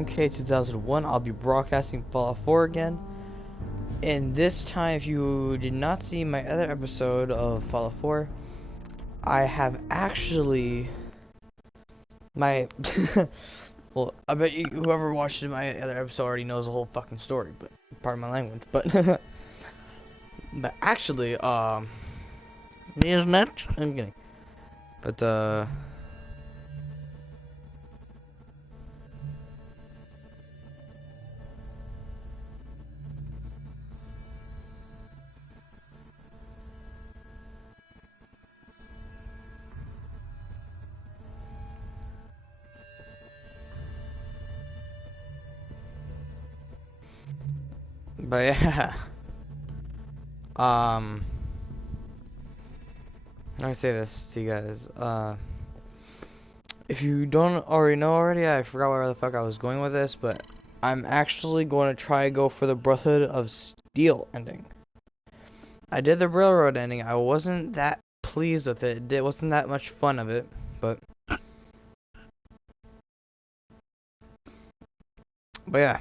K 2001. I'll be broadcasting Fallout 4 again. And this time, if you did not see my other episode of Fallout 4, I have actually my well, I bet you whoever watched my other episode already knows the whole fucking story, but pardon my language, but but actually, news match. I'm kidding, but yeah, I say this to you guys, if you don't already know already, I forgot where the fuck I was going with this, but I'm actually going to try to go for the Brotherhood of Steel ending. I did the Railroad ending. I wasn't that pleased with it. It wasn't that much fun of it, but yeah.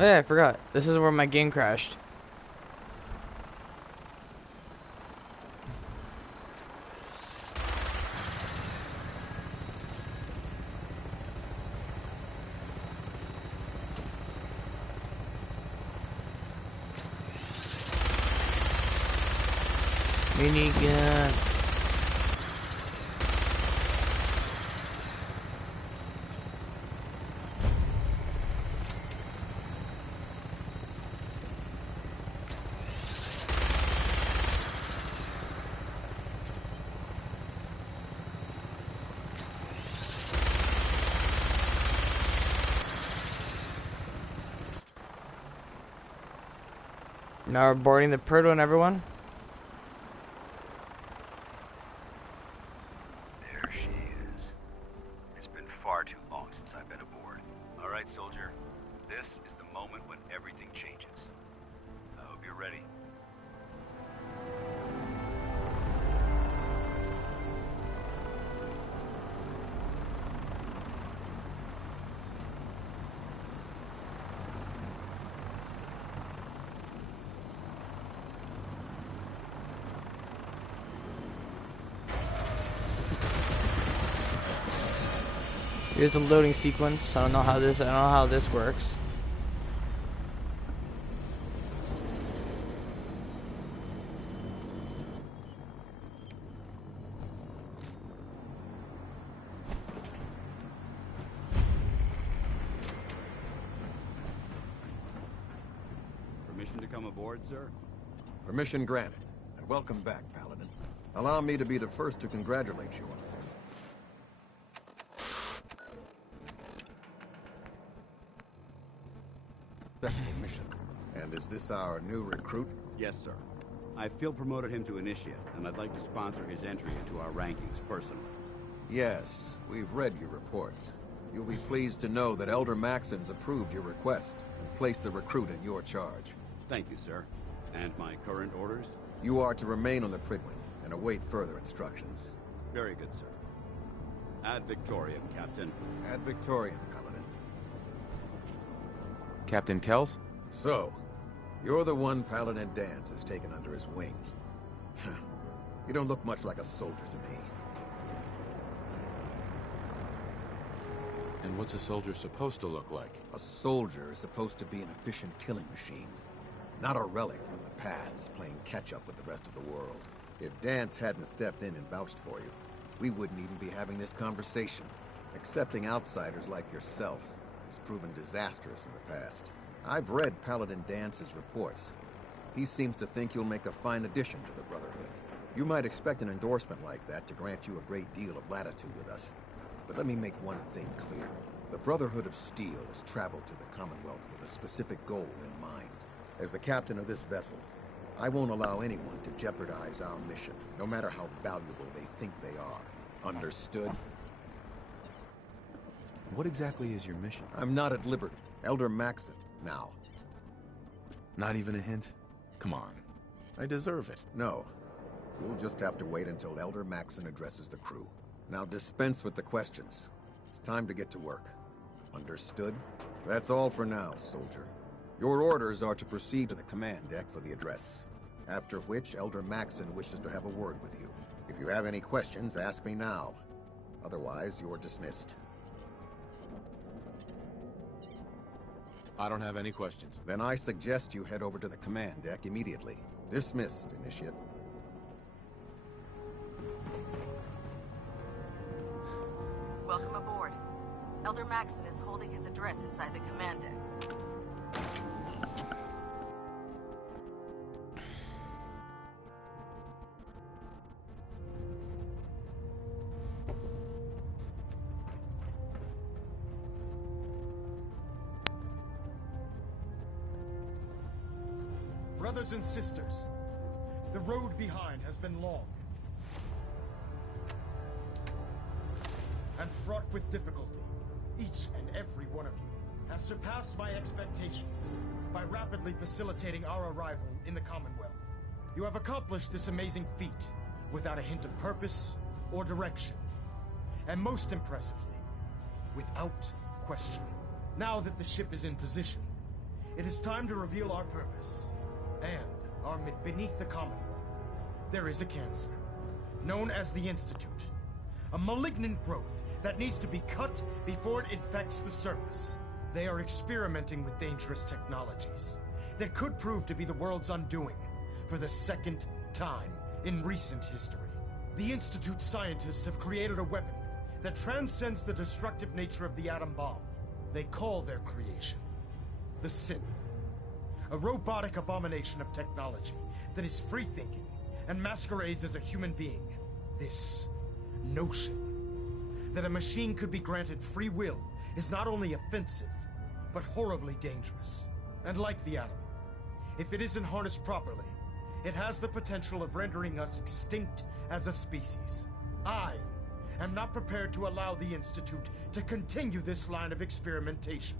Oh yeah, I forgot. This is where my game crashed. Minigun. Now we're boarding the Proto and everyone. There she is. It's been far too long since I've been aboard. All right, soldier. This is the moment when everything changes. I hope you're ready. Here's the loading sequence. I don't know how this works. Permission to come aboard, sir? Permission granted, and welcome back, Paladin. Allow me to be the first to congratulate you on success. Successful mission. And is this our new recruit? Yes, sir. I feel promoted him to initiate, and I'd like to sponsor his entry into our rankings personally. Yes, we've read your reports. You'll be pleased to know that Elder Maxon's approved your request and placed the recruit in your charge. Thank you, sir. And my current orders? You are to remain on the Pridwin and await further instructions. Very good, sir. Ad Victoriam, Captain. Ad Victoriam, Paladin. Captain Kells? So, you're the one Paladin Danse has taken under his wing. You don't look much like a soldier to me. And what's a soldier supposed to look like? A soldier is supposed to be an efficient killing machine. Not a relic from the past playing catch-up with the rest of the world. If Danse hadn't stepped in and vouched for you, we wouldn't even be having this conversation. Accepting outsiders like yourself has proven disastrous in the past. I've read Paladin Dance's reports. He seems to think you'll make a fine addition to the Brotherhood. You might expect an endorsement like that to grant you a great deal of latitude with us. But let me make one thing clear. The Brotherhood of Steel has traveled to the Commonwealth with a specific goal in mind. As the captain of this vessel, I won't allow anyone to jeopardize our mission, no matter how valuable they think they are. Understood? What exactly is your mission? I'm not at liberty. Elder Maxon, now. Not even a hint? Come on. I deserve it. No. You'll just have to wait until Elder Maxon addresses the crew. Now dispense with the questions. It's time to get to work. Understood? That's all for now, soldier. Your orders are to proceed to the command deck for the address. After which, Elder Maxon wishes to have a word with you. If you have any questions, ask me now. Otherwise, you're dismissed. I don't have any questions. Then I suggest you head over to the command deck immediately. Dismissed, Initiate. Welcome aboard. Elder Maxon is holding his address inside the command deck. Brothers and sisters, the road behind has been long and fraught with difficulty. Each and every one of you has surpassed my expectations by rapidly facilitating our arrival in the Commonwealth. You have accomplished this amazing feat without a hint of purpose or direction, and most impressively, without question. Now that the ship is in position, it is time to reveal our purpose. And beneath the Commonwealth, there is a cancer, known as the Institute. A malignant growth that needs to be cut before it infects the surface. They are experimenting with dangerous technologies that could prove to be the world's undoing for the second time in recent history. The Institute scientists have created a weapon that transcends the destructive nature of the atom bomb. They call their creation the synth. A robotic abomination of technology that is free-thinking and masquerades as a human being. This notion that a machine could be granted free will is not only offensive, but horribly dangerous. And like the atom, if it isn't harnessed properly, it has the potential of rendering us extinct as a species. I am not prepared to allow the Institute to continue this line of experimentation.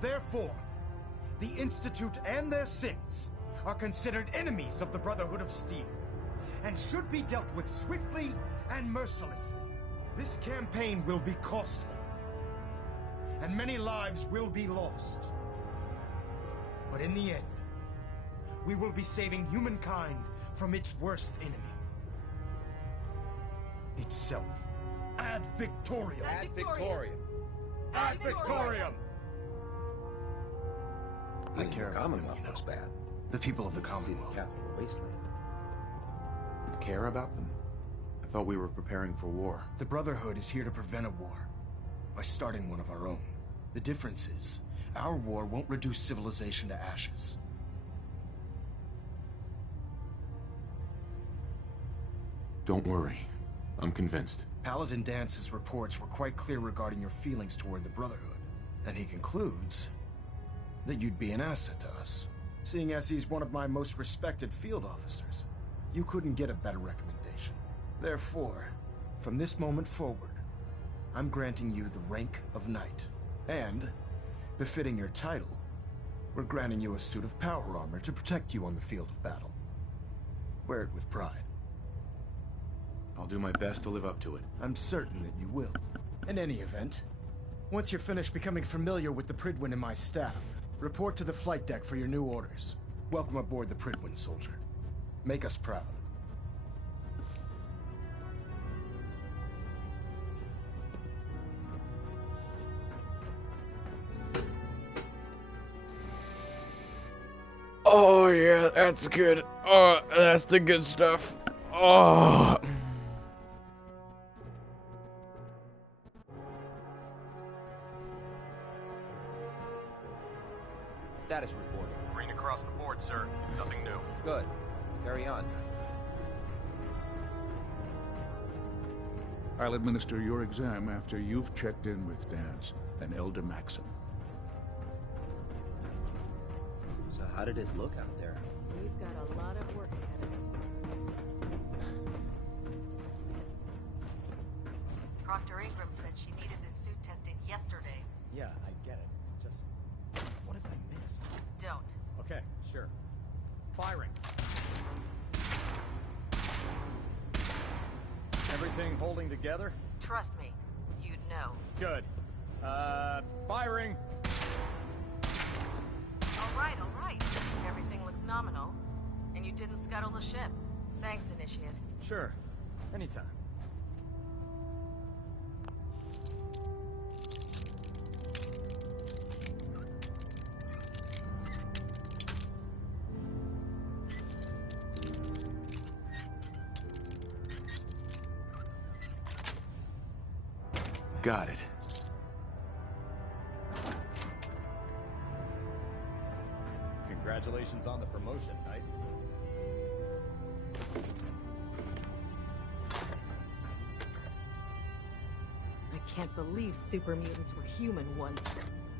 Therefore, the Institute and their synths are considered enemies of the Brotherhood of Steel, and should be dealt with swiftly and mercilessly. This campaign will be costly, and many lives will be lost. But in the end, we will be saving humankind from its worst enemy. Itself. Ad Victoriam! Ad Victoriam! Ad Victoriam! I care about them, you know. Bad. The people of the Commonwealth. Capital wasteland. Care about them? I thought we were preparing for war. The Brotherhood is here to prevent a war by starting one of our own. The difference is, our war won't reduce civilization to ashes. Don't worry. I'm convinced. Paladin Dance's reports were quite clear regarding your feelings toward the Brotherhood, and he concludes that you'd be an asset to us. Seeing as he's one of my most respected field officers, you couldn't get a better recommendation. Therefore, from this moment forward, I'm granting you the rank of Knight. And, befitting your title, we're granting you a suit of power armor to protect you on the field of battle. Wear it with pride. I'll do my best to live up to it. I'm certain that you will. In any event, once you're finished becoming familiar with the Pridwin and my staff, report to the flight deck for your new orders. Welcome aboard the Pridwin, soldier. Make us proud. Oh yeah, that's good. Oh, that's the good stuff. Oh. Status report. Green across the board, sir. Nothing new. Good. Carry on. I'll administer your exam after you've checked in with Dance and Elder Maxon. So how did it look out there? We've got a lot of work ahead of us. Proctor Ingram said she needed this suit tested yesterday. Yeah, I get it. Just, what if I miss? Don't. Okay, sure. Firing. Everything Everything holding together? Trust me, you'd know. Good. Firing. All right. Everything looks nominal. And you didn't scuttle the ship. Thanks, Initiate. Sure. Anytime. Got it. Congratulations on the promotion, Knight. I can't believe super mutants were human once.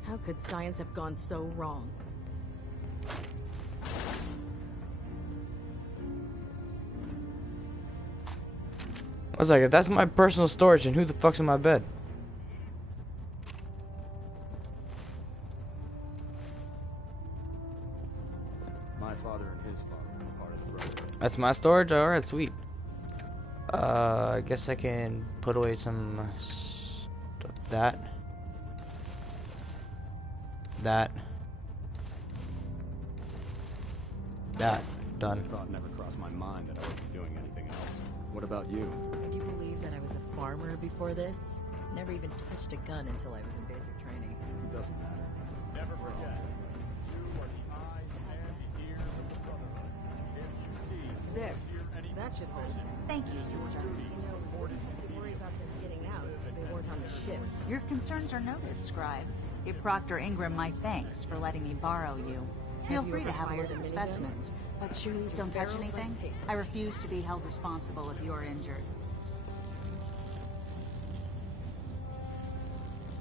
How could science have gone so wrong? I was like, that's my personal storage, and who the fuck's in my bed? My father and his father were part of the Brotherhood. That's my storage? Alright, sweet. I guess I can put away some stuff. That. Done. Thought never crossed my mind that I would be doing anything else. What about you? Do you believe that I was a farmer before this? Never even touched a gun until I was in basic training. It doesn't matter. Never forget. You are the eyes and the ears of the Brotherhood. If you see There. hear any That should hold. suspicions, Thank you, it is your sister. duty to report it Worry about them getting out. They weren't on the ship. Your concerns are noted, Scribe. Give Proctor Ingram my thanks for letting me borrow you. Feel free to have a look at the specimens, but please don't touch anything. I refuse to be held responsible if you're injured.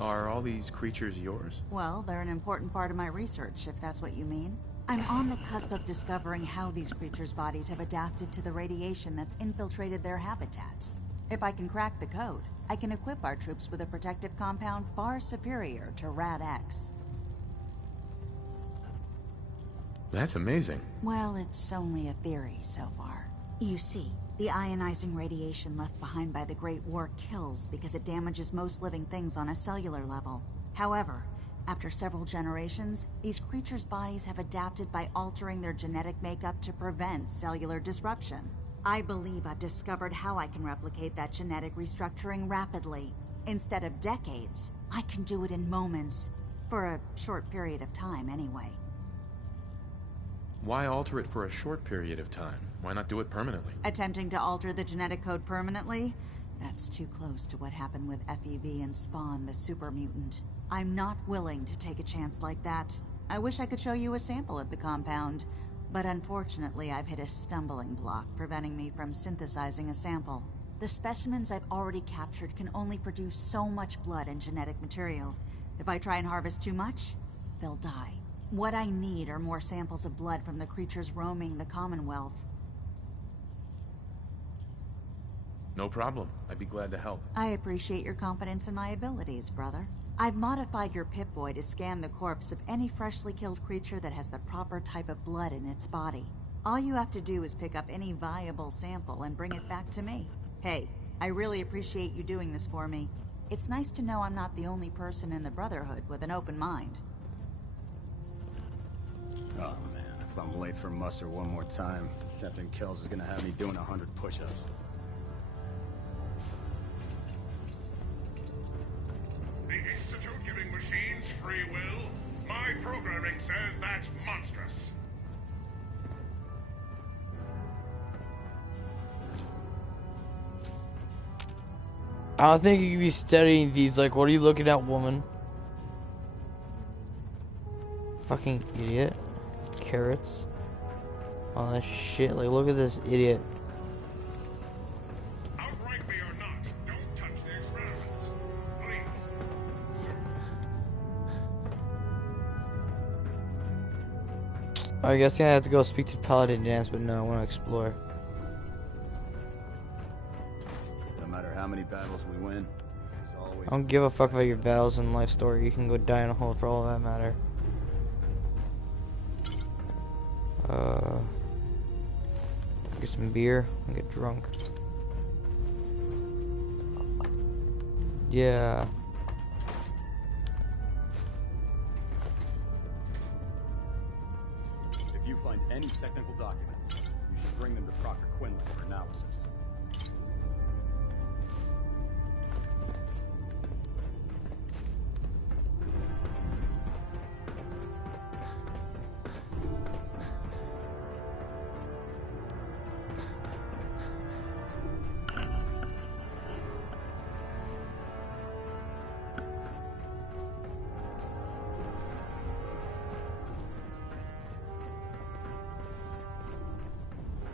Are all these creatures yours? Well, they're an important part of my research, if that's what you mean. I'm on the cusp of discovering how these creatures' bodies have adapted to the radiation that's infiltrated their habitats. If I can crack the code, I can equip our troops with a protective compound far superior to Rad-X. That's amazing. Well, it's only a theory so far. You see, the ionizing radiation left behind by the Great War kills because it damages most living things on a cellular level. However, after several generations, these creatures' bodies have adapted by altering their genetic makeup to prevent cellular disruption. I believe I've discovered how I can replicate that genetic restructuring rapidly. Instead of decades, I can do it in moments. For a short period of time, anyway. Why alter it for a short period of time? Why not do it permanently? Attempting to alter the genetic code permanently? That's too close to what happened with FEV and Spawn, the super mutant. I'm not willing to take a chance like that. I wish I could show you a sample of the compound, but unfortunately I've hit a stumbling block preventing me from synthesizing a sample. The specimens I've already captured can only produce so much blood and genetic material. If I try and harvest too much, they'll die. What I need are more samples of blood from the creatures roaming the Commonwealth. No problem. I'd be glad to help. I appreciate your confidence in my abilities, brother. I've modified your Pip-Boy to scan the corpse of any freshly killed creature that has the proper type of blood in its body. All you have to do is pick up any viable sample and bring it back to me. Hey, I really appreciate you doing this for me. It's nice to know I'm not the only person in the Brotherhood with an open mind. Oh man, if I'm late for muster one more time, Captain Kells is gonna have me doing 100 push-ups. The Institute giving machines free will? My programming says that's monstrous. I don't think you could be studying these. Like, what are you looking at, woman? Fucking idiot. Carrots. All that shit. Like, look at this idiot. Outright me or not, don't touch the experiments. Please. I guess I have to go speak to Paladin Dance, but no, I want to explore. No matter how many battles we win, there's always... I don't give a fuck about your battles and life story. You can go die in a hole for all that matter. Get some beer and get drunk. Yeah. If you find any technical documents, you should bring them to Proctor Quinlan for analysis.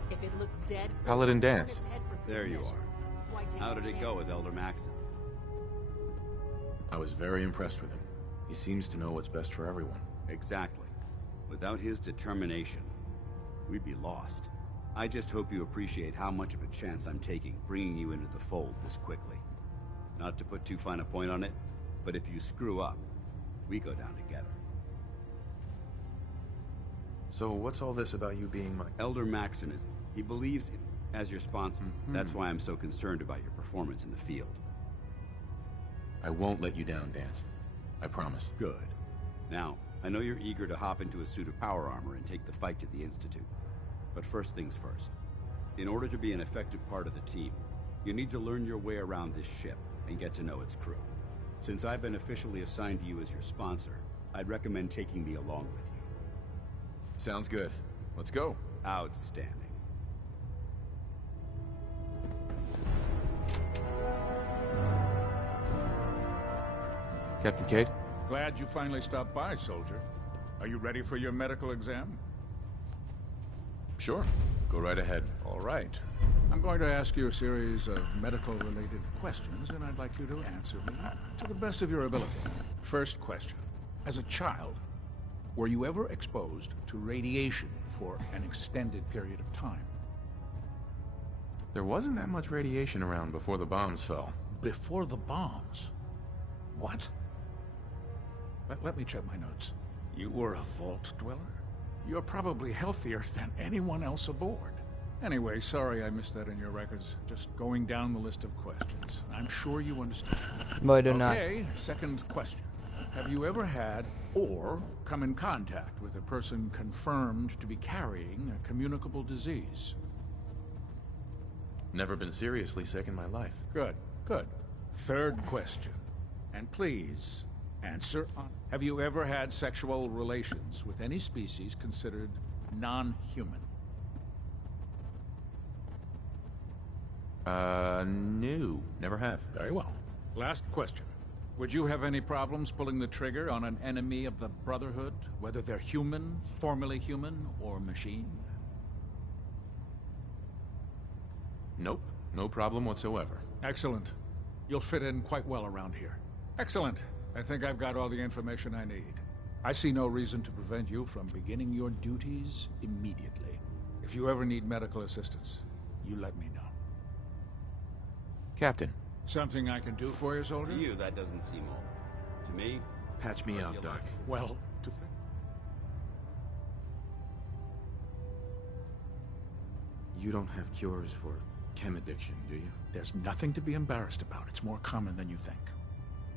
If it looks dead, Paladin Dance. There you are. How did it go with Elder Maxon? I was very impressed with him. He seems to know what's best for everyone. Exactly. Without his determination, we'd be lost. I just hope you appreciate how much of a chance I'm taking bringing you into the fold this quickly. Not to put too fine a point on it, but if you screw up, we go down together. So what's all this about you being my... Elder Maxon is... He believes in as your sponsor. That's why I'm so concerned about your performance in the field. I won't let you down, Dance. I promise. Good. Now, I know you're eager to hop into a suit of power armor and take the fight to the Institute. But first things first. In order to be an effective part of the team, you need to learn your way around this ship and get to know its crew. Since I've been officially assigned to you as your sponsor, I'd recommend taking me along with you. Sounds good. Let's go. Outstanding. Captain Cade? Glad you finally stopped by, soldier. Are you ready for your medical exam? Sure. Go right ahead. All right. I'm going to ask you a series of medical-related questions, and I'd like you to answer me to the best of your ability. First question. As a child, were you ever exposed to radiation for an extended period of time? There wasn't that much radiation around before the bombs fell. Before the bombs? What? Let me check my notes. You were a vault dweller? You're probably healthier than anyone else aboard. Anyway, sorry I missed that in your records. Just going down the list of questions. I'm sure you understand. But I do not. Okay, second question. Have you ever had or come in contact with a person confirmed to be carrying a communicable disease? Never been seriously sick in my life. Good, good. Third question. And please, answer on... Have you ever had sexual relations with any species considered non-human? No. Never have. Very well. Last question. Would you have any problems pulling the trigger on an enemy of the Brotherhood, whether they're human, formerly human, or machine? Nope. No problem whatsoever. Excellent. You'll fit in quite well around here. Excellent. I think I've got all the information I need. I see no reason to prevent you from beginning your duties immediately. If you ever need medical assistance, you let me know. Captain. Something I can do for you, soldier? To you, that doesn't seem old. To me... Patch me up, Doc. Well, You don't have cures for chem addiction, do you? There's nothing to be embarrassed about. It's more common than you think.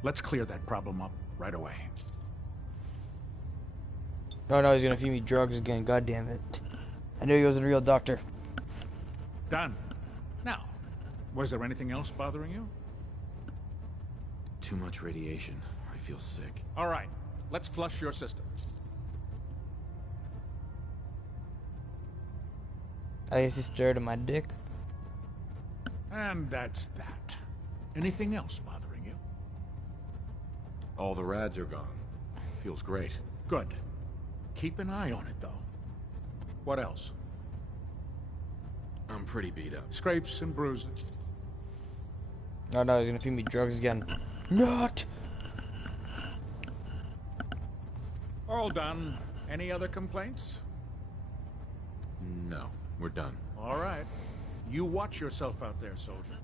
Let's clear that problem up right away. Oh no, he's gonna feed me drugs again. God damn it! I knew he was a real doctor. Done. Now, was there anything else bothering you? Too much radiation. I feel sick. All right, let's flush your system. I guess he stared at my dick. And that's that. Anything else bothering you? All the rads are gone. Feels great. Good. Keep an eye on it, though. What else? I'm pretty beat up. Scrapes and bruises. Oh no, he's gonna feed me drugs again. Not! All done. Any other complaints? No, we're done. All right. You watch yourself out there, soldier.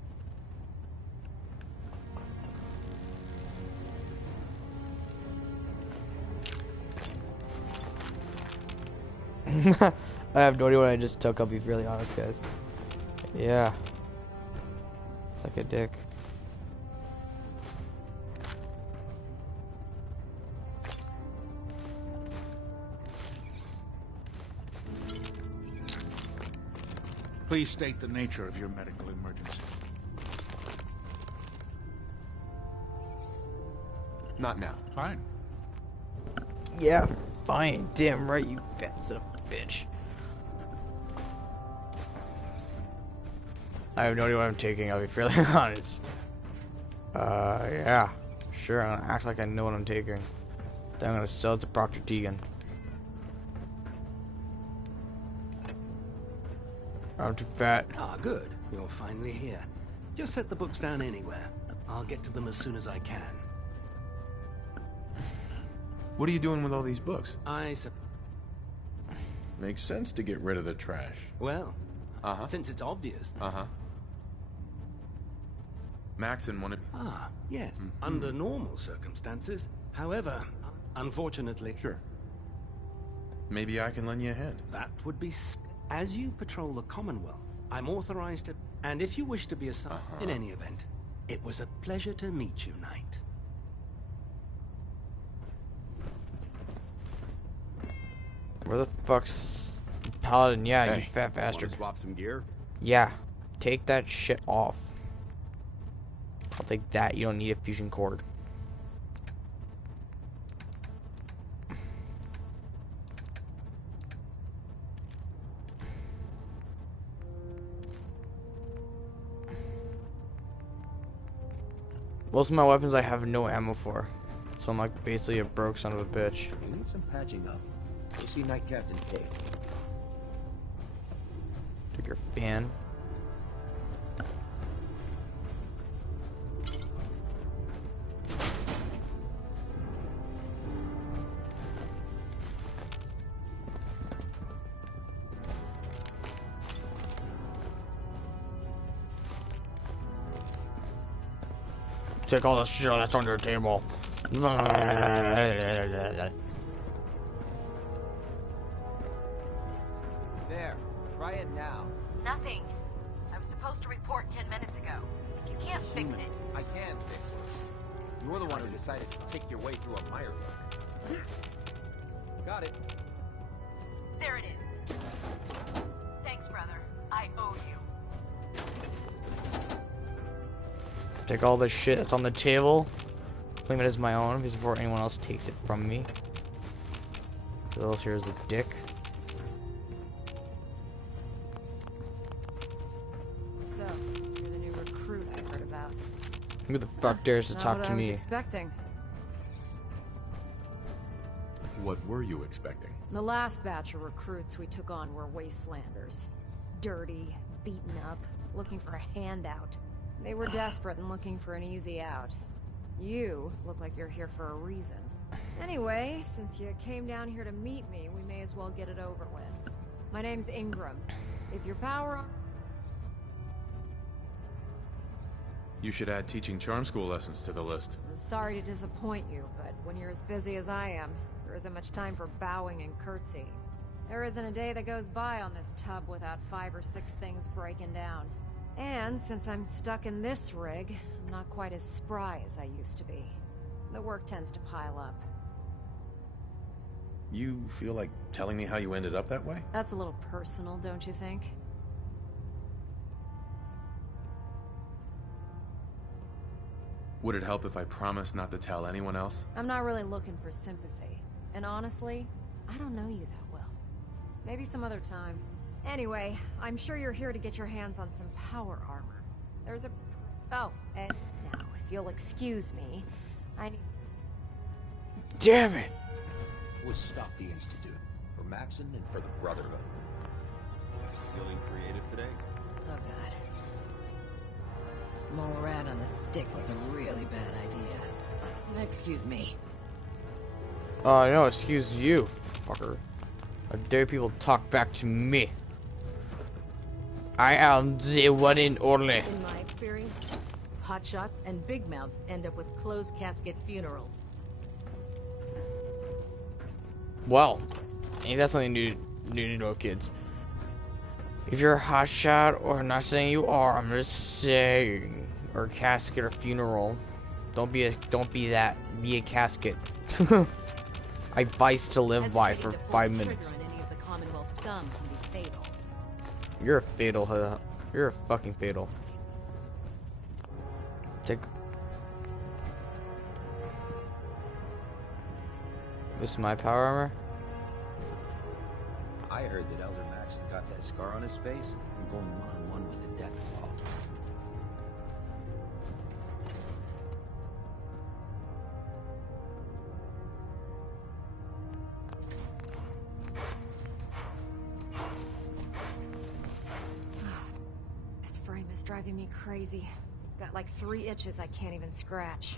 I have no idea what I just took, I'll be really honest, guys. Yeah. Suck a dick. Please state the nature of your medical emergency. Not now. Fine. Yeah, fine. Damn right, you fat son of a bitch. I have no idea what I'm taking, I'll be fairly honest. Yeah. Sure, I'm gonna act like I know what I'm taking. Then I'm gonna sell it to Proctor Tegan. I'm too fat. Ah, good. You're finally here. Just set the books down anywhere. I'll get to them as soon as I can. What are you doing with all these books? Makes sense to get rid of the trash. Well, since it's obvious. Maxon wanted... Ah, yes. Under normal circumstances. However, unfortunately... Sure. Maybe I can lend you a hand. That would be... As you patrol the Commonwealth, I'm authorized to... And if you wish to be assigned... In any event, it was a pleasure to meet you, Knight. Where the fuck's Paladin? Yeah, Hey, you fat bastard. wanna swap some gear? Yeah, take that shit off. I'll take that. You don't need a fusion cord. Most of my weapons I have no ammo for, so I'm like basically a broke son of a bitch. You need some patching up. You'll see Night Captain K. Took your fan. Take all the shit that's on your table. There. Try it now. Nothing. I was supposed to report 10 minutes ago. If you can't fix it... I can fix it. You're the one who decided to kick your way through a mire pit. Got it. There it is. Thanks, brother. I owe you. Take all the shit that's on the table. Claim it as my own before anyone else takes it from me. Who else here is a dick? So, you're the new recruit I heard about. Who the fuck dares to Not talk what to I was me? expecting. What were you expecting? The last batch of recruits we took on were wastelanders. Dirty, beaten up, looking for a handout. They were desperate and looking for an easy out. You look like you're here for a reason. Anyway, since you came down here to meet me, we may as well get it over with. My name's Ingram. If your power... You should add teaching charm school lessons to the list. I'm sorry to disappoint you, but when you're as busy as I am, there isn't much time for bowing and curtsying. There isn't a day that goes by on this tub without 5 or 6 things breaking down. And since I'm stuck in this rig, I'm not quite as spry as I used to be. The work tends to pile up. You feel like telling me how you ended up that way? That's a little personal, don't you think? Would it help if I promised not to tell anyone else? I'm not really looking for sympathy. And honestly, I don't know you that well. Maybe some other time. Anyway, I'm sure you're here to get your hands on some power armor. There's a... Oh, and now, if you'll excuse me, I need... Damn it! We'll stop the Institute. For Maxon and for the Brotherhood. Feeling creative today? Oh god. Mole rat on a stick was a really bad idea. Excuse me. No, excuse you, fucker. How dare people talk back to me? I am the one and only. In my experience, hotshots and big mouths end up with closed casket funerals. Well, ain't that something new to know, kids? If you're a hotshot, or I'm not saying you are, I'm just saying, or casket or funeral. Don't be that. Be a casket. Advice to live by for 5 minutes. Trigger on any of the Commonwealth scum can be fatal. You're a fatal. You're a fucking fatal. Take. This is my power armor. I heard that Elder Maxon got that scar on his face from going one-on-one with the Deathclaw. This frame is driving me crazy. Got like 3 itches I can't even scratch.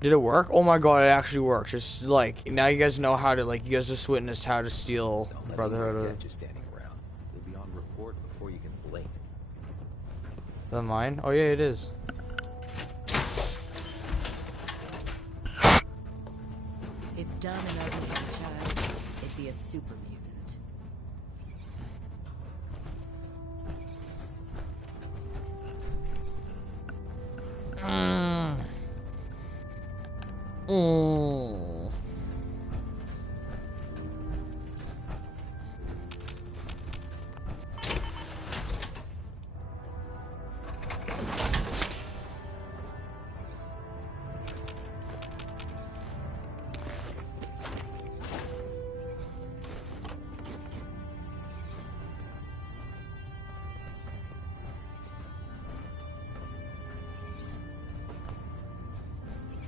Did it work? Oh my god, it actually works. Just like now you guys know how to like. You guys just witnessed how to steal Brotherhood. Just standing around. You'll be on report before you can blink. Is that mine? Oh yeah, it is. If Dunn and Owen had a child, it'd be a super mutant.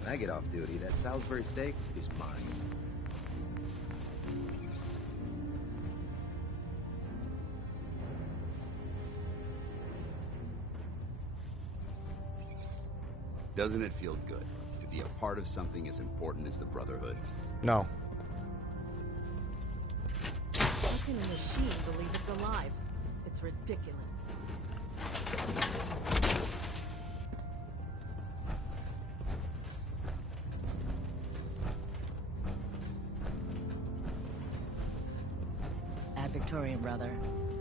When I get off duty, that Salisbury steak is mine. Doesn't it feel good to be a part of something as important as the Brotherhood? No. How can a machine believe it's alive? It's ridiculous. Victorian, brother.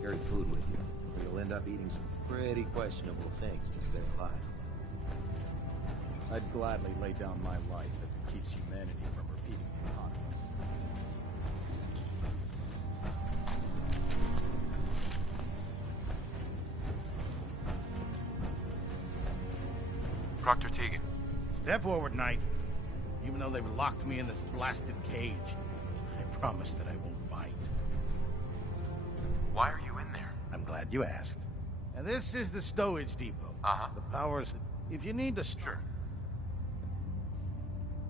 Carry food with you, or you'll end up eating some pretty questionable things to stay alive. I'd gladly lay down my life if it keeps humanity from repeating the apocalypse. Proctor Tegan. Step forward, Knight. Even though they've locked me in this blasted cage, I promise that I won't bite. Why are you in there? I'm glad you asked. Now, this is the stowage depot. Uh-huh. The powers... If you need to... Sure.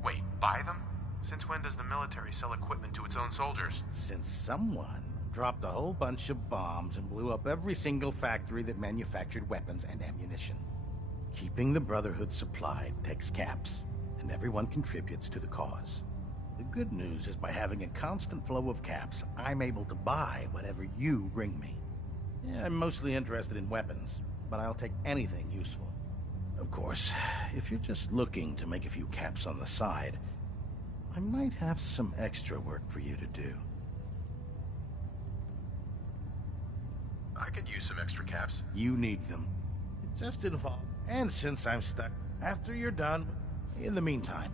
Wait, buy them? Since when does the military sell equipment to its own soldiers? Since someone dropped a whole bunch of bombs and blew up every single factory that manufactured weapons and ammunition. Keeping the Brotherhood supplied takes caps, and everyone contributes to the cause. The good news is by having a constant flow of caps, I'm able to buy whatever you bring me. Yeah, I'm mostly interested in weapons, but I'll take anything useful. Of course, if you're just looking to make a few caps on the side, I might have some extra work for you to do. I could use some extra caps. You need them. It just involves... And since I'm stuck, after you're done, in the meantime...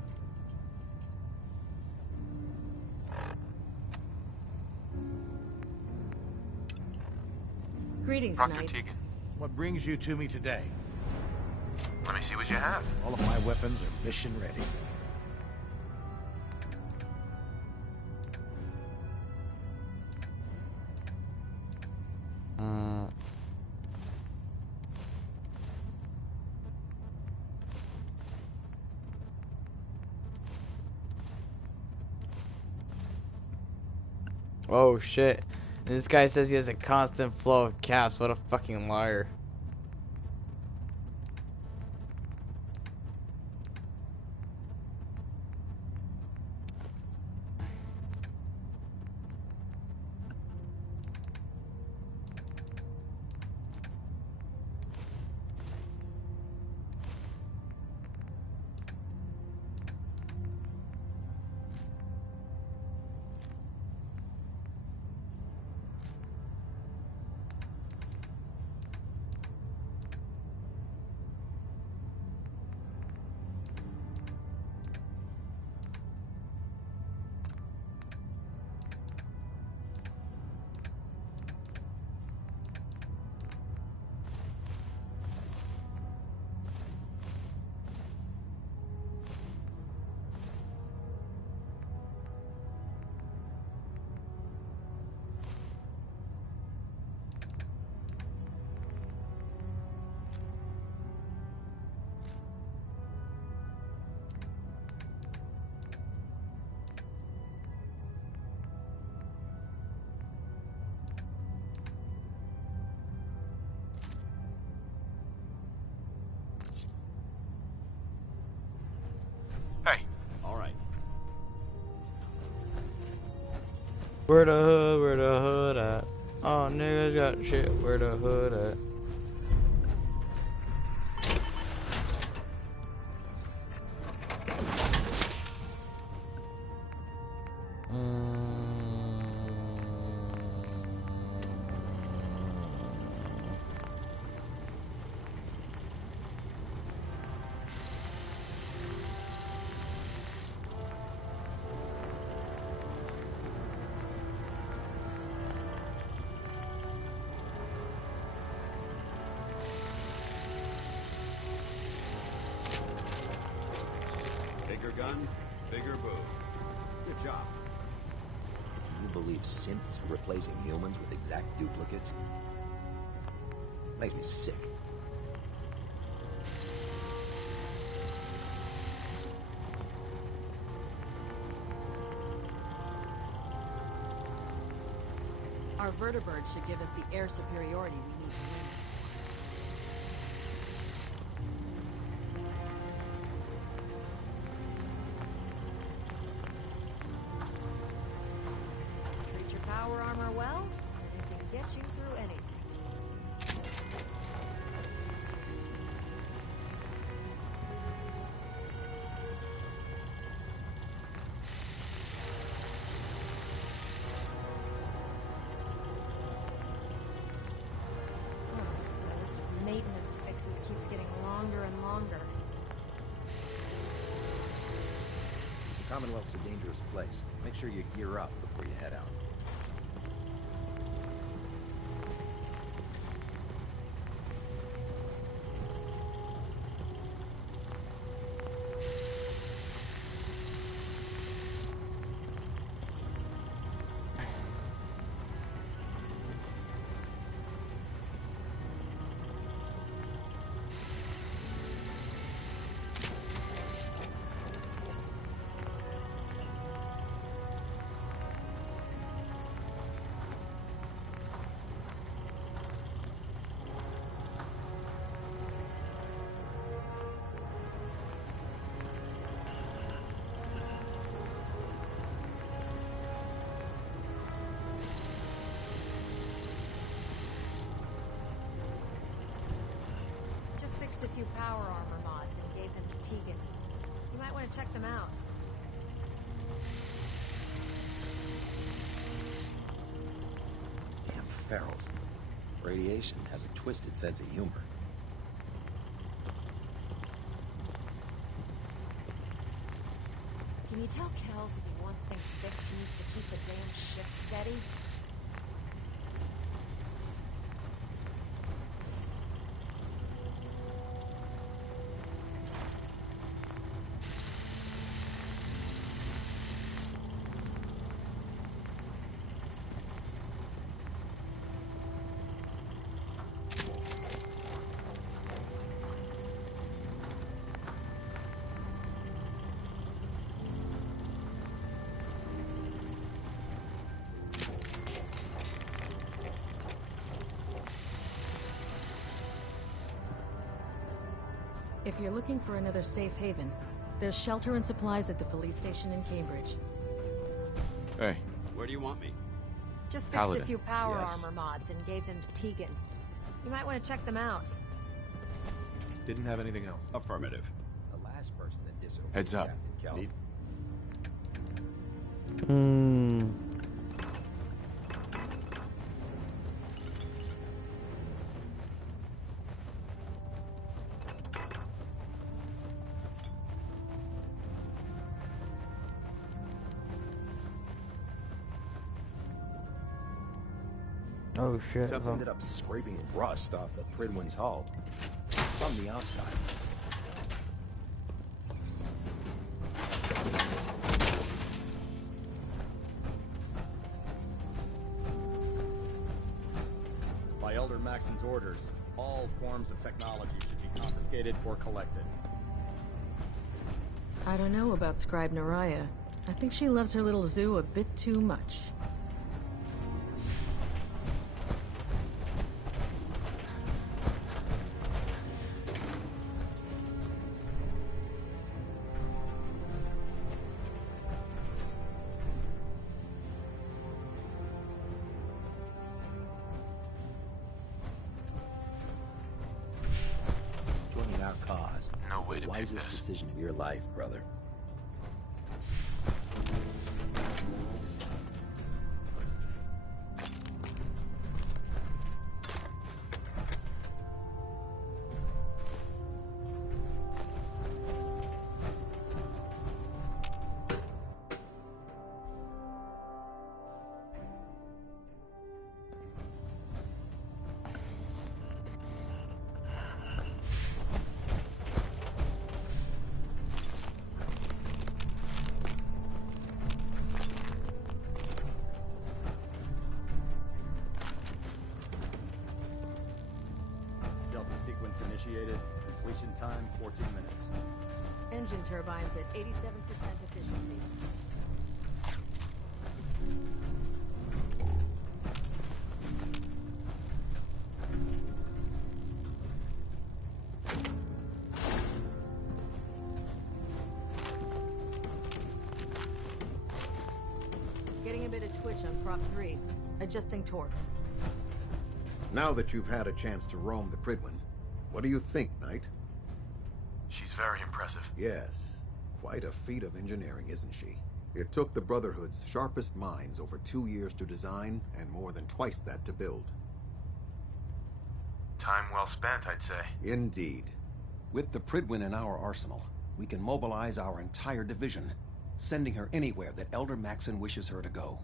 Greetings, Proctor Knight. Tegan. What brings you to me today? Let me see what you have. All of my weapons are mission ready. Oh shit. And this guy says he has a constant flow of caps. What a fucking liar. Where the hood? Where the hood at? Oh, niggas got shit. Where the hood at? Bigger gun, bigger boom. Good job. You believe synths are replacing humans with exact duplicates? Makes me sick. Our vertibird should give us the air superiority we need to win this war. Treat your power armor well, and it can get you through anything. The list of maintenance fixes keeps getting longer and longer. The Commonwealth's a dangerous place. Make sure you gear up before you head out. Just fixed a few power armor mods and gave them to Tegan. You might want to check them out. Damn ferals. Radiation has a twisted sense of humor. Can you tell Kells if he wants things fixed, he needs to keep the damn ship steady? If you're looking for another safe haven, there's shelter and supplies at the police station in Cambridge. Hey. Where do you want me? Just fixed Paladin. a few power Yes. armor mods and gave them to Tegan. You might want to check them out. Didn't have anything else. Affirmative. The last person that disobeyed Heads up. Captain Kells. Oh shit. Stuff ended up scraping rust off the Pridwin's hull from the outside. By Elder Maxon's orders, all forms of technology should be confiscated or collected. I don't know about Scribe Naraya. I think she loves her little zoo a bit too much. way to pick this. Wisest decision of your life, brother. Sequence initiated. Completion time 14 minutes. Engine turbines at 87% efficiency. Getting a bit of twitch on prop 3. Adjusting torque. Now that you've had a chance to roam the Prydwen, what do you think, Knight? She's very impressive. Yes. Quite a feat of engineering, isn't she? It took the Brotherhood's sharpest minds over 2 years to design, and more than twice that to build. Time well spent, I'd say. Indeed. With the Prydwen in our arsenal, we can mobilize our entire division, sending her anywhere that Elder Maxon wishes her to go.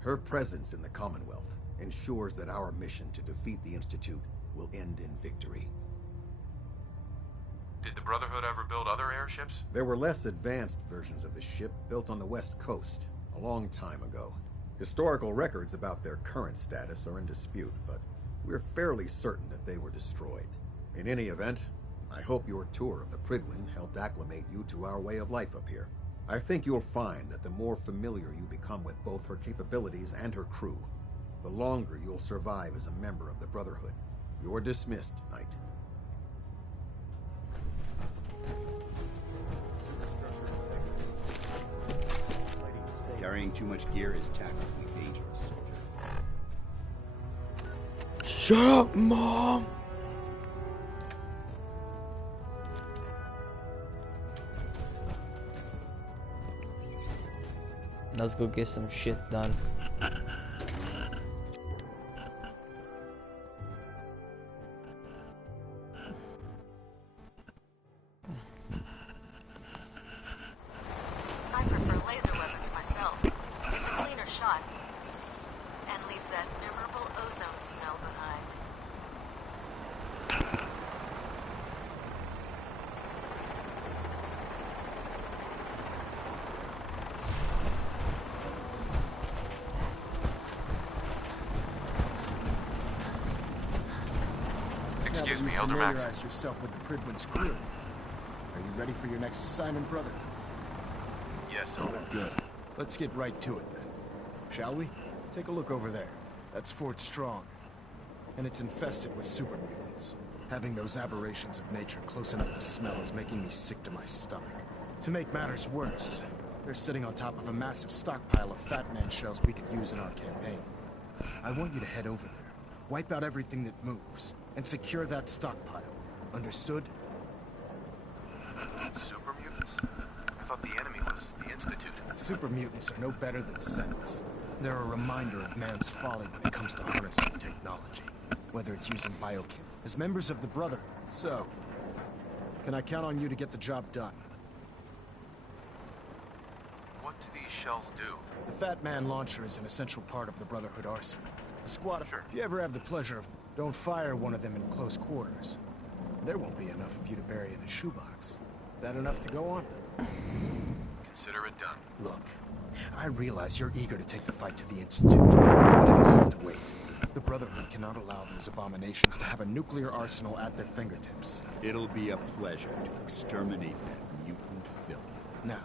Her presence in the Commonwealth ensures that our mission to defeat the Institute will end in victory. Did the Brotherhood ever build other airships? There were less advanced versions of the ship built on the West Coast a long time ago. Historical records about their current status are in dispute, but we're fairly certain that they were destroyed. In any event, I hope your tour of the Prydwen helped acclimate you to our way of life up here. I think you'll find that the more familiar you become with both her capabilities and her crew, the longer you'll survive as a member of the Brotherhood. You're dismissed, Knight. Carrying too much gear is tactically dangerous, soldier. Shut up, Mom! Let's go get some shit done. I prefer laser weapons myself. It's a cleaner shot. And leaves that memorable ozone smell behind. Excuse me, Elder Maxon. Familiarize yourself with the Prydwen's crew. Are you ready for your next assignment, brother? Yes, Elder. Good. Let's get right to it then. Shall we? Take a look over there. That's Fort Strong. And it's infested with super mutants. Having those aberrations of nature close enough to smell is making me sick to my stomach. To make matters worse, they're sitting on top of a massive stockpile of Fat Man shells we could use in our campaign. I want you to head over there, wipe out everything that moves, and secure that stockpile. Understood? Super mutants? I thought the enemy was the Institute. Super mutants are no better than Sentinels. They're a reminder of man's folly when it comes to harnessing technology, whether it's using biochem. As members of the Brotherhood, so, can I count on you to get the job done? What do these shells do? The Fat Man launcher is an essential part of the Brotherhood arsenal. A squad of... Sure. If you ever have the pleasure of... Don't fire one of them in close quarters. There won't be enough of you to bury in a shoebox. That enough to go on? Consider it done. Look, I realize you're eager to take the fight to the Institute, but it'll have to wait. The Brotherhood cannot allow those abominations to have a nuclear arsenal at their fingertips. It'll be a pleasure to exterminate that mutant filth. Now,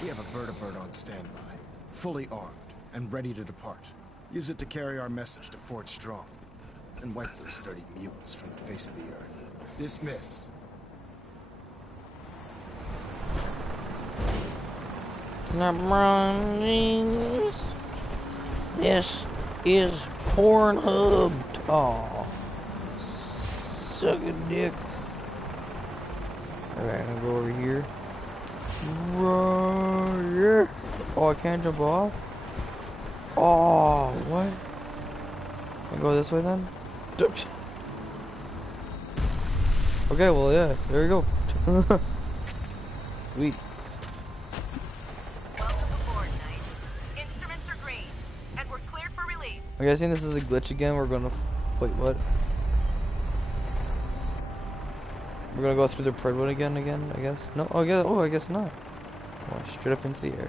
we have a vertibird on standby, fully armed and ready to depart. Use it to carry our message to Fort Strong, and wipe those dirty mutants from the face of the earth. Dismissed. This is Pornhub. Aw. Suck a dick. Alright, I'm gonna go over here. Yeah. Oh, I can't jump off? Oh, what? Can I go this way then? Okay, well, yeah, there we go. Sweet. Welcome aboard, Knight. Instruments are green, and we're cleared for release. I'm guessing this is a glitch again. We're gonna... Wait, what? We're gonna go through the Predwood again, I guess? No, I guess not. Oh, straight up into the air.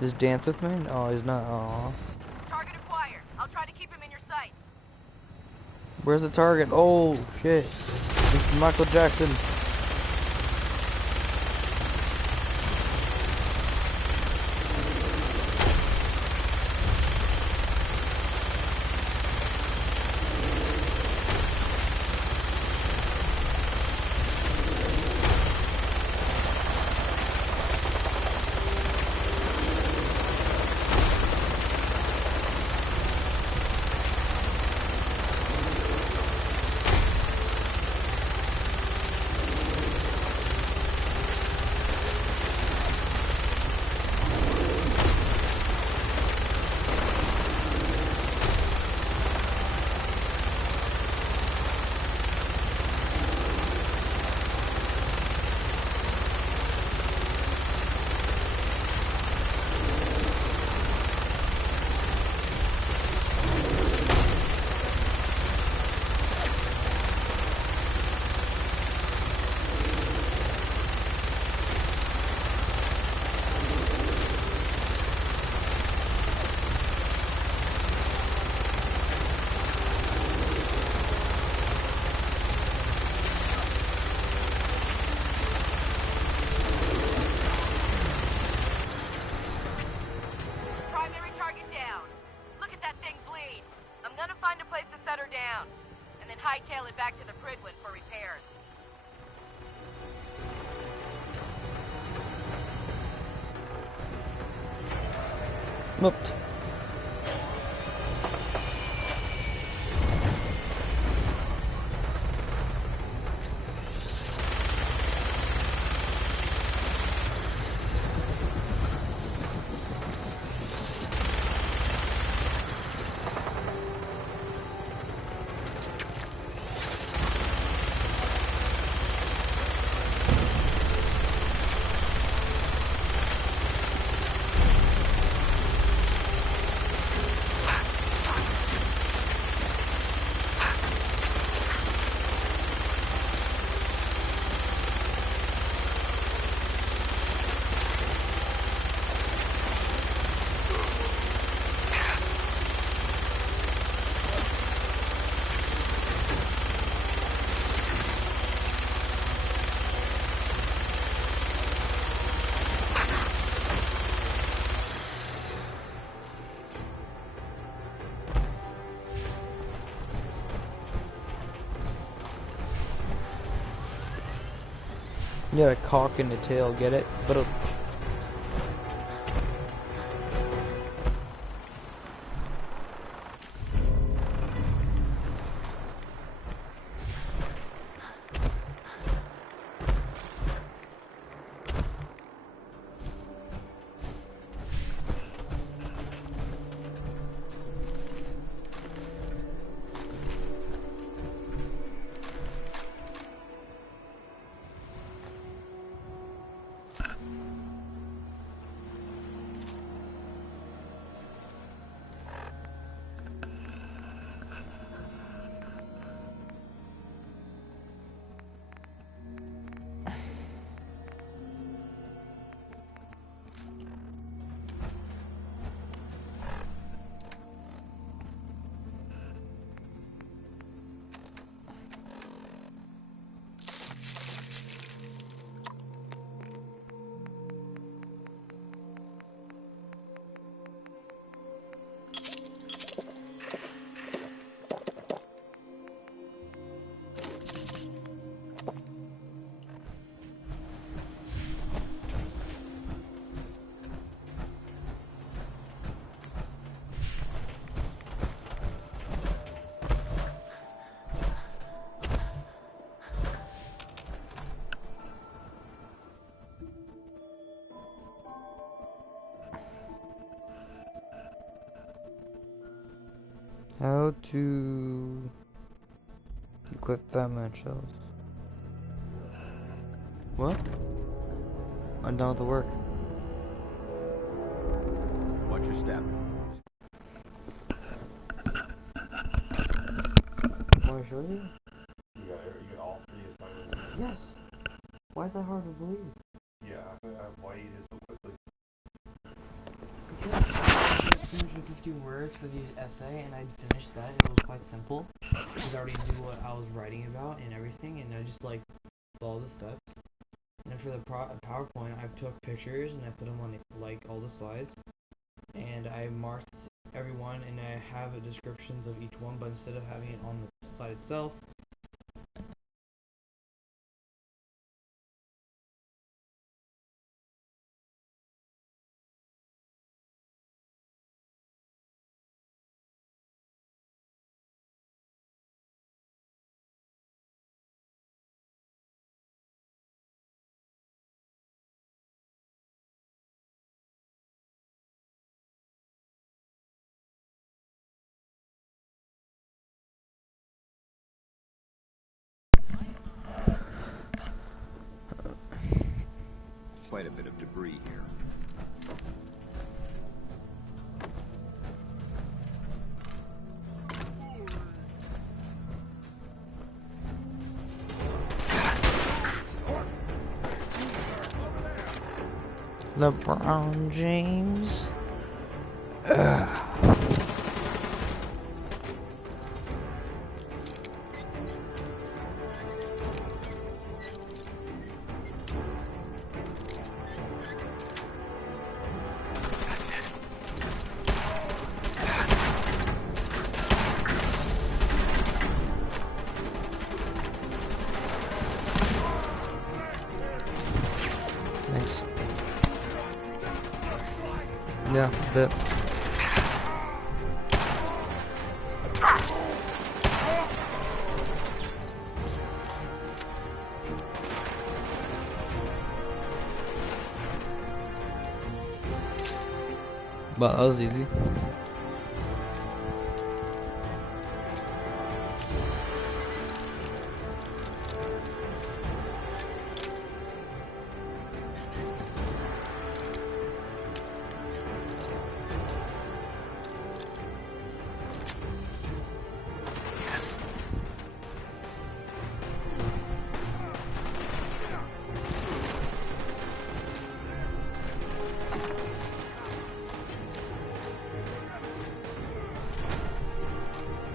Just dance with me? Oh, he's not. Aw. Target acquired. I'll try to keep him in your sight. Where's the target? Oh, shit. It's Michael Jackson. Hightail it back to the Pridwood for repairs. Whooped. Yeah, a cock in the tail, get it? But How to equip Batman shells. What? I'm done with the work. Watch your step. Want to show you? You got all three as time. Yes. Why is that hard to believe? Yeah, why you did so quickly? Because I did 250 words for these essay, and I finished that. It was quite simple. Because I already knew what I was writing about and everything, and I just like followed the steps. And for the PowerPoint, I took pictures and I put them on like all the slides, and I marked every one, and I have descriptions of each one, but instead of having it on the slide itself, Quite a bit of debris here. LeBron James. Ugh. Thanks. Yeah, a bit. But that was easy.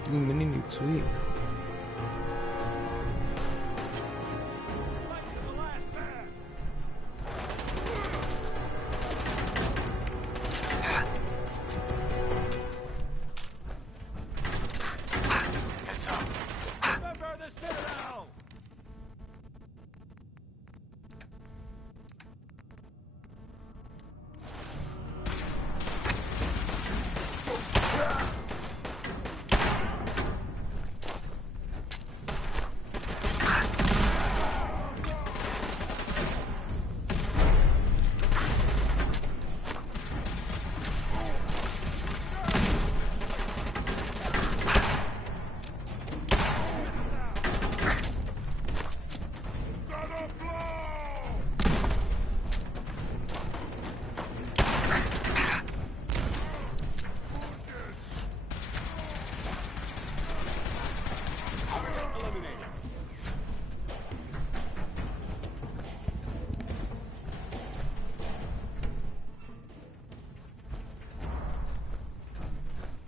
Mini nuke, sweet. Heads up. Remember the Citadel!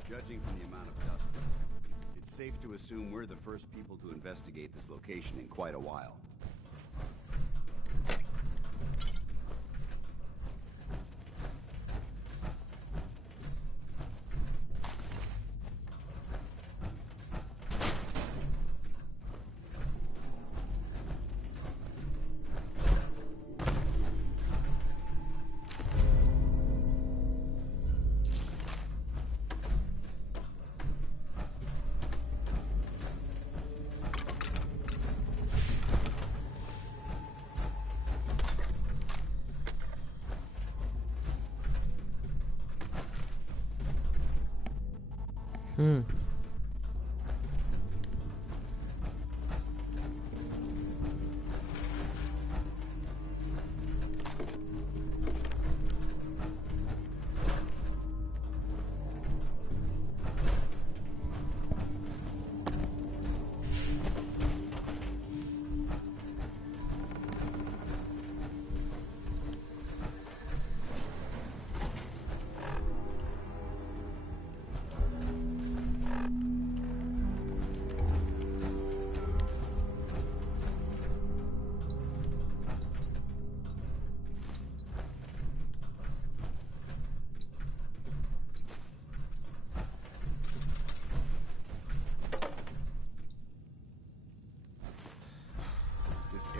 Judging from the amount of dust, it's safe to assume we're the first people to investigate this location in quite a while.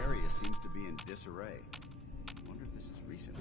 area seems to be in disarray. Wonder if this is recent.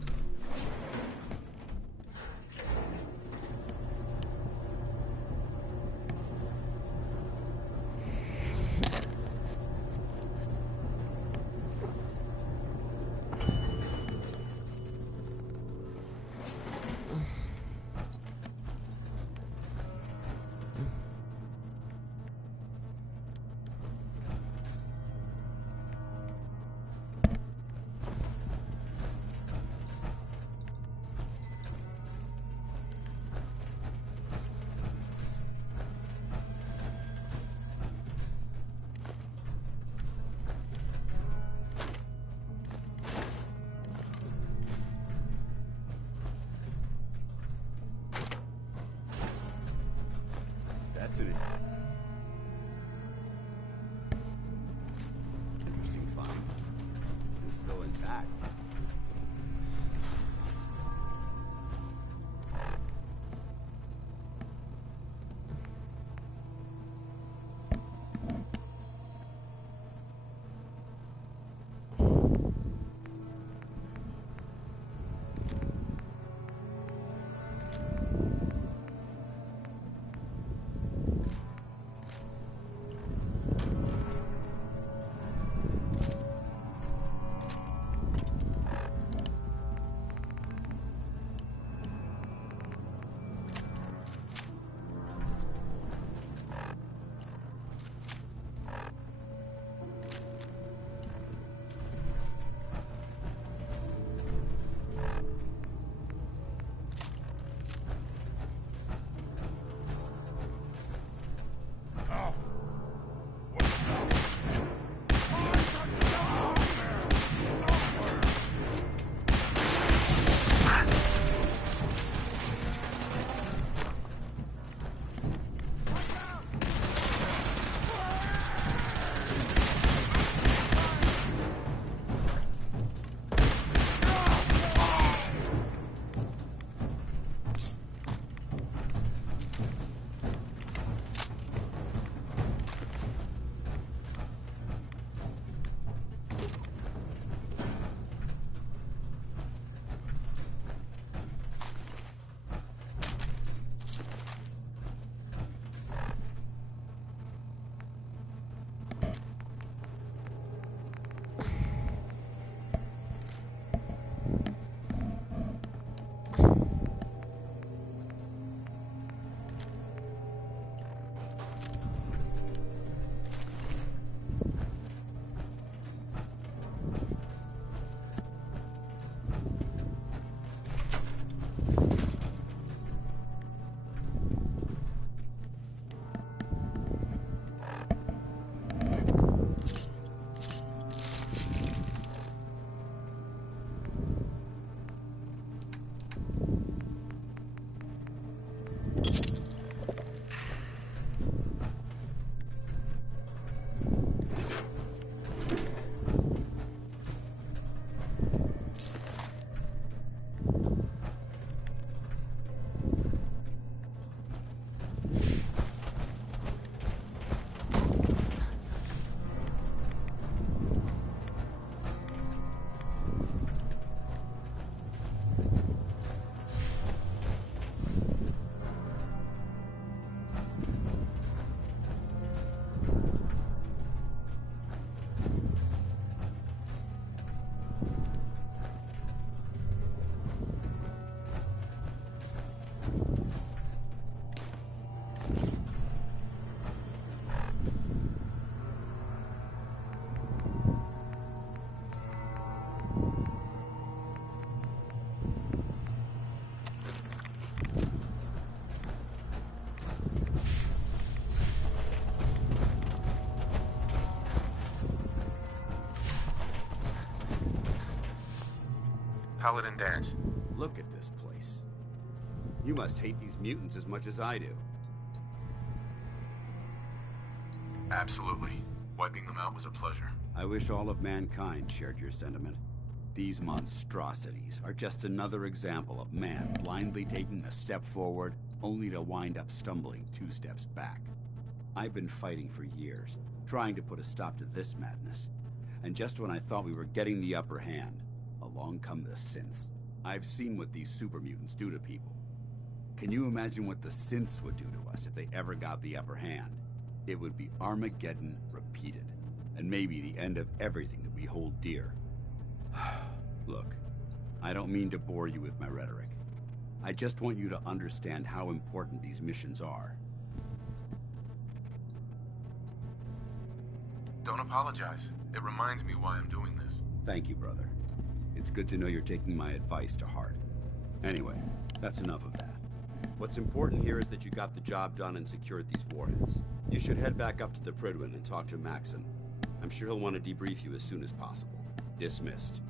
That's an interesting find. It's still intact. Paladin Dance. Look at this place. You must hate these mutants as much as I do. Absolutely. Wiping them out was a pleasure. I wish all of mankind shared your sentiment. These monstrosities are just another example of man blindly taking a step forward, only to wind up stumbling 2 steps back. I've been fighting for years, trying to put a stop to this madness. And just when I thought we were getting the upper hand, along come the synths. I've seen what these super mutants do to people. Can you imagine what the synths would do to us if they ever got the upper hand? It would be Armageddon repeated, and maybe the end of everything that we hold dear. Look, I don't mean to bore you with my rhetoric. I just want you to understand how important these missions are. Don't apologize. It reminds me why I'm doing this. Thank you, brother. It's good to know you're taking my advice to heart. Anyway, that's enough of that. What's important here is that you got the job done and secured these warheads. You should head back up to the Prydwen and talk to Maxon. I'm sure he'll want to debrief you as soon as possible. Dismissed.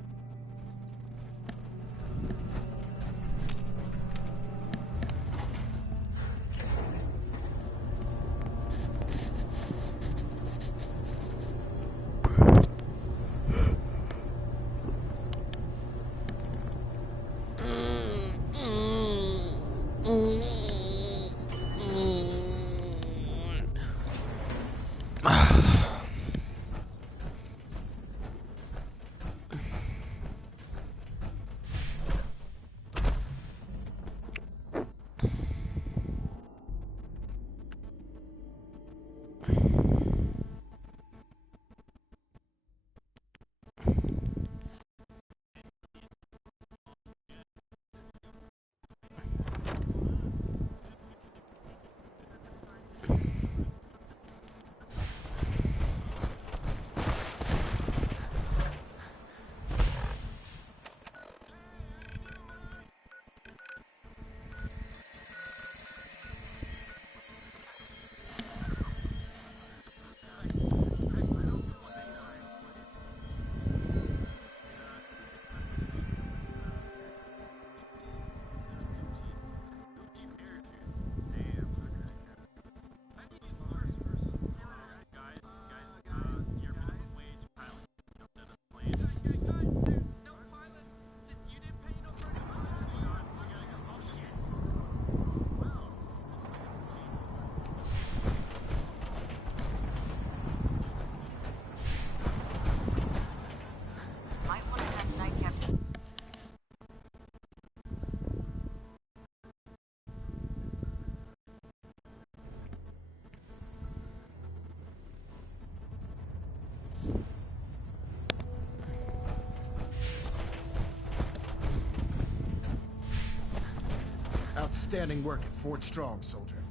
Outstanding work at Fort Strong, soldier.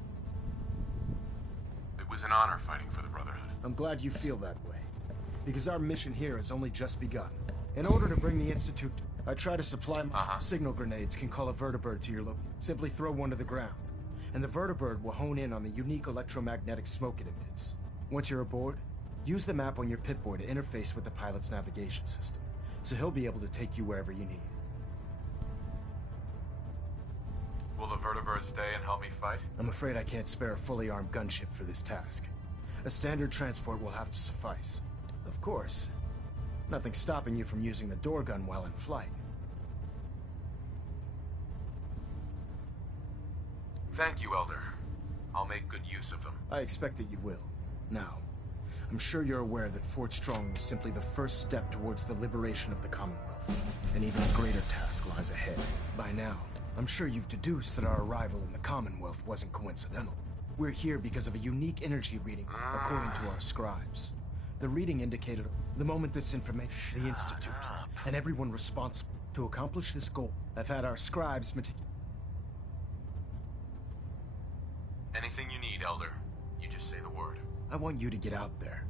It was an honor fighting for the Brotherhood. I'm glad you feel that way, because our mission here has only just begun. In order to bring the Institute, I try to supply signal grenades can call a vertibird to your Simply throw one to the ground, and the vertibird will hone in on the unique electromagnetic smoke it emits. Once you're aboard, use the map on your Pip-Boy to interface with the pilot's navigation system, so he'll be able to take you wherever you need. Will the vertibird stay and help me fight? I'm afraid I can't spare a fully armed gunship for this task. A standard transport will have to suffice. Of course, nothing stopping you from using the door gun while in flight. Thank you, Elder. I'll make good use of them. I expect that you will. Now, I'm sure you're aware that Fort Strong was simply the first step towards the liberation of the Commonwealth. An even greater task lies ahead. By now, I'm sure you've deduced that our arrival in the Commonwealth wasn't coincidental. We're here because of a unique energy reading, according to our scribes. The reading indicated the moment this information, the Institute, and everyone responsible to accomplish this goal. I've had our scribes Anything you need, Elder. You just say the word. I want you to get out there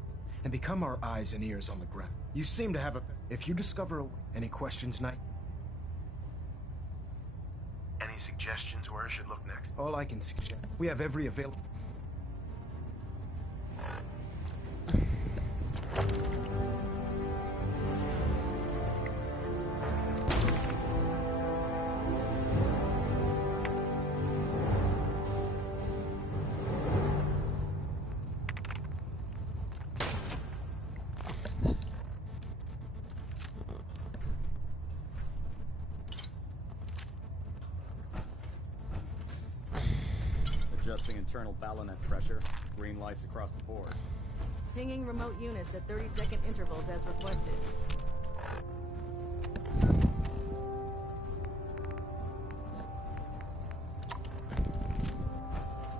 and become our eyes and ears on the ground. You seem to have a... If you discover any questions, Knight? Any suggestions where I should look next? All I can suggest. We have every available... Adjusting internal ballonet pressure. Green lights across the board. Pinging remote units at 30-second intervals as requested.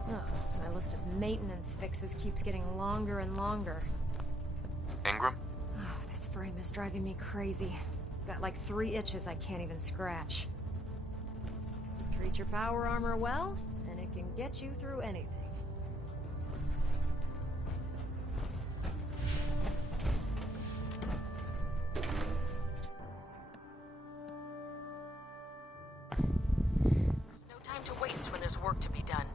Ugh, my list of maintenance fixes keeps getting longer and longer. Ingram? Oh, this frame is driving me crazy. Got like 3 itches I can't even scratch. Treat your power armor well, and it can get you through anything. There's no time to waste when there's work to be done.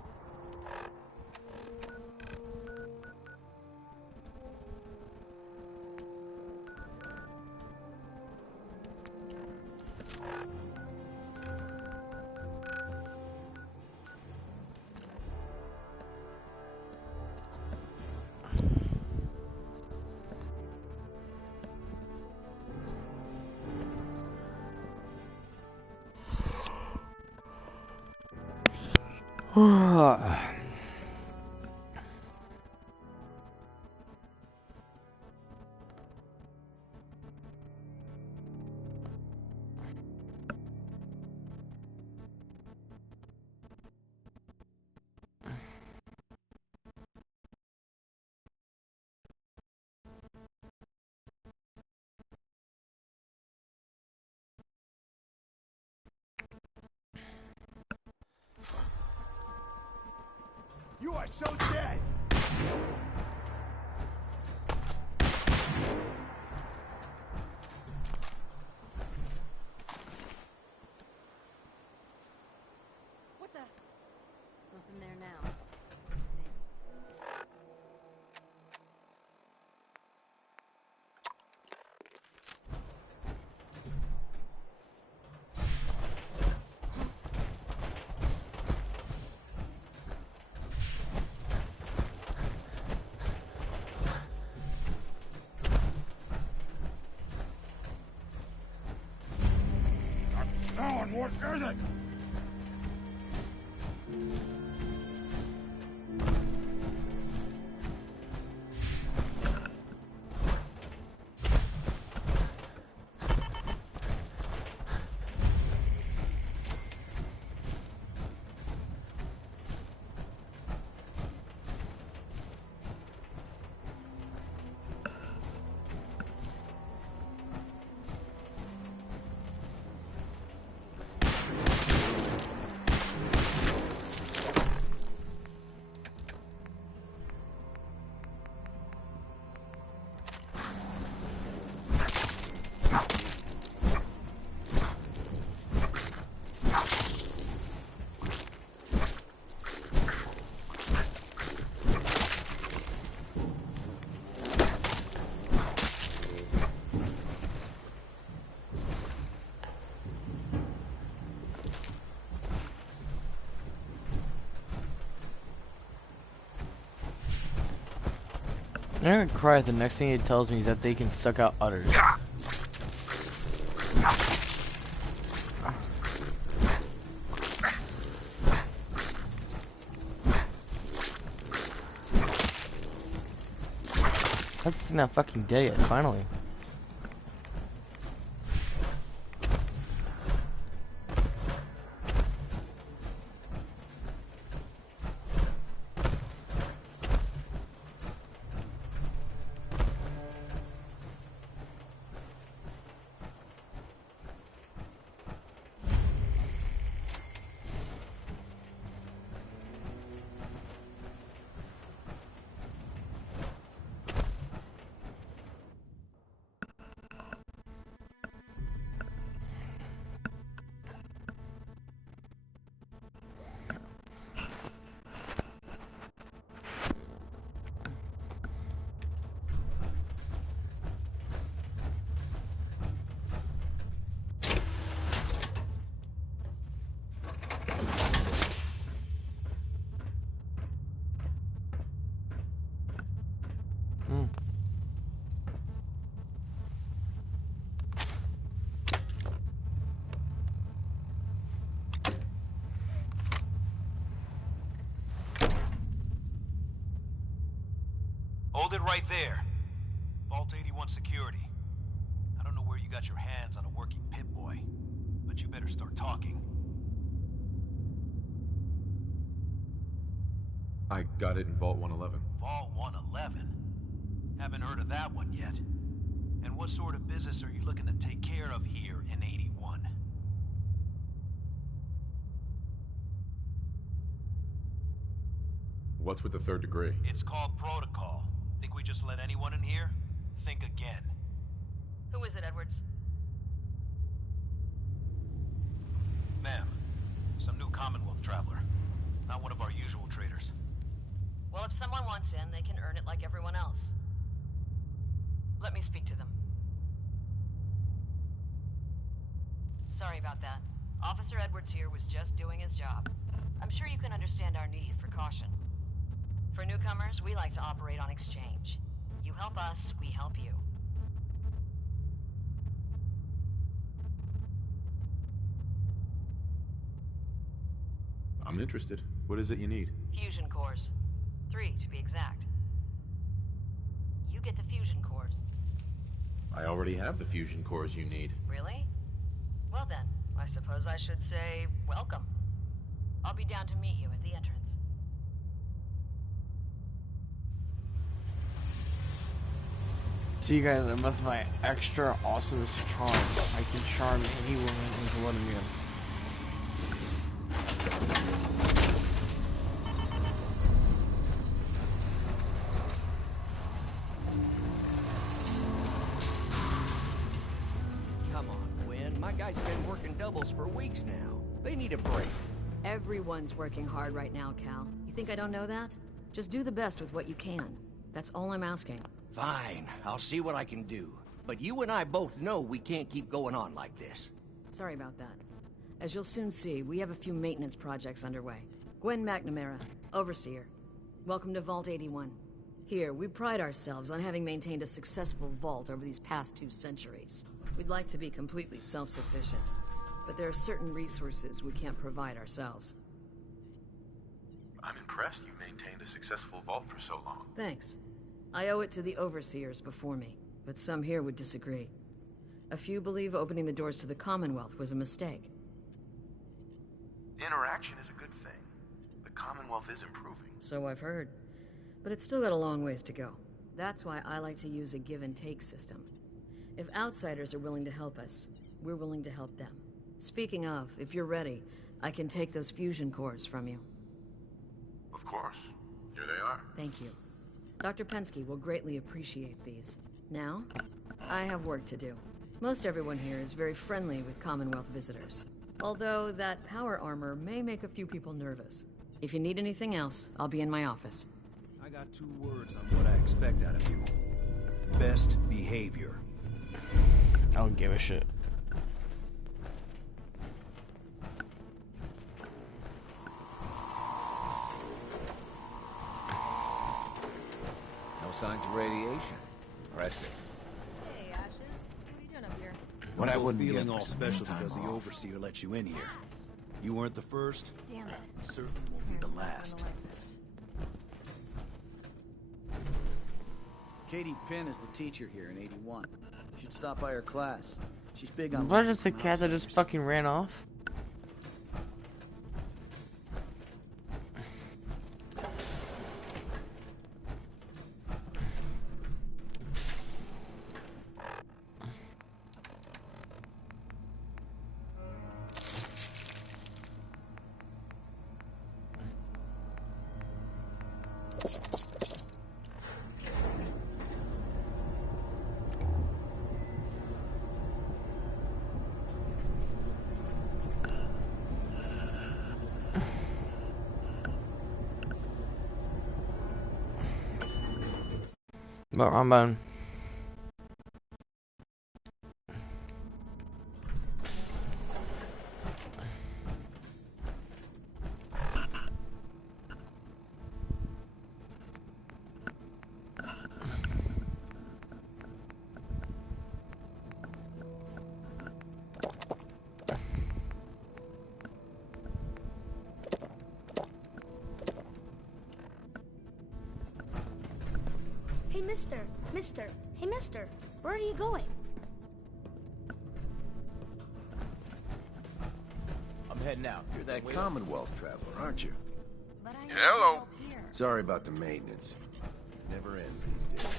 You are so dead! What the? Nothing there now. Alan, what is it? I'm gonna cry if the next thing it tells me is that they can suck out udders. That's not fucking dead yet, finally. Hold it right there. Vault 81 security. I don't know where you got your hands on a working Pip-Boy, but you better start talking. I got it in Vault 111. Vault 111? Haven't heard of that one yet. And what sort of business are you looking to take care of here in 81? What's with the third degree? It's called protocol. Think we just let anyone in here? Think again. Who is it, Edwards? Ma'am, some new Commonwealth traveler. Not one of our usual traders. Well, if someone wants in, they can earn it like everyone else. Let me speak to them. Sorry about that. Officer Edwards here was just doing his job. I'm sure you can understand our need for caution. For newcomers, we like to operate on exchange. You help us, we help you. I'm interested. What is it you need? Fusion cores. 3, to be exact. You get the fusion cores. I already have the fusion cores you need. Really? Well then, I suppose I should say welcome. I'll be down to meet you at the entrance. See, you guys, with my extra awesome charm, I can charm any woman into letting me in. Come on, Gwen. My guy's been working doubles for weeks now. They need a break. Everyone's working hard right now, Cal. You think I don't know that? Just do the best with what you can. That's all I'm asking. Fine, I'll see what I can do. But you and I both know we can't keep going on like this. Sorry about that. As you'll soon see, we have a few maintenance projects underway. Gwen McNamara, Overseer. Welcome to Vault 81. Here, we pride ourselves on having maintained a successful vault over these past 2 centuries. We'd like to be completely self-sufficient, but there are certain resources we can't provide ourselves. I'm impressed you maintained a successful vault for so long. Thanks. I owe it to the Overseers before me, but some here would disagree. A few believe opening the doors to the Commonwealth was a mistake. Interaction is a good thing. The Commonwealth is improving. So I've heard. But it's still got a long ways to go. That's why I like to use a give-and-take system. If outsiders are willing to help us, we're willing to help them. Speaking of, if you're ready, I can take those fusion cores from you. Of course. Here they are. Thank you. Dr. Pensky will greatly appreciate these. Now, I have work to do. Most everyone here is very friendly with Commonwealth visitors. Although that power armor may make a few people nervous. If you need anything else, I'll be in my office. I got 2 words on what I expect out of you. Best behavior. I don't give a shit. No signs of radiation. Impressive. Hey, Ashes. What are you doing up here? What I wouldn't feeling feeling all all special time because the off. Overseer let you in here. You weren't the first. Damn it. Certainly won't be the last. Katie Pinn is the teacher here in 81. You should stop by her class. She's big on... What is a cat that just fucking ran off? But I'm on. Hey mister. Mister. Hey, mister. Where are you going? I'm heading out. You're that Commonwealth traveler, aren't you? But I Hello. Sorry about the maintenance. Never ends these days.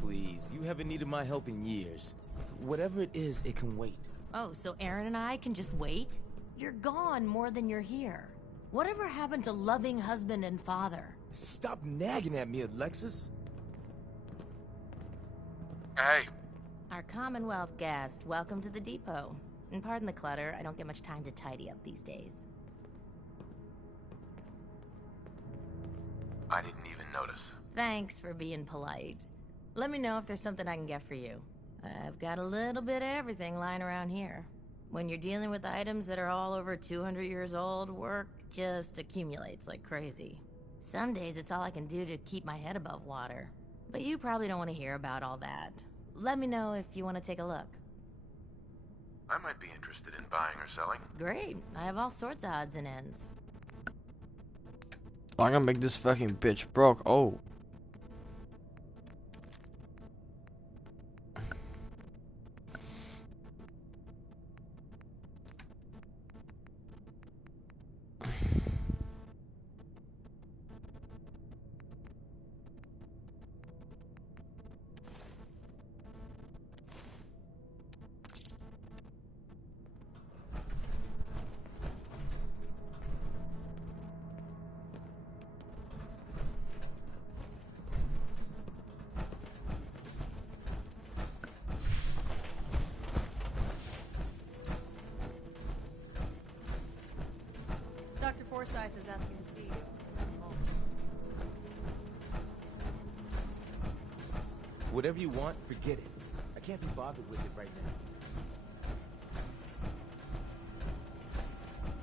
Please, you haven't needed my help in years. Whatever it is, it can wait. Oh, so Aaron and I can just wait? You're gone more than you're here. Whatever happened to loving husband and father? Stop nagging at me, Alexis. Hey. Our Commonwealth guest, welcome to the depot. And pardon the clutter, I don't get much time to tidy up these days. I didn't even notice. Thanks for being polite. Let me know if there's something I can get for you. I've got a little bit of everything lying around here. When you're dealing with items that are all over 200 years old, work just accumulates like crazy. Some days it's all I can do to keep my head above water. But you probably don't want to hear about all that. Let me know if you want to take a look. I might be interested in buying or selling. Great. I have all sorts of odds and ends. I'm gonna make this fucking bitch broke. Oh. Dr. Forsyth is asking to see you. Whatever you want, forget it. I can't be bothered with it right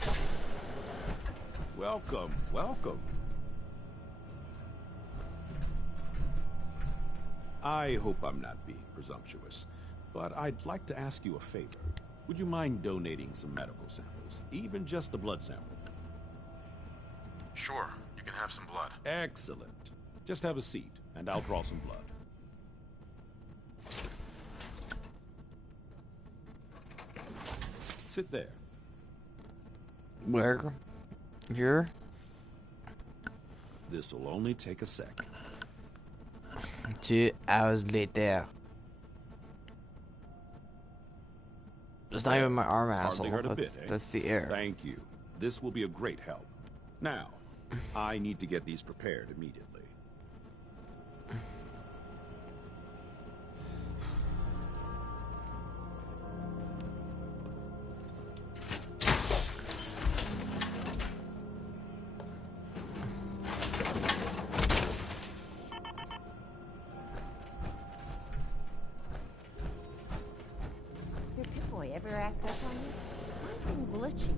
now. Welcome, welcome. I hope I'm not being presumptuous, but I'd like to ask you a favor. Would you mind donating some medical samples, even just a blood sample? Sure, you can have some blood. Excellent. Just have a seat, and I'll draw some blood. Sit there. Where? Here? This'll only take a sec. 2 hours later. It's not even my arm, asshole. Hardly hurt a bit, eh? That's the air. Thank you. This will be a great help. Now, I need to get these prepared immediately. Did Pip-Boy ever act up on you? I've been glitchy.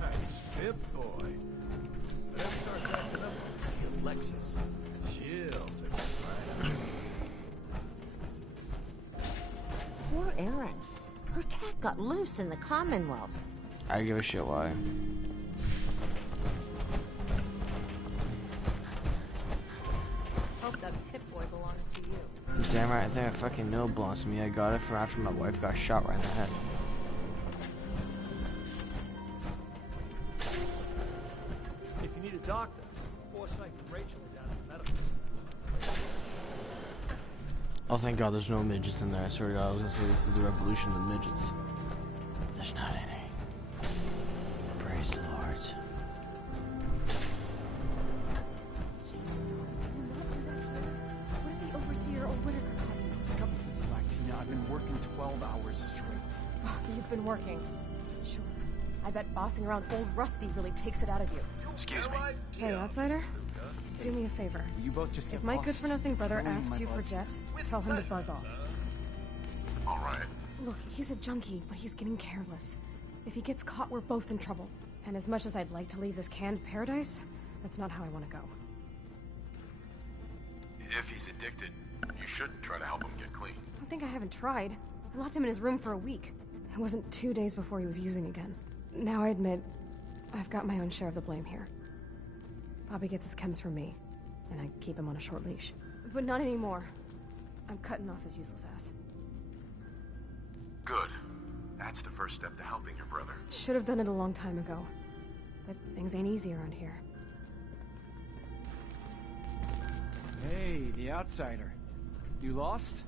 Nice, Pip-Boy. If that starts acting up, see Alexis. She'll fix it right up. Poor Erin. Her cat got loose in the Commonwealth. I give a shit why. Hope that Pip-Boy belongs to you. Damn right, I think I fucking know it belongs to me. I got it from after my wife got shot right in the head. If you need a doctor, Forsyth and Rachel are down at the medical center. Oh, thank God there's no midgets in there. I swear to God, I was gonna say this is the revolution of the midgets. There's not any. Praise the Lord. What did the overseer or Whitaker call you? Cut me some slack, Tina. I've been working 12 hours straight. Oh, you've been working. Sure. I bet bossing around old Rusty really takes it out of you. Excuse me. Hey, outsider. Do me a favor. You both just get If my lost. good-for-nothing brother Ruining asks my you for boss. Jet, tell him to buzz off. All right. Look, he's a junkie, but he's getting careless. If he gets caught, we're both in trouble. And as much as I'd like to leave this canned paradise, that's not how I want to go. If he's addicted, you should try to help him get clean. I think I haven't tried. I locked him in his room for a week. It wasn't 2 days before he was using again. Now I admit, I've got my own share of the blame here. Bobby gets his chems from me, and I keep him on a short leash. But not anymore. I'm cutting off his useless ass. Good. That's the first step to helping your brother. Should have done it a long time ago. But things ain't easy around here. Hey, the outsider. You lost?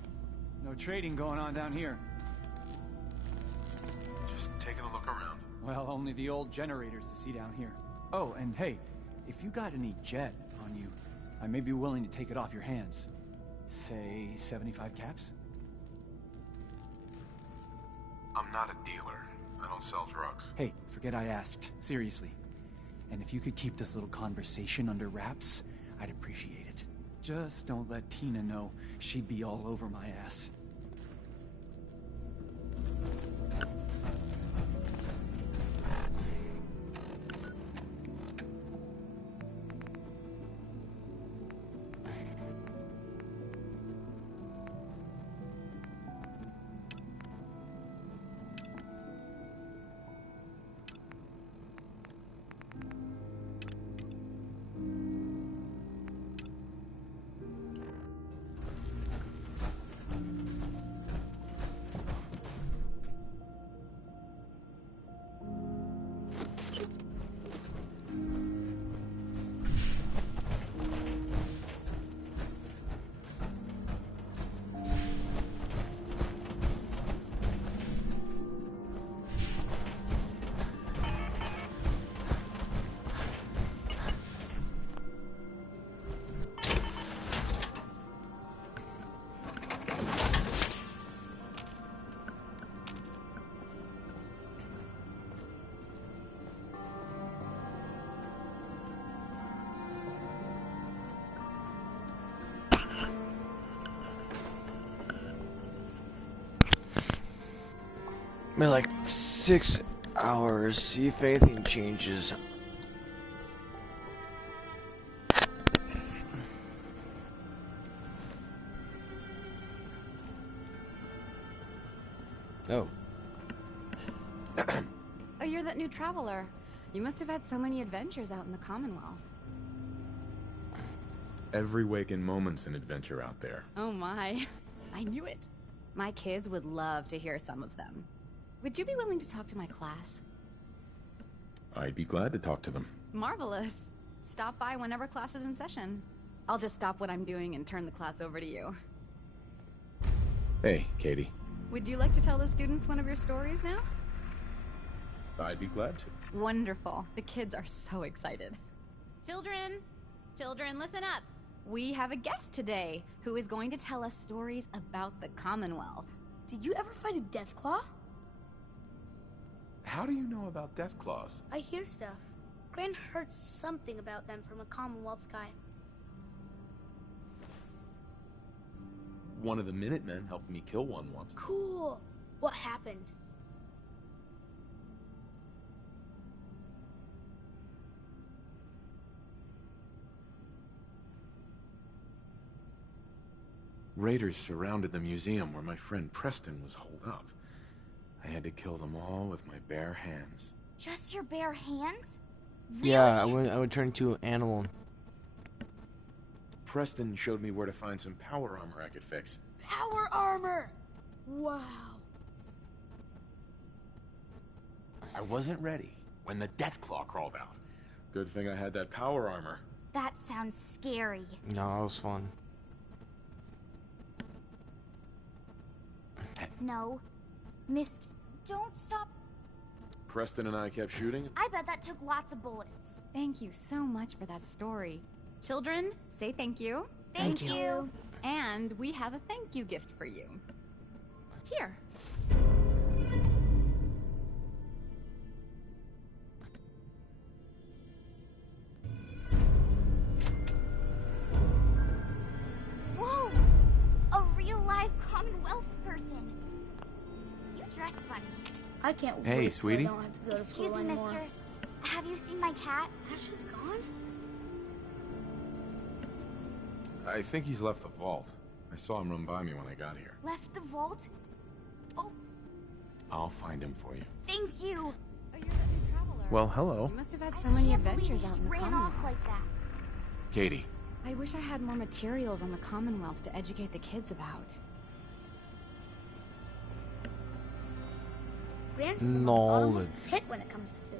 No trading going on down here. Just taking a look around. Well, only the old generators to see down here. Oh, and hey, if you got any jet on you, I may be willing to take it off your hands. Say 75 caps? I'm not a dealer. I don't sell drugs. Hey, forget I asked. Seriously. And if you could keep this little conversation under wraps, I'd appreciate it. Just don't let Tina know. She'd be all over my ass. Been like 6 hours. See if anything changes. Oh. Oh, you're that new traveler. You must have had so many adventures out in the Commonwealth. Every waking moment's an adventure out there. Oh my. I knew it. My kids would love to hear some of them. Would you be willing to talk to my class? I'd be glad to talk to them. Marvelous. Stop by whenever class is in session. I'll just stop what I'm doing and turn the class over to you. Hey, Katie. Would you like to tell the students one of your stories now? I'd be glad to. Wonderful. The kids are so excited. Children! Children, listen up. We have a guest today who is going to tell us stories about the Commonwealth. Did you ever fight a Deathclaw? How do you know about Deathclaws? I hear stuff. Gran heard something about them from a Commonwealth guy. One of the Minutemen helped me kill one once. Cool. What happened? Raiders surrounded the museum where my friend Preston was holed up. I had to kill them all with my bare hands. Just your bare hands? Really? Yeah, I would turn into an animal. Preston showed me where to find some power armor I could fix. Power armor! Wow. I wasn't ready when the Deathclaw crawled out. Good thing I had that power armor. That sounds scary. No, it was fun. No. Miss, don't stop. Preston and I kept shooting. I bet that took lots of bullets. Thank you so much for that story. Children, say thank you. Thank you. And we have a thank you gift for you. Here. Whoa! A real-life Commonwealth person. You dress funny. I can't Hey, wait till sweetie. I don't have to go to school anymore. Excuse me, mister. Have you seen my cat? Ash is gone? I think he's left the vault. I saw him run by me when I got here. Left the vault? Oh, I'll find him for you. thank you. Oh, you're the new traveler. Well, hello. You must have had so many adventures He out in the ran Commonwealth. off like that. Katie. I wish I had more materials on the Commonwealth to educate the kids about. Grant's is in the Knowledge. bottomless pit when it comes to food.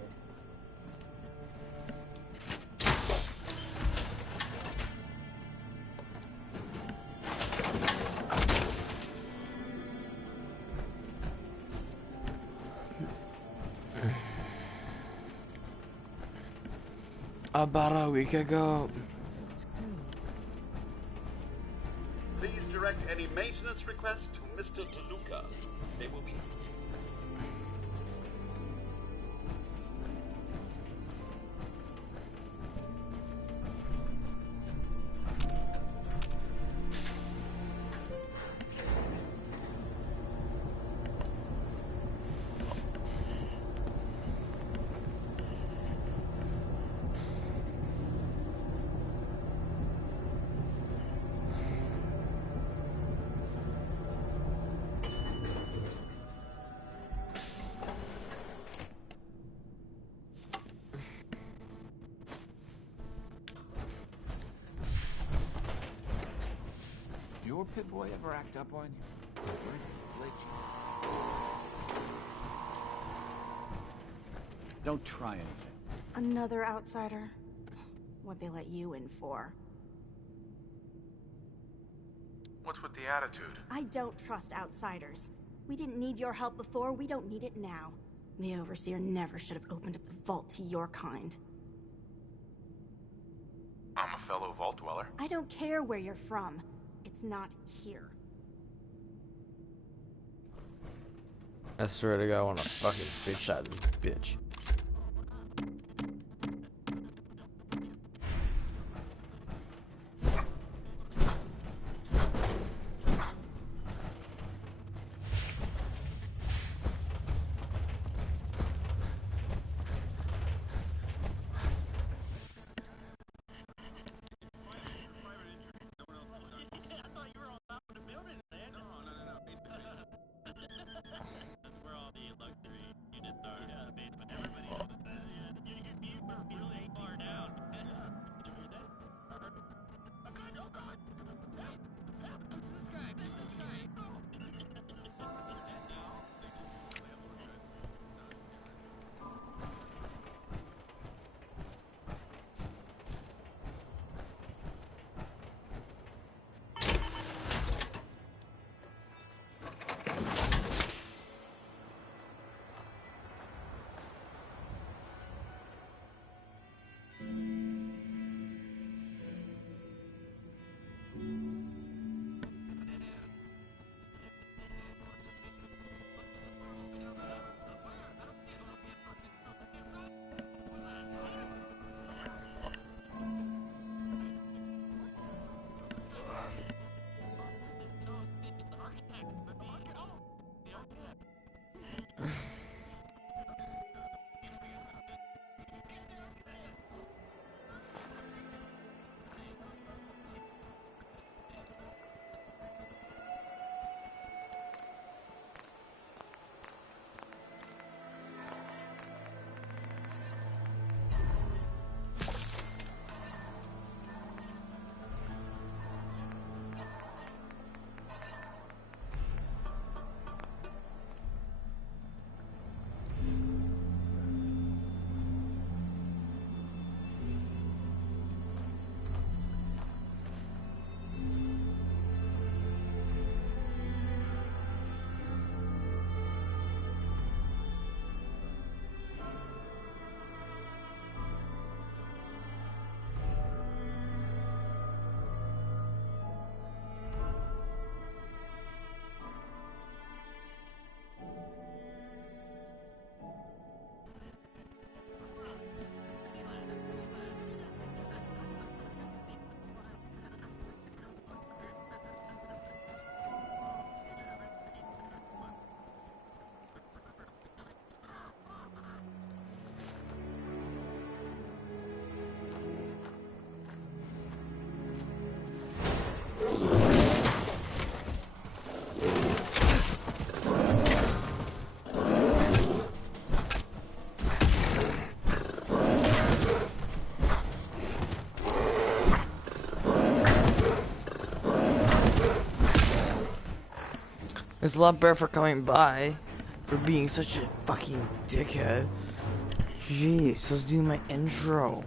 About a week ago. Please direct any maintenance requests to Mr. DeLuca. They will be... Your Pip-Boy ever act up on you? Where did he let you? Don't try anything. Another outsider? What'd they let you in for? What's with the attitude? I don't trust outsiders. We didn't need your help before, we don't need it now. The Overseer never should have opened up the vault to your kind. I'm a fellow vault dweller. I don't care where you're from. It's not here. I swear to God, I want to fucking bitch shot this bitch. It's a lot better for coming by, for being such a fucking dickhead. Jeez, let's do my intro.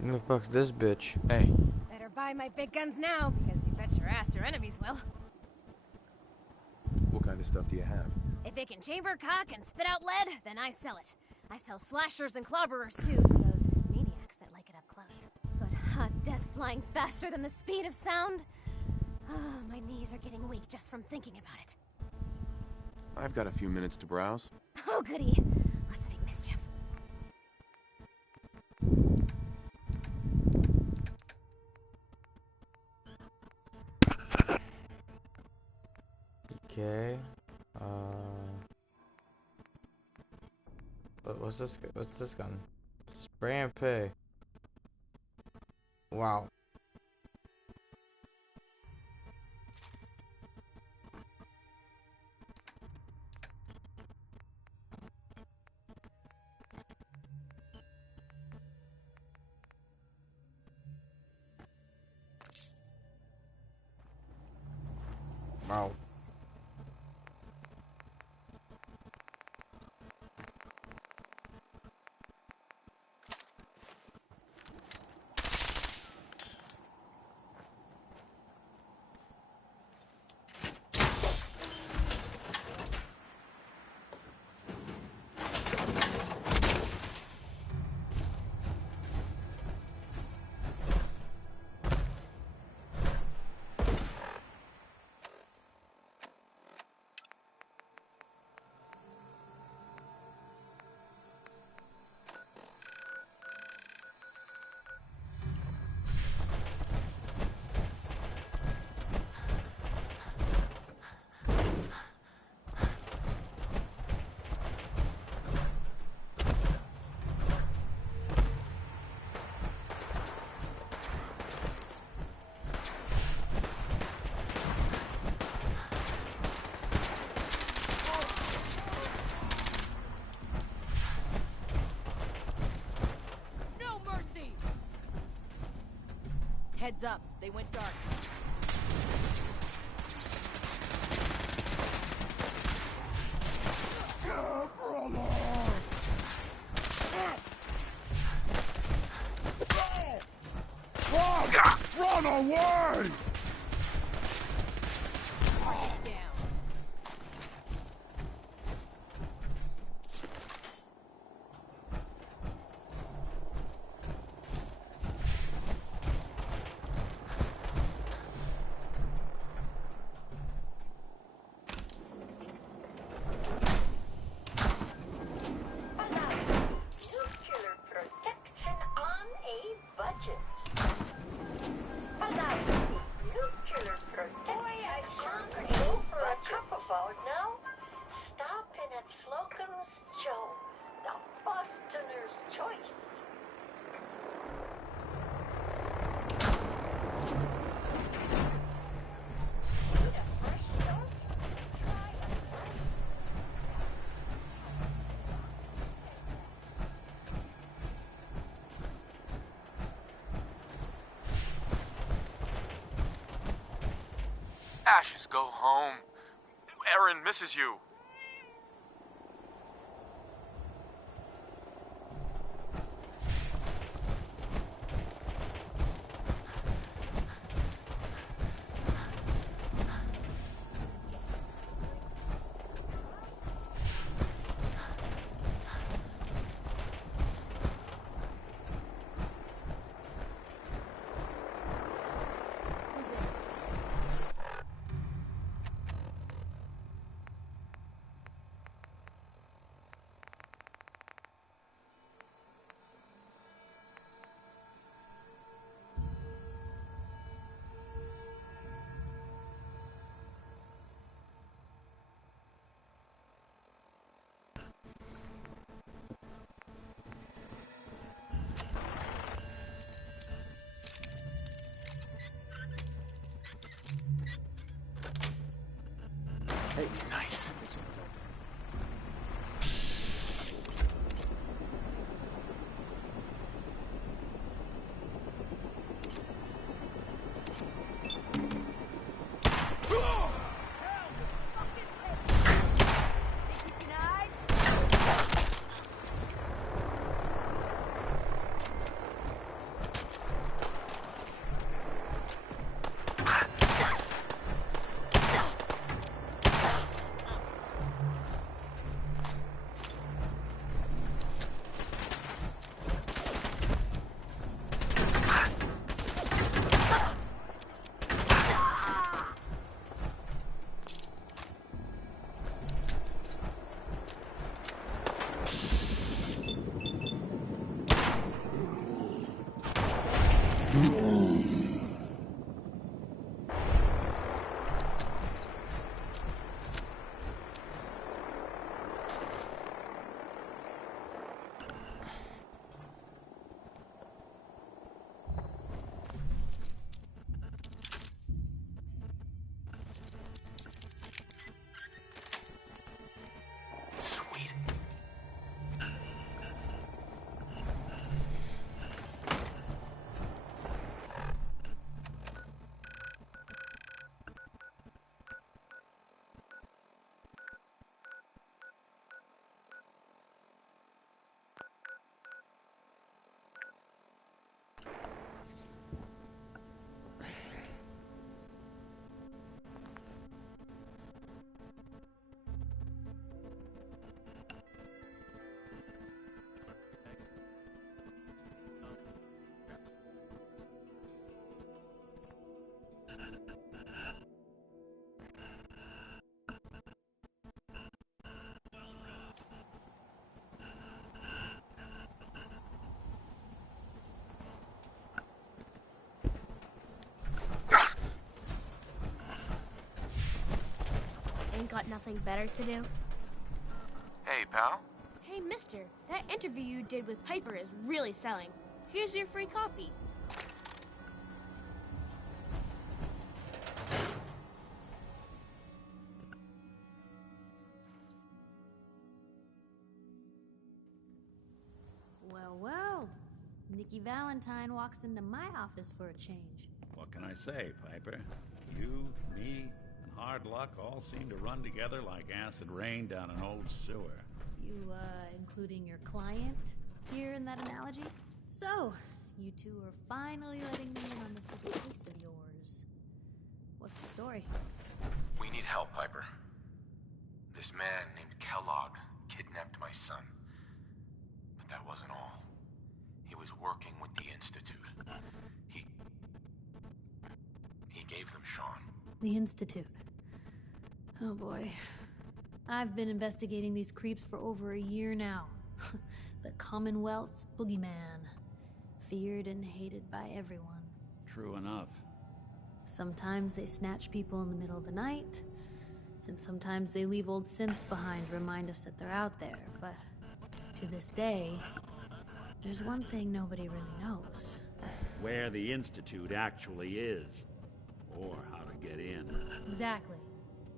Who the fuck's this bitch? Hey. Better buy my big guns now, because you bet your ass your enemies will. What kind of stuff do you have? If it can chamber cock and spit out lead, then I sell it. I sell slashers and clobberers too, for those maniacs that like it up close. But hot death flying faster than the speed of sound? Oh, my knees are getting weak just from thinking about it. I've got a few minutes to browse. Oh, goody. Let's make mischief. Okay. What's this? What's this gun? Spray and pay. Wow. Wow. Heads up, they went dark. Run away! Nuclear protection on a budget. Allow nuclear protection on a budget. About now, stopping at Slocum's Joe, the Bostoner's choice. Ashes, go home. Erin misses you. Hey, nice. Sweet. Ain't got nothing better to do? Hey, pal. Hey, mister, that interview you did with Piper is really selling. Here's your free copy. Well, well. Dickie Valentine walks into my office for a change. What can I say, Piper? You, me, and hard luck all seem to run together like acid rain down an old sewer. You, including your client here in that analogy? So, you two are finally letting me in on this little case of yours. What's the story? We need help, Piper. This man named Kellogg kidnapped my son. But that wasn't all. He was working with the Institute. He gave them Sean. The Institute. Oh boy. I've been investigating these creeps for over a year now. The Commonwealth's boogeyman. Feared and hated by everyone. True enough. Sometimes they snatch people in the middle of the night, and sometimes they leave old synths behind to remind us that they're out there, but to this day, there's one thing nobody really knows. Where the Institute actually is. Or how to get in. Exactly.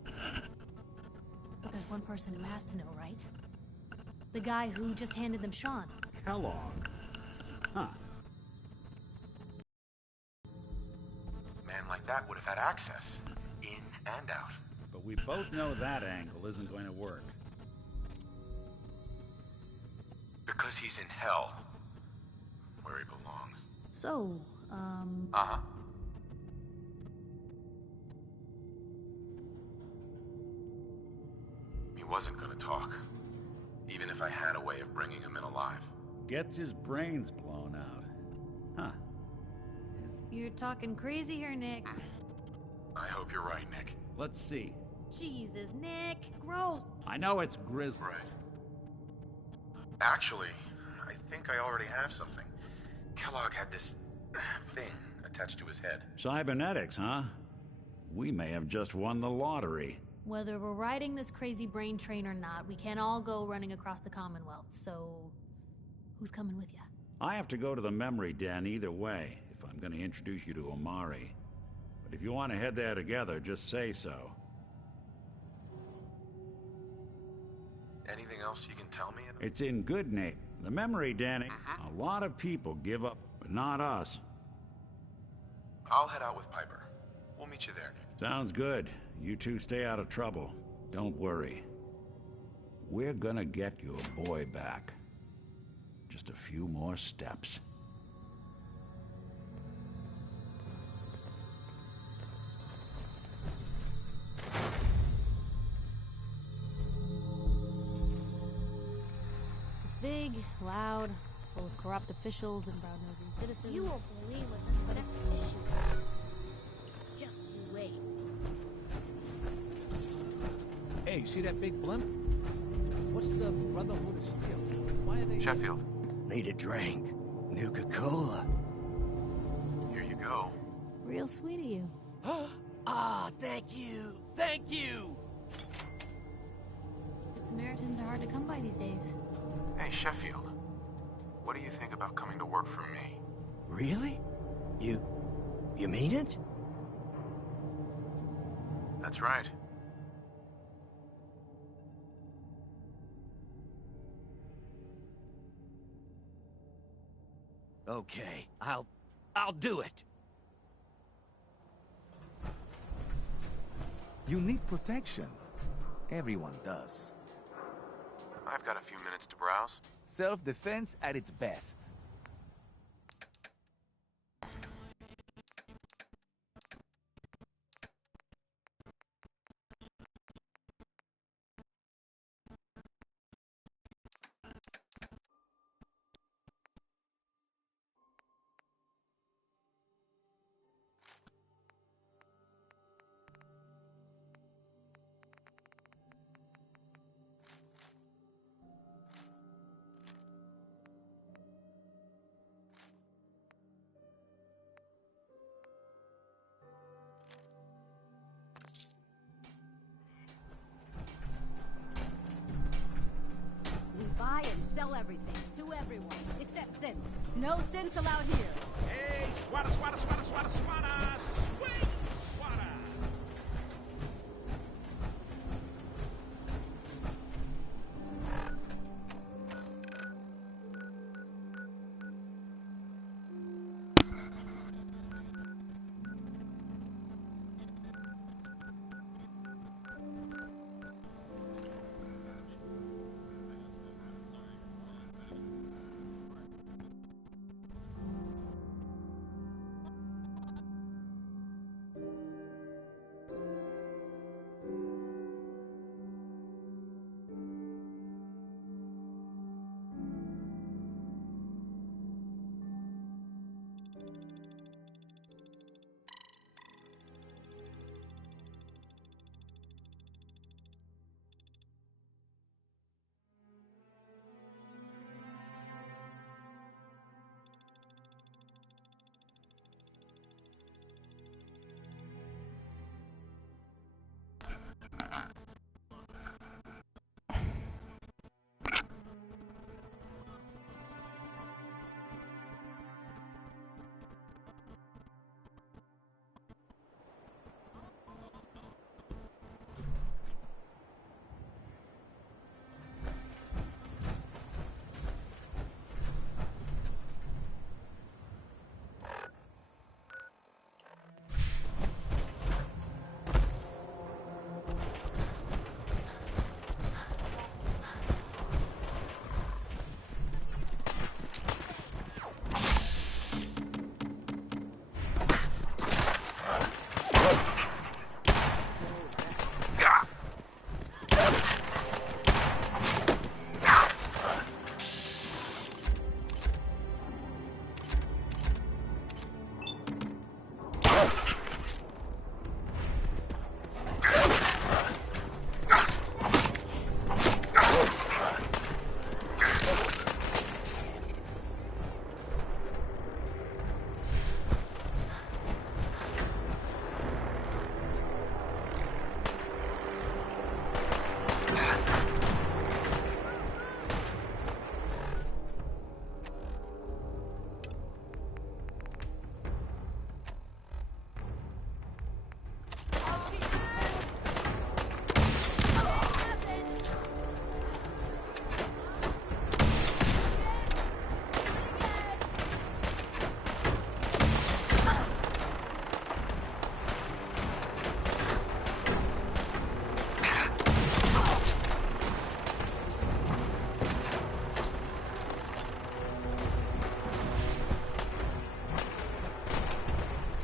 But there's one person who has to know, right? The guy who just handed them Sean. Kellogg. Huh. Man like that would have had access. In and out. But we both know that angle isn't going to work. Because he's in hell. Where he belongs. So, Uh-huh. He wasn't gonna talk. Even if I had a way of bringing him in alive. Gets his brains blown out. Huh. you're talking crazy here, Nick. I hope you're right, Nick. Let's see. Jesus, Nick. Gross. I know it's grisly. Right. Actually, I think I already have something. Kellogg had this thing attached to his head. Cybernetics, huh? We may have just won the lottery. Whether we're riding this crazy brain train or not, we can't all go running across the Commonwealth, so who's coming with you? I have to go to the memory den either way, if I'm going to introduce you to Omari. But if you want to head there together, just say so. Anything else you can tell me? It's in good name. The memory den, a lot of people give up, but not us. I'll head out with Piper. We'll meet you there, Nick. Sounds good. You two stay out of trouble. Don't worry. We're gonna get your boy back. Just a few more steps. It's big, loud, full of corrupt officials and brown-nosing citizens. You won't believe what's in the next issue. Just you wait. Hey, you see that big blimp? What's the Brotherhood of Steel? Why are they... Sheffield. Need a drink. Nuka-Cola. Here you go. Real sweet of you. Ah, thank you. Thank you. Good Samaritans are hard to come by these days. Hey, Sheffield. What do you think about coming to work for me? Really? You mean it? That's right. Okay, I'll do it. You need protection. Everyone does. I've got a few minutes to browse. Self-defense at its best. We buy and sell everything to everyone, except synths. No synths allowed here. Hey, swata, swata, swata, swata, swata! Swing, swata!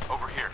Over here.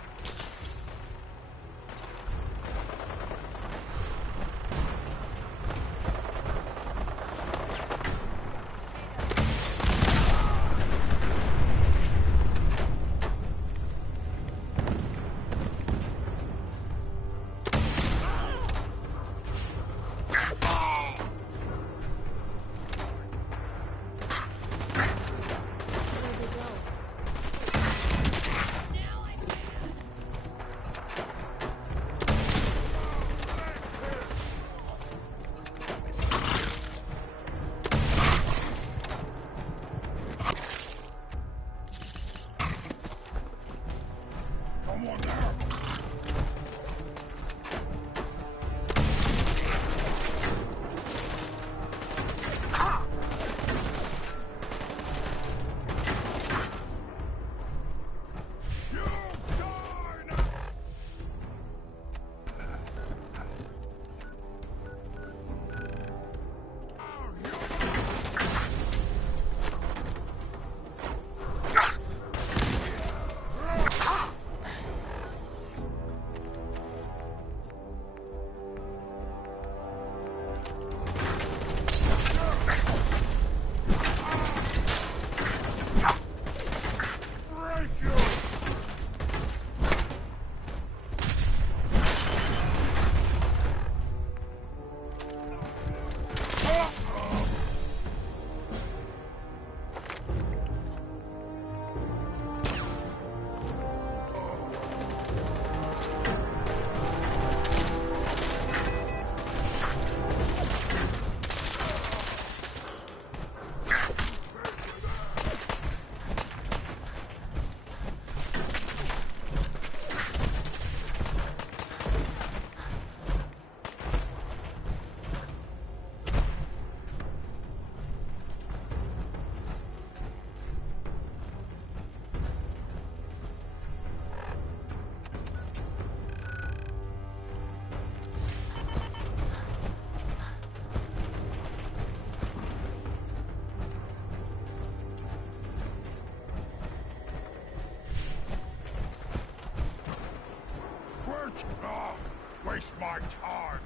Come on now. Waste my time.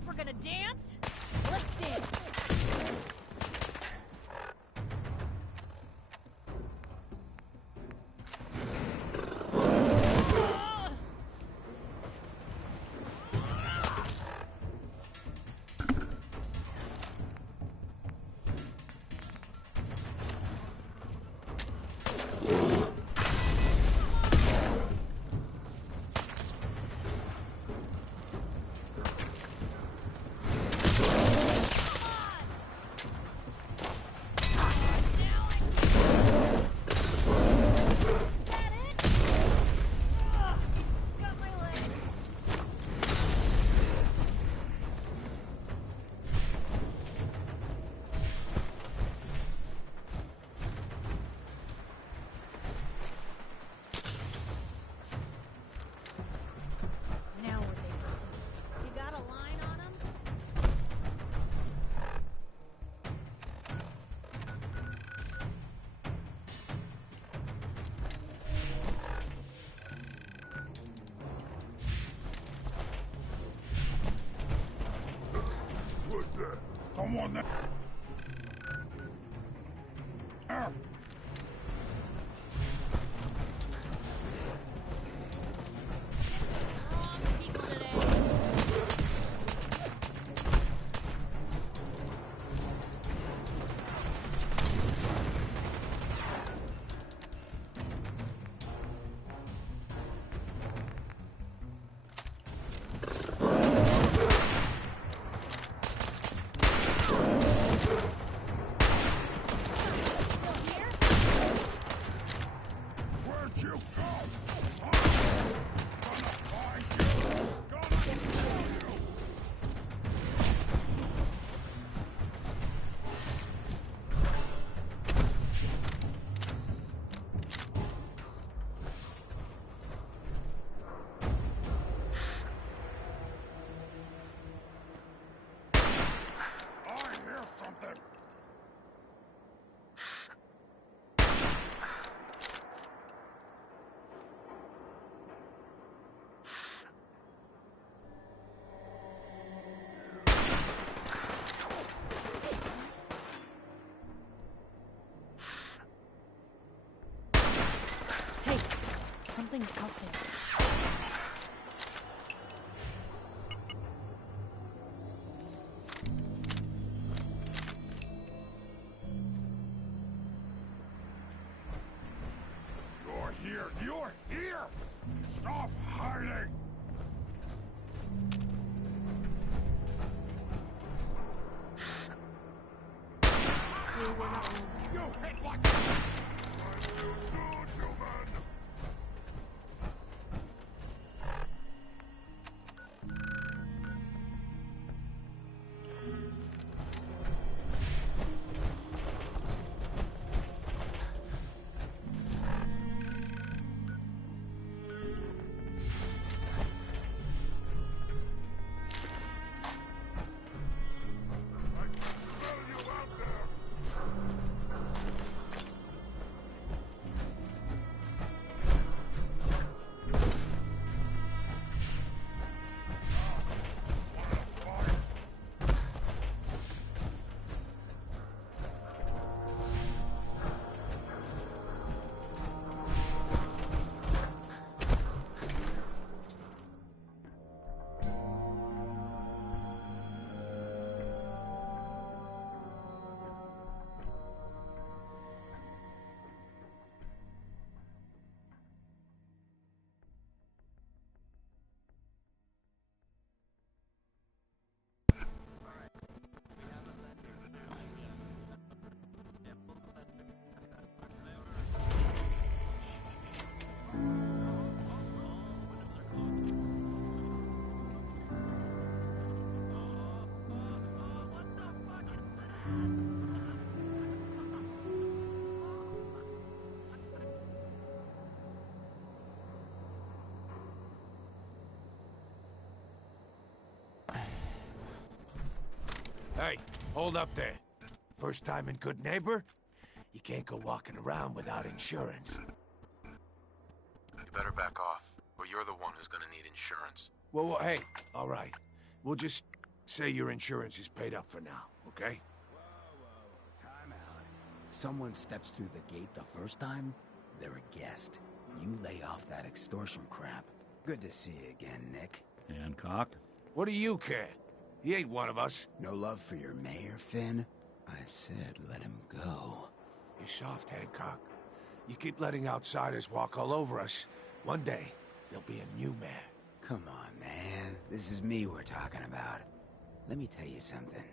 if we're gonna dance, let's dance. Now what they put to me. You got a line on them? Who's there? Someone there? Where'd you go? Gonna find you! Gonna kill you! I hear something! Hey, something's out there. You're here! You're here! Stop hiding! You hit like a... I will soon, human! I can smell you out there! Hey, hold up there. First time in Good Neighbor? You can't go walking around without insurance. You better back off, or you're the one who's gonna need insurance. Well, hey, all right. We'll just Say your insurance is paid up for now, okay? Time out. Someone steps through the gate the first time, they're a guest. You lay off that extortion crap. Good to see you again, Nick. Hancock? What do you care? He ain't one of us. No love for your mayor, Finn? I said let him go. You're soft, Hancock. You keep letting outsiders walk all over us. One day, there'll be a new mayor. Come on, man. This is me we're talking about. Let me tell you something.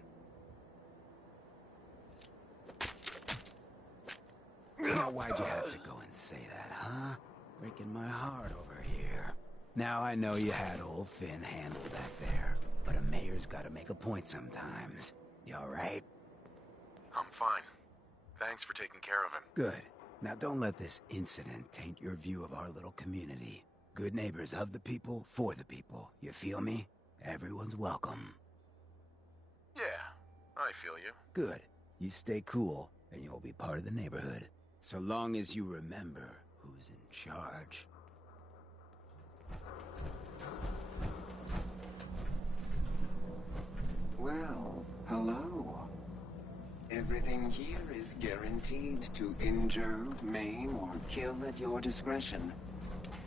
Now, why'd you have to go and say that, huh? Breaking my heart over here. Now I know you had old Finn handled back there, but a mayor's gotta make a point sometimes. You alright? I'm fine. Thanks for taking care of him. Good. Now don't let this incident taint your view of our little community. Good neighbors of the people, for the people. You feel me? Everyone's welcome. Yeah, I feel you. Good. You stay cool, and you'll be part of the neighborhood. So long as you remember who's in charge. Well, hello. Everything here is guaranteed to injure, maim, or kill at your discretion.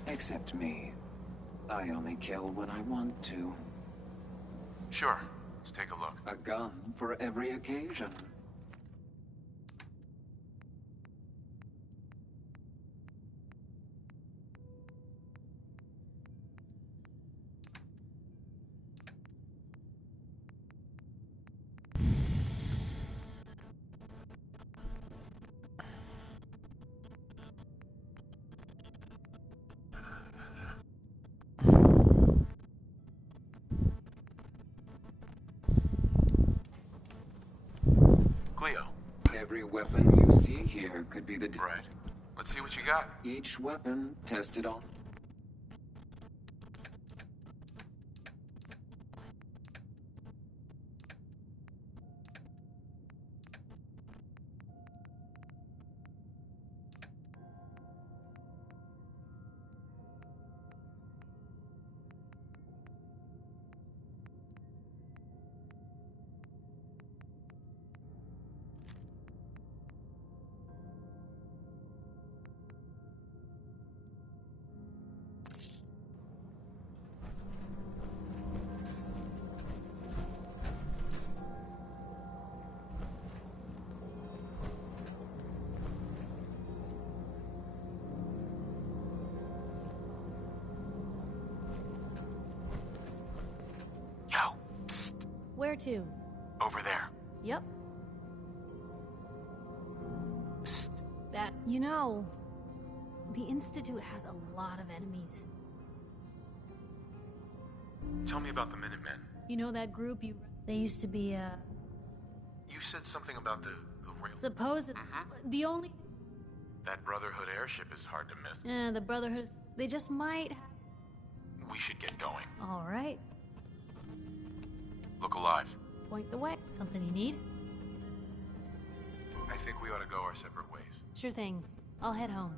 Except me. I only kill when I want to. Sure, let's take a look. A gun for every occasion. Cleo. Every weapon you see here could be the... Right. Let's see what you got. Each weapon tested on... Where to? Over there. Yep. That, you know, the Institute has a lot of enemies. Tell me about the Minutemen. You know that group they used to be, You said something about the rail... Suppose the only... That Brotherhood airship is hard to miss. The Brotherhood, they just might... We should get going. All right. Look alive. Point the way. Something you need? I think we ought to go our separate ways. Sure thing. I'll head home.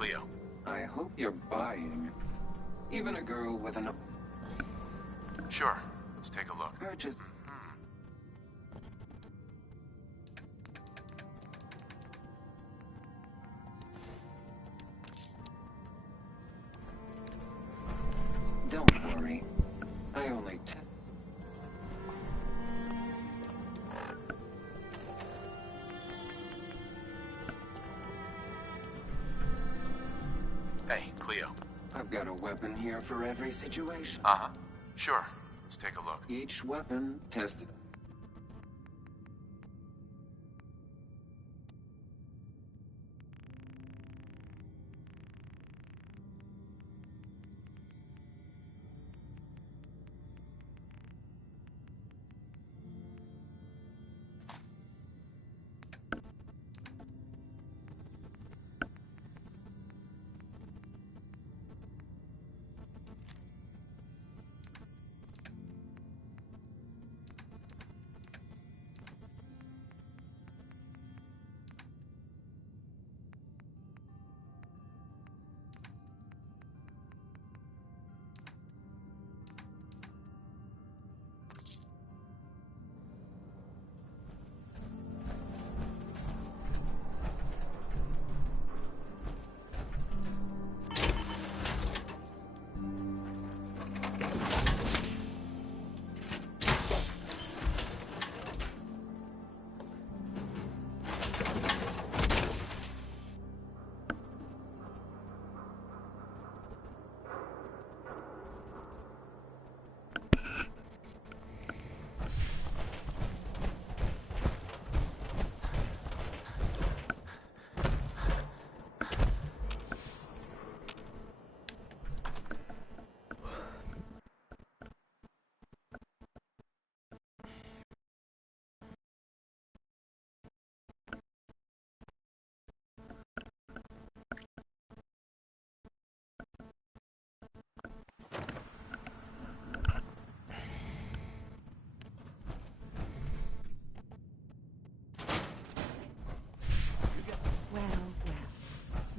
Cleo. I hope you're buying. Even a girl with an... Sure. Let's take a look. Purchase... Don't worry. I only... Hey, Cleo. I've got a weapon here for every situation. Uh-huh. Sure. Let's take a look. Each weapon tested.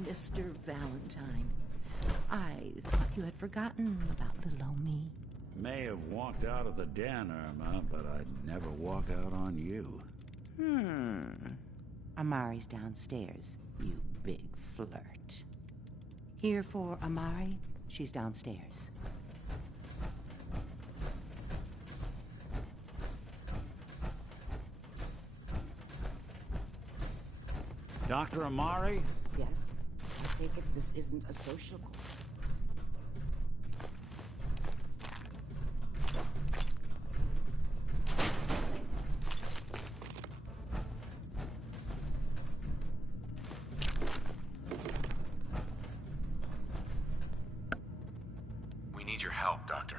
Mr. Valentine, I thought you had forgotten about little old me. May have walked out of the den, Irma, but I'd never walk out on you. Amari's downstairs, you big flirt. Here for Amari? She's downstairs. Dr. Amari? Yes? I take it this isn't a social call. We need your help, Doctor.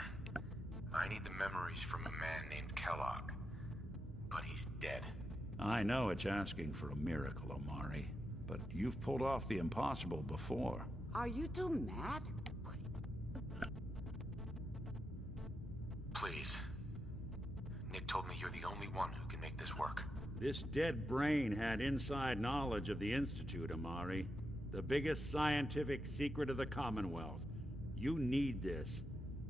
I need the memories from a man named Kellogg. But he's dead. I know it's asking for a miracle, Amari, but you've pulled off the impossible before. Are you two mad? Please. Nick told me you're the only one who can make this work. This dead brain had inside knowledge of the Institute, Amari. The biggest scientific secret of the Commonwealth. You need this,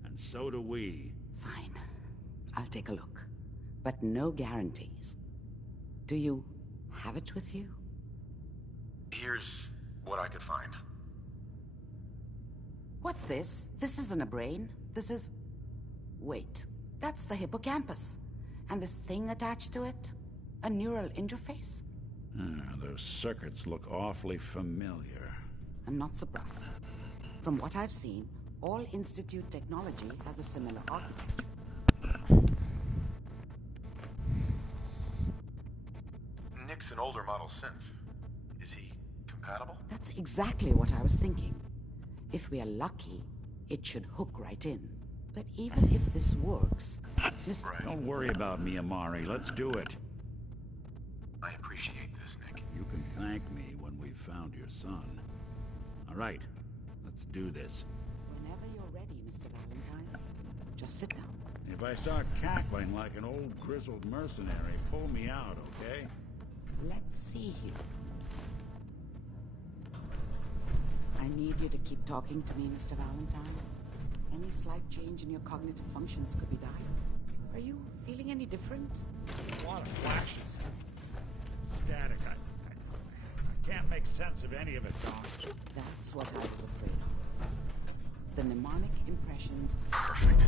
and so do we. Fine. I'll take a look. But no guarantees. Do you have it with you? Here's what I could find. What's this? This isn't a brain. This is... Wait. That's the hippocampus. And this thing attached to it? A neural interface? Those circuits look awfully familiar. I'm not surprised. From what I've seen, all Institute technology has a similar architecture. Nick's an older model synth. Is he compatible? That's exactly what I was thinking. If we are lucky, it should hook right in. But even if this works, Right. Don't worry about me, Amari. Let's do it. I appreciate this, Nick. You can thank me when we've found your son. All right, let's do this. Whenever you're ready, Mr. Valentine, just sit down. If I start cackling like an old grizzled mercenary, pull me out, okay? Let's see here. I need you to keep talking to me, Mr. Valentine. Any slight change in your cognitive functions could be dire. Are you feeling any different? A lot of flashes. Static. I can't make sense of any of it, Doc. That's what I was afraid of. The mnemonic impressions Perfect.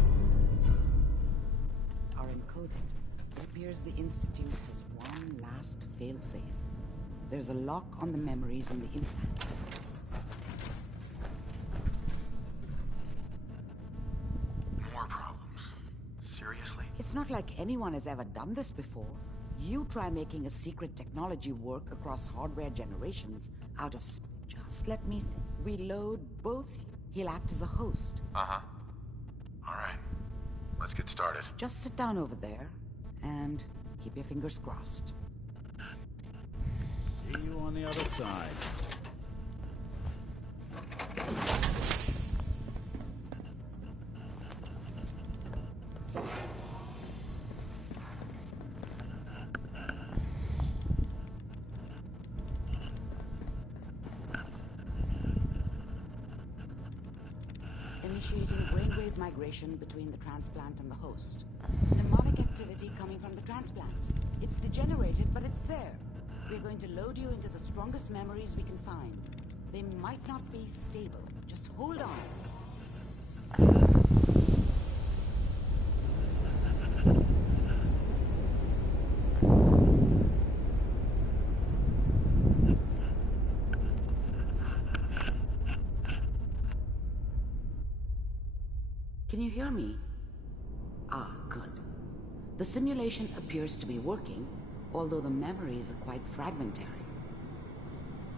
are encoded. It appears the Institute has one last failsafe. There's a lock on the memories in the implant. More problems. Seriously? It's not like anyone has ever done this before. You try making a secret technology work across hardware generations out of... Just let me think. We load both. He'll act as a host. Uh-huh. All right. Let's get started. Just sit down over there and keep your fingers crossed. See you on the other side. Initiating brainwave migration between the transplant and the host. Mnemonic activity coming from the transplant. It's degenerated, but it's there. We're going to load you into the strongest memories we can find. They might not be stable. Just hold on. Can you hear me? Ah, good. The simulation appears to be working, although the memories are quite fragmentary.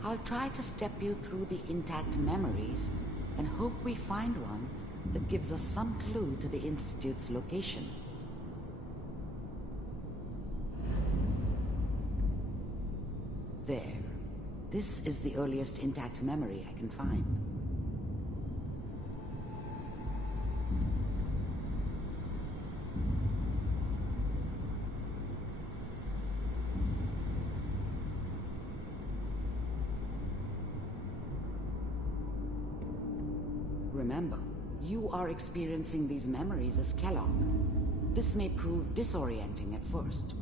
I'll try to step you through the intact memories and hope we find one that gives us some clue to the Institute's location. There. This is the earliest intact memory I can find. Remember, you are experiencing these memories as Kellogg. This may prove disorienting at first.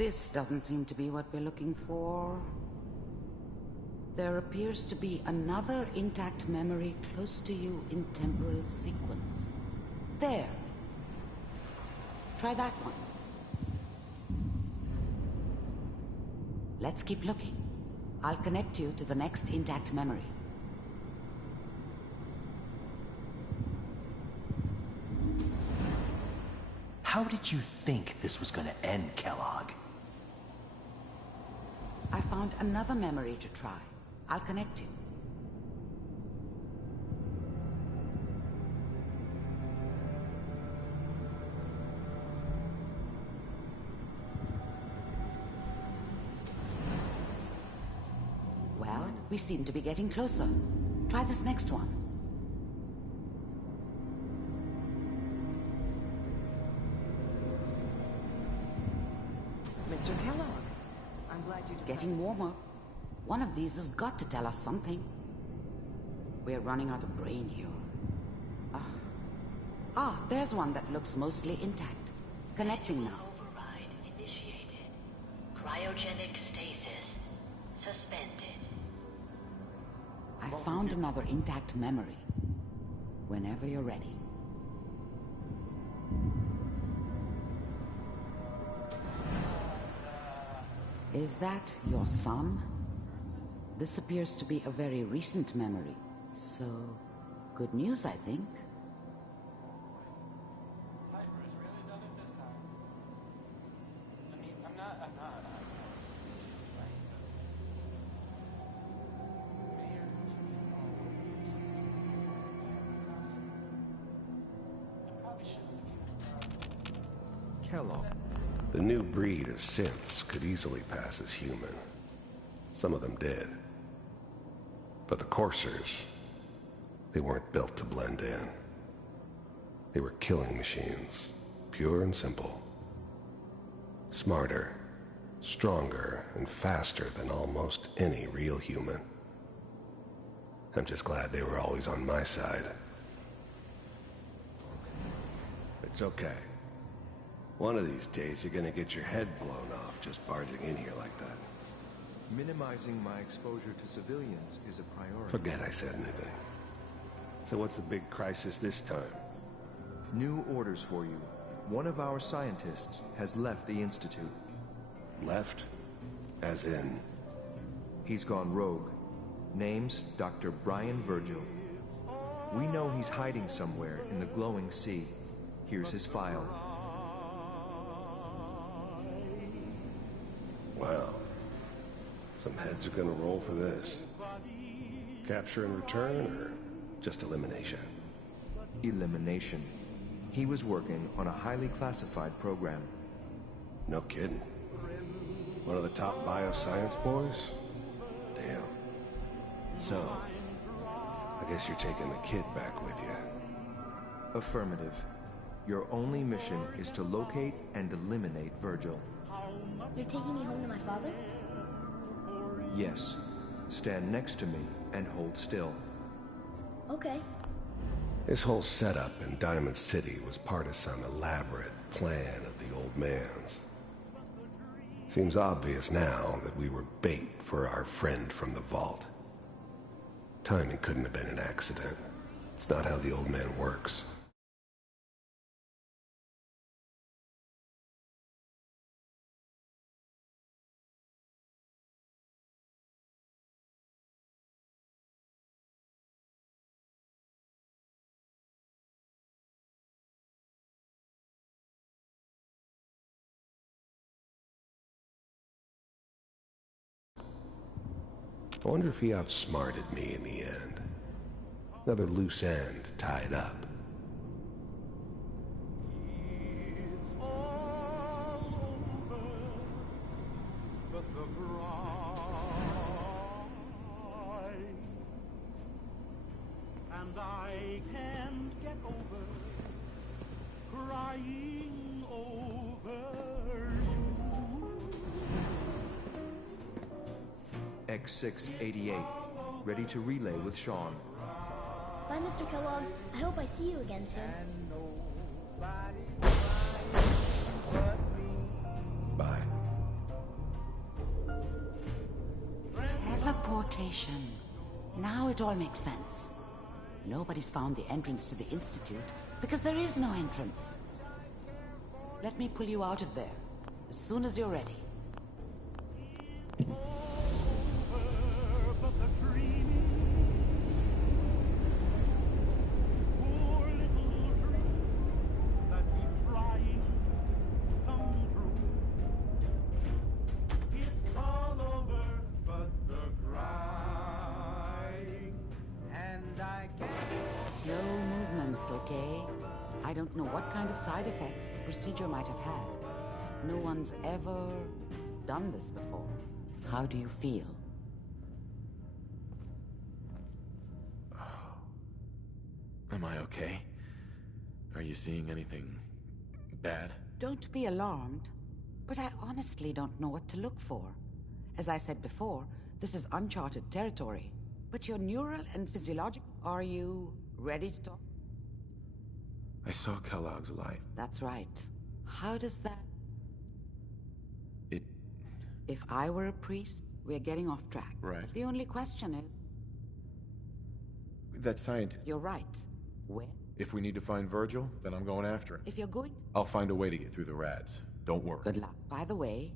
This doesn't seem to be what we're looking for. There appears to be another intact memory close to you in temporal sequence. There. Try that one. Let's keep looking. I'll connect you to the next intact memory. How did you think this was gonna end, Kellogg? I found another memory to try. I'll connect you. Well, we seem to be getting closer. Try this next one. Mr. Kellogg, I'm glad you decided. Getting warmer. One of these has got to tell us something. We're running out of brain here. There's one that looks mostly intact. Connecting now. Override initiated. Cryogenic stasis suspended. I found another intact memory. Whenever you're ready. Is that your son? This appears to be a very recent memory. So, good news, I think. Kellogg. The new breed of synths could easily pass as human. Some of them did. But the coursers, they weren't built to blend in. They were killing machines, pure and simple. Smarter, stronger, and faster than almost any real human. I'm just glad they were always on my side. It's okay. One of these days, you're gonna get your head blown off just barging in here like that. Minimizing my exposure to civilians is a priority. Forget I said anything. So what's the big crisis this time? New orders for you. One of our scientists has left the Institute. Left? As in? He's gone rogue. Name's Dr. Brian Virgil. We know he's hiding somewhere in the glowing sea. Here's his file. Well, some heads are gonna roll for this. Capture and return, or just elimination? Elimination. He was working on a highly classified program. No kidding. One of the top bioscience boys? Damn. So, I guess you're taking the kid back with you. Affirmative. Your only mission is to locate and eliminate Virgil. You're taking me home to my father? Yes. Stand next to me and hold still. Okay. This whole setup in Diamond City was part of some elaborate plan of the old man's. Seems obvious now that we were bait for our friend from the vault. Timing couldn't have been an accident. It's not how the old man works. I wonder if he outsmarted me in the end. Another loose end tied up. And I can't get over crying over you. X688, ready to relay with Sean. Bye, Mr. Kellogg. I hope I see you again soon. Bye. Teleportation. Now it all makes sense. Nobody's found the entrance to the Institute because there is no entrance. Let me pull you out of there as soon as you're ready. but the dreaming, poor little dream that keeps trying to come true. It's all over, but the crying, and I can't. Slow movements, okay? I don't know what kind of side effects the procedure might have had. No one's ever done this before. How do you feel? Am I okay? Are you seeing anything bad? Don't be alarmed, but I honestly don't know what to look for. As I said before, this is uncharted territory. But your neural and physiological... Are you ready to talk? I saw Kellogg's life. That's right. How does that... It... If I were a priest, we're getting off track. Right. The only question is... That scientist. You're right. Where? If we need to find Virgil, then I'm going after him. If you're going... I'll find a way to get through the rads. Don't worry. Good luck. By the way...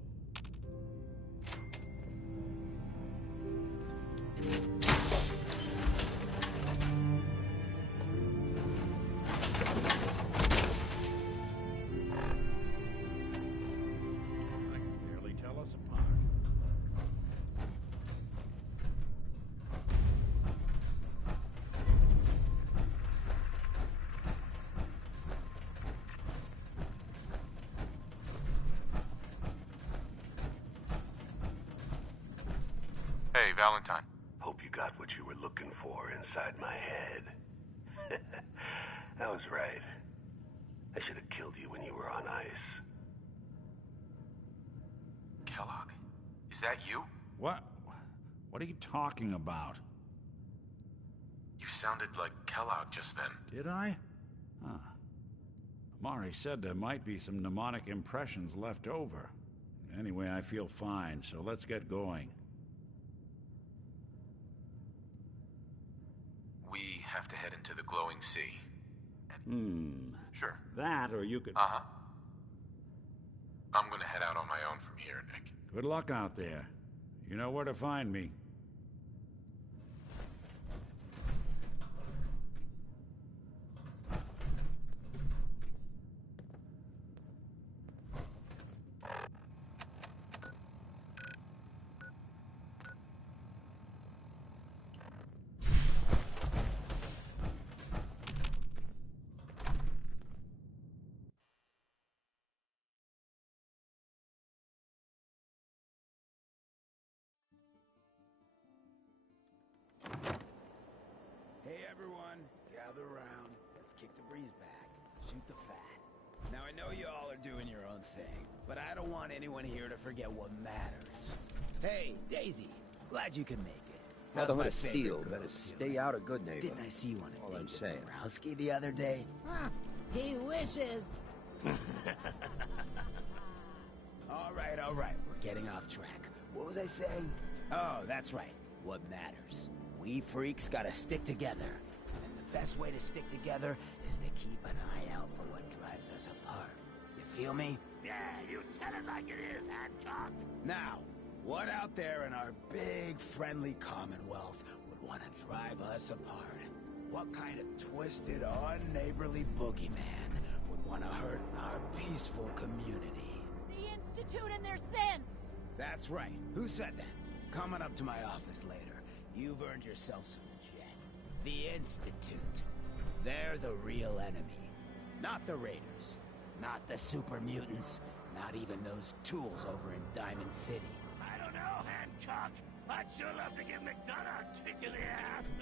Hey, Valentine. Hope you got what you were looking for inside my head. I was right. I should have killed you when you were on ice. Kellogg? Is that you? What? What are you talking about? You sounded like Kellogg just then. Did I? Huh. Mari said there might be some mnemonic impressions left over. Anyway, I feel fine, so let's get going. We have to head into the glowing sea. Sure. That, or you could... Uh-huh. I'm gonna head out on my own from here, Nick. Good luck out there. You know where to find me. Hey everyone, gather around. Let's kick the breeze back. Shoot the fat. Now I know you all are doing your own thing, but I don't want anyone here to forget what matters. Hey, Daisy, glad you could make it. How's Brotherhood my of Steel favorite better girl stay doing? out of good neighbor. Didn't I see you on a All date I'm with saying. Borowski the other day? He wishes. All right, we're getting off track. What was I saying? Oh, that's right, what matters. We freaks gotta stick together. And the best way to stick together is to keep an eye out for what drives us apart. You feel me? Yeah, you tell it like it is, Hancock. Now, what out there in our big, friendly Commonwealth would want to drive us apart? What kind of twisted, unneighborly boogeyman would want to hurt our peaceful community? The Institute and their sins! That's right. Who said that? Coming up to my office later. You've earned yourself some jet. The Institute. They're the real enemy. Not the Raiders. Not the super mutants. Not even those tools over in Diamond City. I don't know, Hancock. I'd sure love to give McDonough a kick in the ass.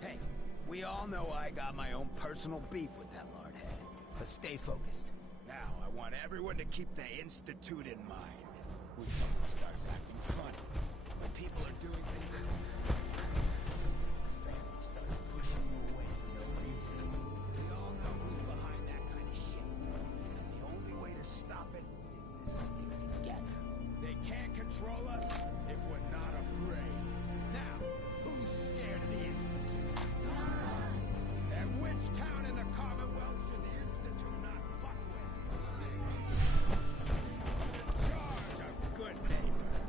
Hey, we all know I got my own personal beef with that lard-head. But stay focused. Now, I want everyone to keep the Institute in mind. When someone starts acting funny, when people are doing things that... family starts pushing you away for no reason. We all know who's behind that kind of shit. The only way to stop it is to stick together. They can't control us if we're not afraid. Now, who's scared of the Institute? And which town in the Commonwealth should the Institute not fuck with? Charge a good neighbor.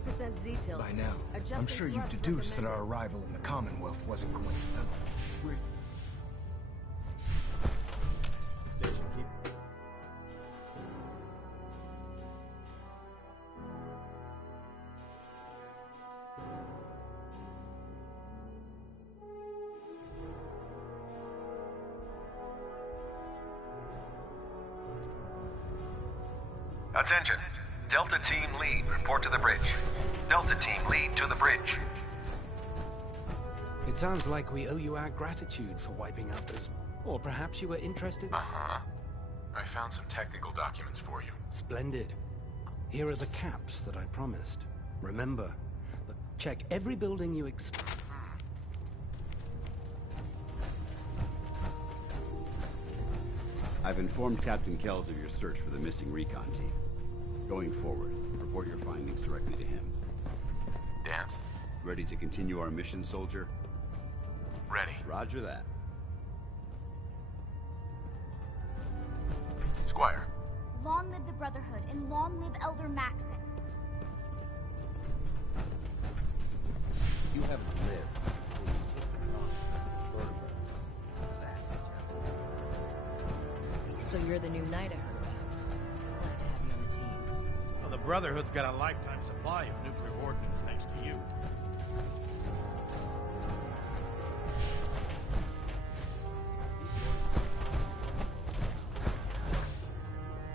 3% Z-tilt. By now, I'm Adjusting sure you've thrust deduced that recommended. our arrival in the Commonwealth wasn't coincidental. Station keep. Attention. Delta Team Lead, report to the bridge. Delta Team Lead to the bridge. It sounds like we owe you our gratitude for wiping out those... Or perhaps you were interested... Uh-huh. I found some technical documents for you. Splendid. Here are the caps that I promised. Remember, check every building you I've informed Captain Kells of your search for the missing recon team. Going forward, report your findings directly to him. Dance? Ready to continue our mission, soldier? Ready. Roger that. Squire. Long live the Brotherhood and long live Elder Maxon. You haven't lived. Will you take your mom? That's So you're the new knight I heard about. Glad to have you on the team. Well, the Brotherhood's got a lifetime supply of nuclear ordnance thanks to you.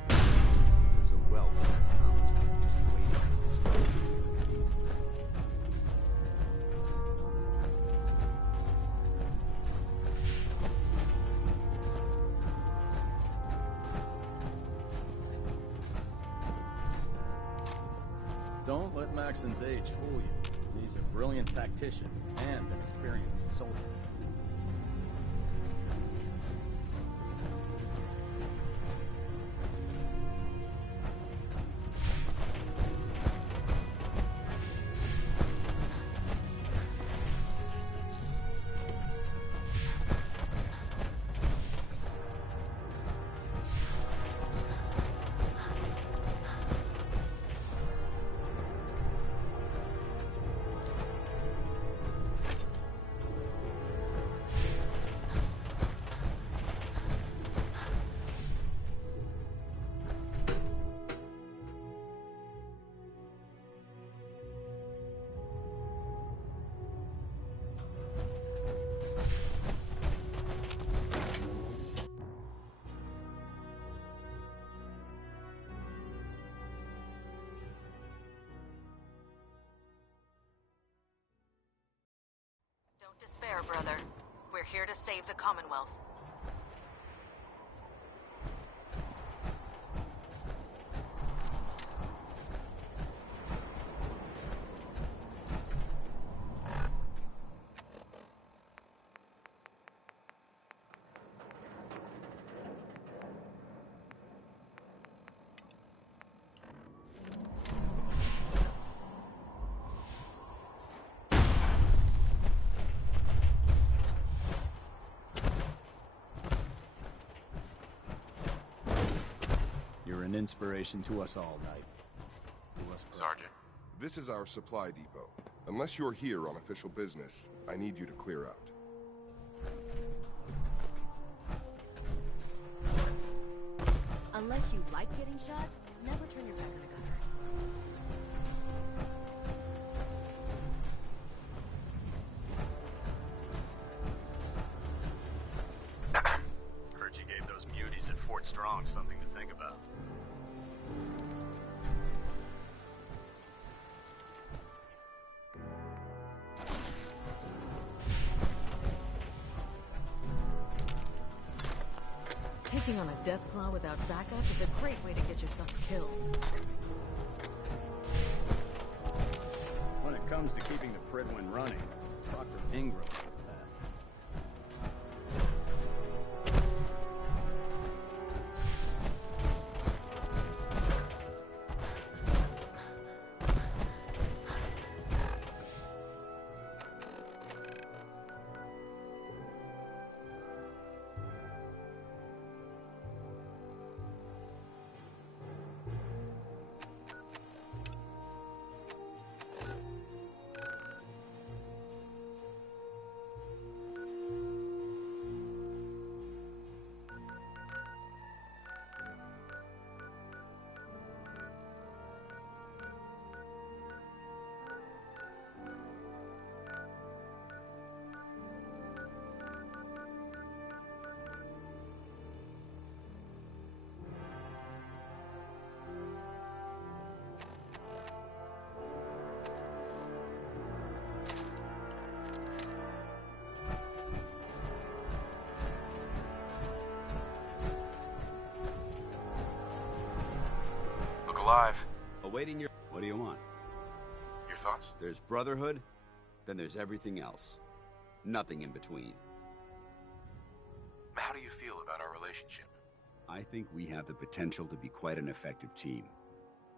There's a wealth of technology just waiting for discovery. Don't let Maxon's age fool you. He's a brilliant tactician and an experienced soldier. Don't despair, brother. We're here to save the Commonwealth. You're an inspiration to us all, Knight. To us, Sergeant. This is our supply depot. Unless you're here on official business, I need you to clear out. Unless you like getting shot, never turn your back on a gunner. Heard you gave those muties at Fort Strong something to think about. Taking on a Deathclaw without backup is a great way to get yourself killed. When it comes to keeping the Pridwin running, Proctor Ingram is the best. alive. Awaiting your... What do you want? Your thoughts? There's Brotherhood, then there's everything else. Nothing in between. How do you feel about our relationship? I think we have the potential to be quite an effective team.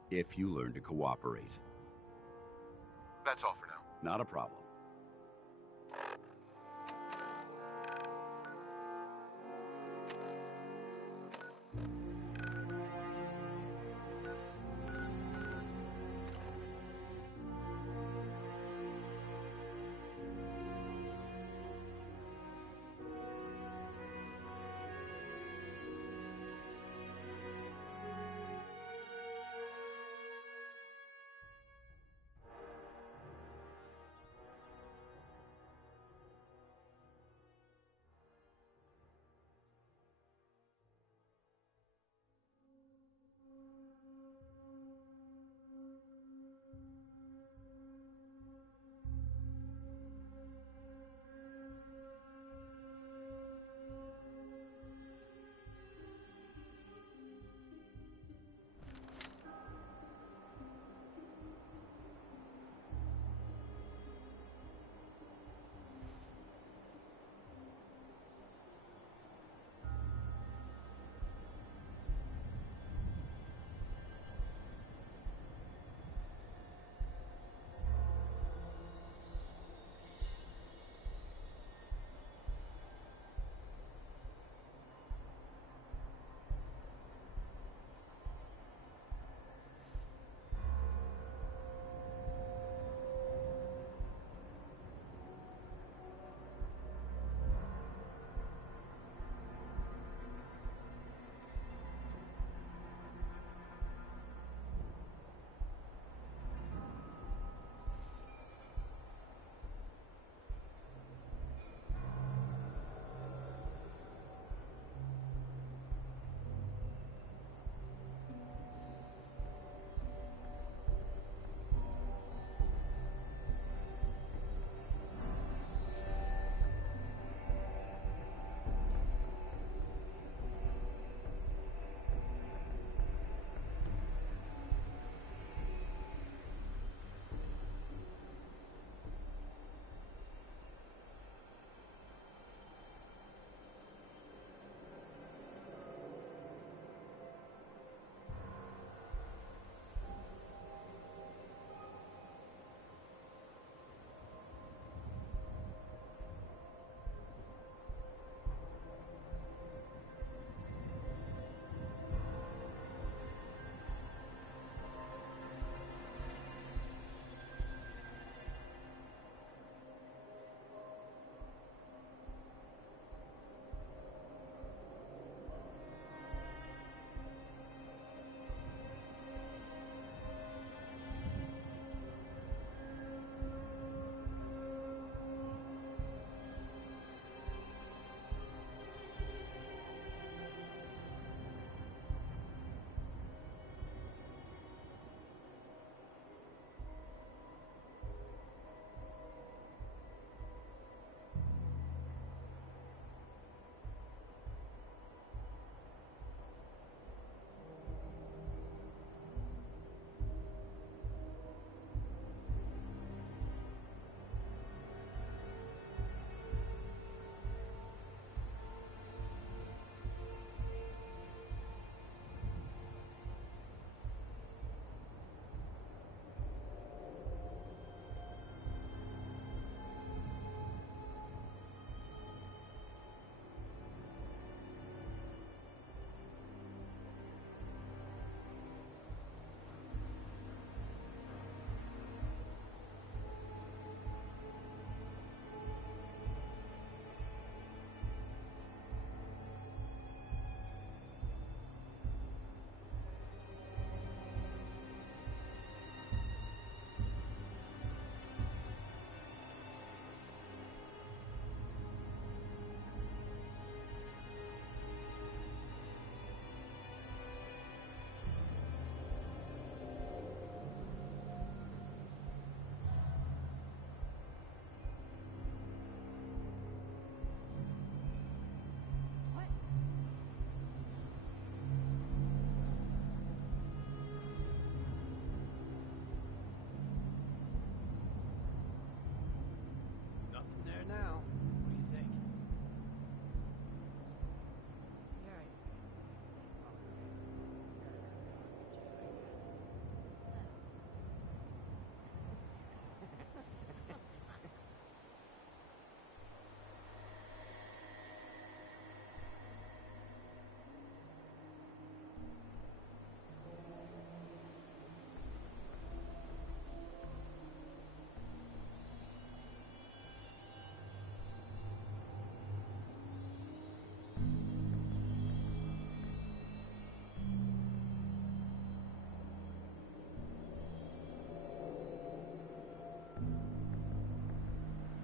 If you learn to cooperate. That's all for now. Not a problem.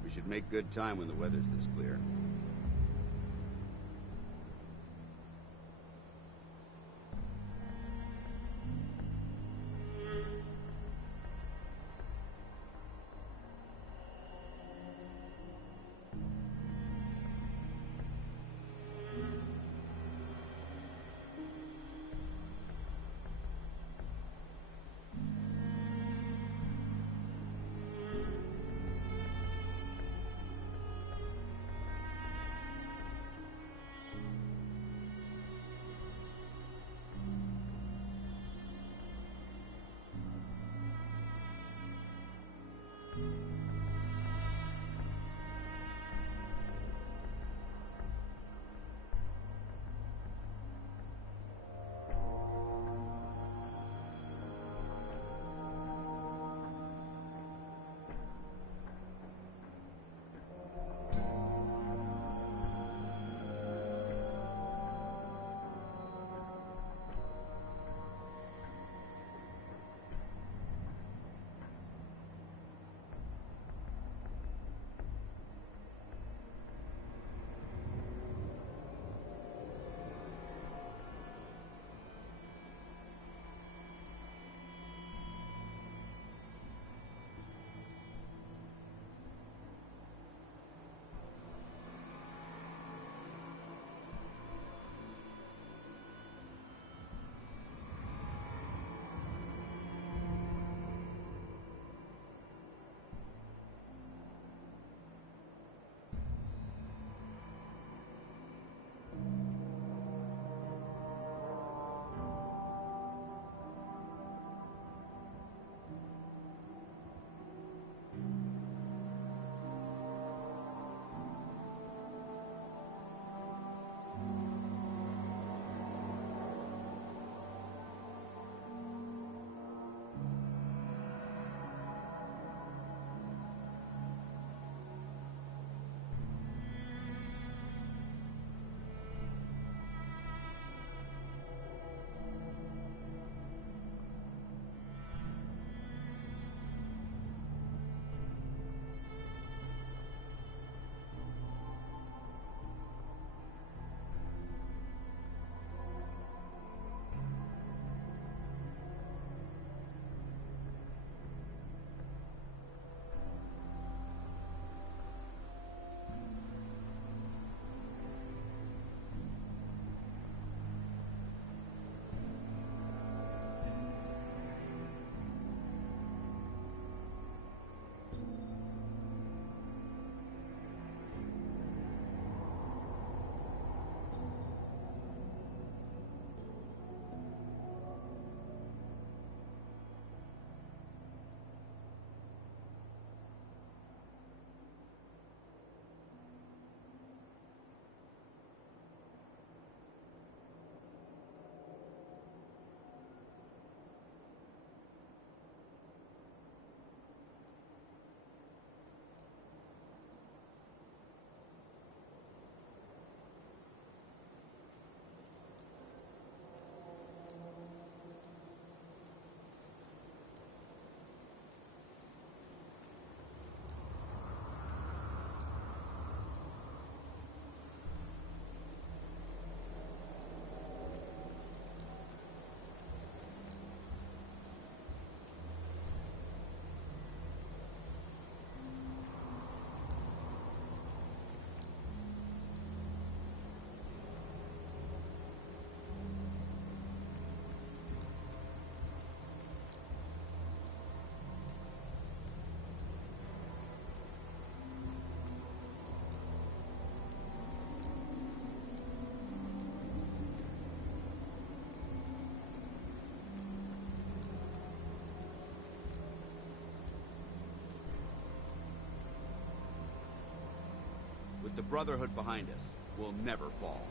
We should make good time when the weather's this clear. With the Brotherhood behind us, we'll never fall.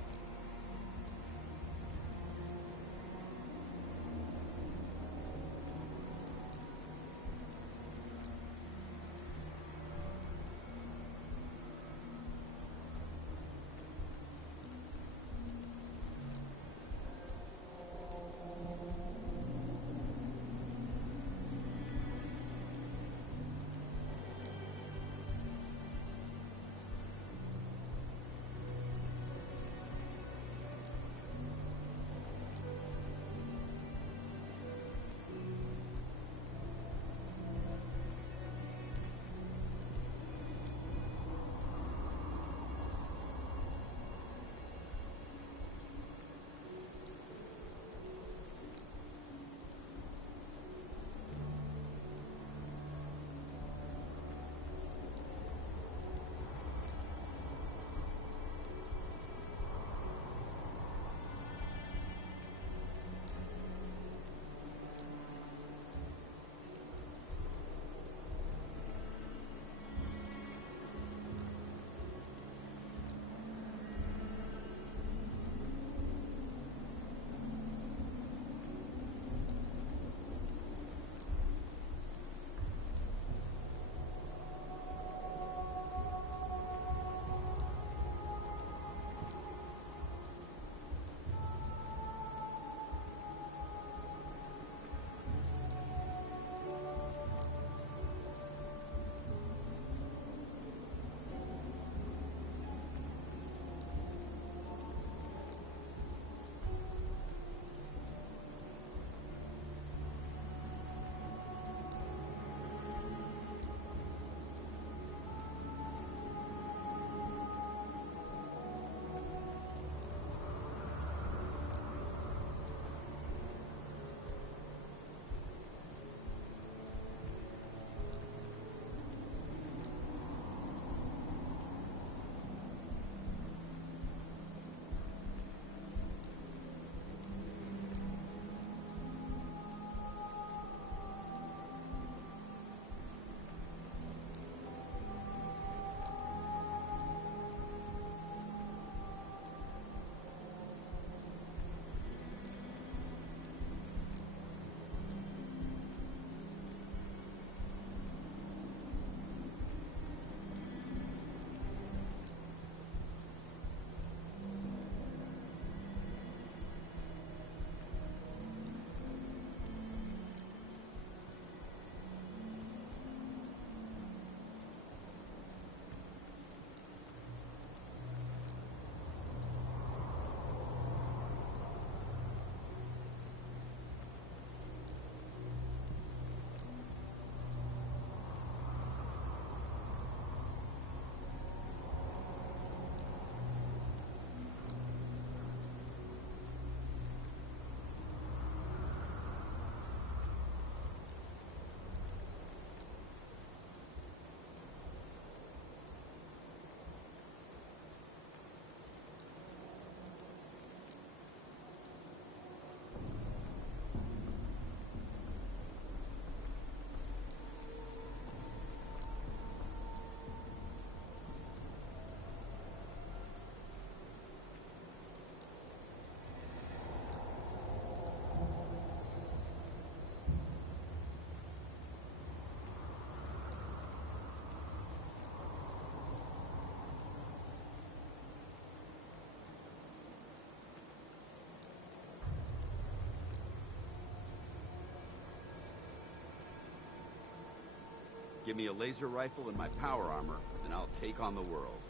Give me a laser rifle and my power armor, and I'll take on the world.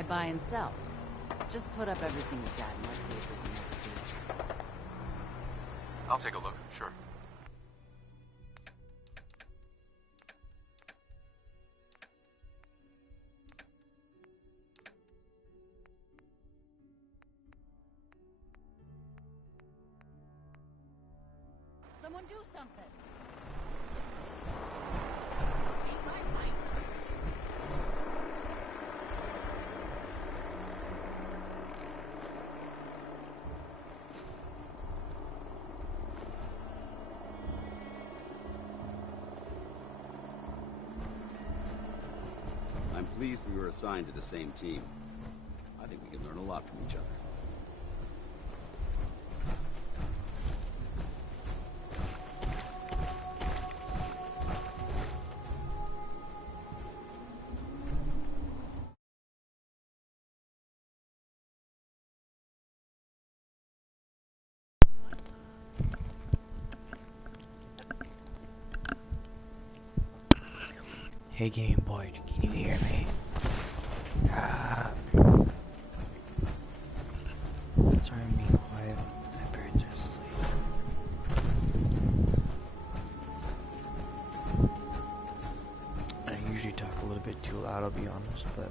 I buy and sell. Just put up everything you got and let's see if we can make a deal. I'll take a look, sure. Someone do something! I'm pleased we were assigned to the same team. I think we can learn a lot from each other. Hey Game Boy, can you hear me? Sorry I'm being quiet. My parents are asleep. I usually talk a little bit too loud, I'll be honest, but...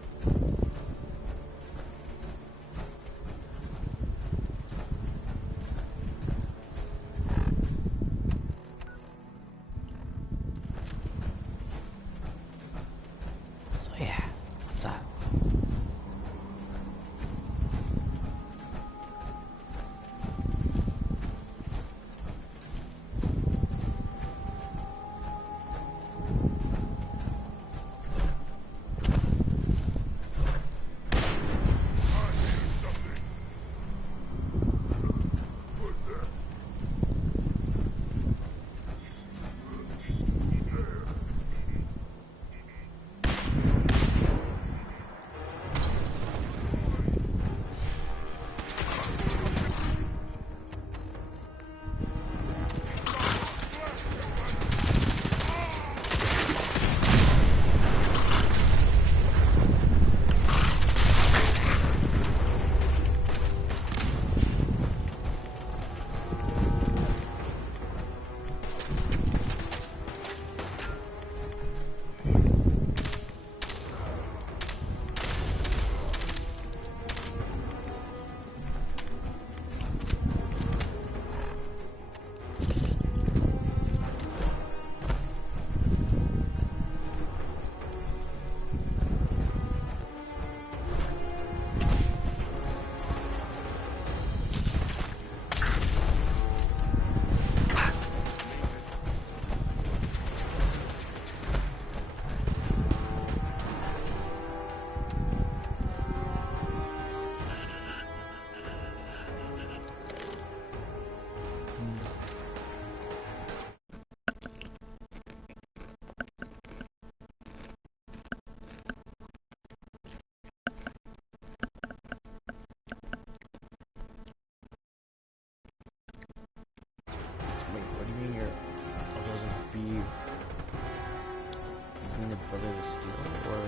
So yeah, what's up? Wait, what do you mean you're supposed to be... You mean the brother to steal, or...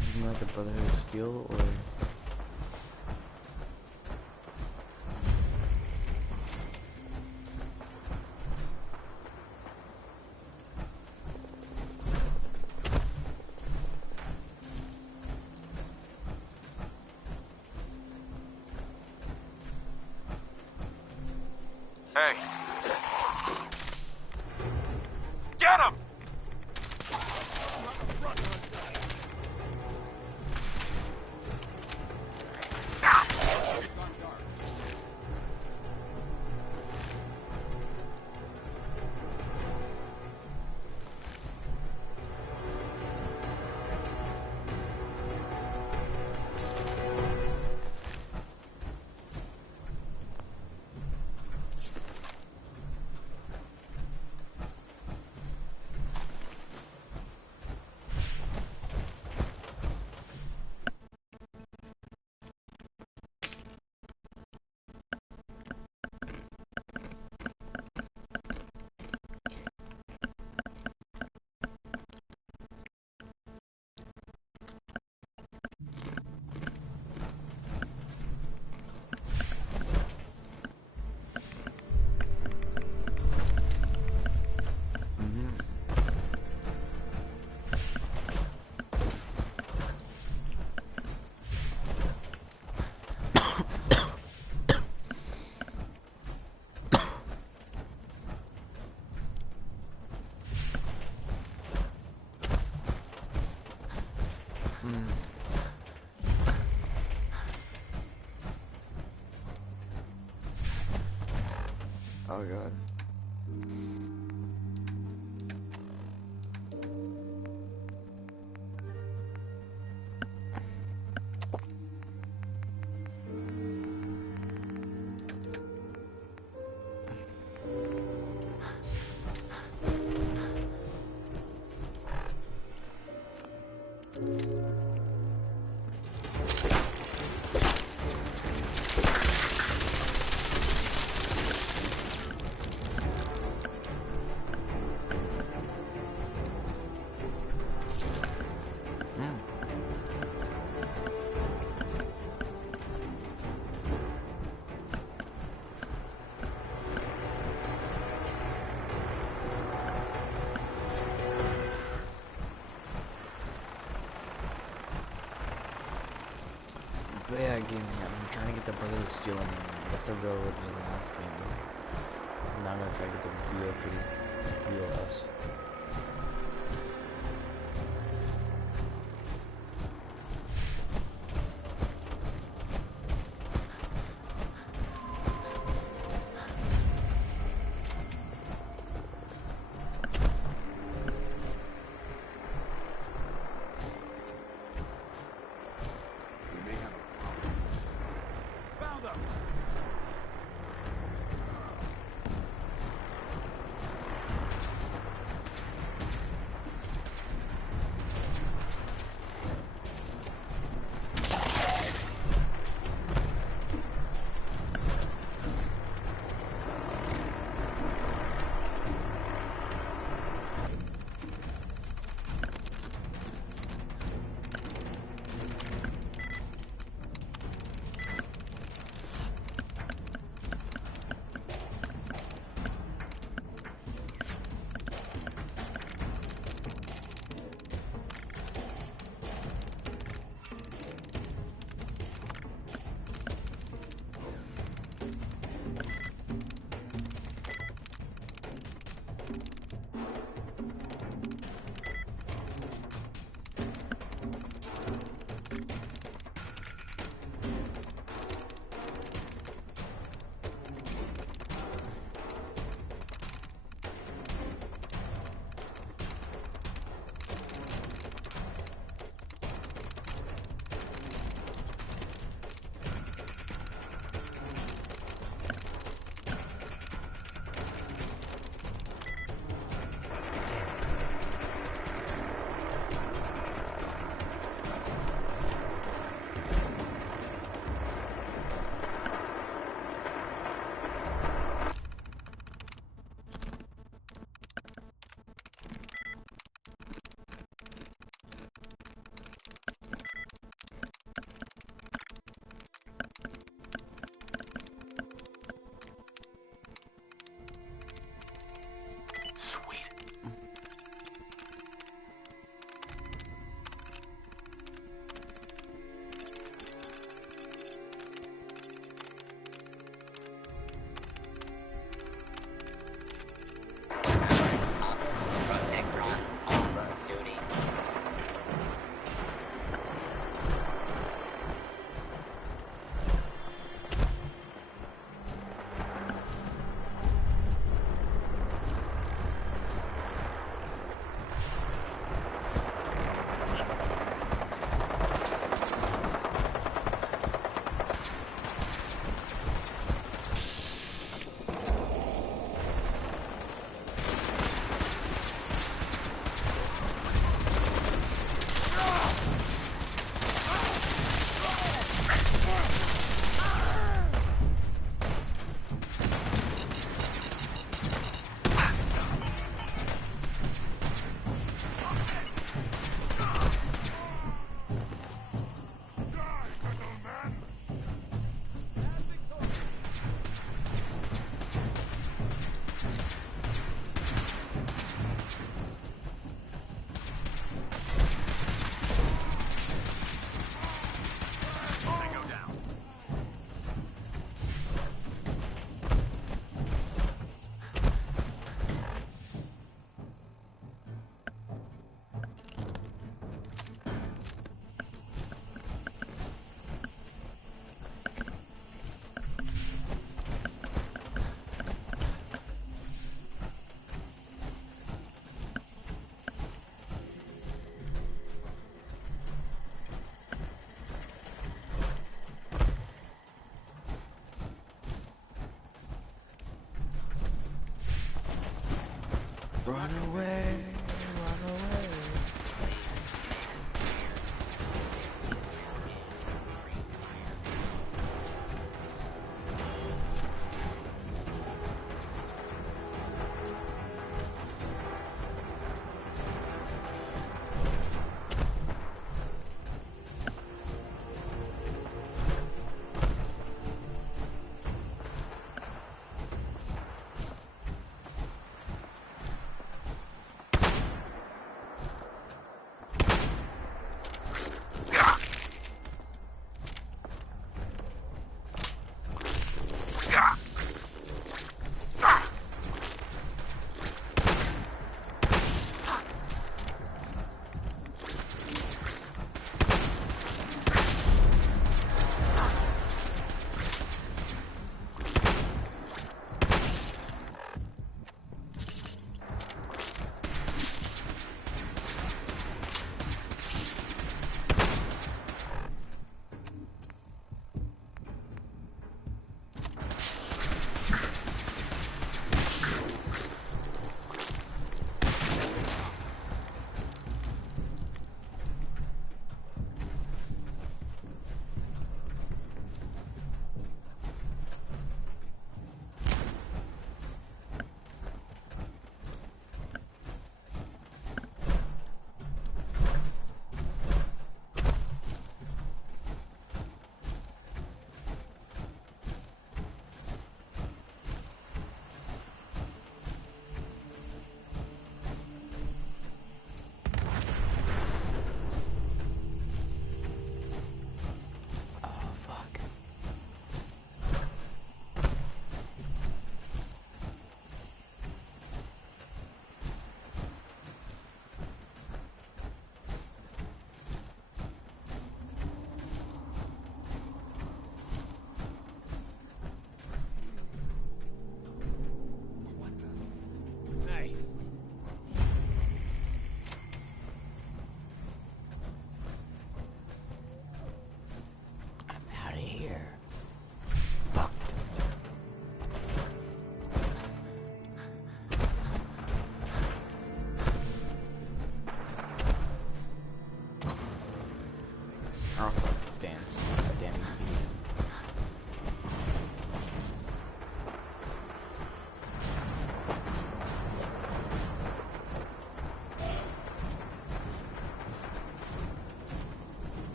You mean like the Brotherhood of Steel, or... Hey. Get him! Oh god. But yeah, game, I'm trying to get the brother to steal what the railroad in the last game. Now I'm gonna try to get the VO3, VOS.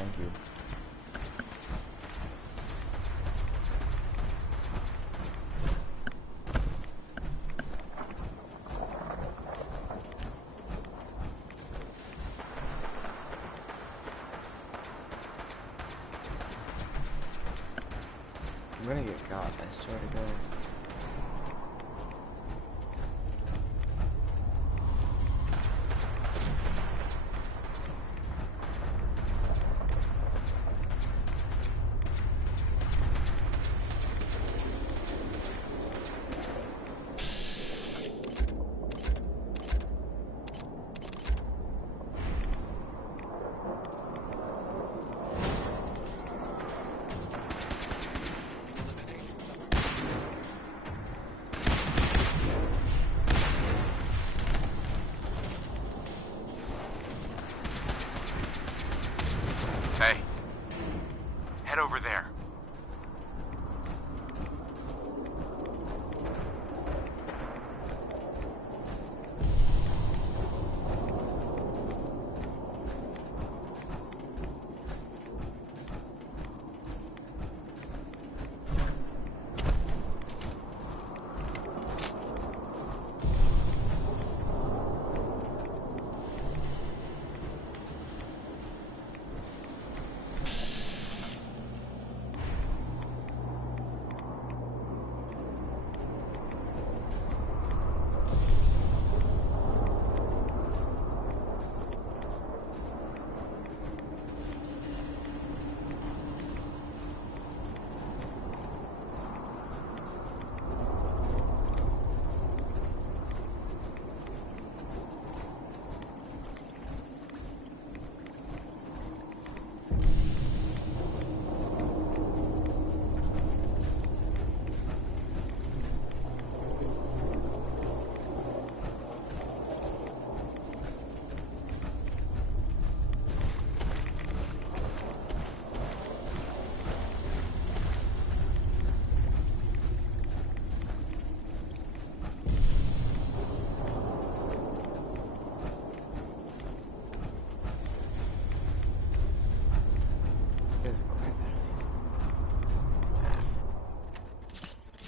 thank you. I'm gonna get caught, I swear to God. Hey, head over there.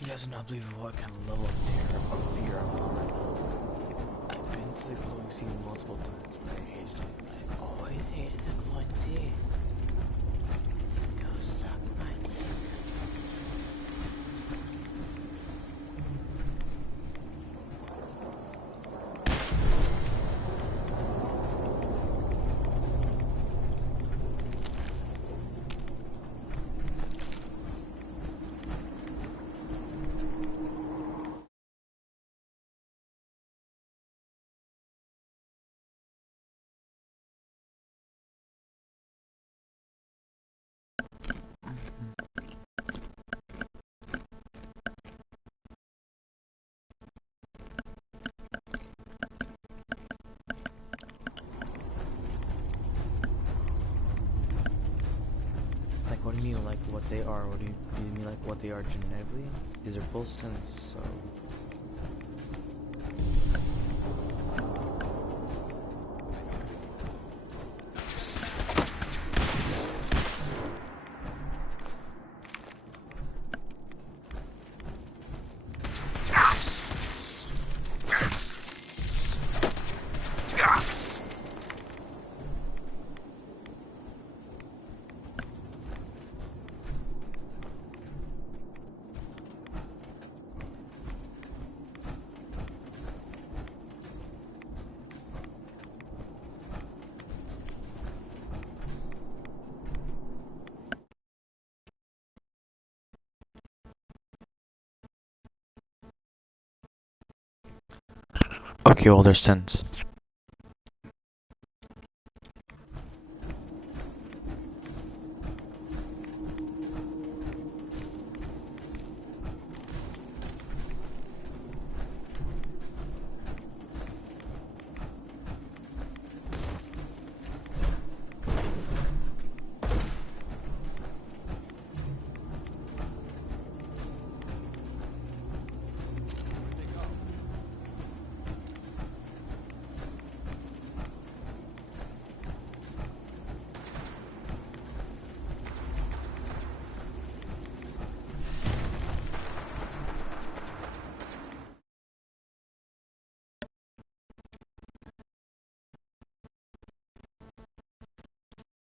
You guys are not believe what kind of level of terror or fear I'm on. I've been to the glowing sea multiple times, but I hated it. I always hated the glowing sea. It's a ghost stuck in my leg. Like, what do you mean, like, what they are? What do you mean, like, what they are genetically? These are both sins, so... Okay, well, there's sins.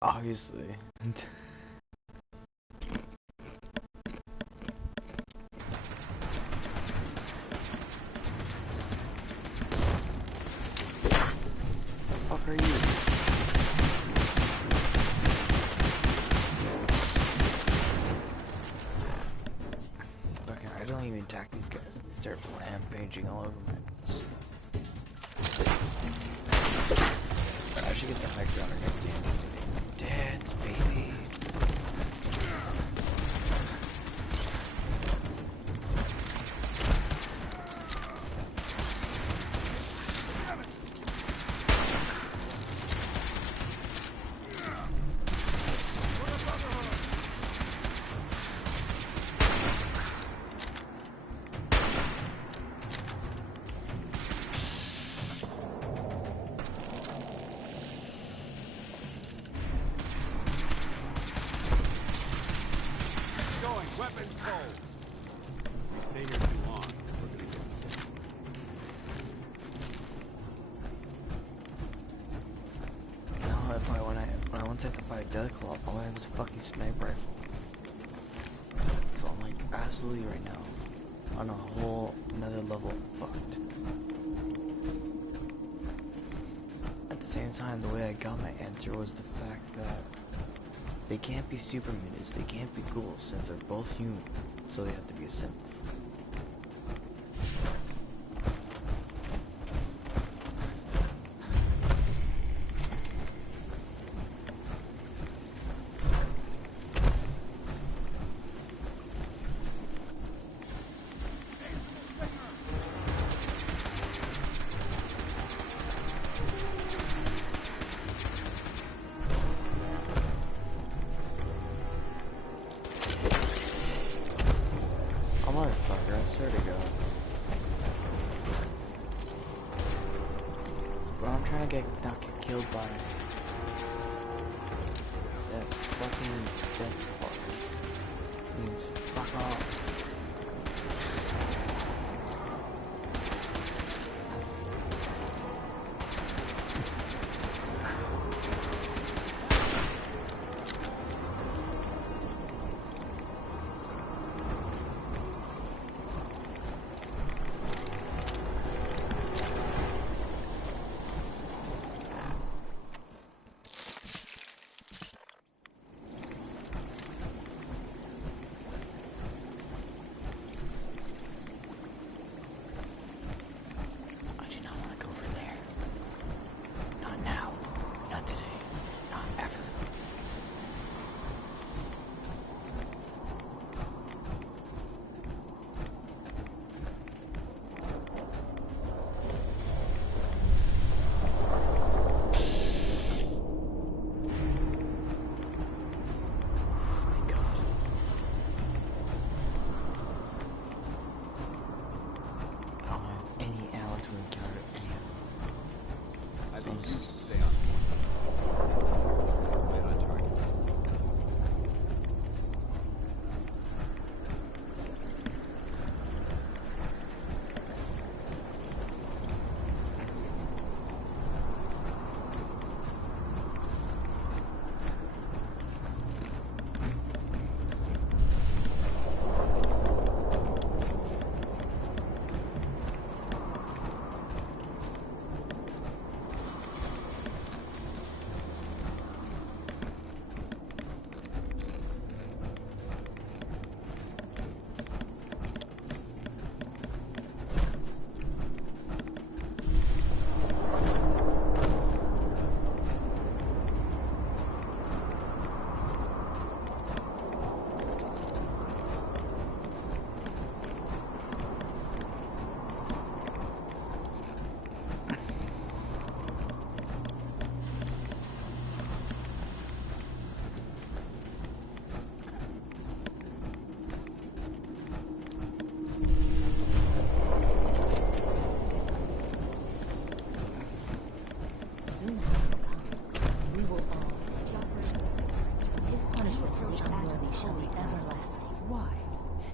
Obviously. Fuck are you? Okay, I don't even attack these guys. They start rampaging all over my house. I should get the high ground and dance today. Dance, baby. Weapons cold. If we stay here too long, we're gonna get sick. No, when I once have to fight Deathclaw, all I have is a fucking sniper rifle. So I'm like absolutely right now on a whole another level fucked. At the same time, the way I got my answer was the fact that they can't be super mutants, they can't be ghouls since they're both human, so they have to be a synth. Motherfucker, I swear to God. Bro, I'm trying to not get killed by that fucking Deathclaw. Means fuck off. I think you should stay on point. Right on target.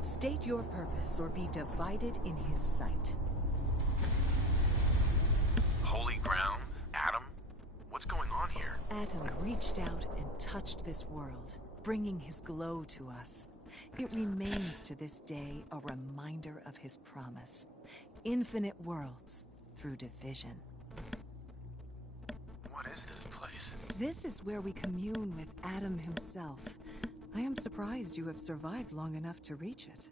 State your purpose or be divided in his sight. Holy ground? Adam? What's going on here? Adam reached out and touched this world, bringing his glow to us. It remains to this day a reminder of his promise. Infinite worlds through division. What is this place? This is where we commune with Adam himself. I am surprised you have survived long enough to reach it.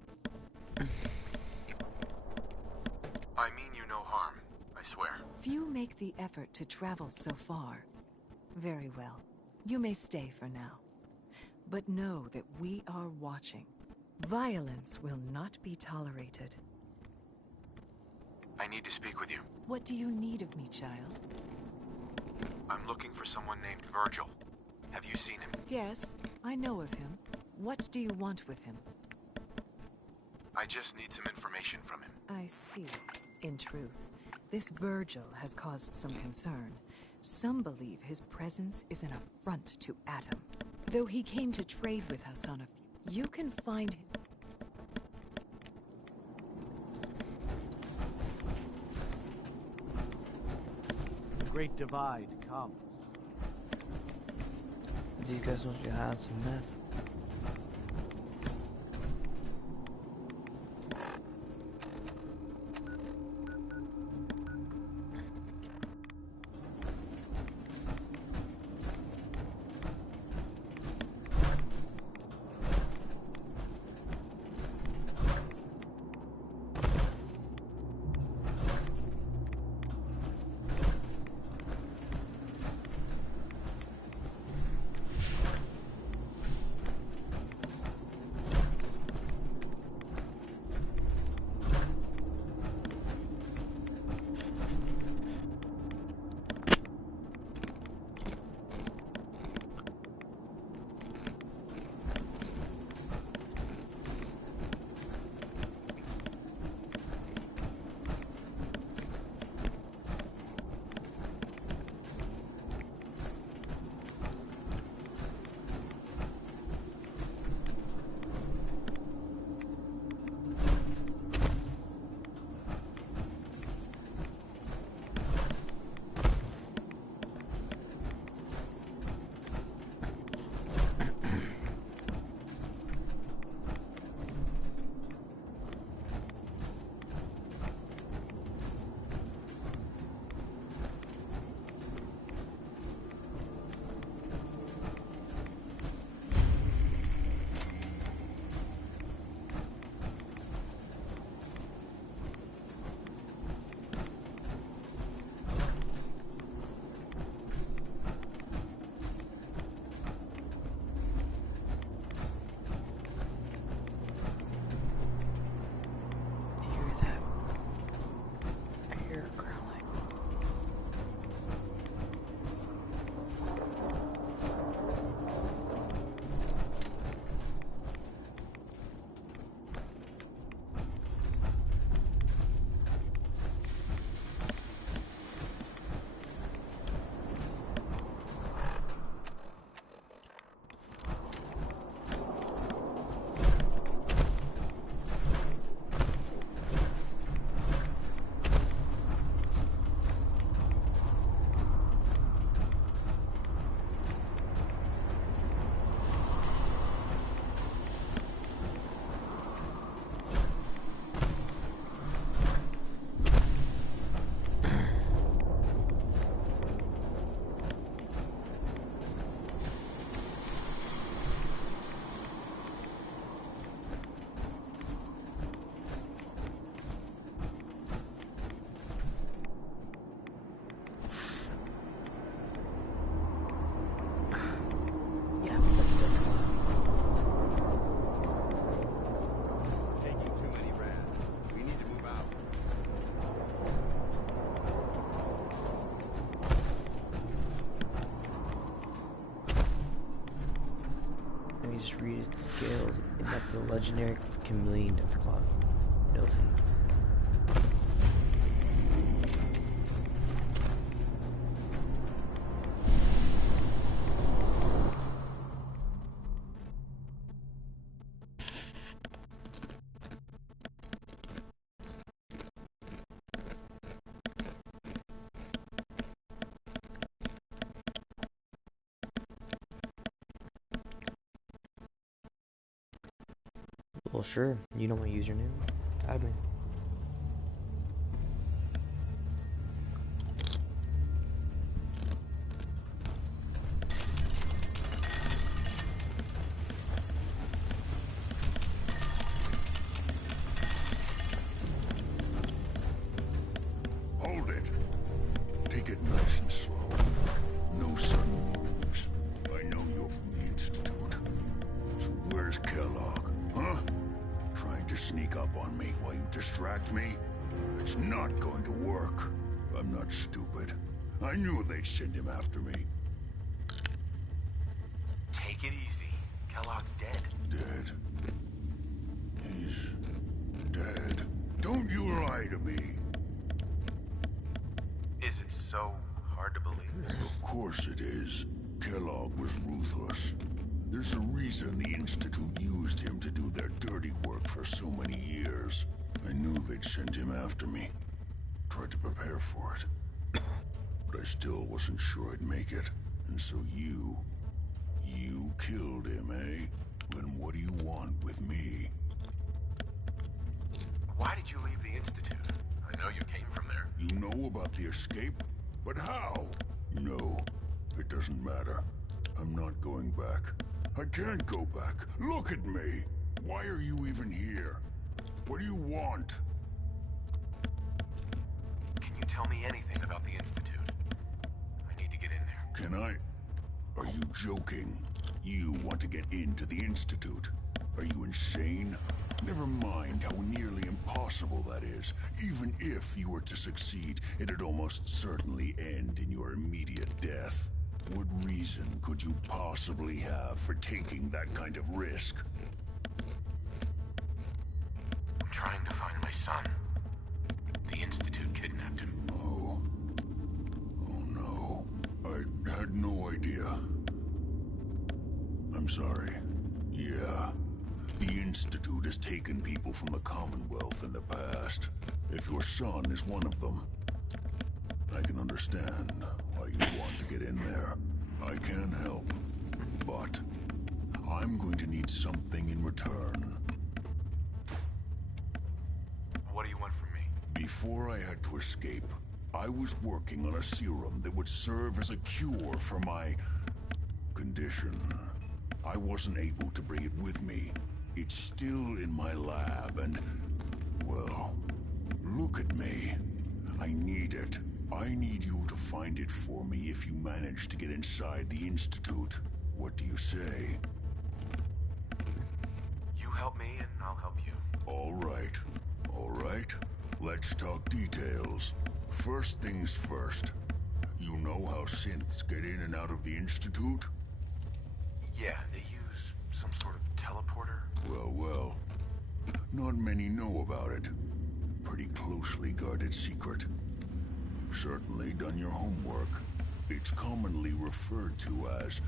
I mean you no harm, I swear. Few make the effort to travel so far. Very well. You may stay for now. But know that we are watching. Violence will not be tolerated. I need to speak with you. What do you need of me, child? I'm looking for someone named Virgil. Have you seen him? Yes, I know of him. What do you want with him? I just need some information from him. I see. In truth, this Virgil has caused some concern. Some believe his presence is an affront to Adam. Though he came to trade with us on a... You can find him... The Great Divide comes. These guys must be hiding some meth. Read its scales, and that's a legendary chameleon death clock. No think. Well, sure. You know my username. Add me. Hold it. Take it nice and slow. No sudden moves. I know you're from the Institute. So where's Kellogg, huh? Trying to sneak up on me while you distract me? It's not going to work. I'm not stupid. I knew they'd send him after me. Take it easy. Kellogg's dead. Dead? He's dead. Don't you lie to me. Is it so hard to believe? Of course it is. Kellogg was ruthless. There's a reason the Institute used him to do their dirty work for so many years. I knew they'd send him after me. Tried to prepare for it. But I still wasn't sure I'd make it. And so you killed him, eh? Then what do you want with me? Why did you leave the Institute? I know you came from there. You know about the escape? But how? No, it doesn't matter. I'm not going back. I can't go back. Look at me. Why are you even here? What do you want? Can you tell me anything about the Institute? I need to get in there. Can I? Are you joking? You want to get into the Institute? Are you insane? Never mind how nearly impossible that is. Even if you were to succeed, it'd almost certainly end in your immediate death. What reason could you possibly have for taking that kind of risk? I'm trying to find my son. The Institute kidnapped him. Oh. Oh no. I had no idea. I'm sorry. Yeah. The Institute has taken people from the Commonwealth in the past. If your son is one of them, I can understand why you want to get in there. I can help, but I'm going to need something in return. What do you want from me? Before I had to escape, I was working on a serum that would serve as a cure for my condition. I wasn't able to bring it with me. It's still in my lab and, well, look at me. I need it. I need you to find it for me if you manage to get inside the Institute. What do you say? You help me and I'll help you. All right. All right. Let's talk details. First things first. You know how synths get in and out of the Institute? Yeah, they use some sort of teleporter. Well. Not many know about it. Pretty closely guarded secret. You've certainly done your homework. It's commonly referred to as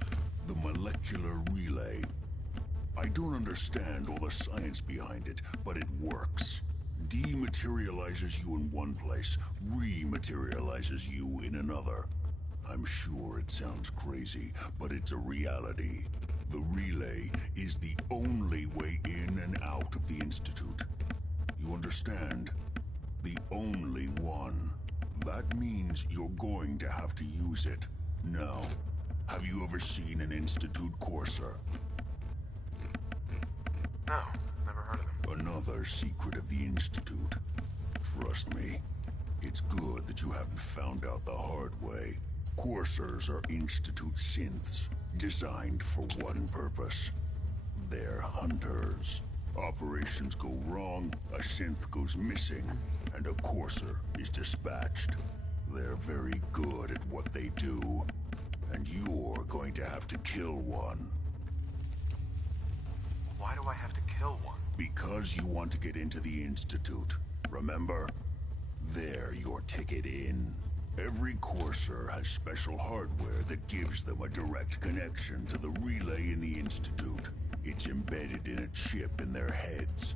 the molecular relay. I don't understand all the science behind it, but it works. Dematerializes you in one place, rematerializes you in another. I'm sure it sounds crazy, but it's a reality. The relay is the only way in and out of the Institute. You understand? The only one. That means you're going to have to use it. Now, have you ever seen an Institute courser? No, never heard of them. Another secret of the Institute. Trust me, it's good that you haven't found out the hard way. Coursers are Institute synths, designed for one purpose. They're hunters. Operations go wrong, a synth goes missing, and a courser is dispatched. They're very good at what they do, and you're going to have to kill one. Why do I have to kill one? Because you want to get into the Institute. Remember? They're your ticket in. Every courser has special hardware that gives them a direct connection to the relay in the Institute. It's embedded in a chip in their heads.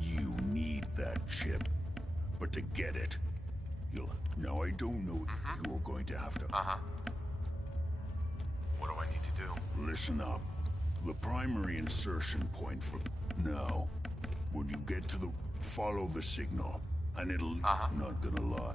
You need that chip. But to get it, now I don't know, you're going to have to... What do I need to do? Listen up. The primary insertion point for... Now, When you get to the... follow the signal. And it'll... Not gonna lie.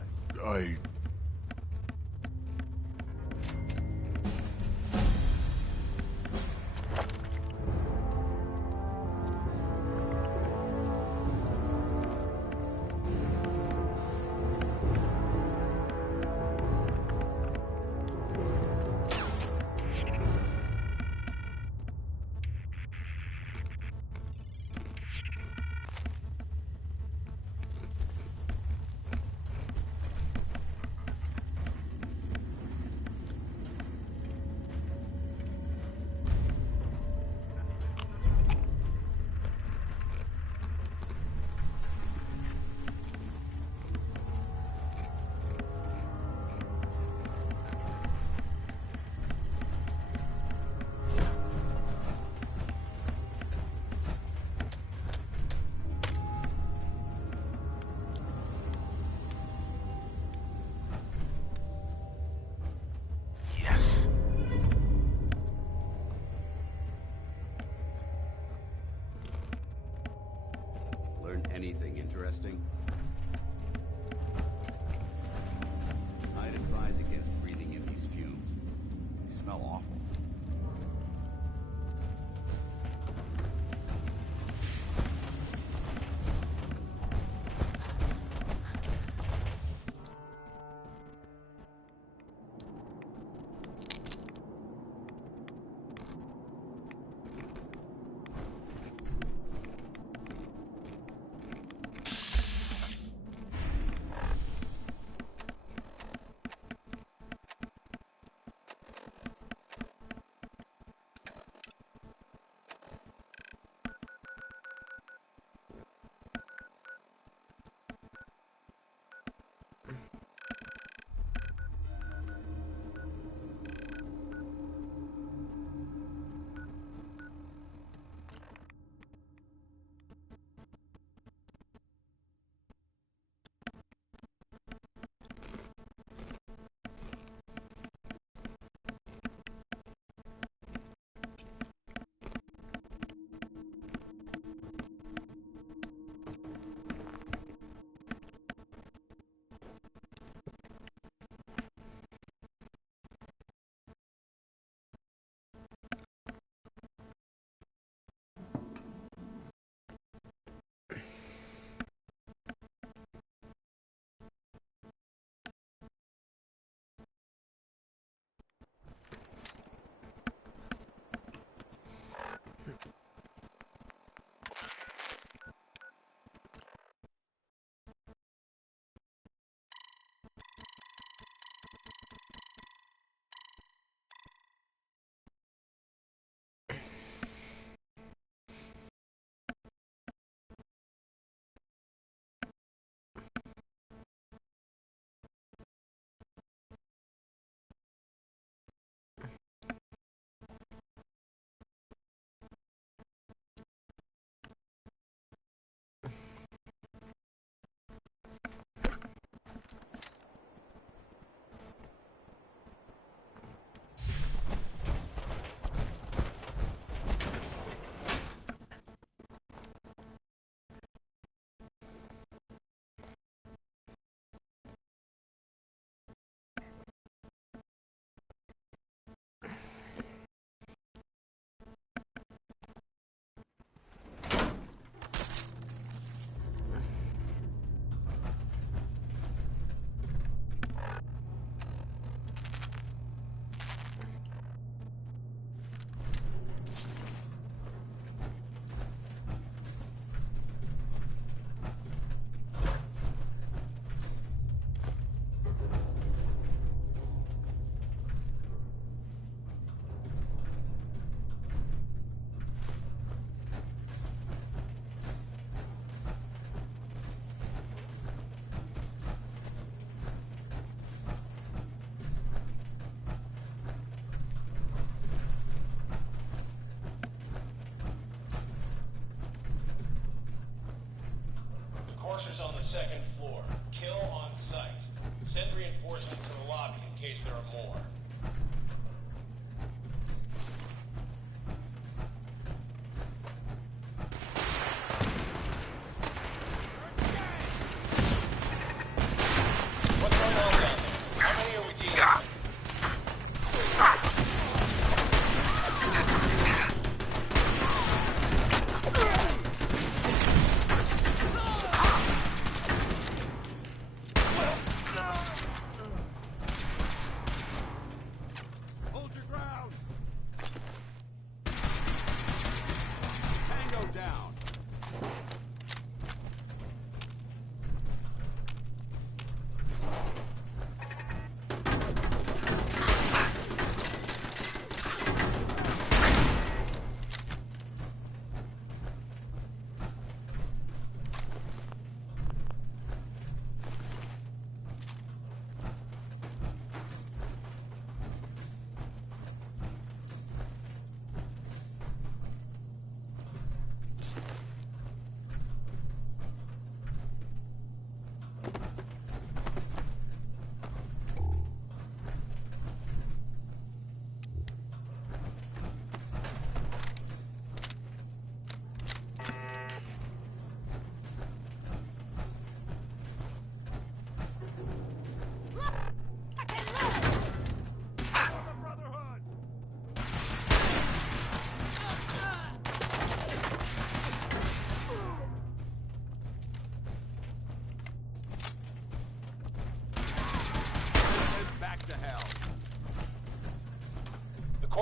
Anything interesting? I'd advise against breathing in these fumes. They smell awful. Coursers on the second floor. Kill on sight. Send reinforcements to the lobby in case there are more.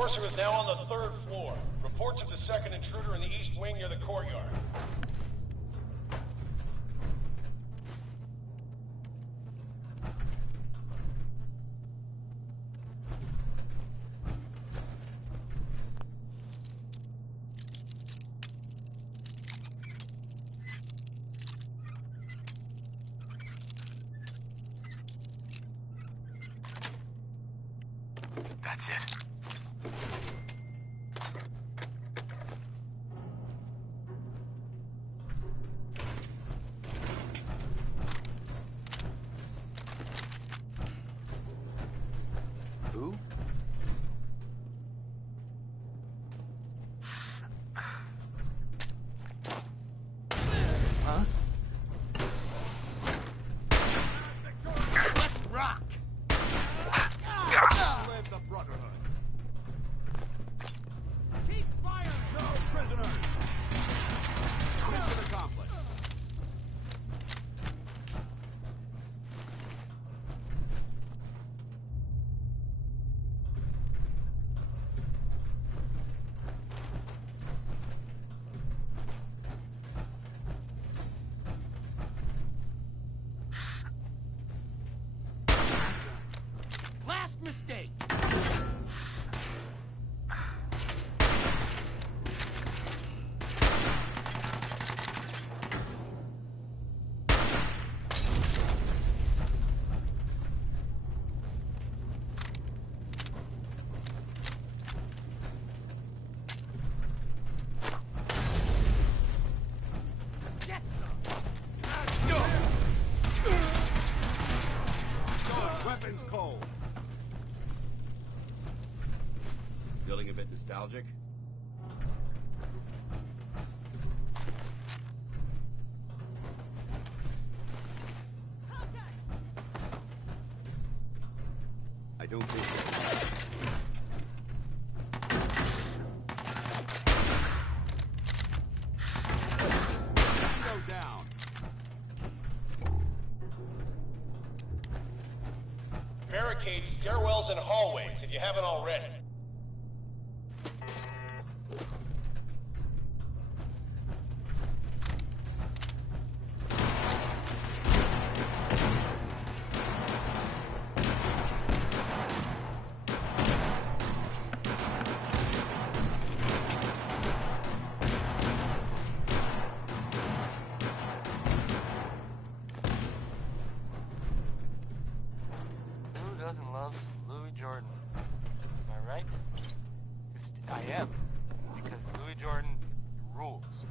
Enforcer is now on the 3rd floor. Report to the second intruder in the east wing near the courtyard. That's it. Who? Huh? Let's rock! Live the Brotherhood! Keep firing! No prisoners! Mission accomplished. Last mistake! Get some! Weapons cold. Feeling a bit nostalgic? I don't think so. Go down. Barricade stairwells and hallways if you haven't already. Who doesn't love some Louis Jordan? Am I right? I am, because Louis Jordan rules.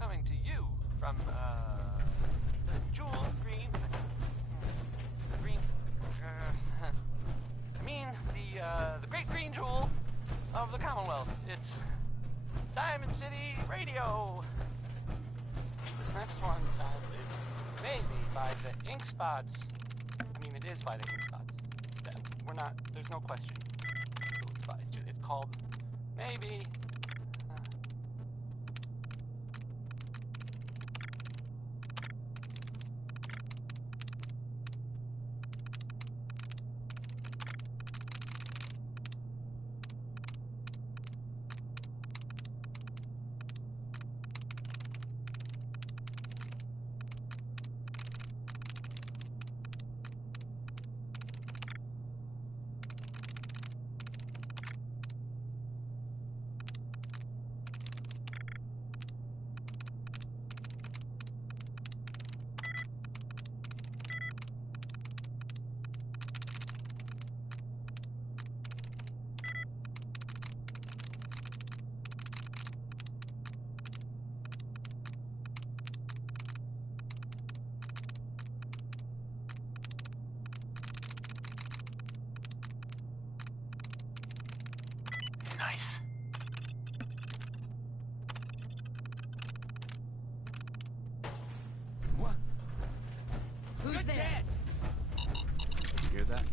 Coming to you from the Jewel Green. I mean the Great Green Jewel of the Commonwealth. It's Diamond City Radio. This next one, it may be by the ink spots. I mean, it is by the ink spots. It's them. We're not. There's no question. It's called maybe. Nice. What? Who's You're there? dead! You hear that?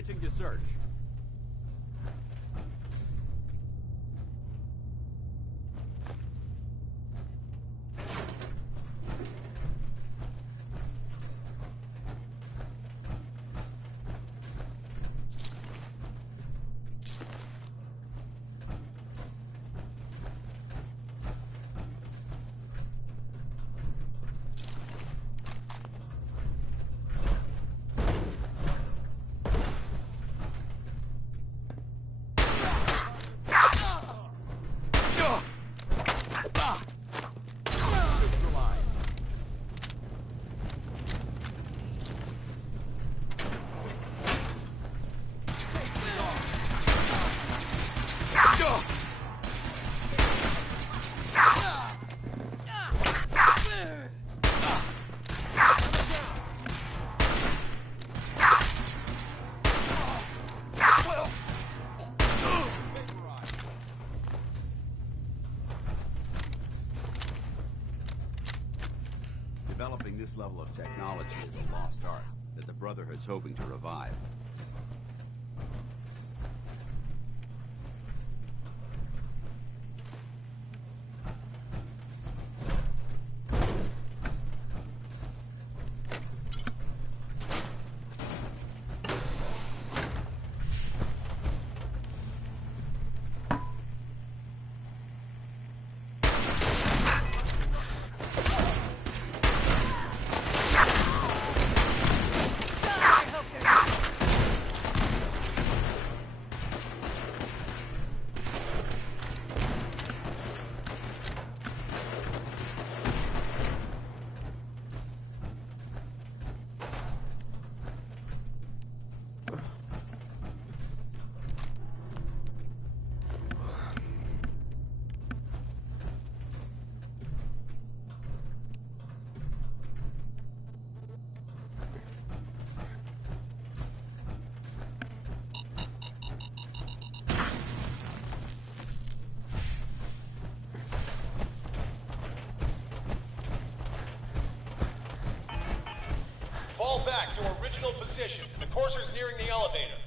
Switching to search. Developing this level of technology is a lost art that the Brotherhood's hoping to revive. Fall back to original position. The courser's nearing the elevator.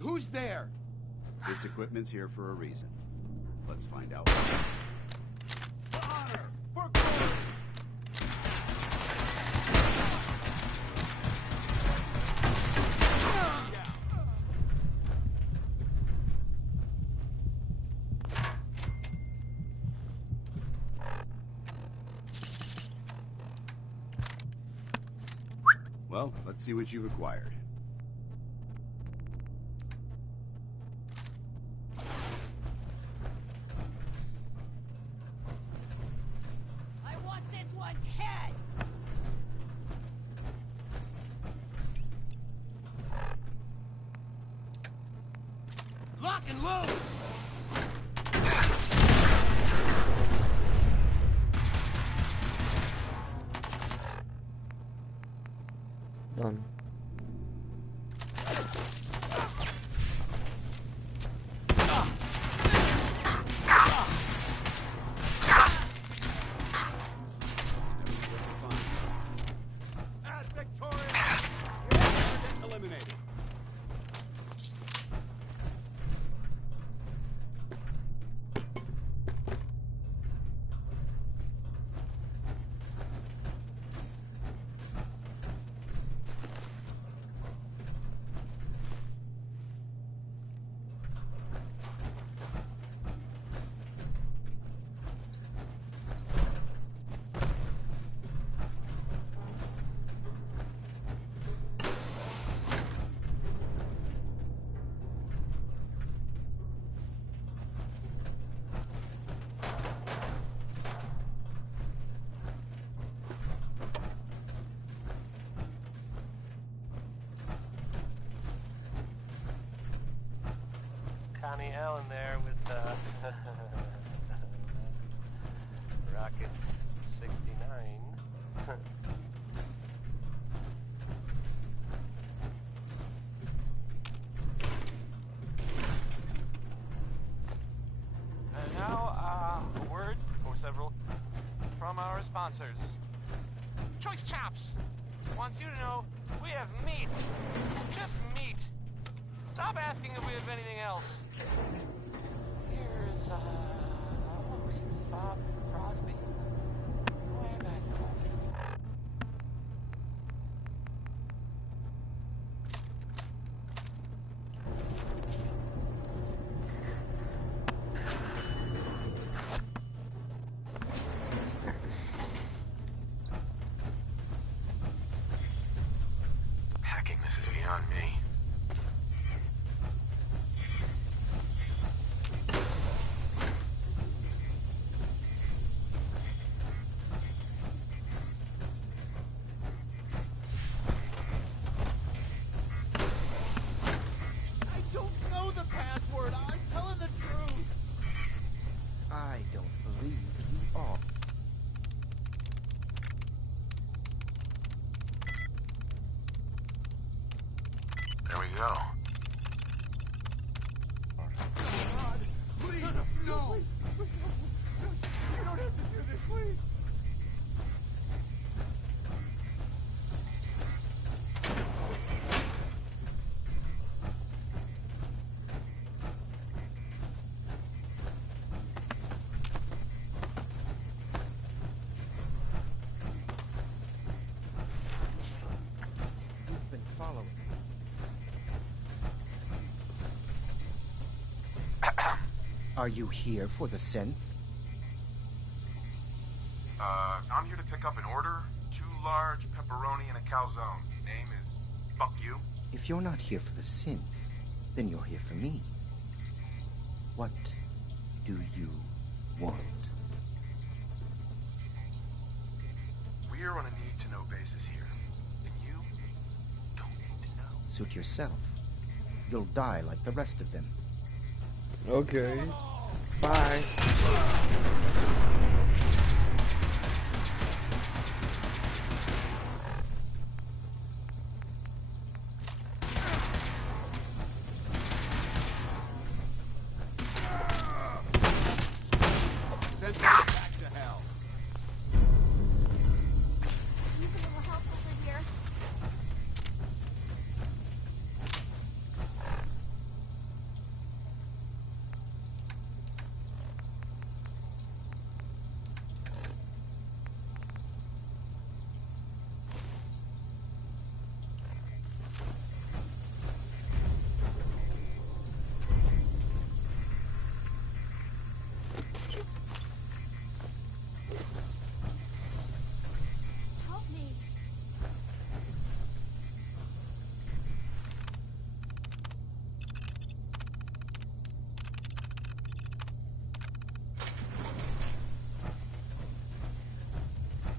Who's there? This equipment's here for a reason. Let's find out why. Honor! For glory! Well, let's see what you've acquired. I want this one's head! Lock and load! Done. At victorious! Eliminated. Connie Allen there with Rocket 69. And now, a word or several from our sponsors. Choice Chops wants you to know we have meat. Just meat. Stop asking if we have anything else. Here's Bob Crosby. Way back home. Hacking this is beyond me. I don't know the password. I'm telling the truth. I don't believe you are. There we go. God, please, no. Please, you don't have to do this, please. You've been following me. Are you here for the synth? I'm here to pick up an order. 2 large pepperoni and a calzone. Name is Fuck You. If you're not here for the synth, then you're here for me. What do you want? We're on a need-to-know basis here. And you don't need to know. Suit yourself. You'll die like the rest of them. Okay. Bye. Send them back to hell. Use a little help over here.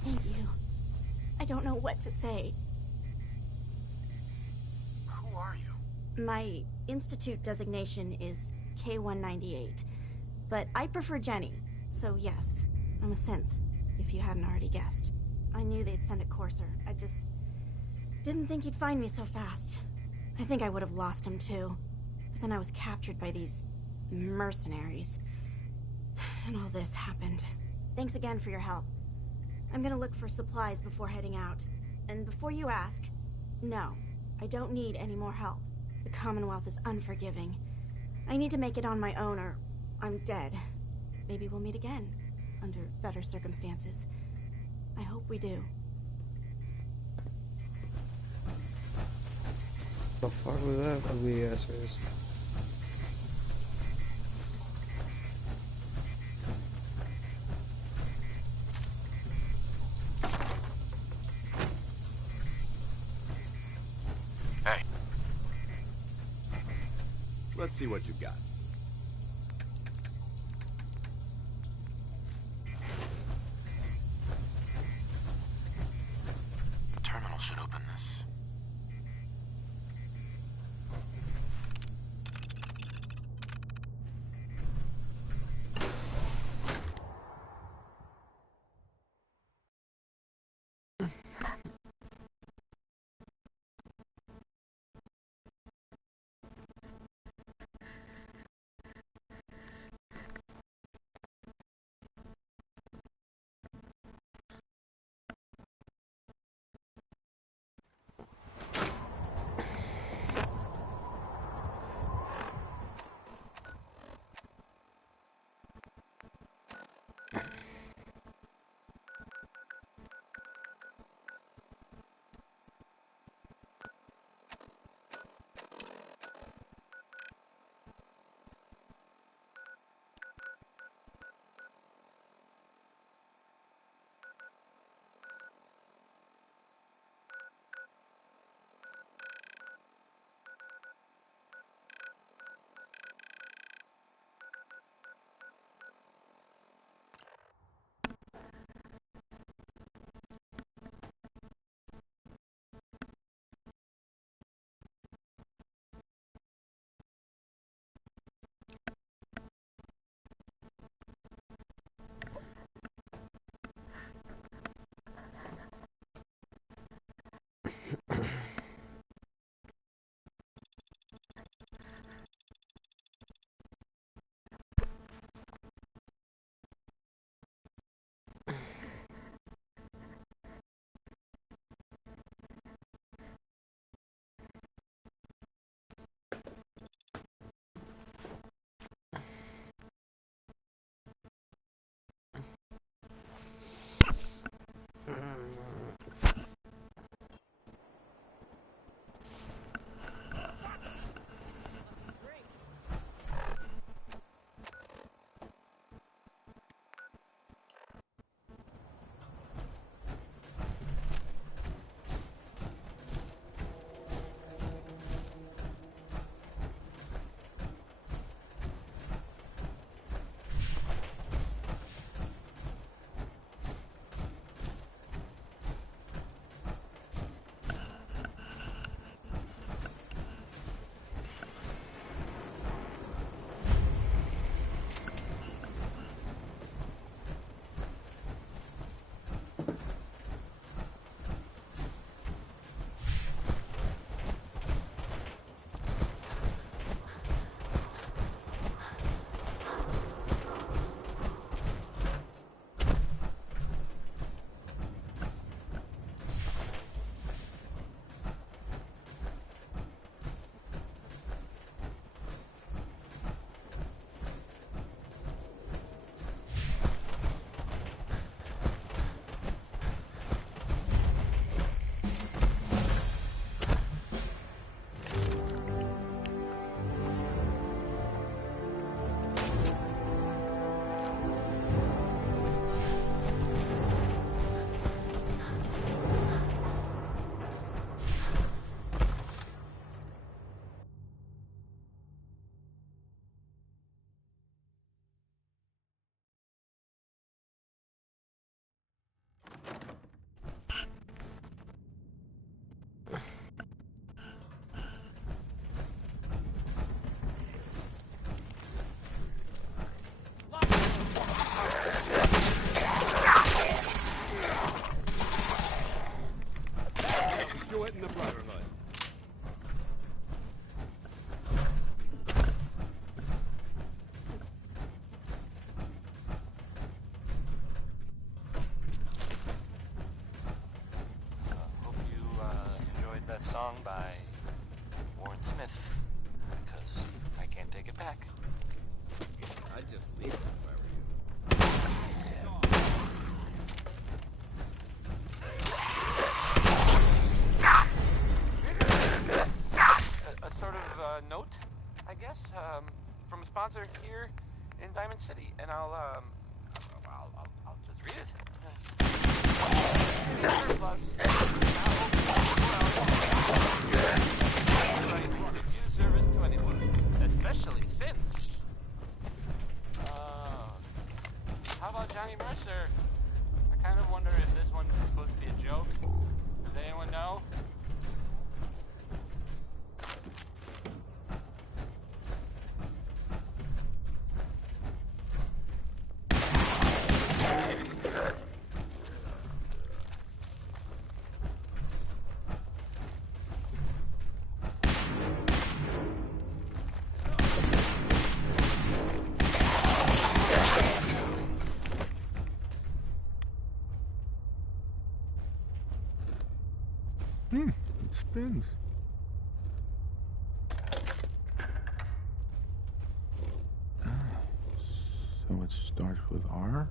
Thank you. I don't know what to say. Who are you? My institute designation is K-198, but I prefer Jenny, so yes, I'm a synth, if you hadn't already guessed. I knew they'd send a courser. I just didn't think he'd find me so fast. I think I would have lost him too. But then I was captured by these mercenaries. And all this happened. Thanks again for your help. I'm gonna look for supplies before heading out. And before you ask, no, I don't need any more help. The Commonwealth is unforgiving. I need to make it on my own or I'm dead. Maybe we'll meet again, under better circumstances. I hope we do. The fuck was that ugly ass face? Hey. Let's see what you've got. The terminal should open this. song by Warren Smith, because I can't take it back. I'd just leave it if I were you. A sort of note, I guess, from a sponsor here in Diamond City, and I'll just read it. Surplus. Refuse service to anyone, especially since. How about Johnny Mercer? I kind of wonder if this one is supposed to be a joke. Does anyone know? It spins. So it starts with R?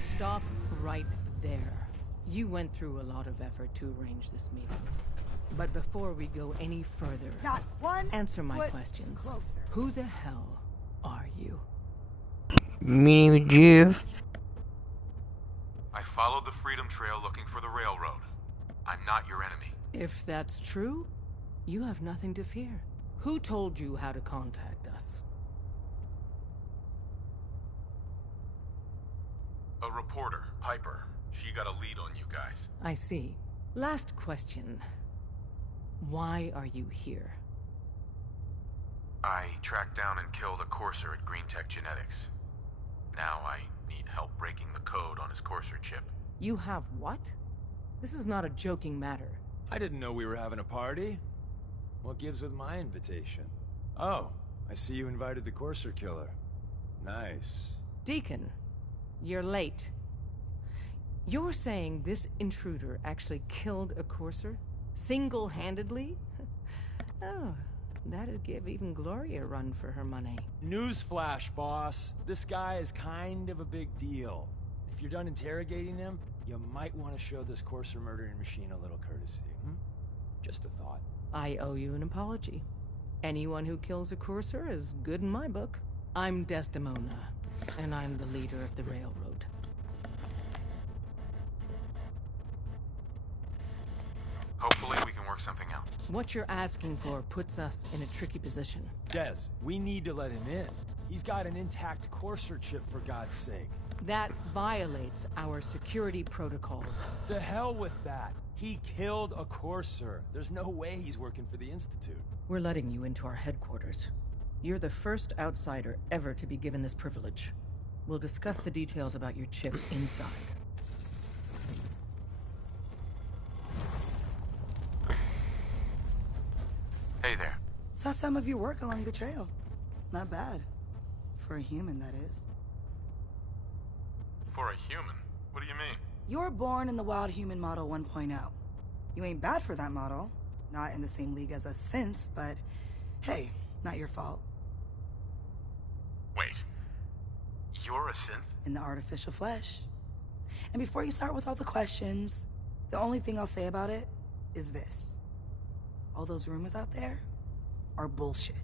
Stop right there. You went through a lot of effort to arrange this meeting. But before we go any further, not one answer my foot questions. closer. Who the hell are you? Me, Jeff. I followed the Freedom Trail looking for the railroad. I'm not your enemy. If that's true, you have nothing to fear. Who told you how to contact us? A reporter, Piper. She got a lead on you guys. I see. Last question. Why are you here? I tracked down and killed a courser at Green Tech Genetics. Now I need help breaking the code on his courser chip. You have what? This is not a joking matter. I didn't know we were having a party. What gives with my invitation? Oh, I see you invited the courser killer. Nice. Deacon, you're late. You're saying this intruder actually killed a courser? Single-handedly? Oh, that'd give even Gloria a run for her money. Newsflash, boss. This guy is kind of a big deal. If you're done interrogating him, you might want to show this courser murdering machine a little courtesy. Just a thought. I owe you an apology. Anyone who kills a courser is good in my book. I'm Desdemona, and I'm the leader of the railroad. Hopefully we can work something out. What you're asking for puts us in a tricky position. Des, we need to let him in. He's got an intact courser chip, for God's sake. That violates our security protocols. To hell with that. He killed a courser. There's no way he's working for the Institute. We're letting you into our headquarters. You're the first outsider ever to be given this privilege. We'll discuss the details about your chip inside. Hey there. Saw some of your work along the trail. Not bad. For a human, that is. For a human? What do you mean? You were born in the Wild Human Model 1.0. You ain't bad for that model. Not in the same league as us since, but hey, not your fault. Wait. You're a synth? In the artificial flesh. And before you start with all the questions, the only thing I'll say about it is this. All those rumors out there are bullshit.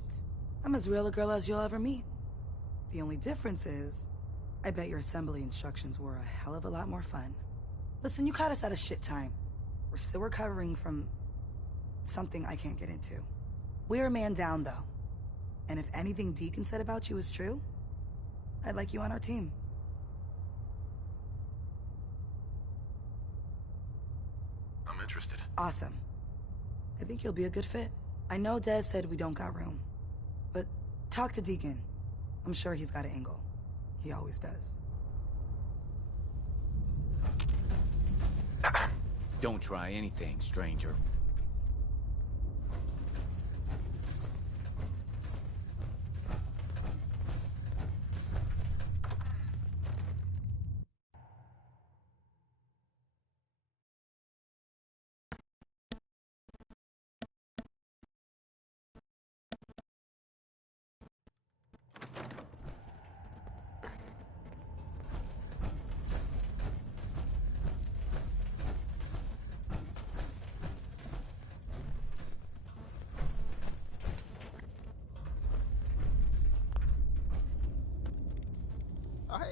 I'm as real a girl as you'll ever meet. The only difference is, I bet your assembly instructions were a hell of a lot more fun. Listen, you caught us at a shit time. We're still recovering from something I can't get into. We're a man down, though. And if anything Deacon said about you is true, I'd like you on our team. I'm interested. Awesome. I think you'll be a good fit. I know Des said we don't got room, but talk to Deacon. I'm sure he's got an angle. He always does. Don't try anything, stranger.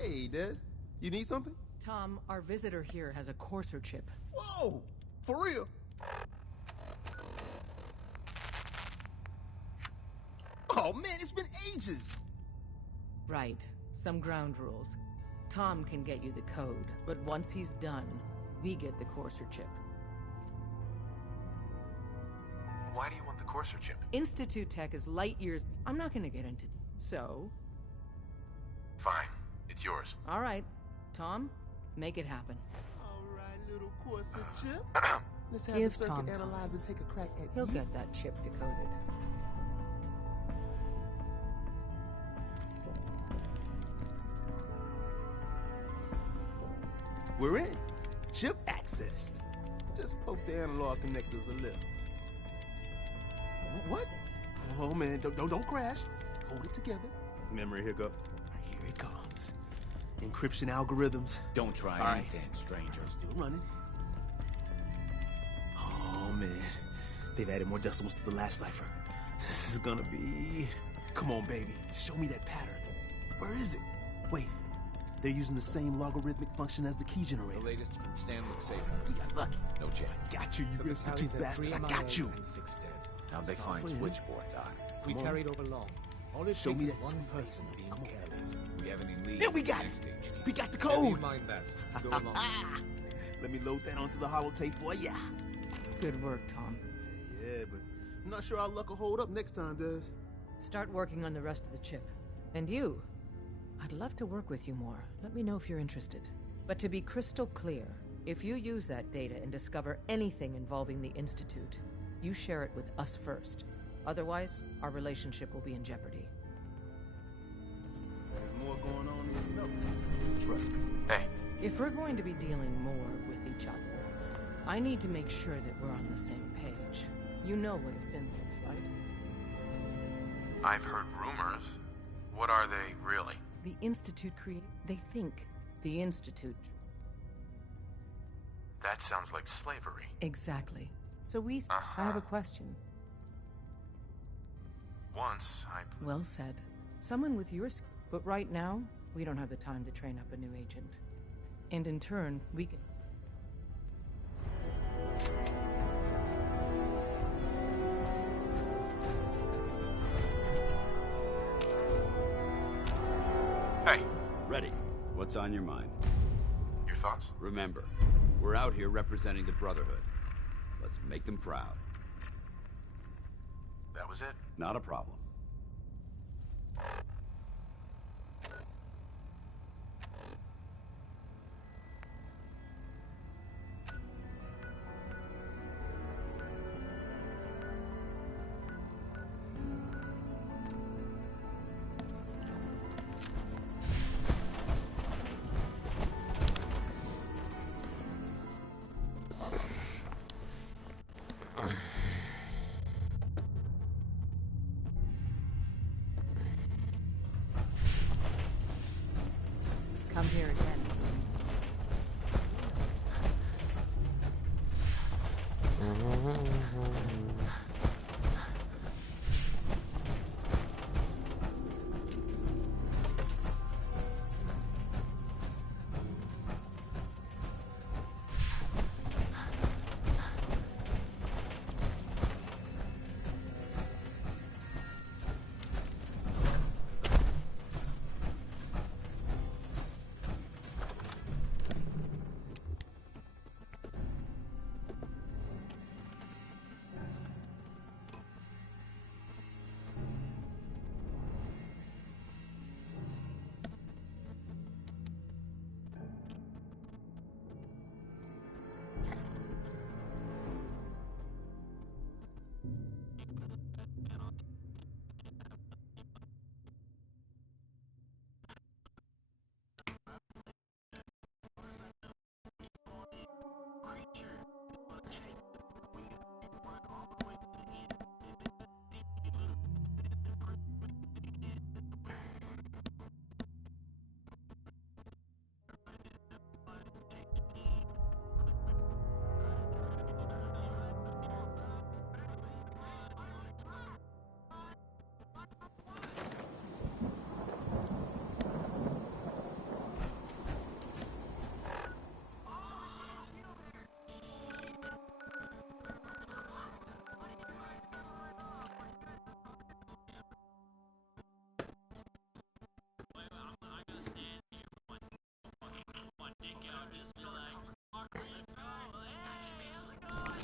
Hey, Des. You need something? Tom, our visitor here has a courser chip. Whoa! For real? Oh, man, it's been ages! Right. Some ground rules. Tom can get you the code, but once he's done, we get the courser chip. Why do you want the courser chip? Institute Tech is light years... I'm not gonna get into... So? Fine. It's yours. All right. Tom, make it happen. All right, little courser chip. Let's have Give the circuit Tom analyzer take a crack at He'll you. get that chip decoded. We're in. Chip accessed. Just poke the analog connectors a little. What? Oh, man, don't crash. Hold it together. Memory hiccup. Here it comes. Encryption algorithms. Don't try All anything, stranger. Still running. Oh, man. They've added more decimals to the last cipher. This is gonna be... Come on, baby. Show me that pattern. Where is it? Wait. They're using the same logarithmic function as the key generator. The latest from Stanley Safe. We got lucky. No chance. Got you, you institute bastard. I got you. And 6 dead. How'd they Solve find for him. switchboard, Doc? We Come on. tarried over long. All it Show takes me is that one sweet person bass. being Come on. careless. We have any leads? There we got it. Next stage. We got the Never code. mind that. Go along. Let me load that onto the holotape for ya. Good work, Tom. Yeah, but I'm not sure our luck will hold up next time, Des. Start working on the rest of the chip. And you? I'd love to work with you more. Let me know if you're interested. But to be crystal clear, if you use that data and discover anything involving the Institute, you share it with us first. Otherwise, our relationship will be in jeopardy. There's more going on than you know. Trust me. Hey. If we're going to be dealing more with each other, I need to make sure that we're on the same page. You know what a synth is, right? I've heard rumors. What are they, really? The Institute They think the Institute... That sounds like slavery. Exactly. So I have a question. Once, I... Well said. Someone with your skill. But right now, we don't have the time to train up a new agent. And in turn, we can... Hey. Ready. What's on your mind? Your thoughts? Remember, we're out here representing the Brotherhood. Let's make them proud. That was it? Not a problem. Come here again.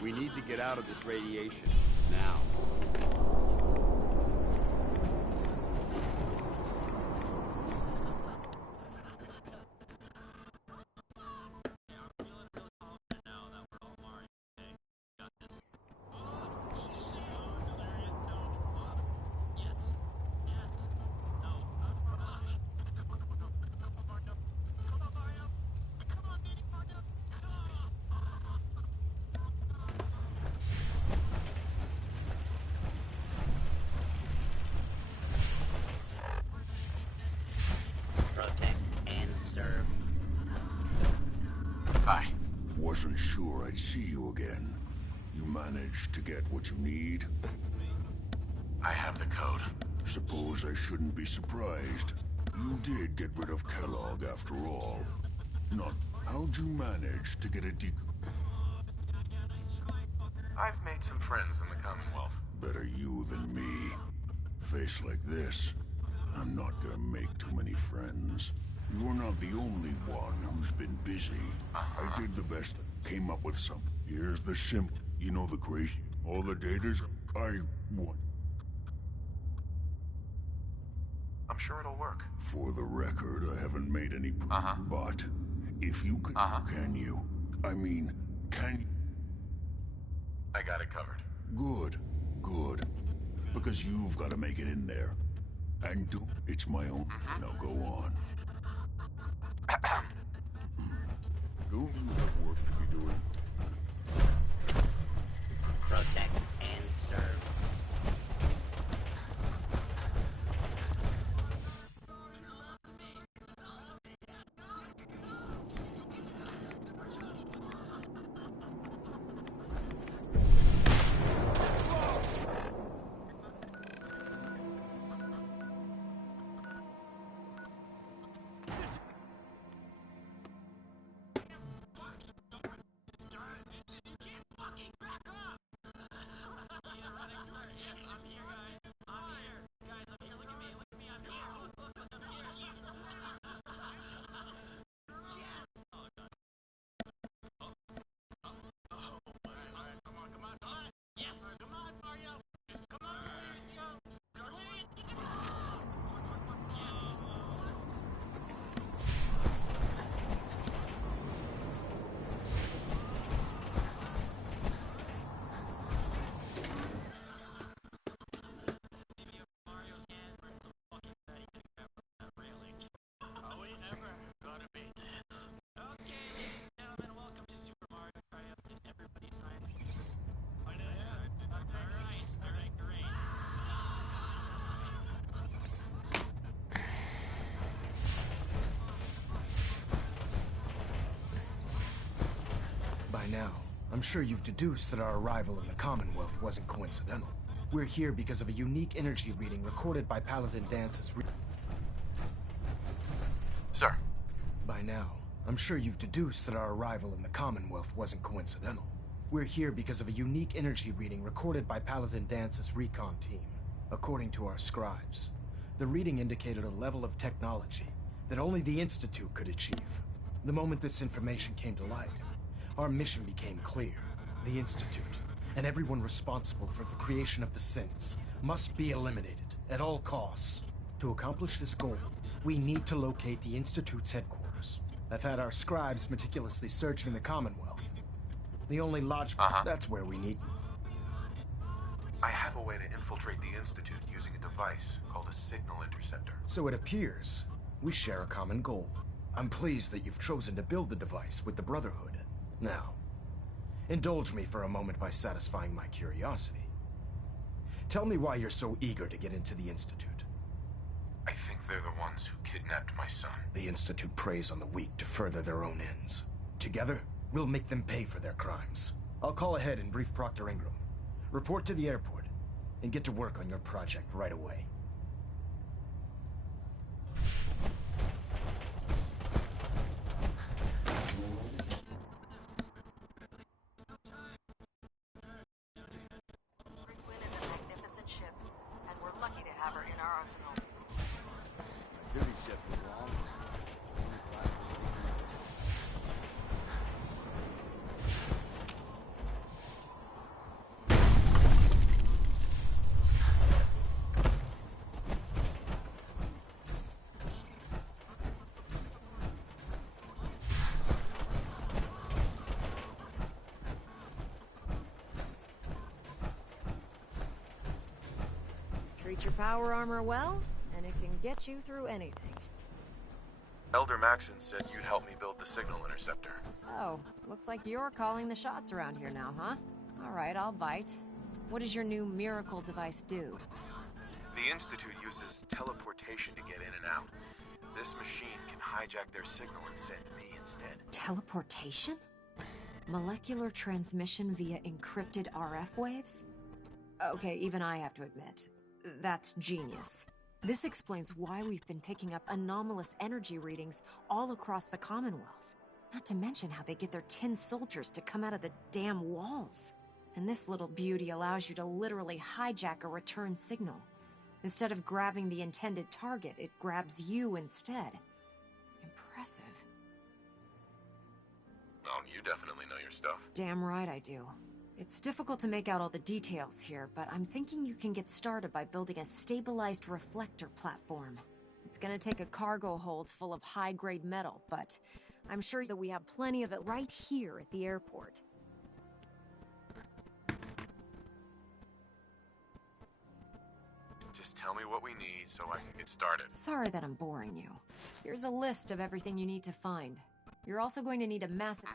We need to get out of this radiation. Now. Wasn't sure I'd see you again. You managed to get what you need? I have the code. Suppose I shouldn't be surprised. You did get rid of Kellogg after all. Not, how'd you manage to get a I've made some friends in the Commonwealth. Better you than me. Face like this, I'm not gonna make too many friends. You're not the only one who's been busy. I did the best. Came up with some. Here's the simple. You know the crazy. All the data's I want. I'm sure it'll work. For the record, I haven't made any but if you can you? I mean, can you? I got it covered. Good. Good. Because you've got to make it in there. And it's my own. Now go on. Don't you have work to be doing? Protect and serve. Now, I'm sure you've deduced that our arrival in the Commonwealth wasn't coincidental. We're here because of a unique energy reading recorded by Paladin Dance's Sir. By now, I'm sure you've deduced that our arrival in the Commonwealth wasn't coincidental. We're here because of a unique energy reading recorded by Paladin Dance's recon team. According to our scribes, the reading indicated a level of technology that only the Institute could achieve. The moment this information came to light, our mission became clear. The Institute, and everyone responsible for the creation of the synths, must be eliminated at all costs. To accomplish this goal, we need to locate the Institute's headquarters. I've had our scribes meticulously searching the Commonwealth. The only logical... That's where we need... I have a way to infiltrate the Institute using a device called a signal interceptor. So it appears we share a common goal. I'm pleased that you've chosen to build the device with the Brotherhood. Now, indulge me for a moment by satisfying my curiosity. Tell me why you're so eager to get into the Institute. I think they're the ones who kidnapped my son. The Institute preys on the weak to further their own ends. Together, we'll make them pay for their crimes. I'll call ahead and brief Proctor Ingram. Report to the airport, and get to work on your project right away. Treat your power armor well, and it can get you through anything. Elder Maxon said you'd help me build the signal interceptor. So, looks like you're calling the shots around here now, huh? Alright, I'll bite. What does your new miracle device do? The Institute uses teleportation to get in and out. This machine can hijack their signal and send me instead. Teleportation? Molecular transmission via encrypted RF waves? Okay, even I have to admit, that's genius. This explains why we've been picking up anomalous energy readings all across the Commonwealth. Not to mention how they get their tin soldiers to come out of the damn walls. And this little beauty allows you to literally hijack a return signal. Instead of grabbing the intended target, it grabs you instead. Impressive. Oh, you definitely know your stuff. Damn right I do. It's difficult to make out all the details here, but I'm thinking you can get started by building a stabilized reflector platform. It's gonna take a cargo hold full of high-grade metal, but I'm sure that we have plenty of it right here at the airport. Just tell me what we need so I can get started. Sorry that I'm boring you. Here's a list of everything you need to find. You're also going to need a massive...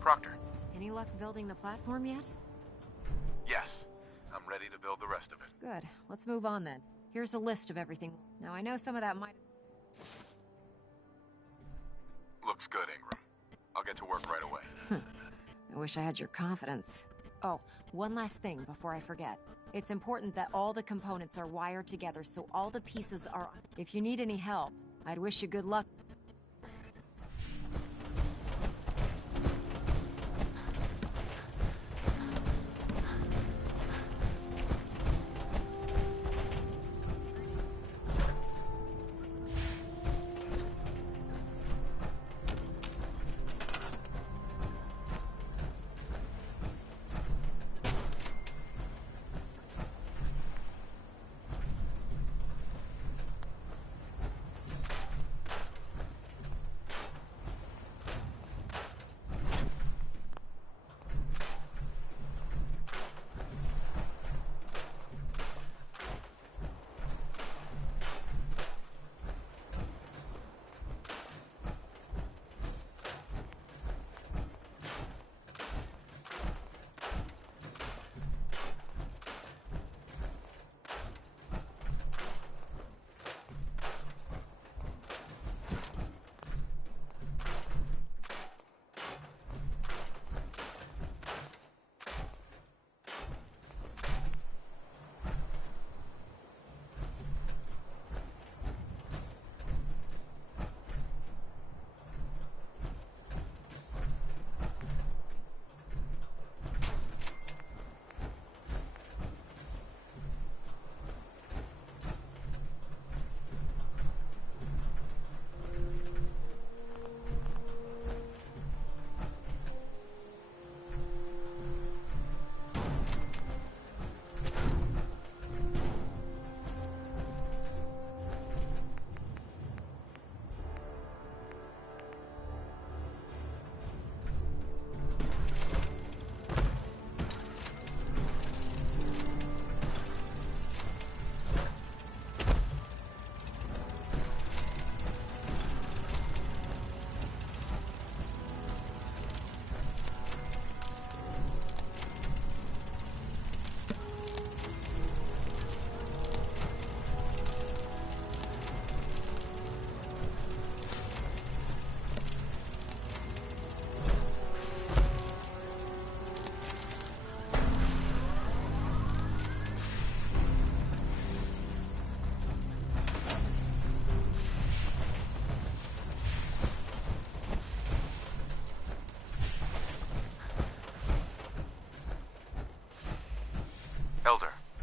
Proctor. Any luck building the platform yet? Yes. I'm ready to build the rest of it. Good. Let's move on then. Here's a list of everything. Now, I know some of that might... Looks good, Ingram. I'll get to work right away. I wish I had your confidence. Oh, one last thing before I forget. It's important that all the components are wired together so all the pieces are... If you need any help, I'd wish you good luck.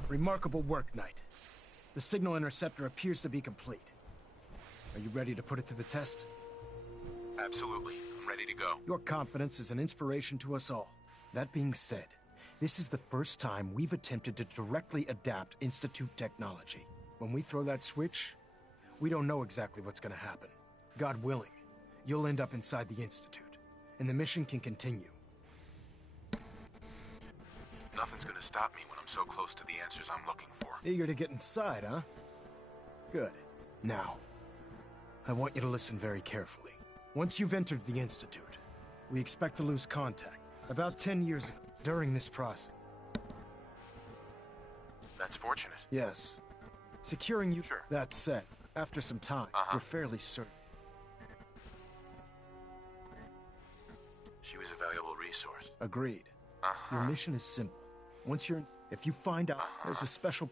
Remarkable work, Knight. The signal interceptor appears to be complete. Are you ready to put it to the test? Absolutely. I'm ready to go. Your confidence is an inspiration to us all. That being said, this is the first time we've attempted to directly adapt Institute technology. When we throw that switch, we don't know exactly what's gonna happen. God willing, you'll end up inside the Institute, and the mission can continue. Nothing's gonna stop me when I'm so close to the answers I'm looking for. Eager to get inside, huh? Good. Now, I want you to listen very carefully. Once you've entered the Institute, we expect to lose contact. About 10 years ago, during this process. That's fortunate. Yes. Securing you... Sure. That said, after some time, we're fairly certain. She was a valuable resource. Agreed. Your mission is simple. Once you're in... If you find out there's a special...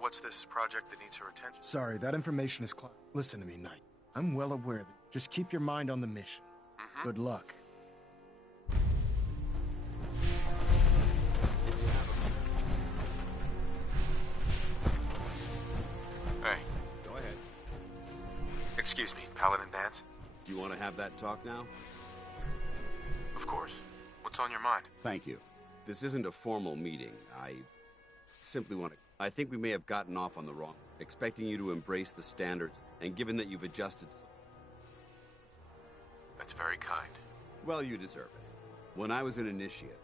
What's this project that needs her attention? Sorry, that information is Listen to me, Knight. I'm well aware that... Just keep your mind on the mission. Good luck. Hey. Go ahead. Excuse me, Paladin Dance? Do you want to have that talk now? Of course. What's on your mind? Thank you. This isn't a formal meeting. I simply want to... I think we may have gotten off on the wrong... Expecting you to embrace the standards, and given that you've adjusted... That's very kind. Well, you deserve it. When I was an initiate,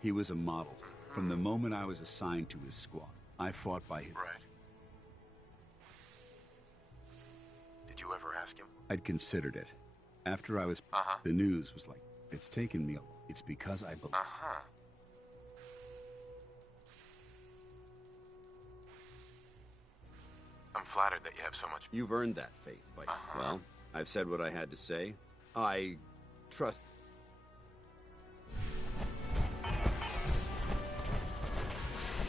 he was a model. From the moment I was assigned to his squad, I fought by his... Right. Did you ever ask him? I'd considered it. After I was... The news was like, it's taken me... It's because I believe... I'm flattered that you have so much... You've earned that faith, but... Well, I've said what I had to say. I trust...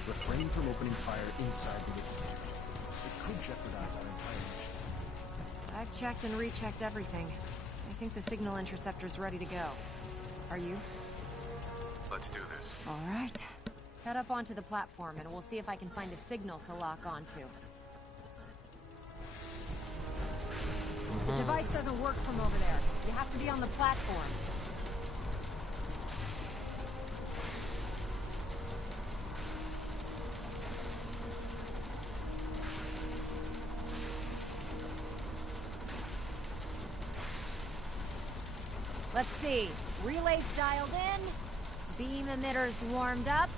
Refrain from opening fire inside the Institute. It could jeopardize our entire mission. I've checked and rechecked everything. I think the signal interceptor's ready to go. Are you? Let's do this. All right. Head up onto the platform and we'll see if I can find a signal to lock onto. The device doesn't work from over there. You have to be on the platform. Let's see. Relays dialed in. Beam emitters warmed up.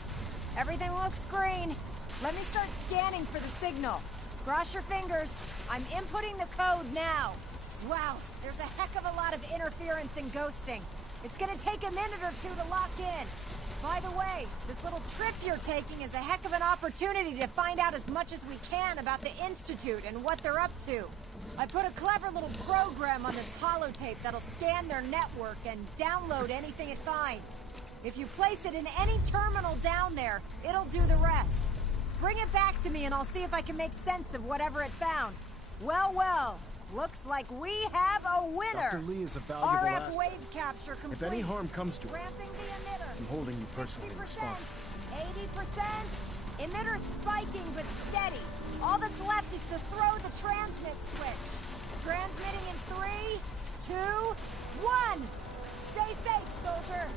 Everything looks green. Let me start scanning for the signal. Cross your fingers. I'm inputting the code now. Wow, there's a heck of a lot of interference and ghosting. It's gonna take a minute or two to lock in. By the way, this little trip you're taking is a heck of an opportunity to find out as much as we can about the Institute and what they're up to. I put a clever little program on this holotape that'll scan their network and download anything it finds. If you place it in any terminal down there, it'll do the rest. Bring it back to me and I'll see if I can make sense of whatever it found. Well, well. Looks like we have a winner! Dr. Lee is a valuable RF asset. wave capture complete. If any harm comes to it, Ramping the emitter. I'm holding you personally 60%, responsible. 80%. Emitter spiking but steady. All that's left is to throw the transmit switch. Transmitting in 3, 2, 1. Stay safe, soldier.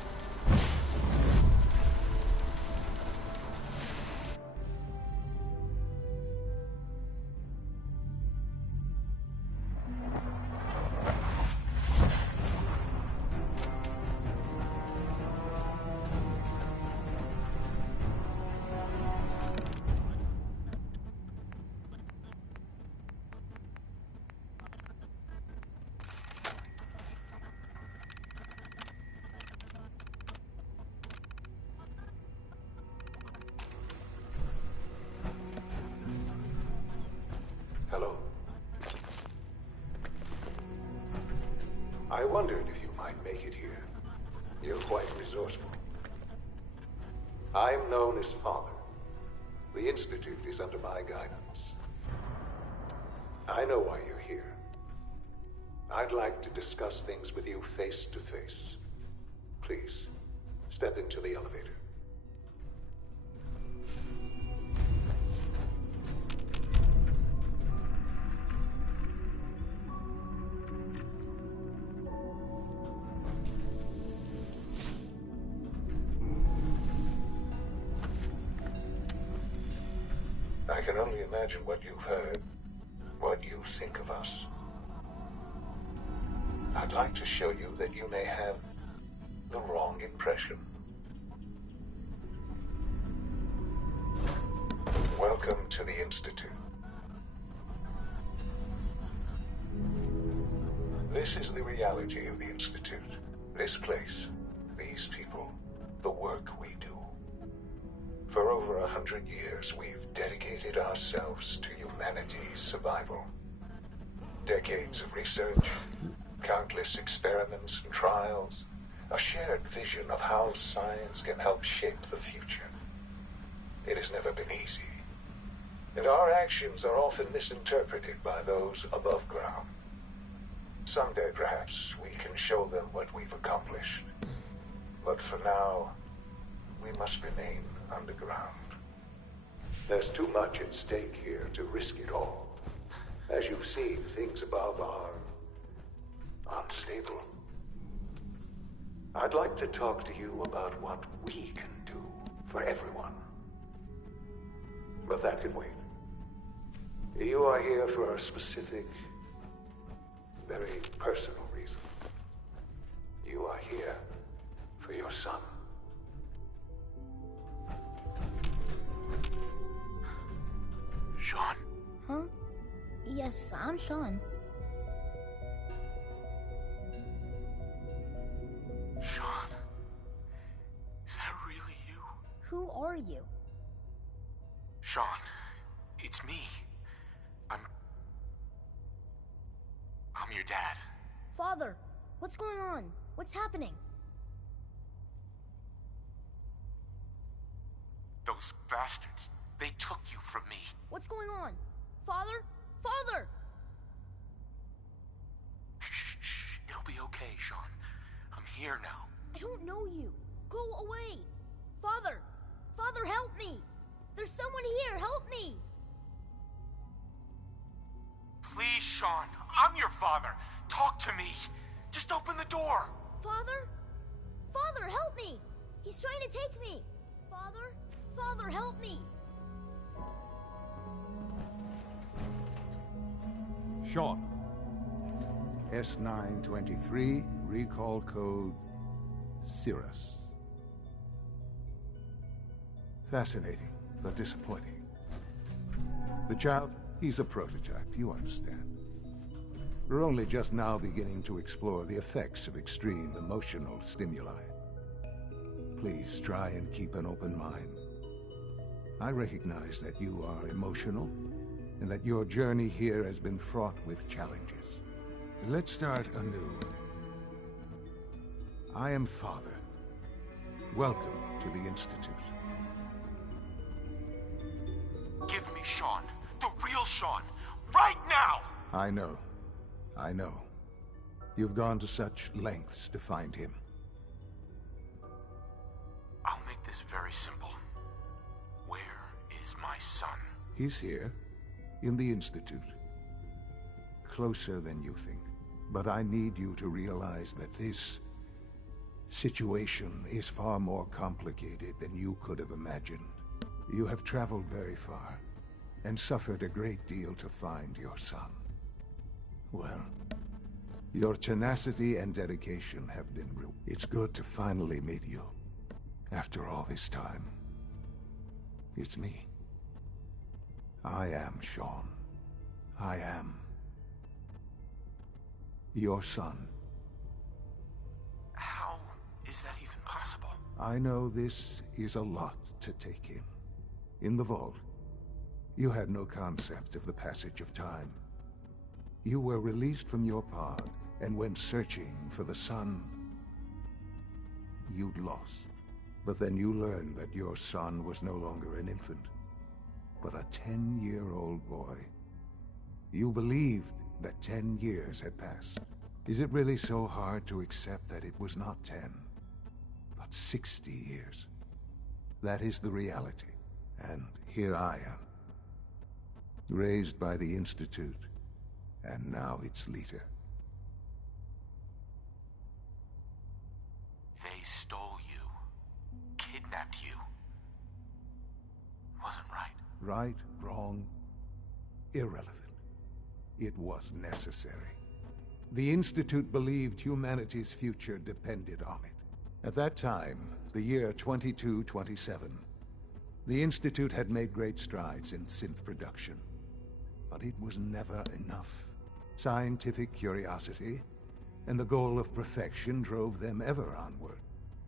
Hello. I wondered if you might make it here. You're quite resourceful. I'm known as Father. The Institute is under my guidance. I know why you're here. I'd like to discuss things with you face to face. Please, step into the elevator. can only imagine what you've heard, what you think of us. I'd like to show you that you may have the wrong impression. Welcome to the Institute. This is the reality of the Institute. This place, these people, the work we do. For over 100 years, we've dedicated ourselves to humanity's survival. Decades of research, countless experiments and trials, a shared vision of how science can help shape the future. It has never been easy, and our actions are often misinterpreted by those above ground. Someday, perhaps, we can show them what we've accomplished. But for now, we must remain underground. There's too much at stake here to risk it all. As you've seen, things above are unstable. I'd like to talk to you about what we can do for everyone. But that can wait. You are here for a specific, very personal reason. You are here for your son. Sean? Huh? Yes, I'm Sean. Sean? Is that really you? Who are you? Sean, it's me. I'm your dad. Father, what's going on? What's happening? Those bastards, they took you from me. What's going on? Father? Father! Shh. It'll be okay, Sean. I'm here now. I don't know you. Go away. Father! Father, help me! There's someone here. Help me! Please, Sean. I'm your father. Talk to me. Just open the door. Father? Father, help me! He's trying to take me! Father? Father, help me! Sean. S923, recall code Cirrus. Fascinating, but disappointing. The child, he's a prototype, you understand. We're only just now beginning to explore the effects of extreme emotional stimuli. Please try and keep an open mind. I recognize that you are emotional, and that your journey here has been fraught with challenges. Let's start anew. I am Father. Welcome to the Institute. Give me Sean. The real Sean. Right now! I know. You've gone to such lengths to find him. I'll make this very simple. Where is my son? He's here, in the Institute. Closer than you think. But I need you to realize that this situation is far more complicated than you could have imagined. You have traveled very far, and suffered a great deal to find your son. Well, your tenacity and dedication have been real. It's good to finally meet you. After all this time. It's me. I am Sean. I am your son. How is that even possible? I know this is a lot to take in. In the vault, you had no concept of the passage of time. You were released from your pod and went searching for the son you'd lost. But then you learned that your son was no longer an infant, but a 10-year-old boy. You believed that 10 years had passed. Is it really so hard to accept that it was not 10, but 60 years? That is the reality. And here I am, raised by the Institute, and now its leader. They stole you, kidnapped you. Wasn't right. Right, wrong, irrelevant. It was necessary. The Institute believed humanity's future depended on it. At that time, the year 2227, the Institute had made great strides in synth production. But it was never enough. Scientific curiosity and the goal of perfection drove them ever onward.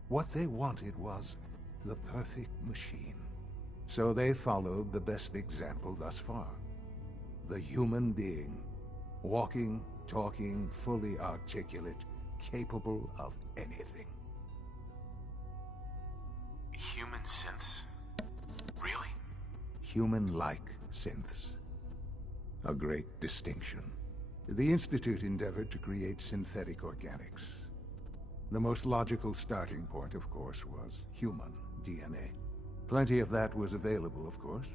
What they wanted was the perfect machine. So they followed the best example thus far. The human being. Walking, talking, fully articulate, capable of anything. Human synths? Really? Human-like synths. A great distinction. The Institute endeavored to create synthetic organics. The most logical starting point, of course, was human DNA. Plenty of that was available, of course.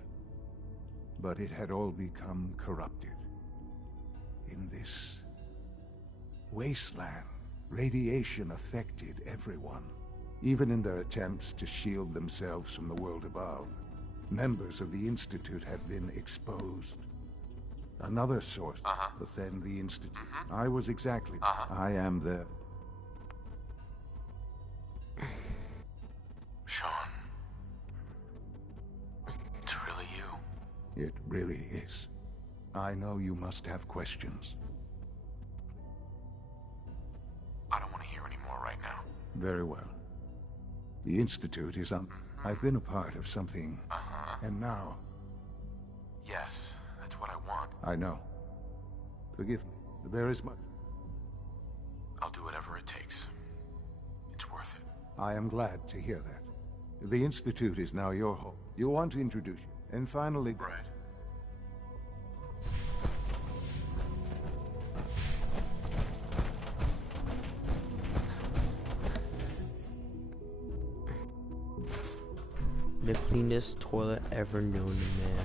But it had all become corrupted. In this wasteland, radiation affected everyone. Even in their attempts to shield themselves from the world above, members of the Institute had been exposed. Another source, but then the Institute. I was exactly. I am the. Sean. It's really you. It really is. I know you must have questions. I don't want to hear any more right now. Very well. The Institute is on. I've been a part of something. And now. Yes, that's what I want. I know. Forgive me. There is much. I'll do whatever it takes. It's worth it. I am glad to hear that. The Institute is now your home. You want to introduce you. And finally. Right. The cleanest toilet ever known to man.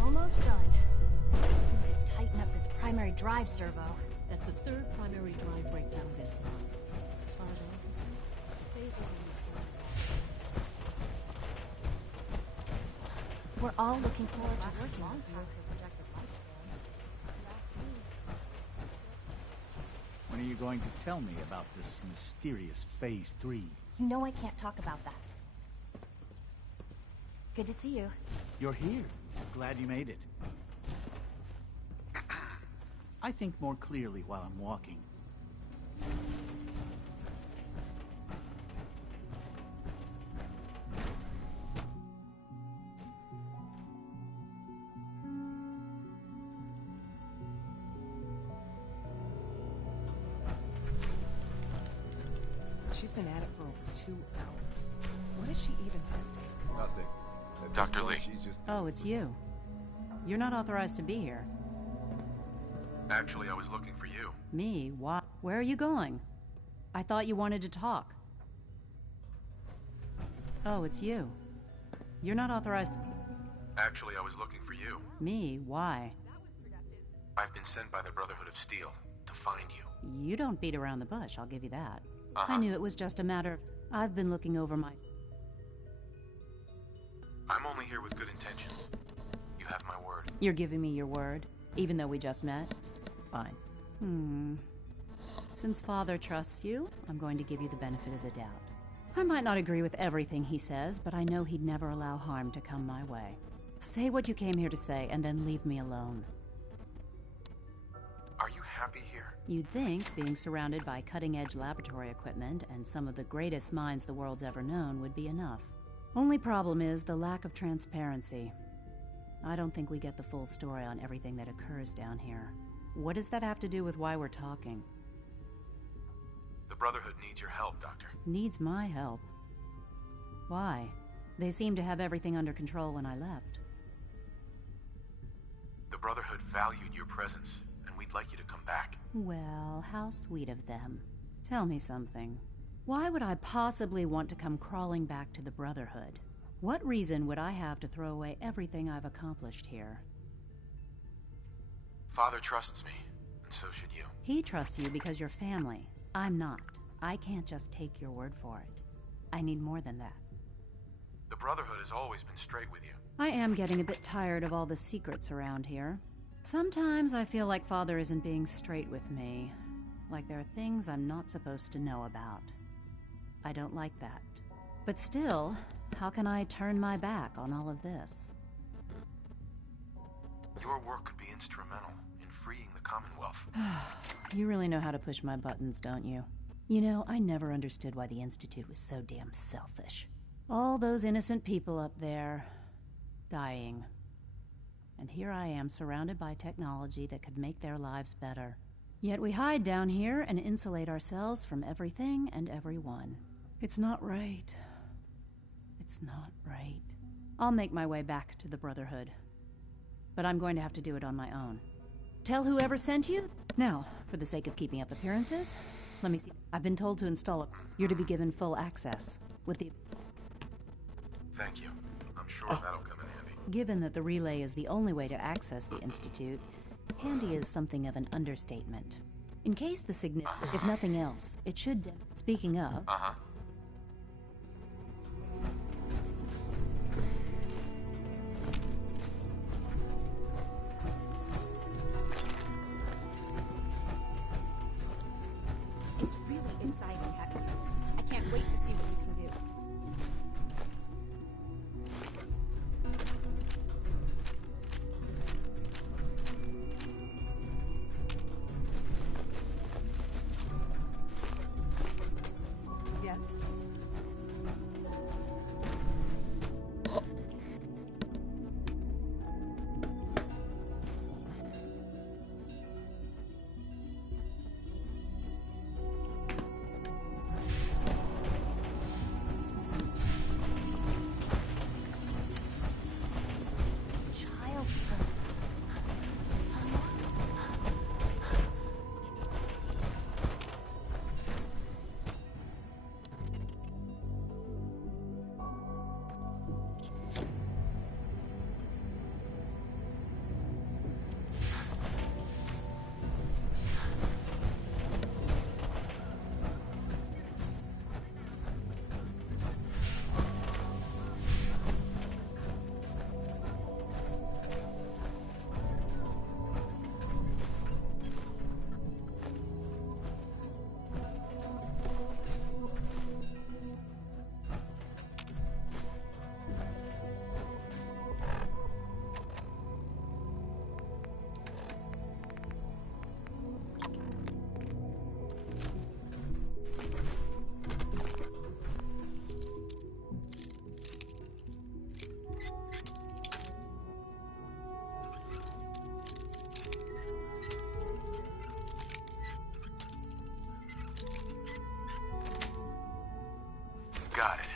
Almost done. Just need to tighten up this primary drive servo. That's the third primary drive breakdown this month. As far as I'm concerned, the phase order is going. We're all looking forward to working with you as the projected lifespans. If you ask me. When are you going to tell me about this mysterious Phase 3? You know I can't talk about that. Good to see you. You're here. Glad you made it. I think more clearly while I'm walking. She's been at it for over 2 hours. What is she even testing? Nothing. Dr. Lee. She's just... Oh, it's you. You're not authorized to be here. Actually, I was looking for you. Me? Why? Where are you going? I thought you wanted to talk. Oh, it's you. You're not authorized... Actually, I was looking for you. Me? Why? I've been sent by the Brotherhood of Steel to find you. You don't beat around the bush, I'll give you that. I knew it was just a matter of... I've been looking over my... I'm only here with good intentions. You have my word. You're giving me your word, even though we just met? Fine. Since Father trusts you, I'm going to give you the benefit of the doubt. I might not agree with everything he says, but I know he'd never allow harm to come my way. Say what you came here to say, and then leave me alone. Are you happy here? You'd think being surrounded by cutting-edge laboratory equipment and some of the greatest minds the world's ever known would be enough. Only problem is the lack of transparency. I don't think we get the full story on everything that occurs down here. What does that have to do with why we're talking? The Brotherhood needs your help, Doctor. Needs my help? Why? They seemed to have everything under control when I left. The Brotherhood valued your presence and we'd like you to come back. Well, how sweet of them. Tell me something. Why would I possibly want to come crawling back to the Brotherhood? What reason would I have to throw away everything I've accomplished here? Father trusts me, and so should you. He trusts you because you're family. I'm not. I can't just take your word for it. I need more than that. The Brotherhood has always been straight with you. I am getting a bit tired of all the secrets around here. Sometimes I feel like Father isn't being straight with me. Like there are things I'm not supposed to know about. I don't like that. But still, how can I turn my back on all of this? Your work could be instrumental in freeing the Commonwealth. You really know how to push my buttons, don't you? You know, I never understood why the Institute was so damn selfish. All those innocent people up there, dying. And here I am, surrounded by technology that could make their lives better. Yet we hide down here and insulate ourselves from everything and everyone. It's not right. It's not right. I'll make my way back to the Brotherhood. But I'm going to have to do it on my own. Tell whoever sent you. Now, for the sake of keeping up appearances, let me see. I've been told to install it. You're to be given full access. With the... Thank you. I'm sure that'll come in handy. Given that the relay is the only way to access the Institute, handy is something of an understatement. In case the signal, if nothing else, it should... Speaking of... It's really exciting, Hector. I can't wait to see what we can do. Yes. Got it.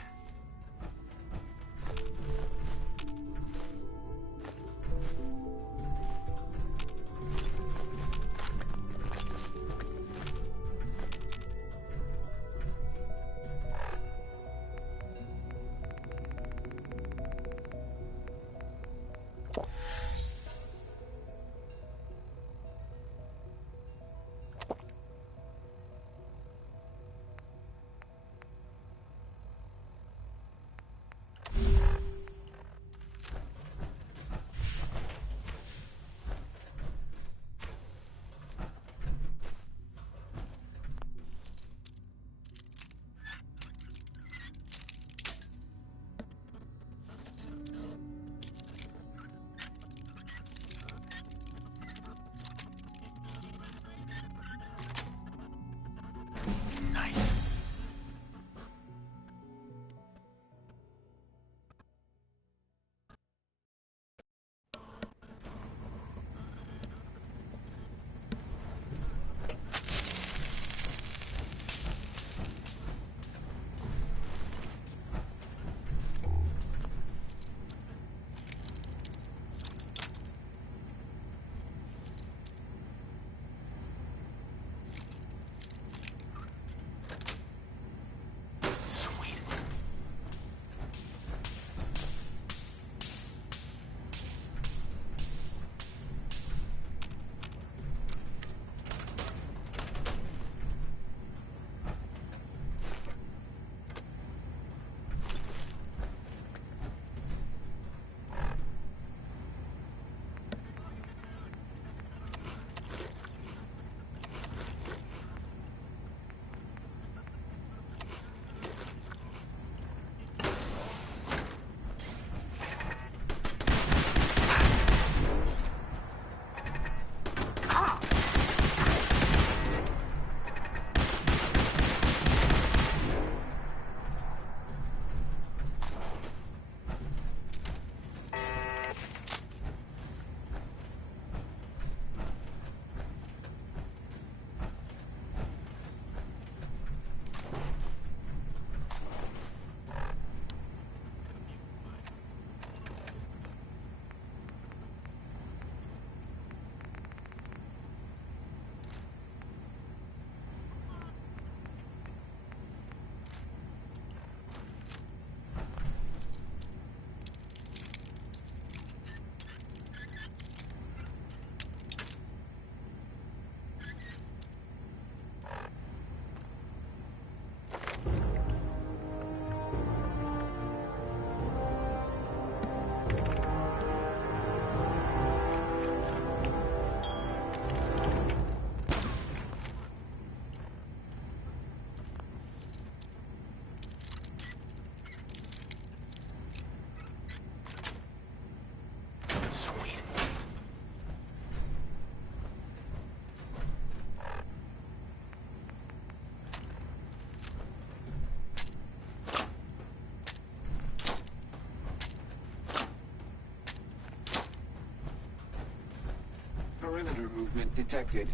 movement detected.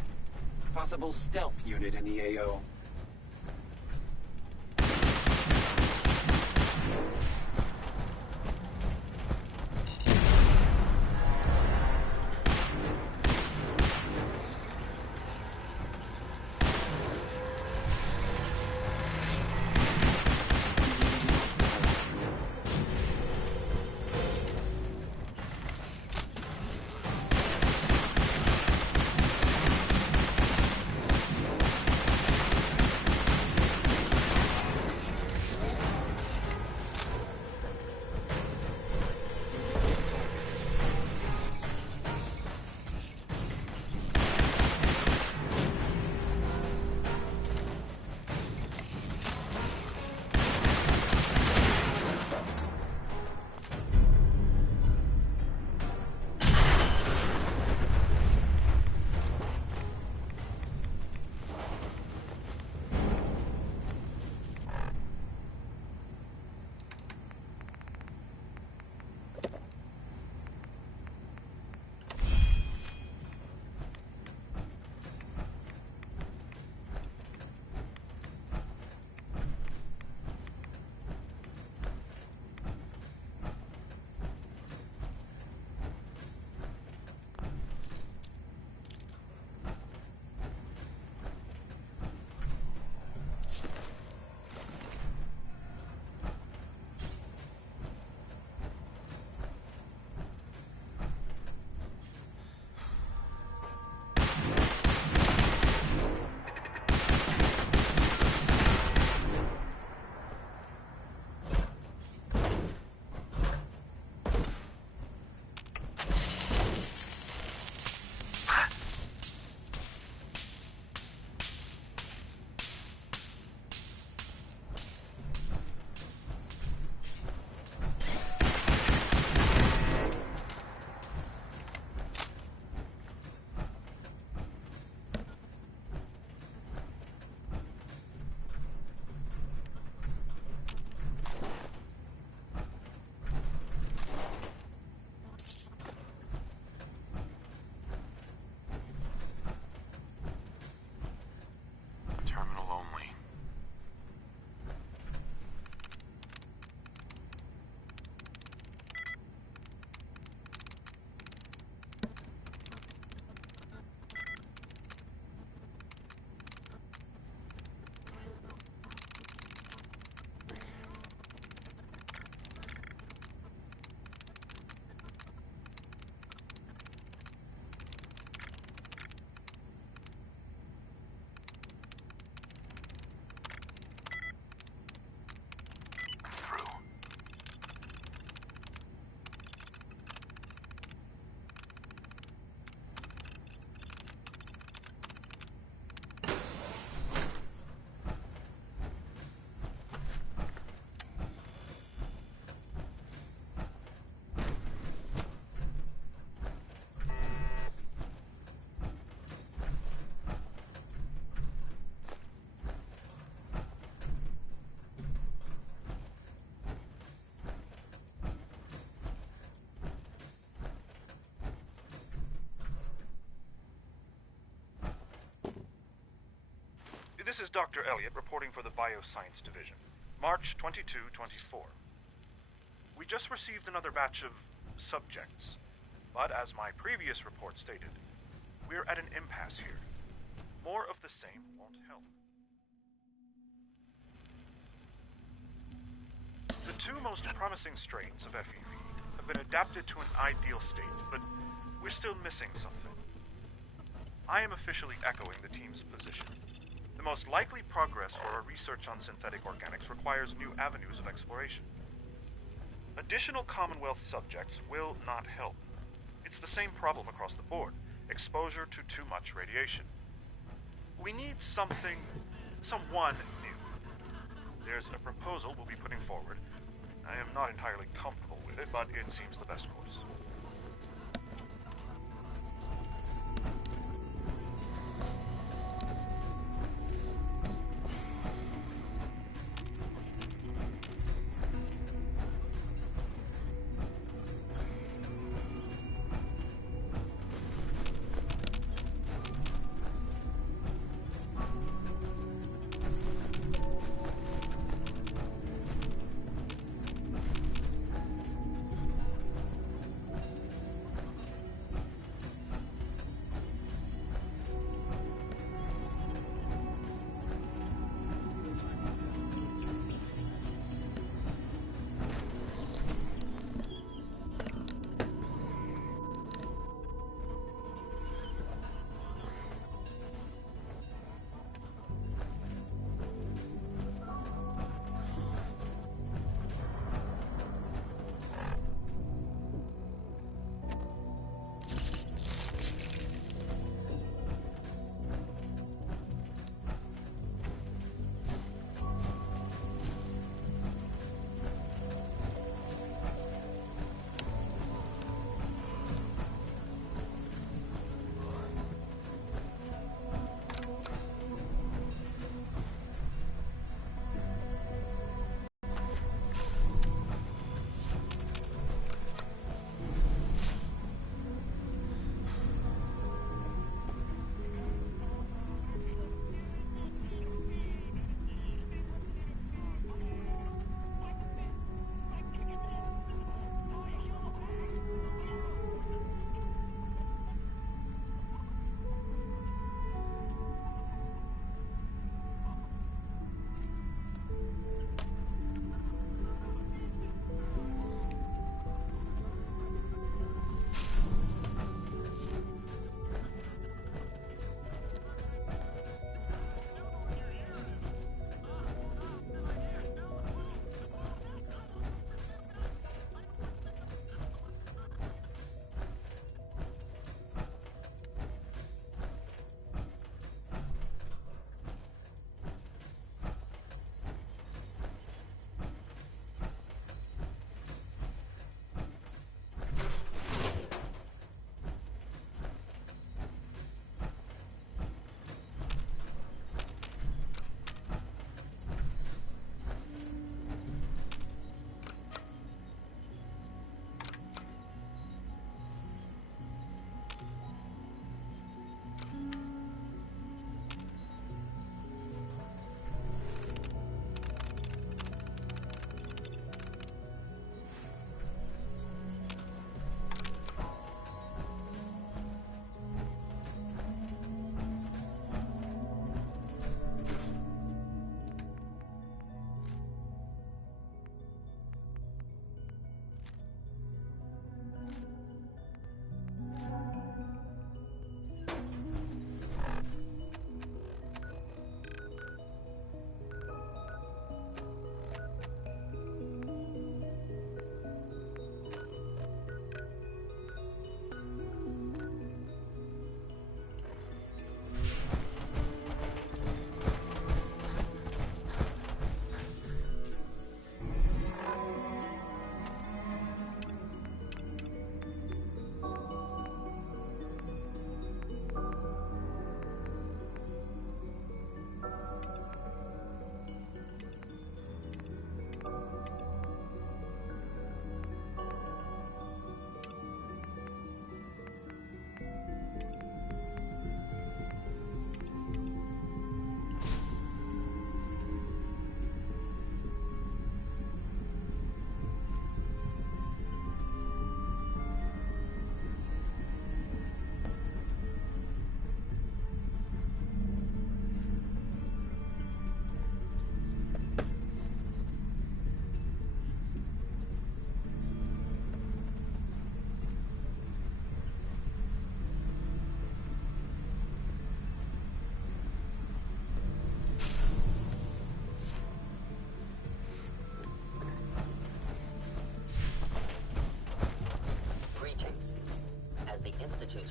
Possible stealth unit in the AO. Terminal only. This is Dr. Elliot reporting for the Bioscience Division. March 22-24. We just received another batch of subjects, but as my previous report stated, we're at an impasse here. More of the same won't help. The two most promising strains of FEV have been adapted to an ideal state, but we're still missing something. I am officially echoing the team's position. The most likely progress for our research on synthetic organics requires new avenues of exploration. Additional Commonwealth subjects will not help. It's the same problem across the board, exposure to too much radiation. We need someone new. There's a proposal we'll be putting forward. I am not entirely comfortable with it, but it seems the best course.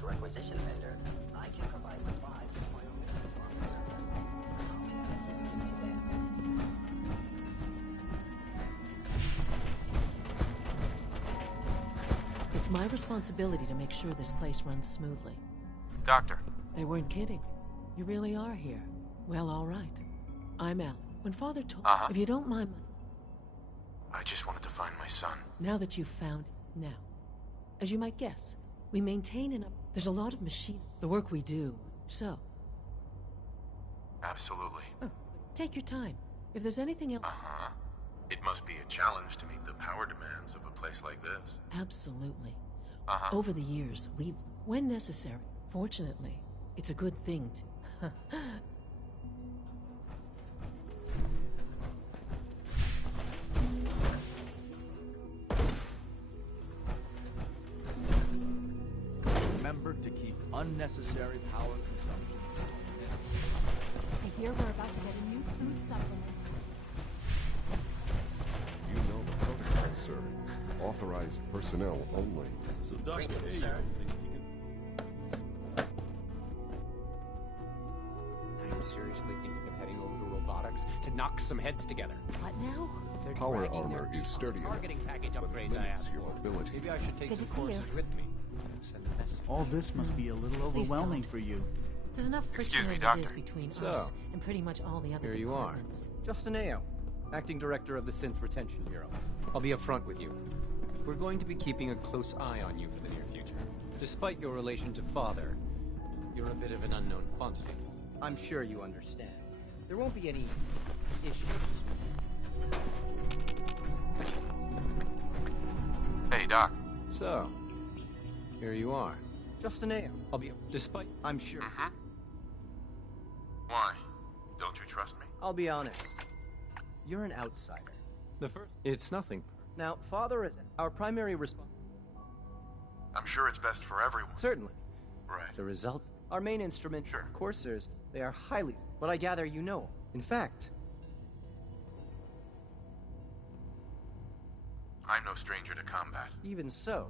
requisition vendor. I can provide supplies for oil missions on the surface. How may I assist you today? It's my responsibility to make sure this place runs smoothly. Doctor. They weren't kidding. You really are here. Well, all right. I'm Al. When Father told... If you don't mind... I just wanted to find my son. Now that you've found... Now, as you might guess, we maintain an... There's a lot of machine... The work we do, so... Absolutely. Oh, take your time. If there's anything else... It must be a challenge to meet the power demands of a place like this. Absolutely. Over the years, we've... When necessary. Fortunately, it's a good thing to... Remember to keep unnecessary power consumption. I hear we're about to get a new food supplement. You know the protocol, sir. Authorized personnel only. So Dr. Greetings, sir. I'm seriously thinking of heading over to robotics to knock some heads together. What now? They're Power dragging armor their is sturdy enough, targeting package but upgrades I limits asked your for. ability. Maybe I should take Good some to see courses you. with me. Send a message. All this must be a little Please overwhelming don't. for you. There's enough friction Excuse me, as Doctor. it is between So, us and pretty much all the other Here you are. departments. Justin Ayo, Acting Director of the Synth Retention Bureau. I'll be upfront with you. We're going to be keeping a close eye on you for the near future. Despite your relation to Father, you're a bit of an unknown quantity. I'm sure you understand. There won't be any issues. Hey, Doc. So, here you are. Justin Ayo. I'll be... Despite... I'm sure... Why? Don't you trust me? I'll be honest. You're an outsider. The first... It's nothing. Now, Father isn't. Our primary response... I'm sure it's best for everyone. Certainly. Right. The result? Our main instrument... Sure. Coursers, they are highly... But I gather you know. In fact... I'm no stranger to combat. Even so,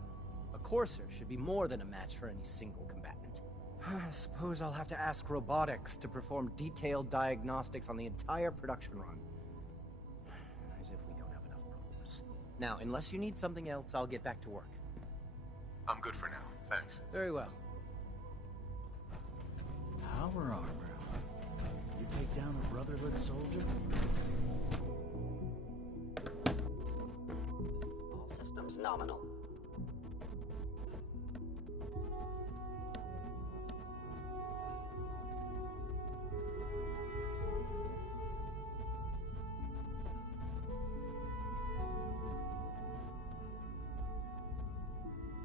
a Courser should be more than a match for any single combatant. I suppose I'll have to ask robotics to perform detailed diagnostics on the entire production run. As if we don't have enough problems. Now, unless you need something else, I'll get back to work. I'm good for now. Thanks. Very well. Power armor. You take down a Brotherhood soldier? All systems nominal.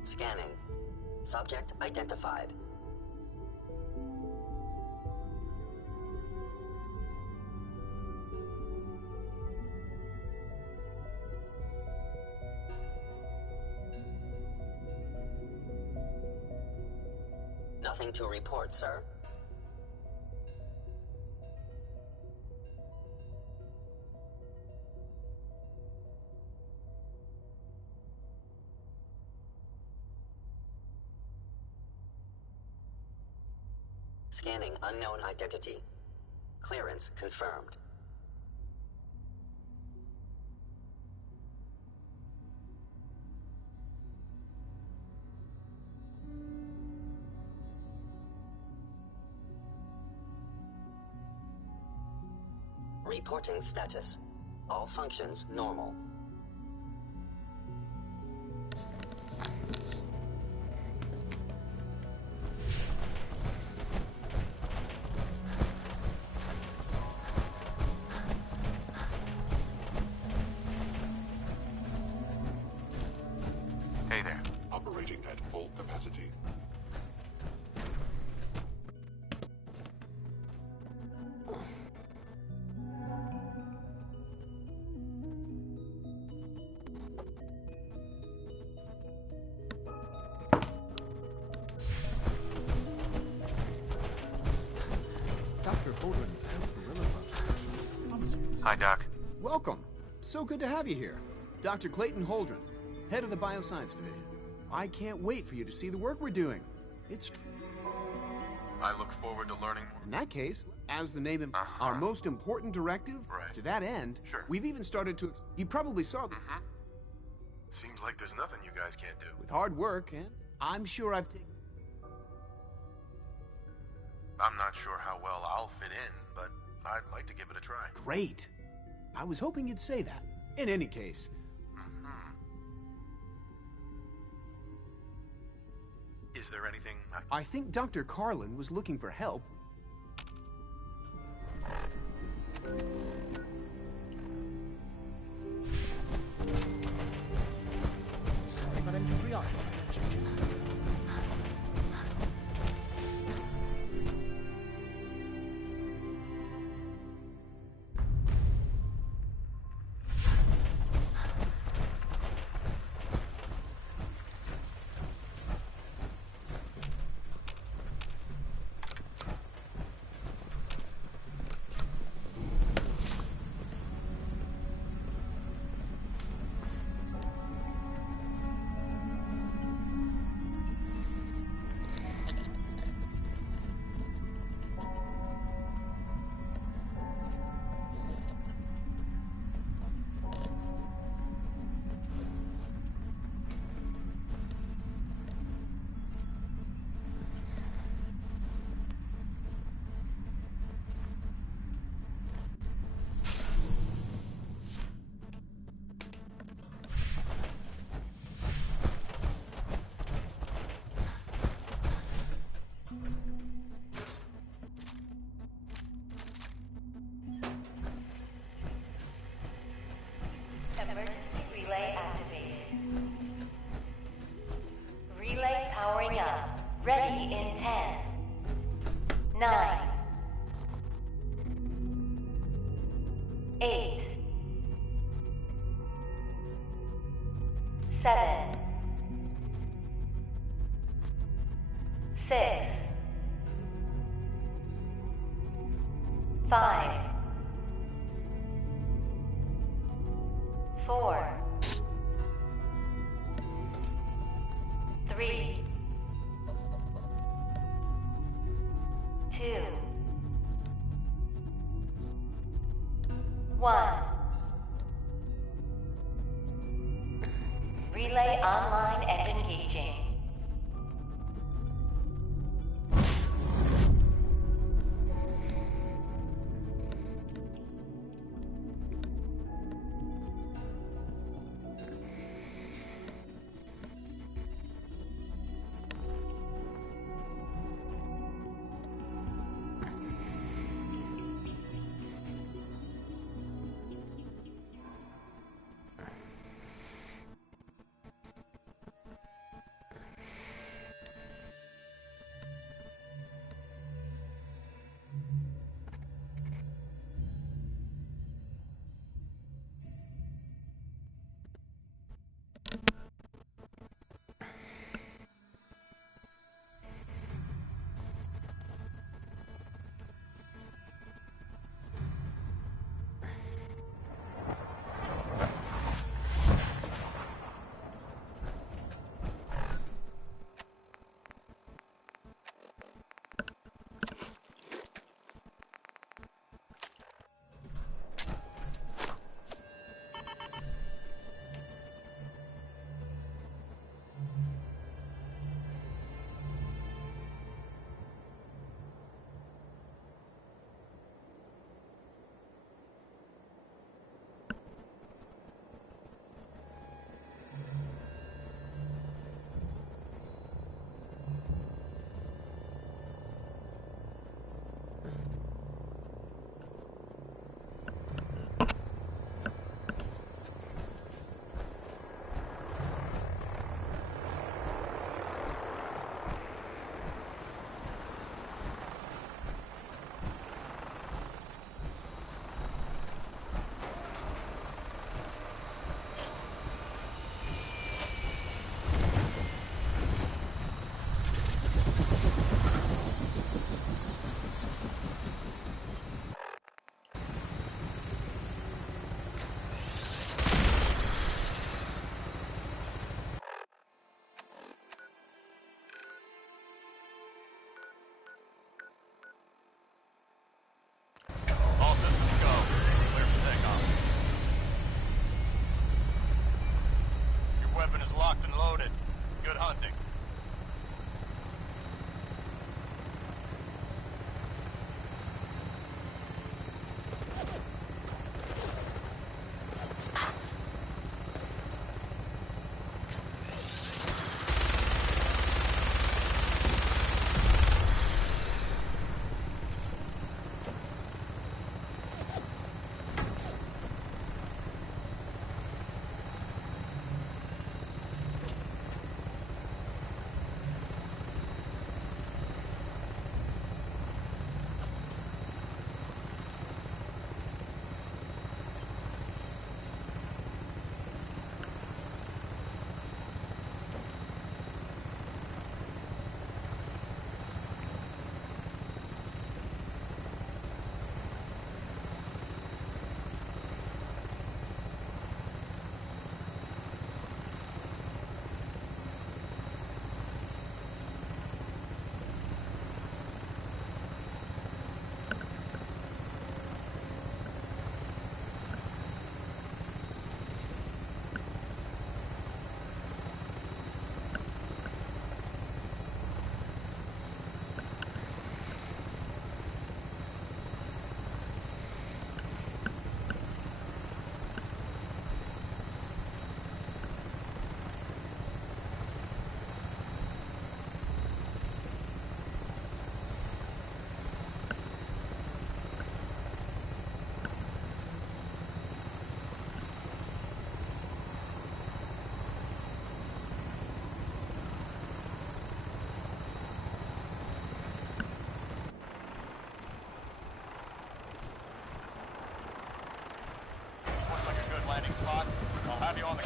Scanning. Subject identified. Nothing to report, sir. Scanning unknown identity. Clearance confirmed. Reporting status. All functions normal. Hey there. Operating at full capacity. Dr. Holdren's self-gorilla project. Hi, Doc. Welcome. So good to have you here. Dr. Clayton Holdren, head of the Bioscience Division. I can't wait for you to see the work we're doing. It's true. I look forward to learning more. In that case, as the name our most important directive, to that end, we've even started to. You probably saw. Seems like there's nothing you guys can't do. With hard work, and I'm sure I've taken. I'm not sure how well I'll fit in, but I'd like to give it a try. Great. I was hoping you'd say that. In any case. Is there anything I think Dr. Carlin was looking for help. Sorry, but I'm too preoccupied. Emergency relay activated. Relay powering up. Ready in 10, 9, 8, 7, 6, 5, 4, 3, 2, 1. Relay online and engaging.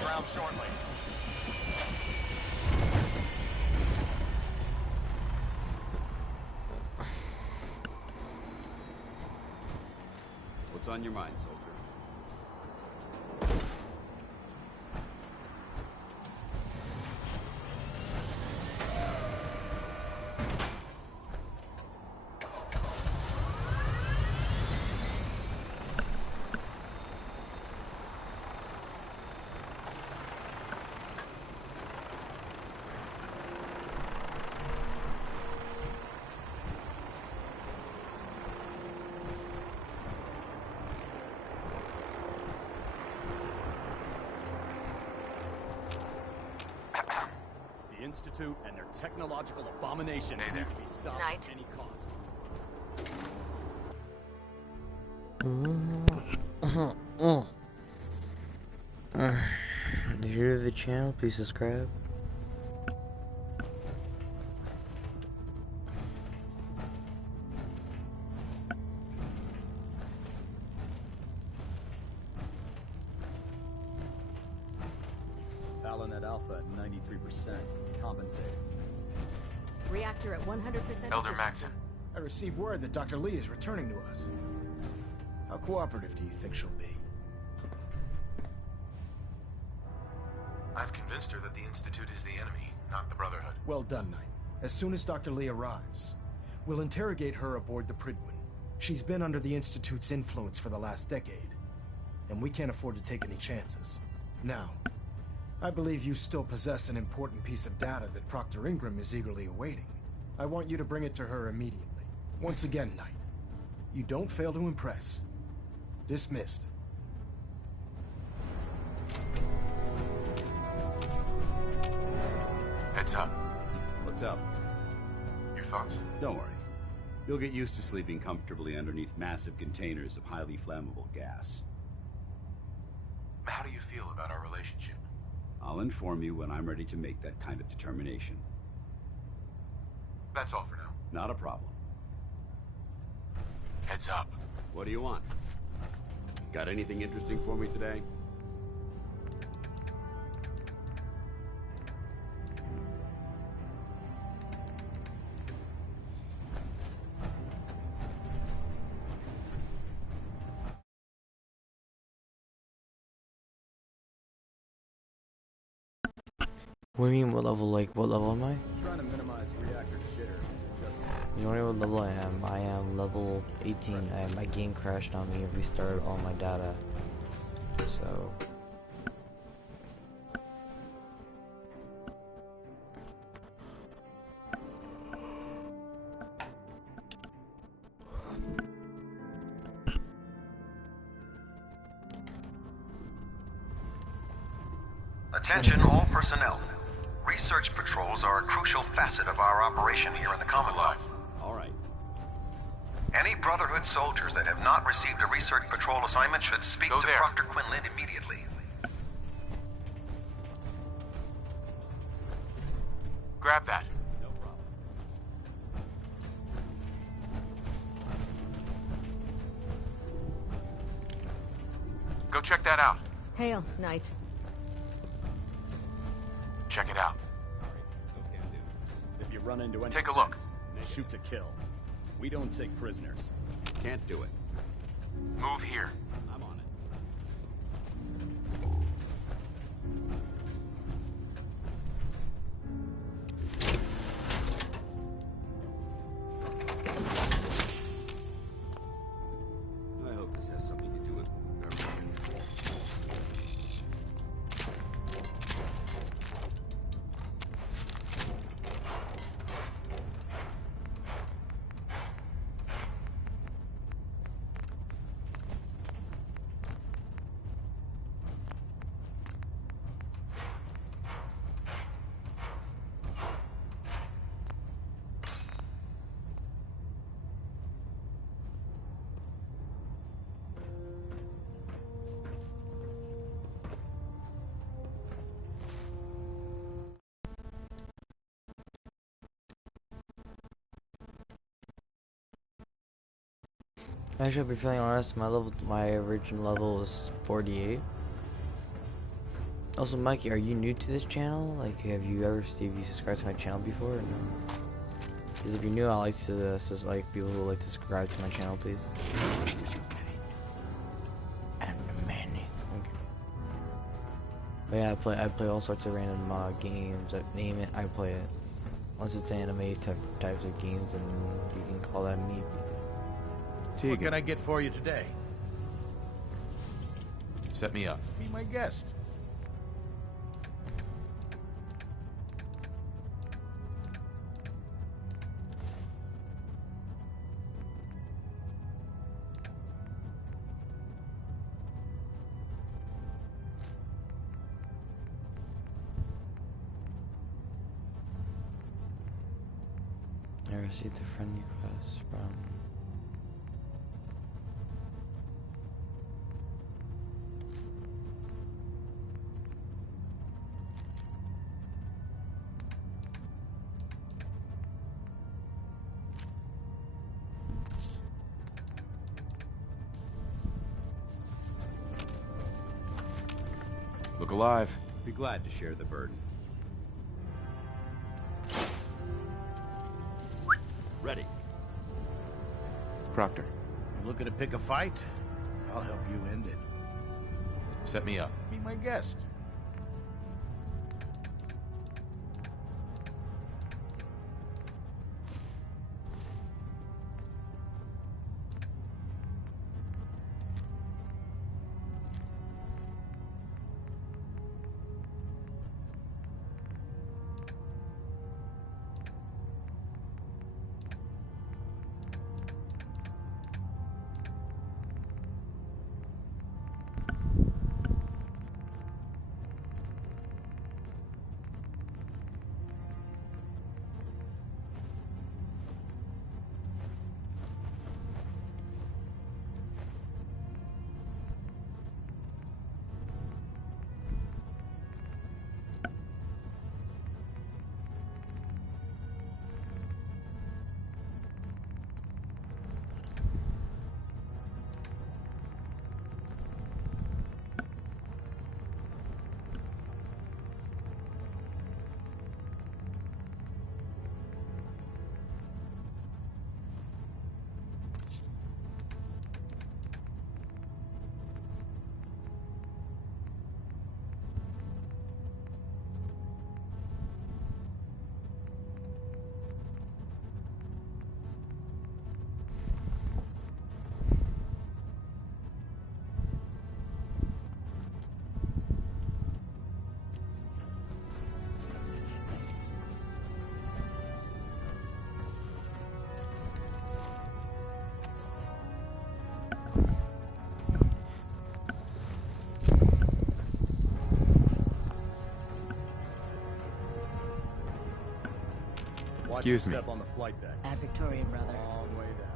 ground shortly. What's on your mind, soldier? The Institute and their technological abominations need to be stopped at any cost. If you're new to the channel, please subscribe. Palanet Alpha at 93%. Compensated. Reactor at 100%. Elder Maxon. I received word that Dr. Lee is returning to us. How cooperative do you think she'll be? I've convinced her that the Institute is the enemy, not the Brotherhood. Well done, Knight. As soon as Dr. Lee arrives, we'll interrogate her aboard the Prydwen. She's been under the Institute's influence for the last decade, and we can't afford to take any chances. Now, I believe you still possess an important piece of data that Proctor Ingram is eagerly awaiting. I want you to bring it to her immediately. Once again, Knight, you don't fail to impress. Dismissed. Heads up. What's up? Your thoughts? Don't worry. You'll get used to sleeping comfortably underneath massive containers of highly flammable gas. How do you feel about our relationship? I'll inform you when I'm ready to make that kind of determination. That's all for now. Not a problem. Heads up. What do you want? Got anything interesting for me today? What do you mean, what level? Like, what level am I? Trying to minimize reactor jitter. Just You know what level I am? I am level 18. My game crashed on me and restarted all my data. So... Attention all personnel. Research patrols are a crucial facet of our operation here in the Commonwealth. All right. Any Brotherhood soldiers that have not received a research patrol assignment should speak to Proctor Quinlan immediately. Grab that. No problem. Go check that out. Hail, Knight. Check it out. if you run into any Take a look. sense, shoot to kill. We don't take prisoners. Can't do it. Move here. I'm on it. I hope this has something to do with our Actually, to be feeling honest, my original level was 48. Also, Mikey, are you new to this channel? Like, have you subscribed to my channel before or no? Because if you're new, I like to like people who like to subscribe to my channel, please. But yeah, I play all sorts of random games. I name it, I play it. Unless it's anime types of games, and you can call that me. What can I get for you today? Set me up. Be my guest. I received a friend request from... Look alive. Be glad to share the burden. Ready. Proctor. You looking to pick a fight? I'll help you end it. Set me up. Be my guest. Excuse me. Step on the flight deck. Ad Victoria, brother. Long way down.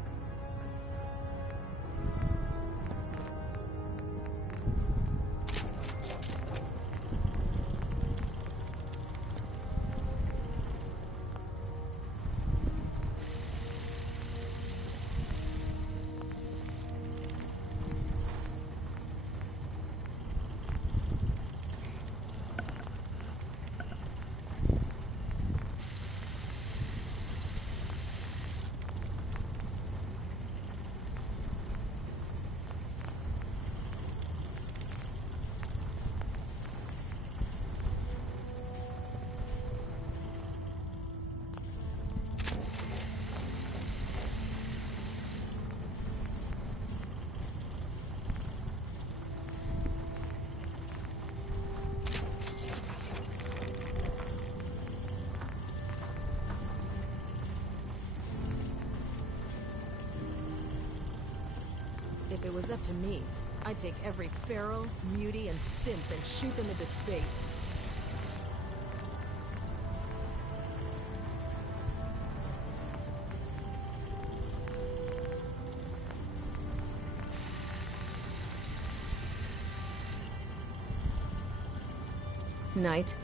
If it was up to me, I'd take every feral, mutie, and synth and shoot them into space. Knight.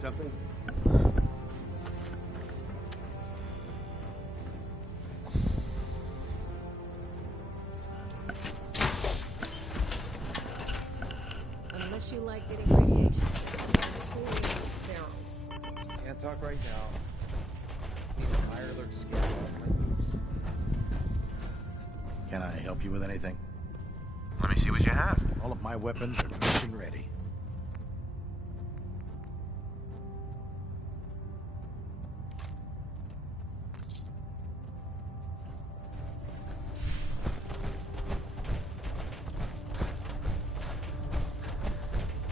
something? Unless you like getting radiation. Barrels. Can't talk right now. Need a higher alert scale off my boots. Can I help you with anything? Let me see what you have. All of my weapons are mission ready.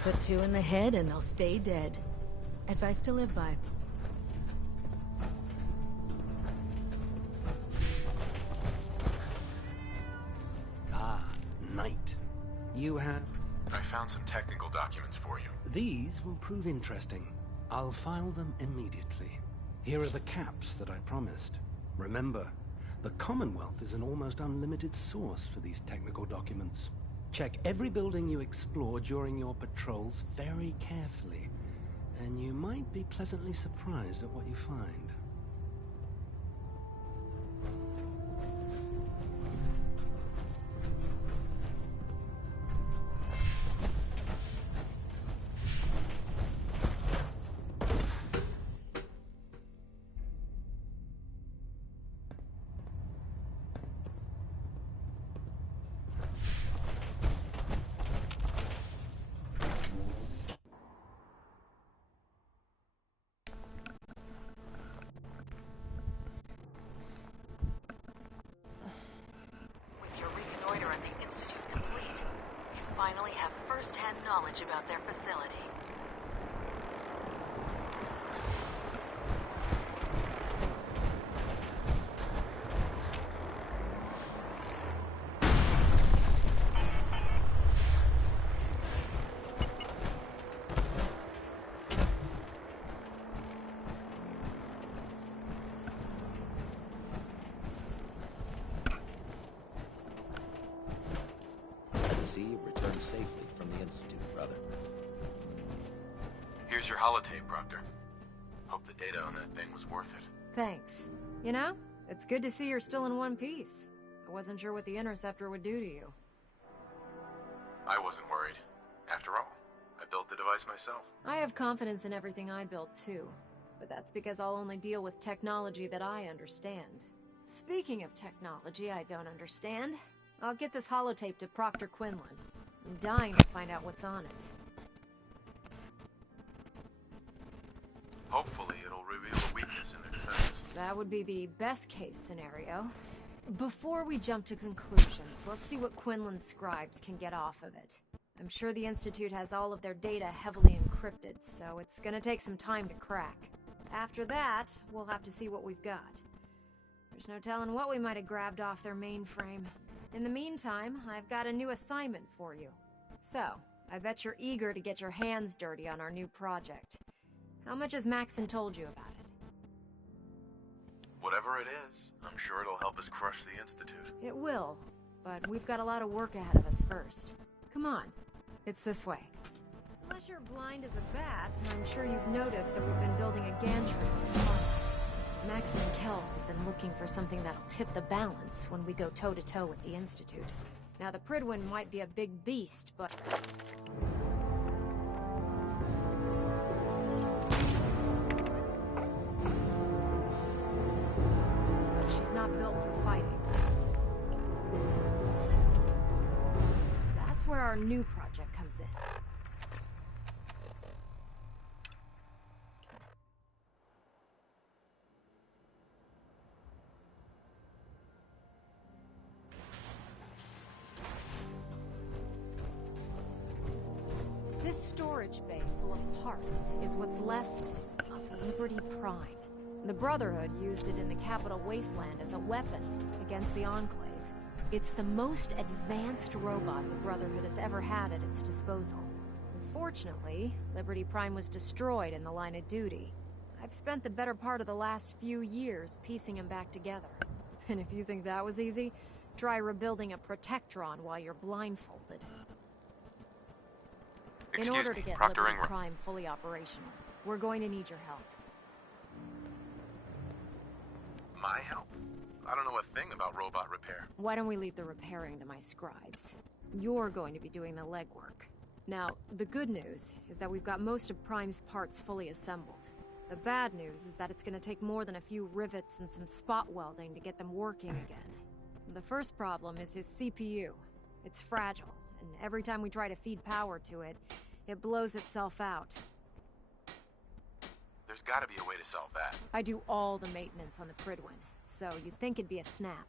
Put 2 in the head and they'll stay dead. Advice to live by. Ah, Knight. You have... I found some technical documents for you. These will prove interesting. I'll file them immediately. Here are the caps that I promised. Remember, the Commonwealth is an almost unlimited source for these technical documents. Check every building you explore during your patrols very carefully, and you might be pleasantly surprised at what you find. Finally have first-hand knowledge about their facility. Returned safely from the Institute, brother. Here's your holotape, Proctor. Hope the data on that thing was worth it. Thanks. You know, it's good to see you're still in one piece. I wasn't sure what the Interceptor would do to you. I wasn't worried. After all, I built the device myself. I have confidence in everything I built, too. But that's because I'll only deal with technology that I understand. Speaking of technology I don't understand, I'll get this holotape to Proctor Quinlan. I'm dying to find out what's on it. Hopefully it'll reveal a weakness in their defenses. That would be the best case scenario. Before we jump to conclusions, let's see what Quinlan's scribes can get off of it. I'm sure the Institute has all of their data heavily encrypted, so it's gonna take some time to crack. After that, we'll have to see what we've got. There's no telling what we might have grabbed off their mainframe. In the meantime, I've got a new assignment for you. So, I bet you're eager to get your hands dirty on our new project. How much has Maxon told you about it? Whatever it is, I'm sure it'll help us crush the Institute. It will, but we've got a lot of work ahead of us first. Come on, it's this way. Unless you're blind as a bat, I'm sure you've noticed that we've been building a gantry. Maxon and Kells have been looking for something that'll tip the balance when we go toe-to-toe with the Institute. Now, the Pridwin might be a big beast, but... she's not built for fighting. That's where our new project comes in. This storage bay full of parts is what's left of Liberty Prime. The Brotherhood used it in the Capital Wasteland as a weapon against the Enclave. It's the most advanced robot the Brotherhood has ever had at its disposal. Unfortunately, Liberty Prime was destroyed in the line of duty. I've spent the better part of the last few years piecing him back together. And if you think that was easy, try rebuilding a Protectron while you're blindfolded. In order to get Liberty Prime fully operational, We're going to need your help. My help? I don't know a thing about robot repair. Why don't we leave the repairing to my scribes? You're going to be doing the legwork. Now, the good news is that we've got most of Prime's parts fully assembled. The bad news is that it's going to take more than a few rivets and some spot welding to get them working again. The first problem is his CPU. It's fragile, and every time we try to feed power to it, it blows itself out. There's gotta be a way to solve that. I do all the maintenance on the Pridwin, so you'd think it'd be a snap.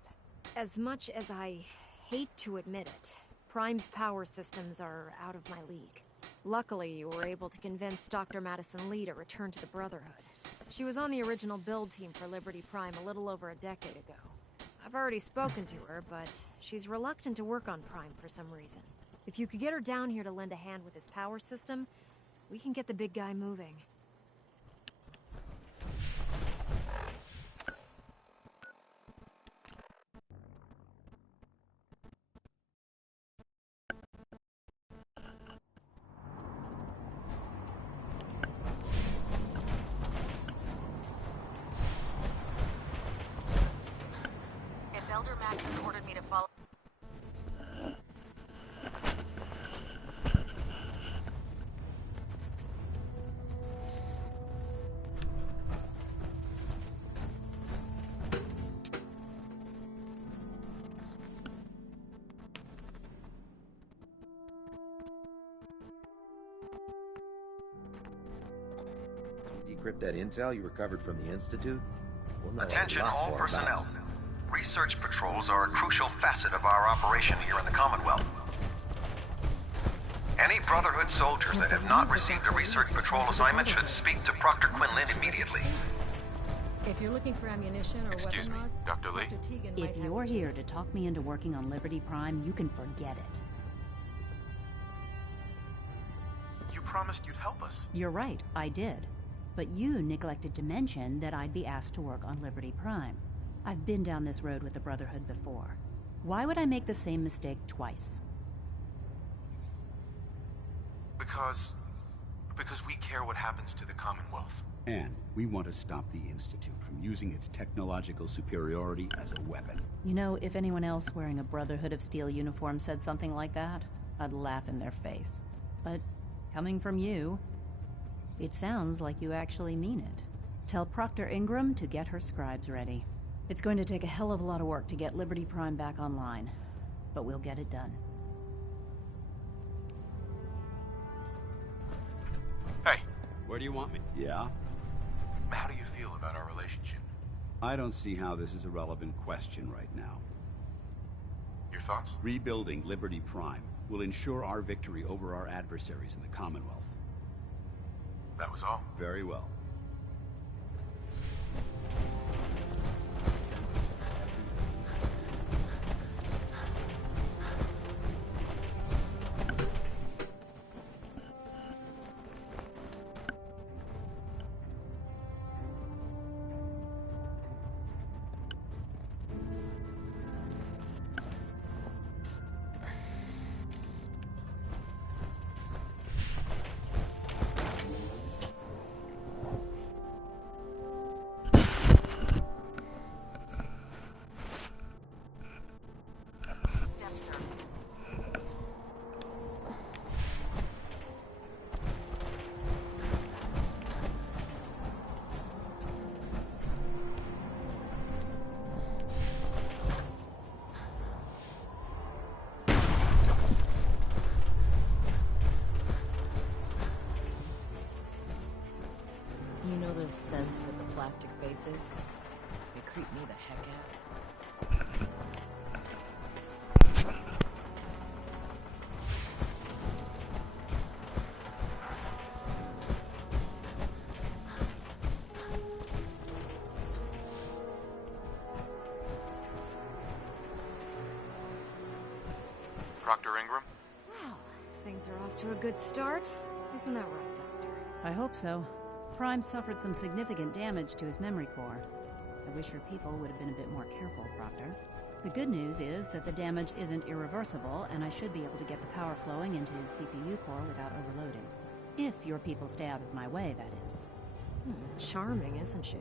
As much as I hate to admit it, Prime's power systems are out of my league. Luckily, you were able to convince Dr. Madison Lee to return to the Brotherhood. She was on the original build team for Liberty Prime a little over a decade ago. I've already spoken to her, but she's reluctant to work on Prime for some reason. If you could get her down here to lend a hand with his power system, we can get the big guy moving. If Elder Max has ordered me to follow... Decrypt that intel you recovered from the Institute? We'll know Attention a lot all more personnel. about it. Research patrols are a crucial facet of our operation here in the Commonwealth. Any Brotherhood soldiers that have not received a research patrol assignment should speak to Proctor Quinlan immediately. If you're looking for ammunition or Excuse me, weapon mods, Dr. Lee? Tegan If might have you're it. here to talk me into working on Liberty Prime, you can forget it. You promised you'd help us. You're right, I did. But you neglected to mention that I'd be asked to work on Liberty Prime. I've been down this road with the Brotherhood before. Why would I make the same mistake twice? Because we care what happens to the Commonwealth. And we want to stop the Institute from using its technological superiority as a weapon. You know, if anyone else wearing a Brotherhood of Steel uniform said something like that, I'd laugh in their face. But coming from you, it sounds like you actually mean it. Tell Proctor Ingram to get her scribes ready. It's going to take a hell of a lot of work to get Liberty Prime back online, but we'll get it done. Hey. Where do you want me? Yeah? How do you feel about our relationship? I don't see how this is a relevant question right now. Your thoughts? Rebuilding Liberty Prime will ensure our victory over our adversaries in the Commonwealth. That was all. Very well. You know those scents with the plastic faces? They creep me the heck out. Proctor Ingram? Well, things are off to a good start. Isn't that right, Doctor? I hope so. Prime suffered some significant damage to his memory core. I wish your people would have been a bit more careful, Proctor. The good news is that the damage isn't irreversible, and I should be able to get the power flowing into his CPU core without overloading. If your people stay out of my way, that is. Charming, isn't she?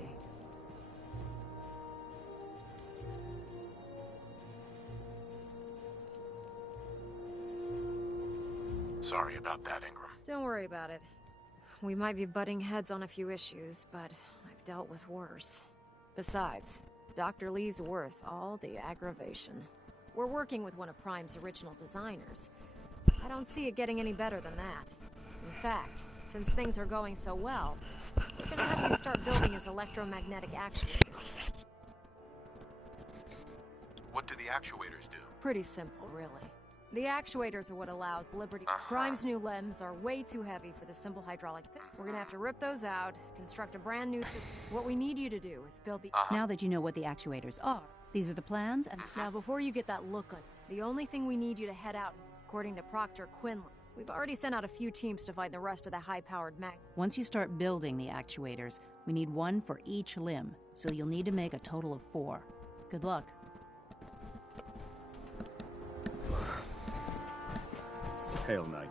Sorry about that, Ingram. Don't worry about it. We might be butting heads on a few issues, but I've dealt with worse. Besides, Dr. Lee's worth all the aggravation. We're working with one of Prime's original designers. I don't see it getting any better than that. In fact, since things are going so well, we're gonna have you start building his electromagnetic actuators. What do the actuators do? Pretty simple, really. The actuators are what allows Liberty... Prime's new limbs are way too heavy for the simple hydraulic pit. We're gonna have to rip those out, construct a brand new system. What we need you to do is build the... Now that you know what the actuators are, these are the plans and... Now, before you get that look on, the only thing we need you to head out, according to Proctor Quinlan, we've already sent out a few teams to find the rest of the high-powered mag... Once you start building the actuators, we need one for each limb, so you'll need to make a total of 4. Good luck. Hail Knight.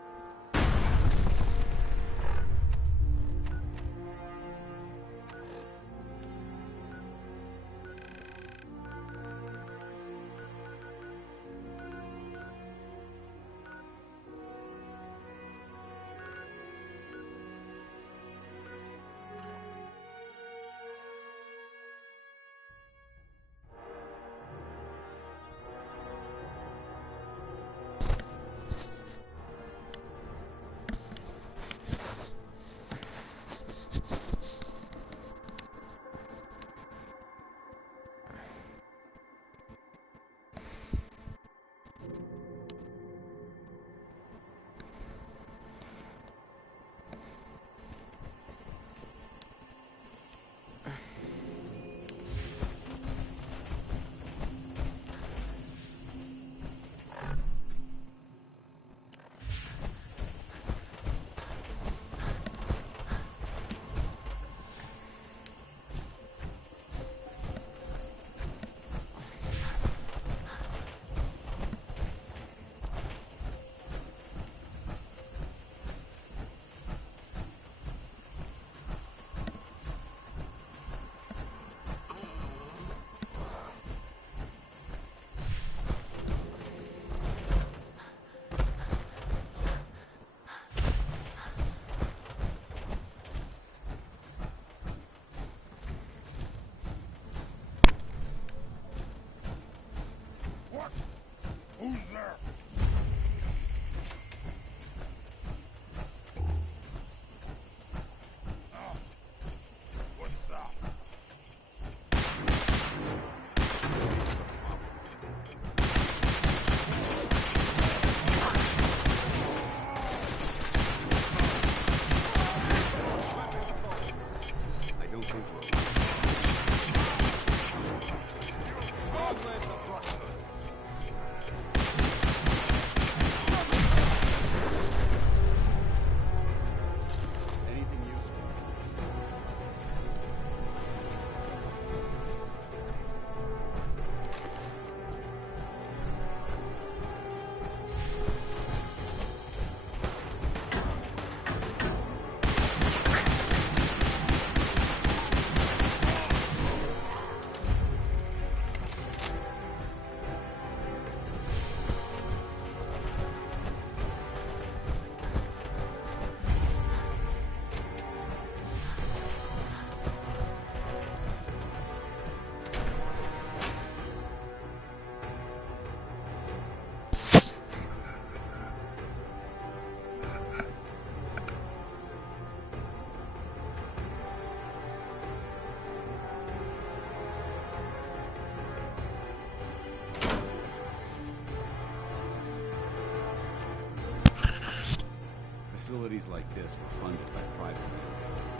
Facilities like this were funded by private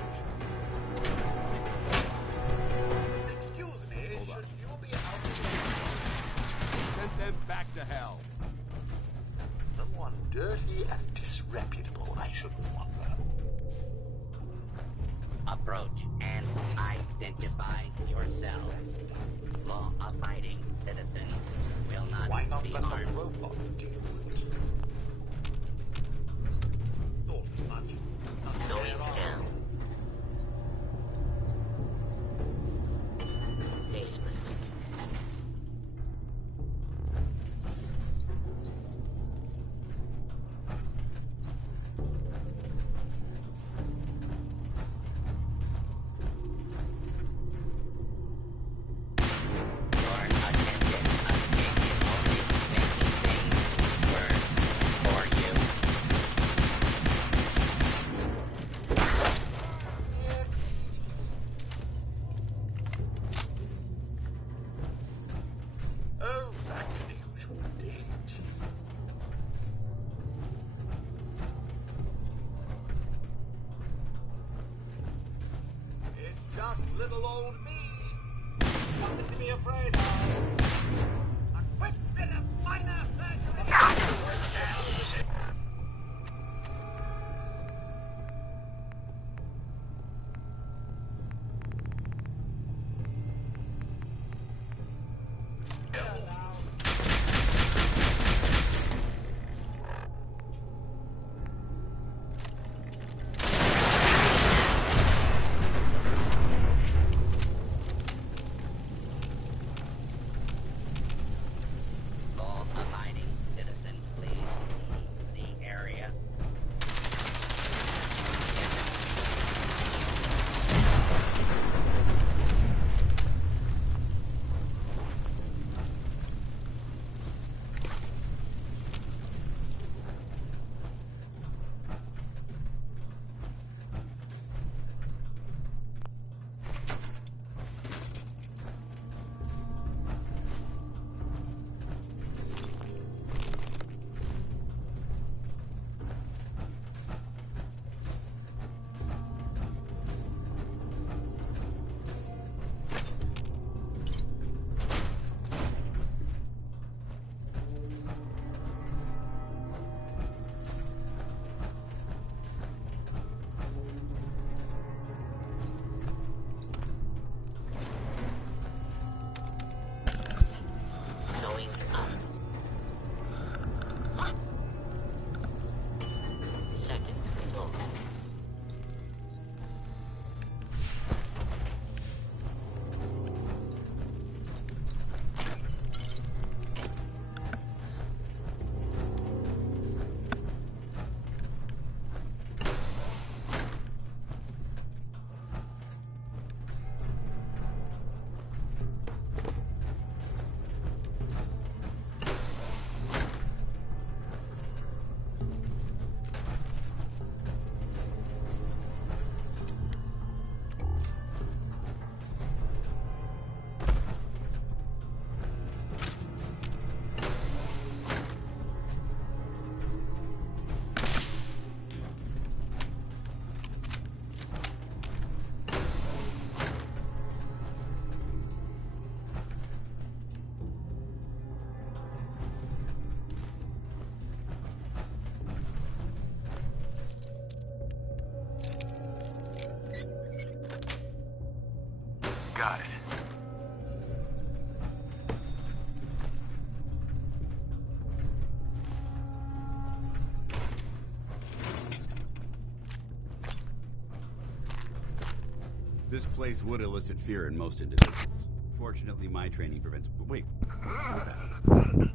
corporations. Excuse me, should you be out? Send them back to hell. Someone dirty and disreputable, I shouldn't wonder. Approach and identify yourself. Law-abiding citizens will not Why not be let harmed. the robot deal with it? Thought much. daily tea. It's just little old me. Nothing to be afraid of. A quick bit of minor surgery. Law-abiding citizens, please leave the area. Going up. Second floor. Got it. This place would elicit fear in most individuals. Fortunately, my training prevents... Wait, what was that?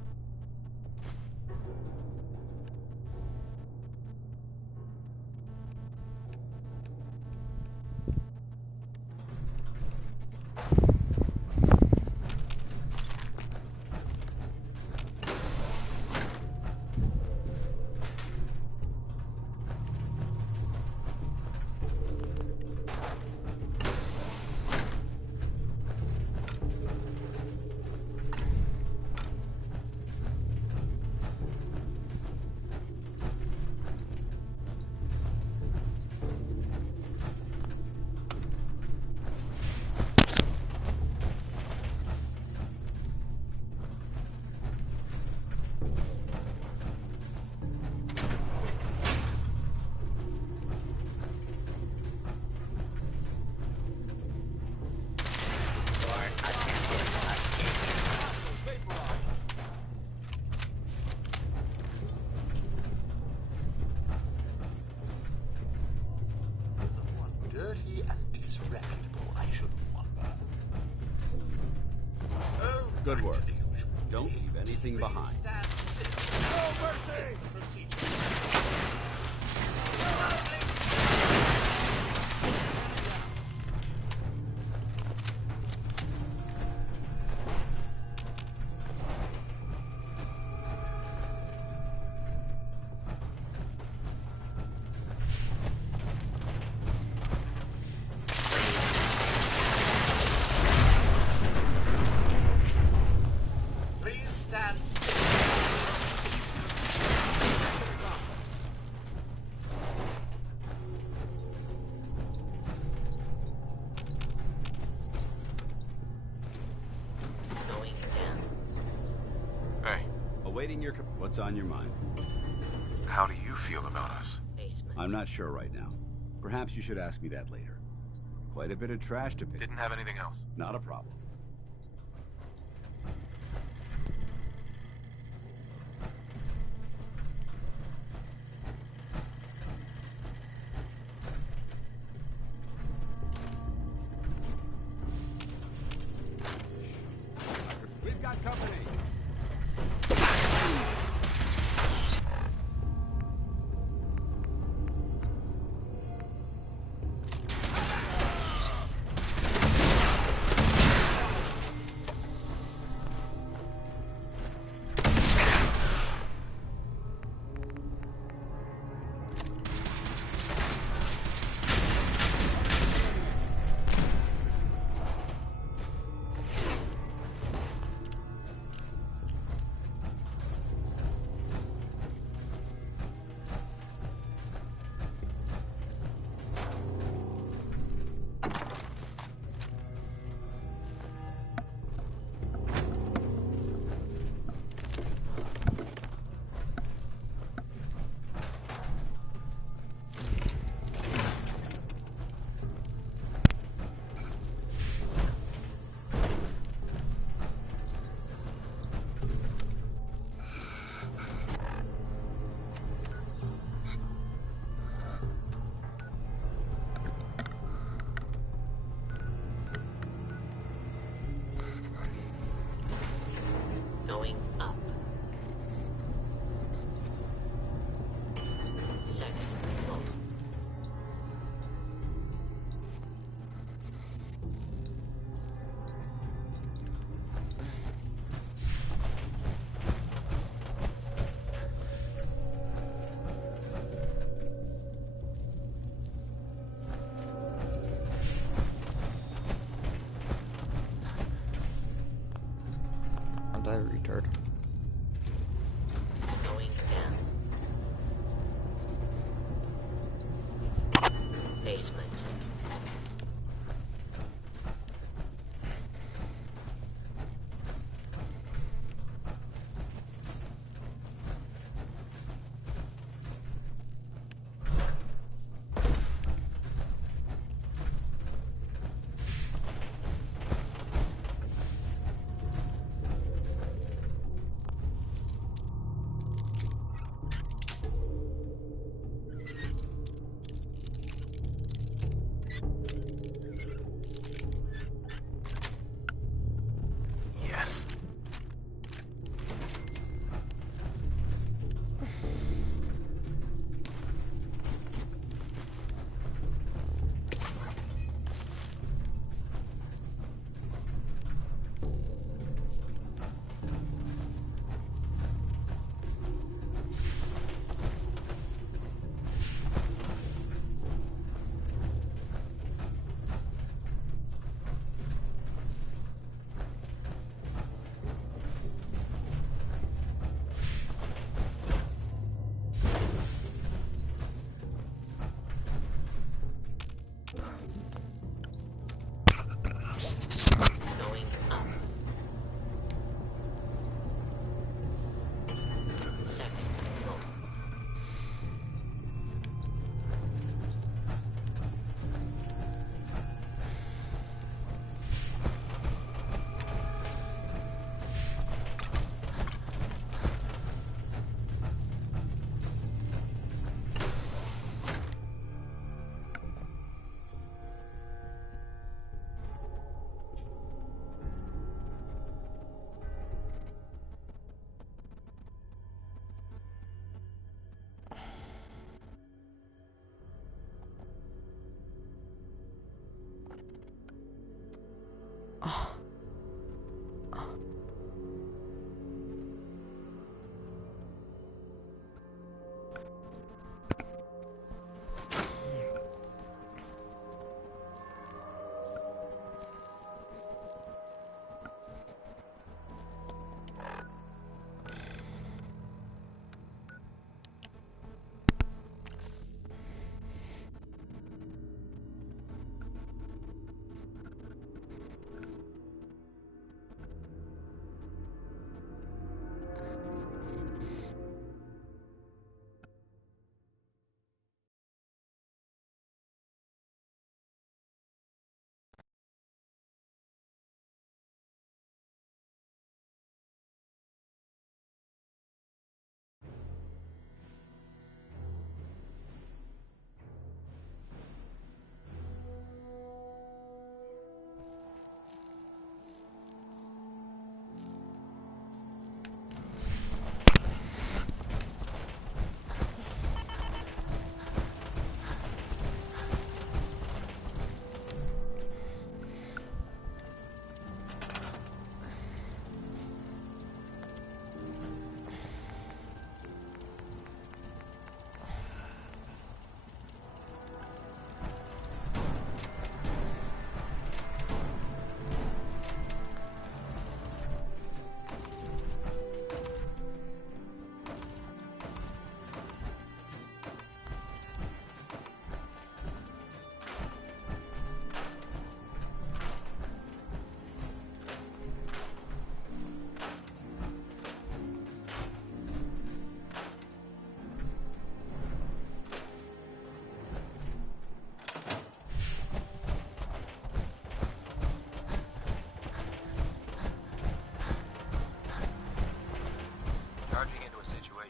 Dirty and disreputable, I shouldn't wonder. Oh, Good work. Don't leave anything behind. no mercy! Please stand still. awaiting your... What's on your mind? How do you feel about us? I'm not sure right now. Perhaps you should ask me that later. Quite a bit of trash to pick. Didn't have anything else. Not a problem. We've got company. Going up. Second floor. I'm that retard. Going down. Basement.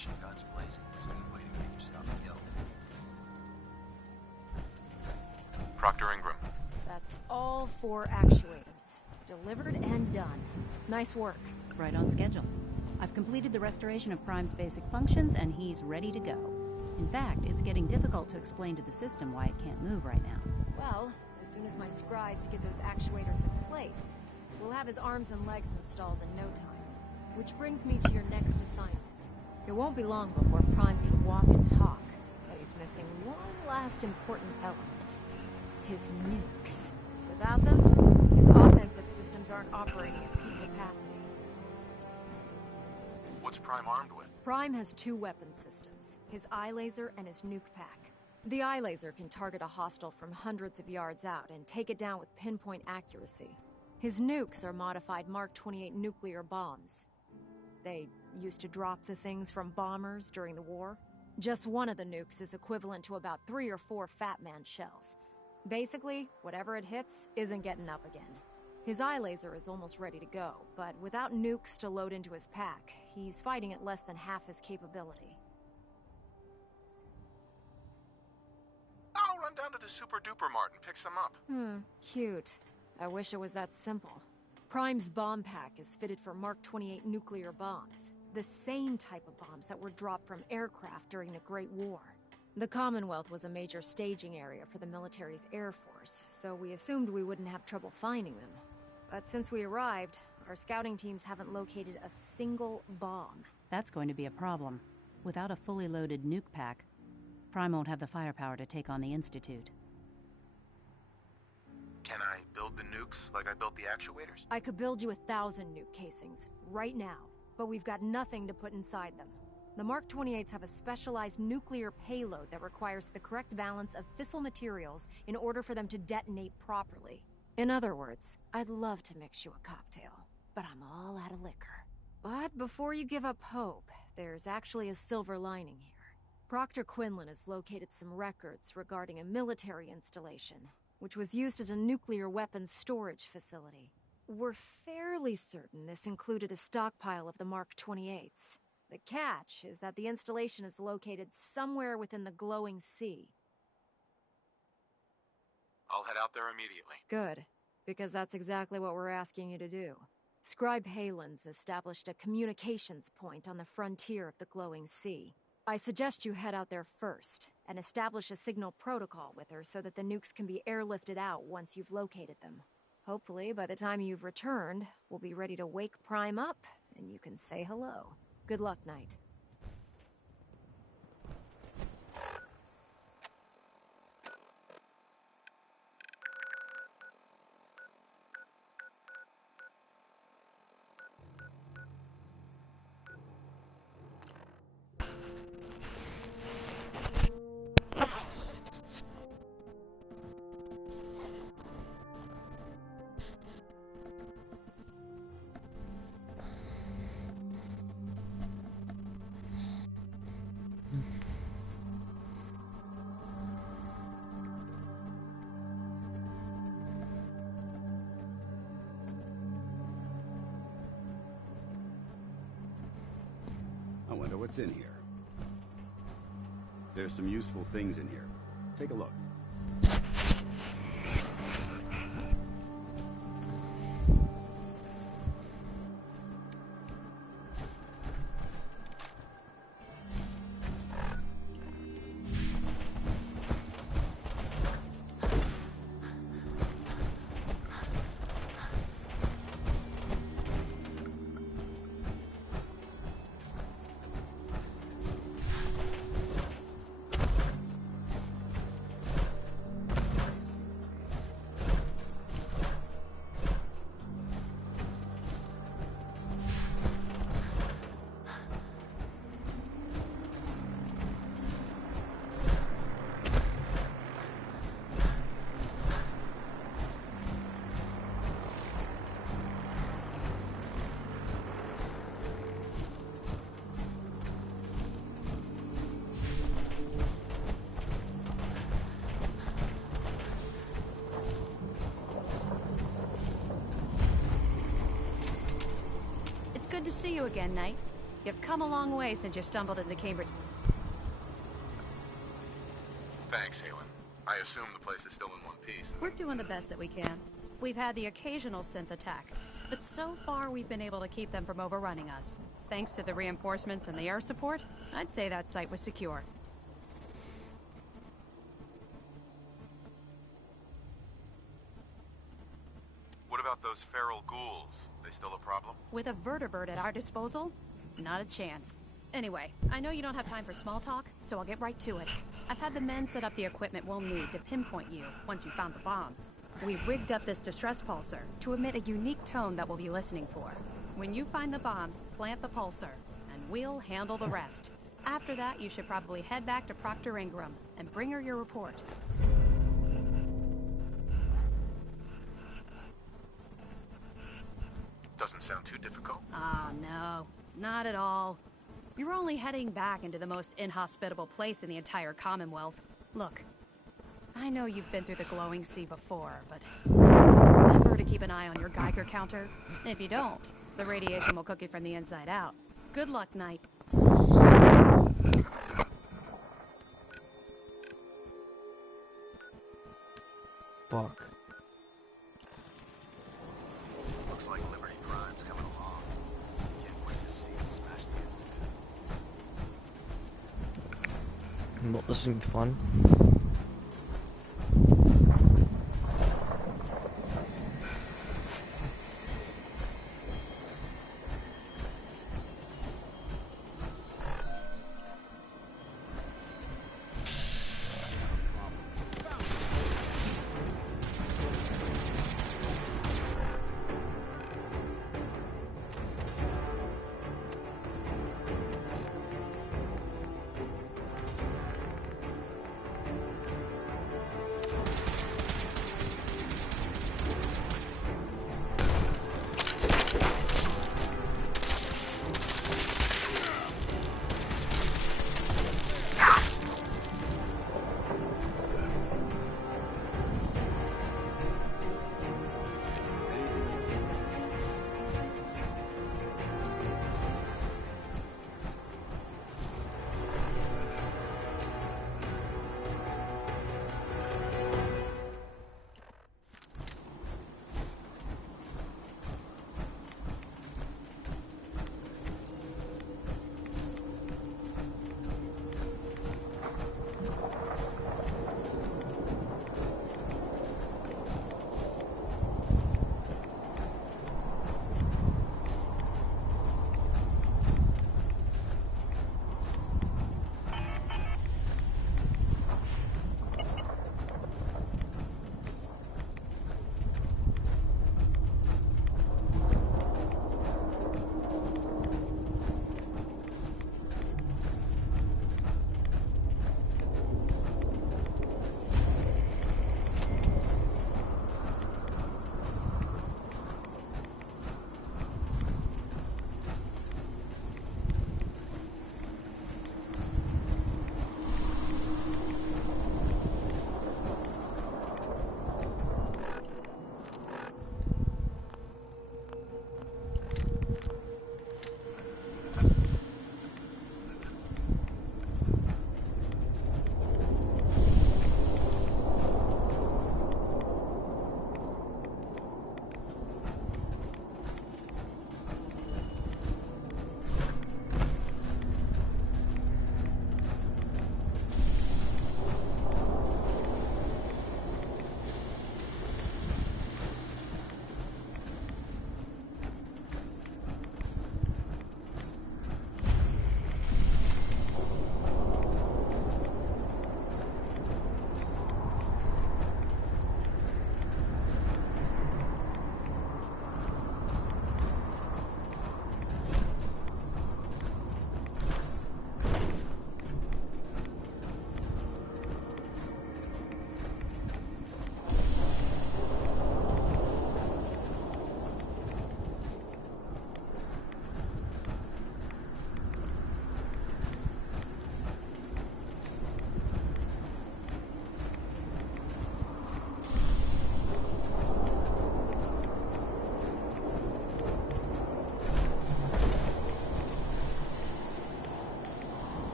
mission guns blazing. It's a good way to get yourself killed. Proctor Ingram. That's all 4 actuators. Delivered and done. Nice work. Right on schedule. I've completed the restoration of Prime's basic functions, and he's ready to go. In fact, it's getting difficult to explain to the system why it can't move right now. Well, as soon as my scribes get those actuators in place, we'll have his arms and legs installed in no time. Which brings me to your next assignment. It won't be long before Prime can walk and talk, but he's missing one last important element. His nukes. Without them, his offensive systems aren't operating at peak capacity. What's Prime armed with? Prime has 2 weapon systems, his eye laser and his nuke pack. The eye laser can target a hostile from hundreds of yards out and take it down with pinpoint accuracy. His nukes are modified Mark 28 nuclear bombs. They used to drop the things from bombers during the war. Just one of the nukes is equivalent to about 3 or 4 Fat Man shells. Basically, whatever it hits isn't getting up again. His eye laser is almost ready to go, but without nukes to load into his pack, he's fighting at less than half his capability. I'll run down to the Super Duper Mart and pick some up. Cute. I wish it was that simple. Prime's bomb pack is fitted for Mark 28 nuclear bombs, the same type of bombs that were dropped from aircraft during the Great War. The Commonwealth was a major staging area for the military's Air Force, so we assumed we wouldn't have trouble finding them. But since we arrived, our scouting teams haven't located a single bomb. That's going to be a problem. Without a fully loaded nuke pack, Prime won't have the firepower to take on the Institute. Can I build the nukes like I built the actuators? I could build you 1,000 nuke casings, right now, but we've got nothing to put inside them. The Mark 28s have a specialized nuclear payload that requires the correct balance of fissile materials in order for them to detonate properly. In other words, I'd love to mix you a cocktail, but I'm all out of liquor. But before you give up hope, there's actually a silver lining here. Proctor Quinlan has located some records regarding a military installation, which was used as a nuclear weapons storage facility. We're fairly certain this included a stockpile of the Mark 28s. The catch is that the installation is located somewhere within the glowing sea. I'll head out there immediately. Good, because that's exactly what we're asking you to do. Scribe Halen's established a communications point on the frontier of the glowing sea. I suggest you head out there first and establish a signal protocol with her so that the nukes can be airlifted out once you've located them. Hopefully, by the time you've returned, we'll be ready to wake Prime up and you can say hello. Good luck, Knight. I wonder what's in here. There's some useful things in here. Take a look. Good to see you again, Knight. You've come a long way since you stumbled into Cambridge. Thanks, Halen. I assume the place is still in one piece. We're doing the best that we can. We've had the occasional synth attack, but so far we've been able to keep them from overrunning us. Thanks to the reinforcements and the air support, I'd say that site was secure. What about those feral ghouls? They still a problem? With a vertibird at our disposal? Not a chance. Anyway, I know you don't have time for small talk, so I'll get right to it. I've had the men set up the equipment we'll need to pinpoint you once you found the bombs. We've rigged up this distress pulsar to emit a unique tone that we'll be listening for. When you find the bombs, plant the pulsar, and we'll handle the rest. After that, you should probably head back to Proctor Ingram and bring her your report. Doesn't sound too difficult. Ah, no. Not at all. You're only heading back into the most inhospitable place in the entire Commonwealth. Look, I know you've been through the glowing sea before, but remember to keep an eye on your Geiger counter. If you don't, the radiation will cook you from the inside out. Good luck, Knight. Fuck. Looks like Liberty Prime's coming along. Can't wait to see him smash the Institute. Well, this is gonna be fun.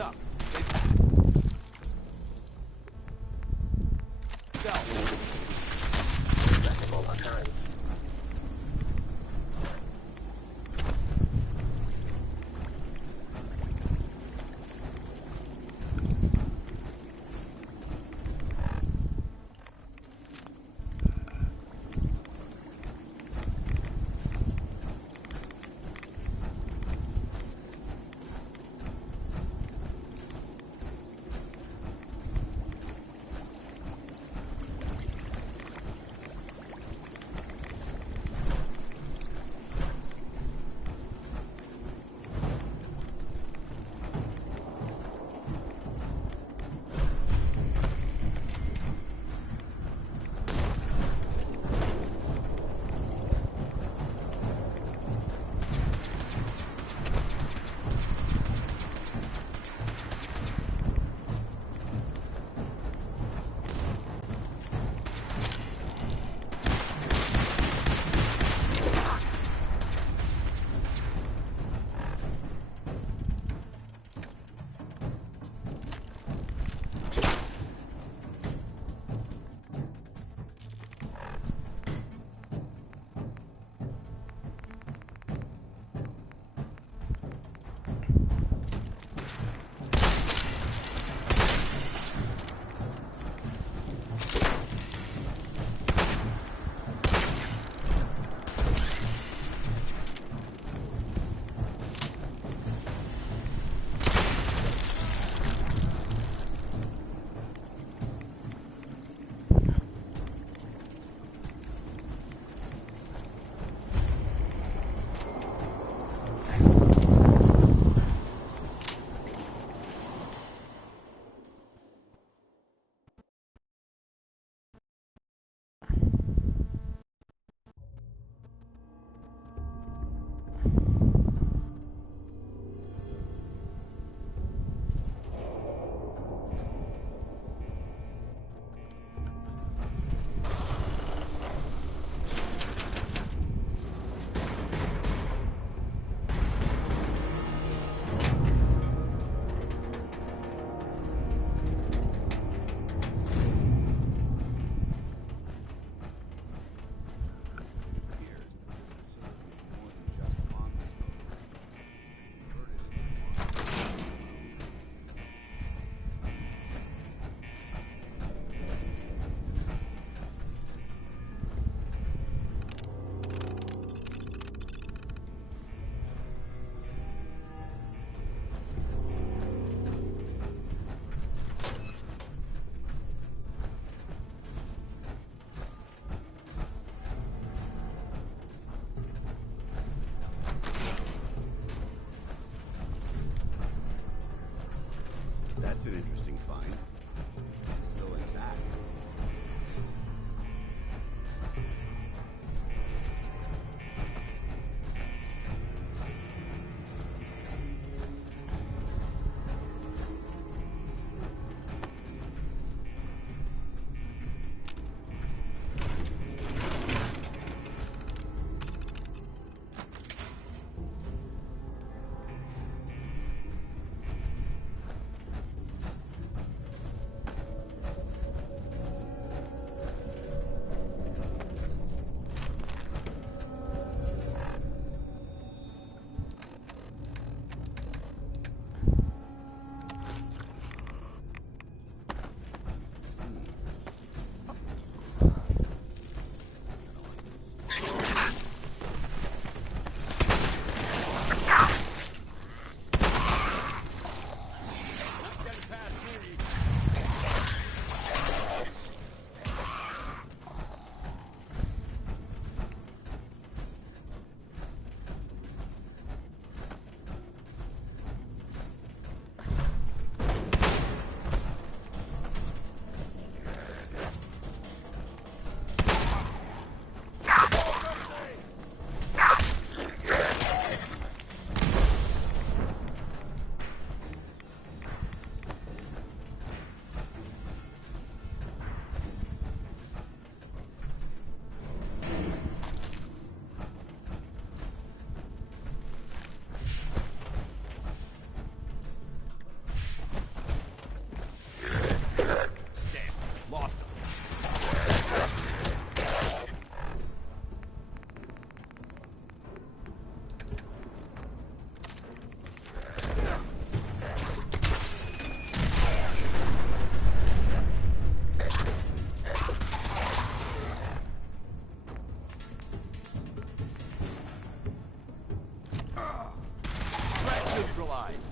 up. Go. Respectable occurrence. That's an interesting find. Still intact. neutralized.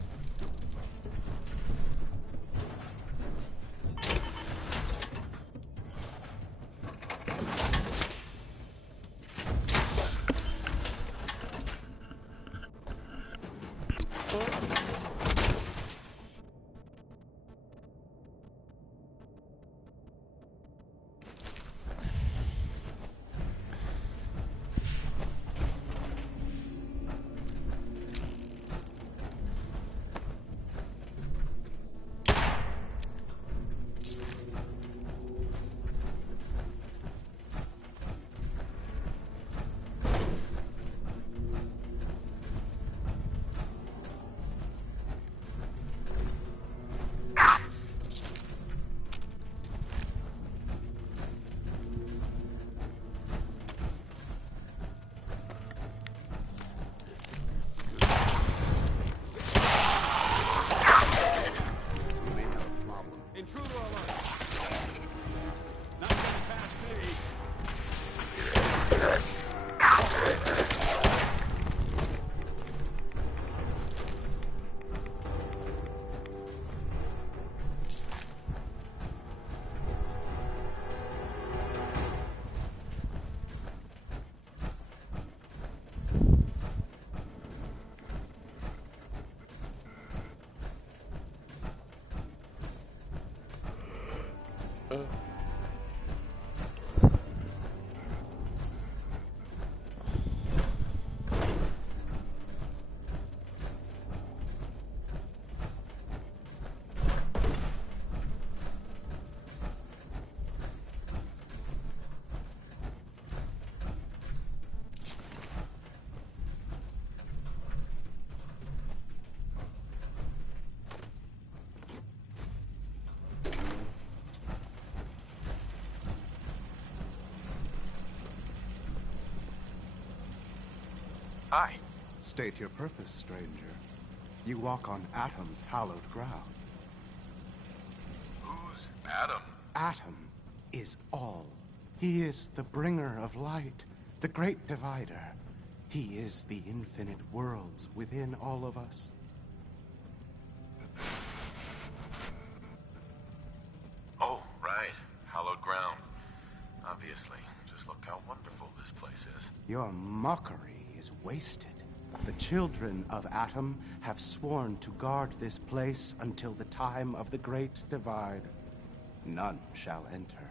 Hi. State your purpose, stranger. You walk on Atom's hallowed ground. Who's Atom? Atom is all. He is the bringer of light, the great divider. He is the infinite worlds within all of us. Oh, right. Hallowed ground. Obviously. Just look how wonderful this place is. Your mockery is wasted. The children of Atom have sworn to guard this place until the time of the Great Divide. None shall enter.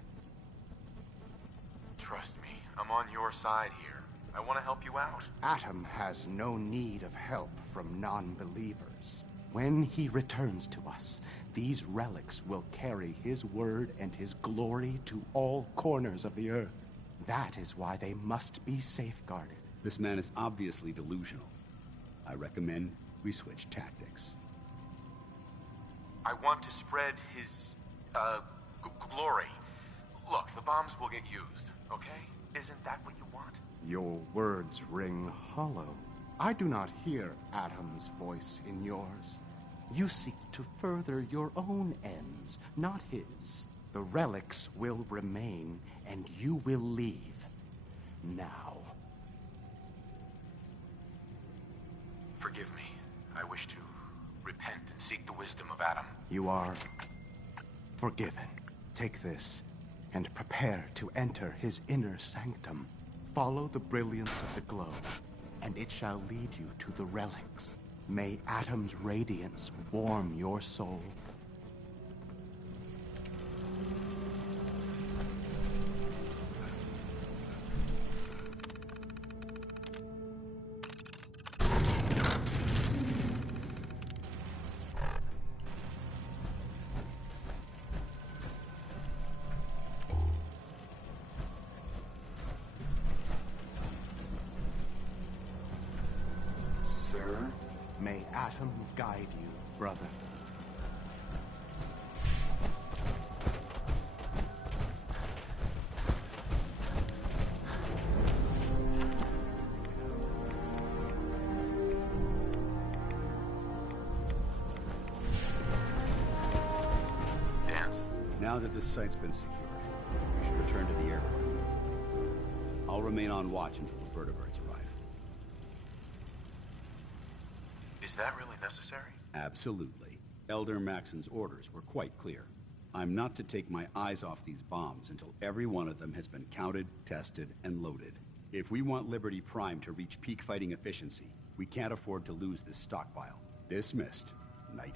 Trust me, I'm on your side here. I want to help you out. Atom has no need of help from non-believers. When he returns to us, these relics will carry his word and his glory to all corners of the earth. That is why they must be safeguarded. This man is obviously delusional. I recommend we switch tactics. I want to spread his, glory. Look, the bombs will get used, okay? Isn't that what you want? Your words ring hollow. I do not hear Atom's voice in yours. You seek to further your own ends, not his. The relics will remain, and you will leave. Now. Forgive me. I wish to repent and seek the wisdom of Atom. You are forgiven. Take this, and prepare to enter his inner sanctum. Follow the brilliance of the glow, and it shall lead you to the relics. May Atom's radiance warm your soul. Sir, may Atom guide you, brother. Dance. Now that this site's been secured, we should return to the airport. I'll remain on watch until the vertibirds arrive. Is that really necessary? Absolutely. Elder Maxon's orders were quite clear. I'm not to take my eyes off these bombs until every one of them has been counted, tested, and loaded. If we want Liberty Prime to reach peak fighting efficiency, we can't afford to lose this stockpile. Dismissed, Knight.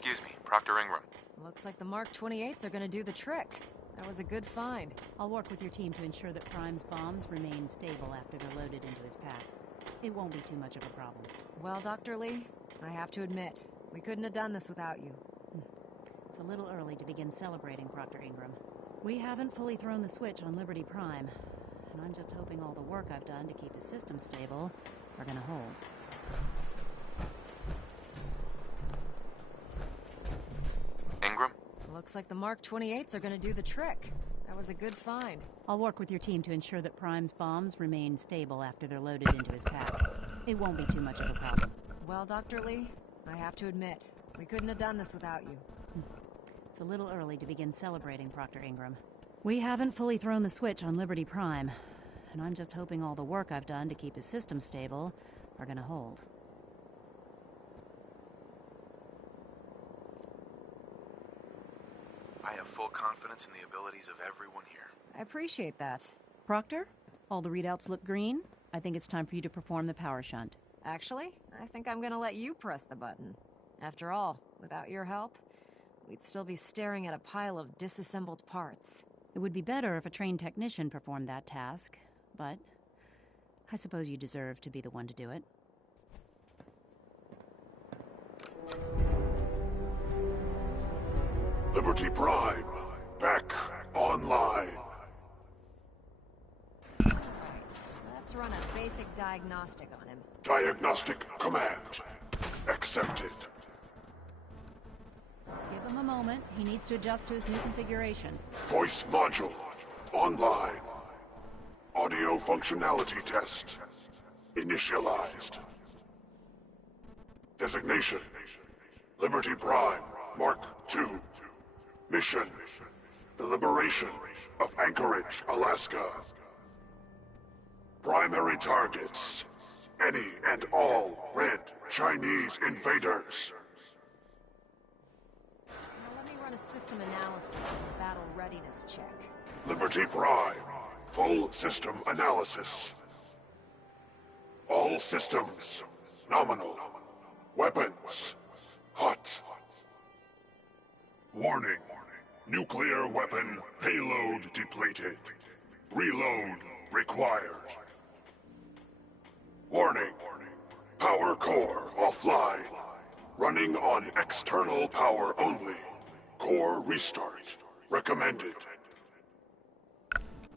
Excuse me, Proctor Ingram. Looks like the Mark 28s are gonna do the trick. That was a good find. I'll work with your team to ensure that Prime's bombs remain stable after they're loaded into his pack. It won't be too much of a problem. Well, Dr. Lee, I have to admit, we couldn't have done this without you. It's a little early to begin celebrating, Proctor Ingram. We haven't fully thrown the switch on Liberty Prime, and I'm just hoping all the work I've done to keep his system stable are gonna hold. Ingram? Looks like the Mark 28s are gonna do the trick. That was a good find. I'll work with your team to ensure that Prime's bombs remain stable after they're loaded into his pack. It won't be too much of a problem. Well, Dr. Lee, I have to admit, we couldn't have done this without you. It's a little early to begin celebrating, Proctor Ingram. We haven't fully thrown the switch on Liberty Prime, and I'm just hoping all the work I've done to keep his system stable are gonna hold. I have full confidence in the abilities of everyone here. I appreciate that. Proctor, all the readouts look green. I think it's time for you to perform the power shunt. Actually, I think I'm gonna let you press the button. After all, without your help, we'd still be staring at a pile of disassembled parts. It would be better if a trained technician performed that task, but I suppose you deserve to be the one to do it. Liberty Prime, back online. Let's run a basic diagnostic on him. Diagnostic command accepted. Give him a moment. He needs to adjust to his new configuration. Voice module online. Audio functionality test initialized. Designation: Liberty Prime Mark II. Mission: the liberation of Anchorage, Alaska. Primary targets: any and all red Chinese invaders. Now let me run a system analysis and a battle readiness check. Liberty Prime, full system analysis. All systems nominal. Weapons hot. Warning: nuclear weapon payload depleted. Reload required. Warning: power core offline. Running on external power only. Core restart recommended.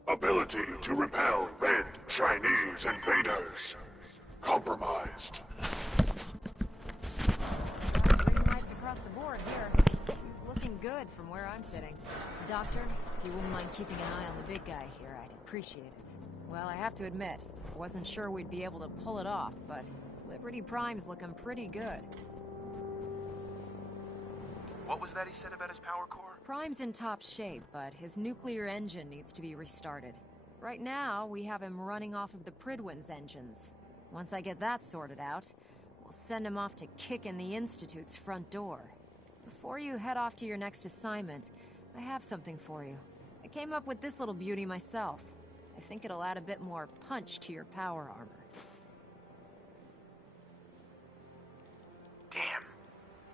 Ability to repel red Chinese invaders compromised. Green lights across the board here. He's looking good from where I'm sitting. Doctor, if you wouldn't mind keeping an eye on the big guy here, I'd appreciate it. Well, I have to admit, I wasn't sure we'd be able to pull it off, but Liberty Prime's looking pretty good. What was that he said about his power core? Prime's in top shape, but his nuclear engine needs to be restarted. Right now, we have him running off of the Pridwin's engines. Once I get that sorted out, we'll send him off to kick in the Institute's front door. Before you head off to your next assignment, I have something for you. I came up with this little beauty myself. I think it'll add a bit more punch to your power armor. Damn.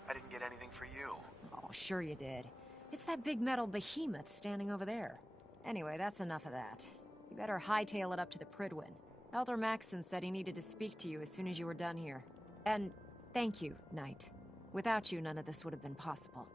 I didn't get anything for you. Oh, sure you did. It's that big metal behemoth standing over there. Anyway, that's enough of that. You better hightail it up to the Pridwin. Elder Maxson said he needed to speak to you as soon as you were done here. And thank you, Knight. Without you, none of this would have been possible.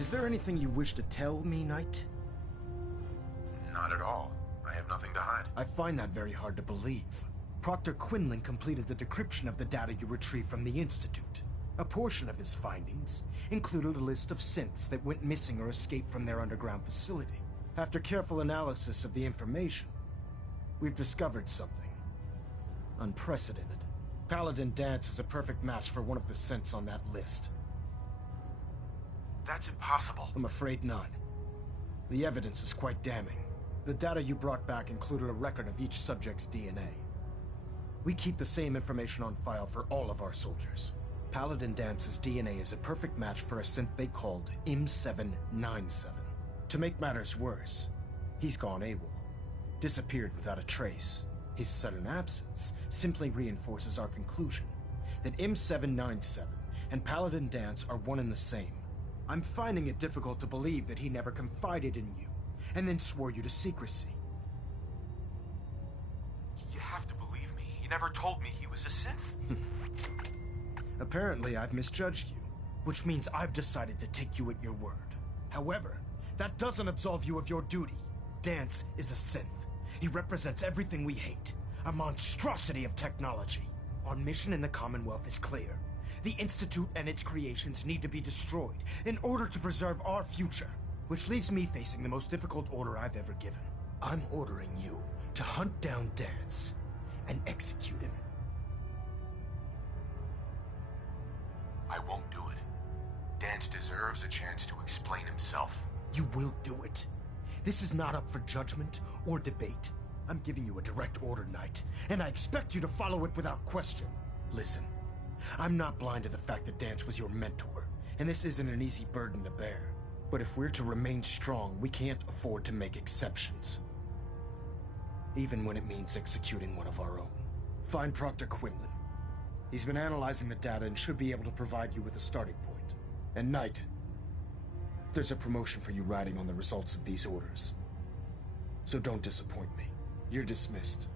Is there anything you wish to tell me, Knight? Not at all. I have nothing to hide. I find that very hard to believe. Proctor Quinlan completed the decryption of the data you retrieved from the Institute. A portion of his findings included a list of synths that went missing or escaped from their underground facility. After careful analysis of the information, we've discovered something unprecedented. Paladin Danse is a perfect match for one of the synths on that list. That's impossible. I'm afraid not. The evidence is quite damning. The data you brought back included a record of each subject's DNA. We keep the same information on file for all of our soldiers. Paladin Dance's DNA is a perfect match for a synth they called M797. To make matters worse, he's gone AWOL. Disappeared without a trace. His sudden absence simply reinforces our conclusion that M797 and Paladin Danse are one and the same. I'm finding it difficult to believe that he never confided in you, and then swore you to secrecy. You have to believe me. He never told me he was a synth. Apparently, I've misjudged you, which means I've decided to take you at your word. However, that doesn't absolve you of your duty. Danse is a synth. He represents everything we hate, a monstrosity of technology. Our mission in the Commonwealth is clear. The Institute and its creations need to be destroyed in order to preserve our future, which leaves me facing the most difficult order I've ever given. I'm ordering you to hunt down Danse and execute him. I won't do it. Danse deserves a chance to explain himself. You will do it. This is not up for judgment or debate. I'm giving you a direct order, Knight, and I expect you to follow it without question. Listen, I'm not blind to the fact that Danse was your mentor, and this isn't an easy burden to bear. But if we're to remain strong, we can't afford to make exceptions. Even when it means executing one of our own. Find Proctor Quinlan. He's been analyzing the data and should be able to provide you with a starting point. And Knight, there's a promotion for you riding on the results of these orders. So don't disappoint me. You're dismissed.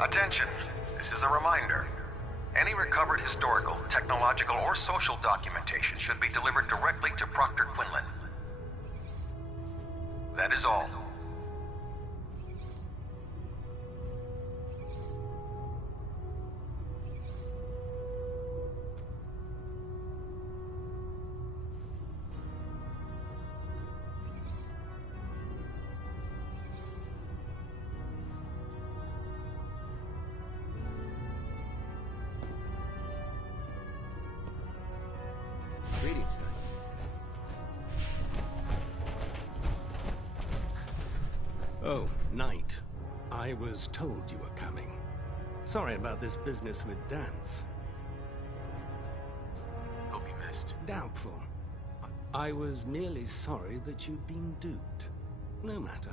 Attention, this is a reminder. Any recovered historical, technological, or social documentation should be delivered directly to Proctor Quinlan. That is all. Greetings, Oh, Knight. I was told you were coming. Sorry about this business with Danse. He'll be missed. Doubtful. I was merely sorry that you'd been duped. No matter.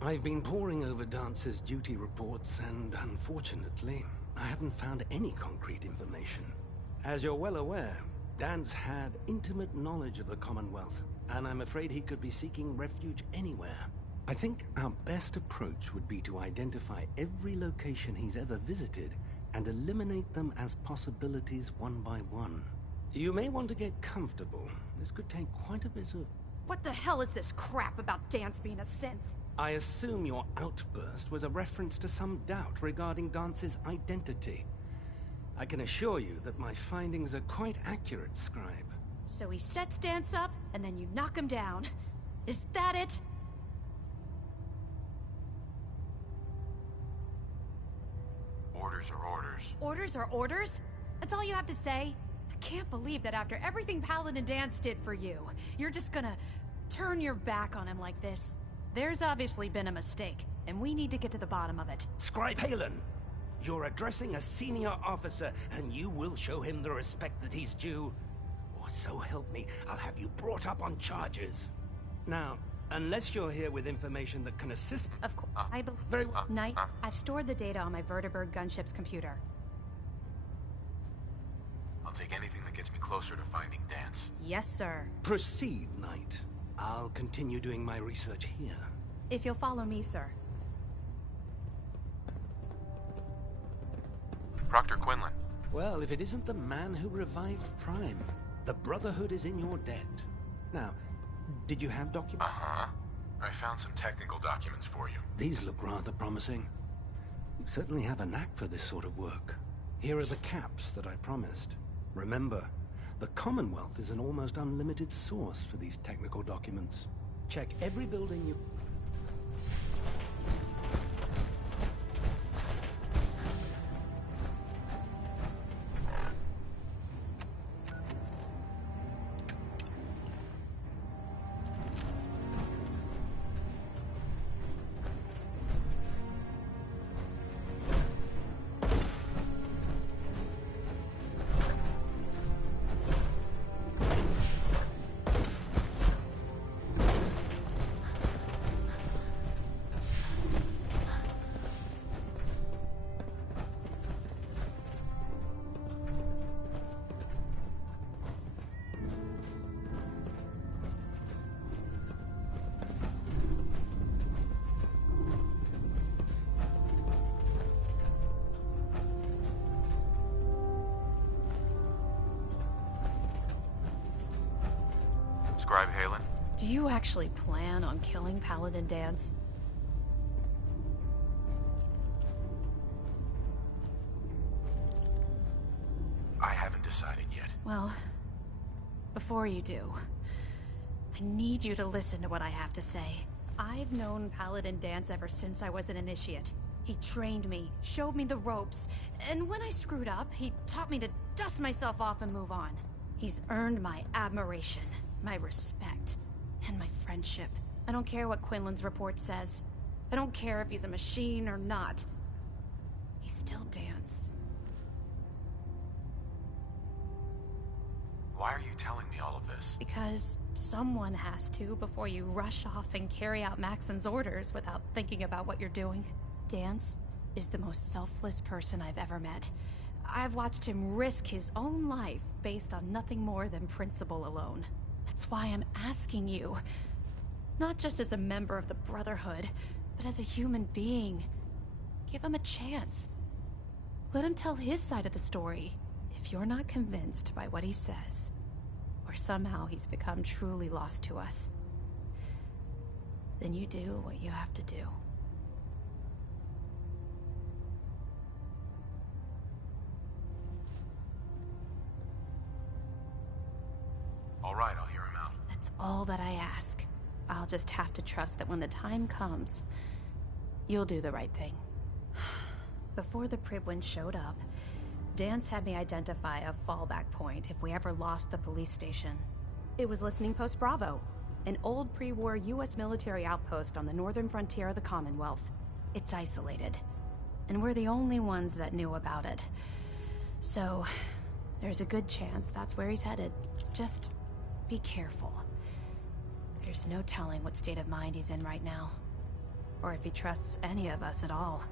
I've been poring over Dance's duty reports, and unfortunately, I haven't found any concrete information. As you're well aware, Danse had intimate knowledge of the Commonwealth, and I'm afraid he could be seeking refuge anywhere. I think our best approach would be to identify every location he's ever visited and eliminate them as possibilities one by one. You may want to get comfortable. This could take quite a bit of... What the hell is this crap about Danse being a synth? I assume your outburst was a reference to some doubt regarding Dance's identity. I can assure you that my findings are quite accurate, Scribe. So he sets Danse up, and then you knock him down. Is that it? Orders are orders. Orders are orders? That's all you have to say? I can't believe that after everything Paladin Danse did for you, you're just gonna turn your back on him like this. There's obviously been a mistake, and we need to get to the bottom of it. Scribe Halen! You're addressing a senior officer, and you will show him the respect that he's due. Or so help me, I'll have you brought up on charges. Now, unless you're here with information that can assist... Of course, I believe... Very well. Knight, I've stored the data on my Vertibird gunship's computer. take anything that gets me closer to finding Dance. Yes, sir. Proceed, Knight. I'll continue doing my research here. If you'll follow me, sir. Proctor Quinlan. Well, if it isn't the man who revived Prime, the Brotherhood is in your debt. Now, did you have documents? Uh-huh. I found some technical documents for you. These look rather promising. You certainly have a knack for this sort of work. Here are the caps that I promised. Remember, the Commonwealth is an almost unlimited source for these technical documents. Check every building you... Scribe Halen? Do you actually plan on killing Paladin Dance? I haven't decided yet. Well, before you do, I need you to listen to what I have to say. I've known Paladin Dance ever since I was an initiate. He trained me, showed me the ropes, and when I screwed up, he taught me to dust myself off and move on. He's earned my admiration, my respect, and my friendship. I don't care what Quinlan's report says. I don't care if he's a machine or not. He's still Dance. Why are you telling me all of this? Because someone has to before you rush off and carry out Maxon's orders without thinking about what you're doing. Dance is the most selfless person I've ever met. I've watched him risk his own life based on nothing more than principle alone. That's why I'm asking you, not just as a member of the Brotherhood, but as a human being. Give him a chance. Let him tell his side of the story. If you're not convinced by what he says, or somehow he's become truly lost to us, then you do what you have to do. All right, I'll hear him out. That's all that I ask. I'll just have to trust that when the time comes, you'll do the right thing. Before the Pribwin showed up, Dance had me identify a fallback point if we ever lost the police station. It was Listening Post Bravo, an old pre-war US military outpost on the northern frontier of the Commonwealth. It's isolated, and we're the only ones that knew about it. So, there's a good chance that's where he's headed. Just be careful. There's no telling what state of mind he's in right now, or if he trusts any of us at all.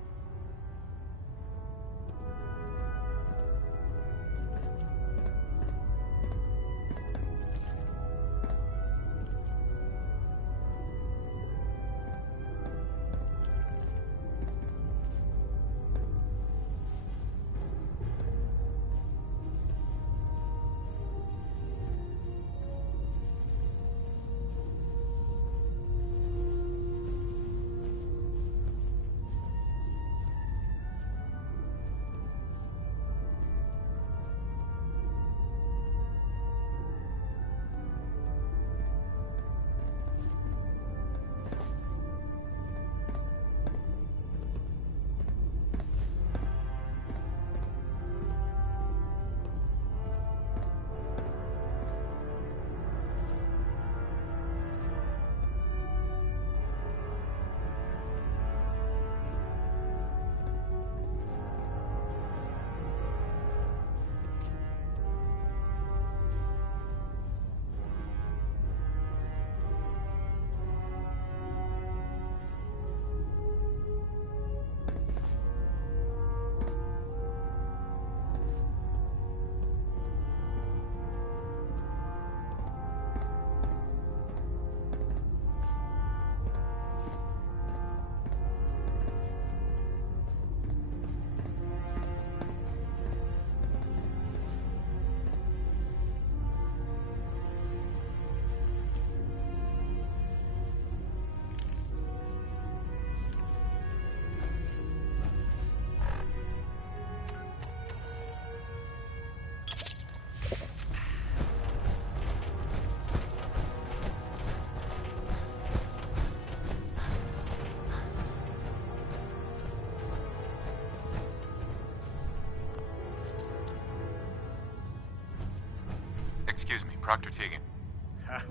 Excuse me, Proctor Tegan.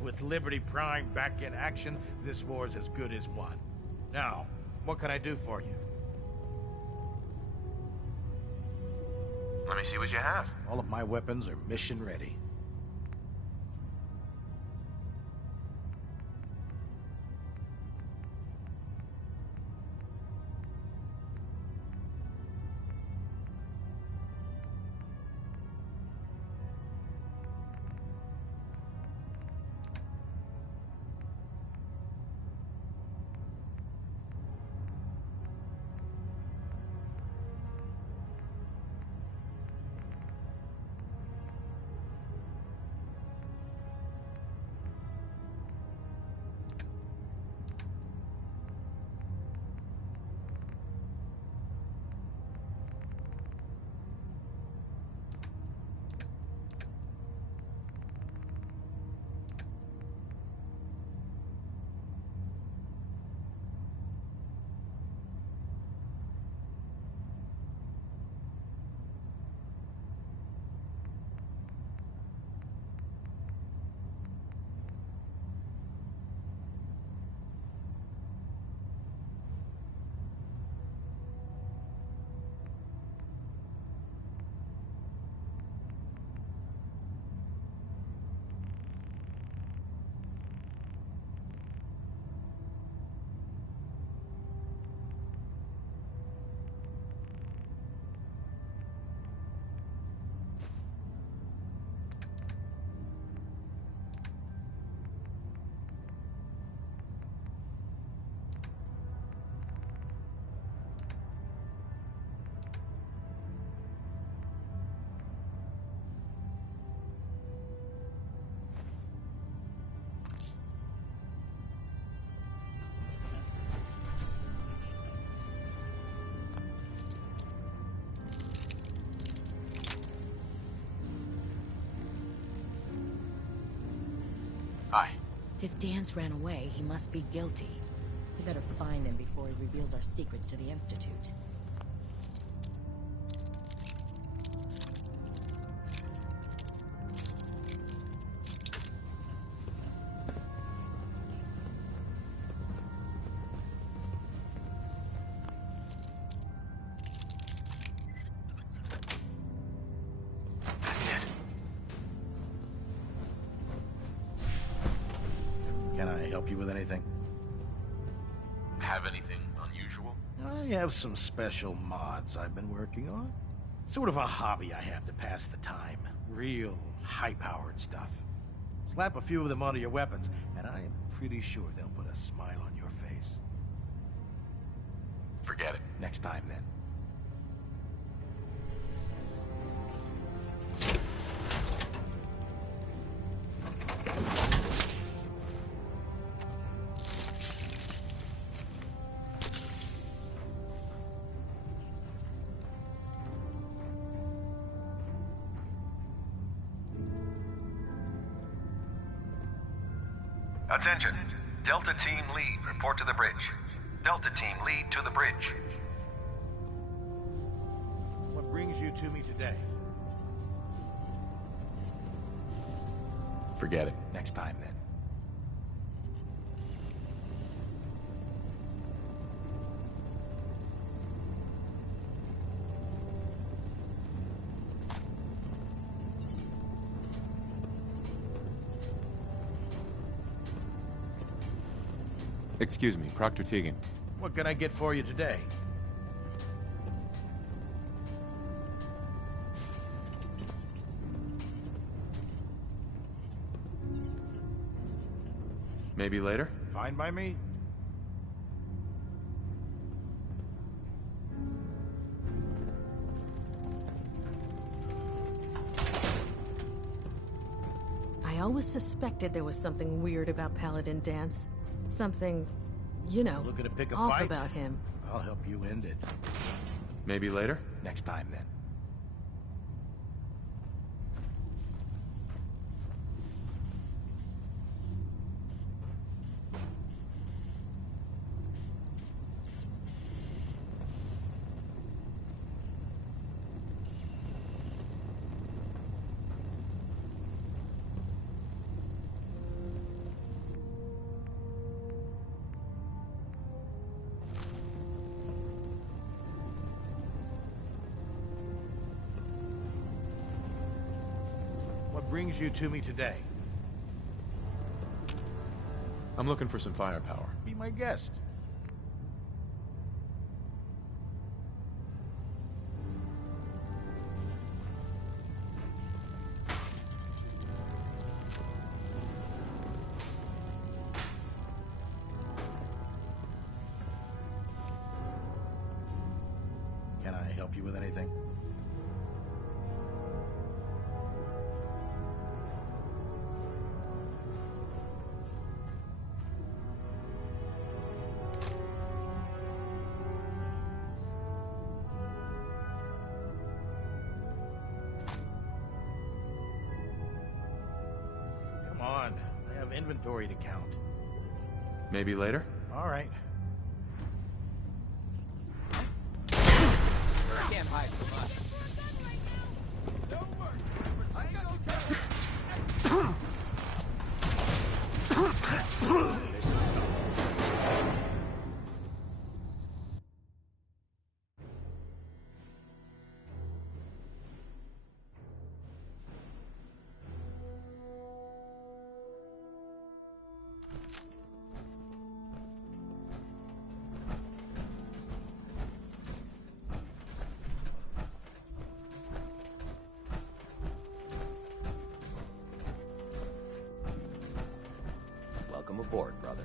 With Liberty Prime back in action, this war's as good as won. Now, what can I do for you? Let me see what you have. All of my weapons are mission ready. Hi. If Dan's ran away, he must be guilty. We better find him before he reveals our secrets to the Institute. That's it. Can I help you with anything? Have anything unusual? I have some special mods I've been working on. Sort of a hobby I have to pass the time. Real high-powered stuff. Slap a few of them onto your weapons, and I am pretty sure they'll put a smile on your face. Forget it. Next time, then. Attention. Delta Team Lead, report to the bridge. Delta Team Lead to the bridge. What brings you to me today? Forget it. Next time, then. Excuse me, Proctor Tegan. What can I get for you today? Maybe later? Fine by me. I always suspected there was something weird about Paladin Dance. Something, you know, Looking to pick a off fight? about him. I'll help you end it. Maybe later? Next time, then. What brings you to me today? I'm looking for some firepower. Be my guest. Can I help you with anything? Come on, I have inventory to count. Maybe later? All right. I can't hide from us. Welcome aboard, brother.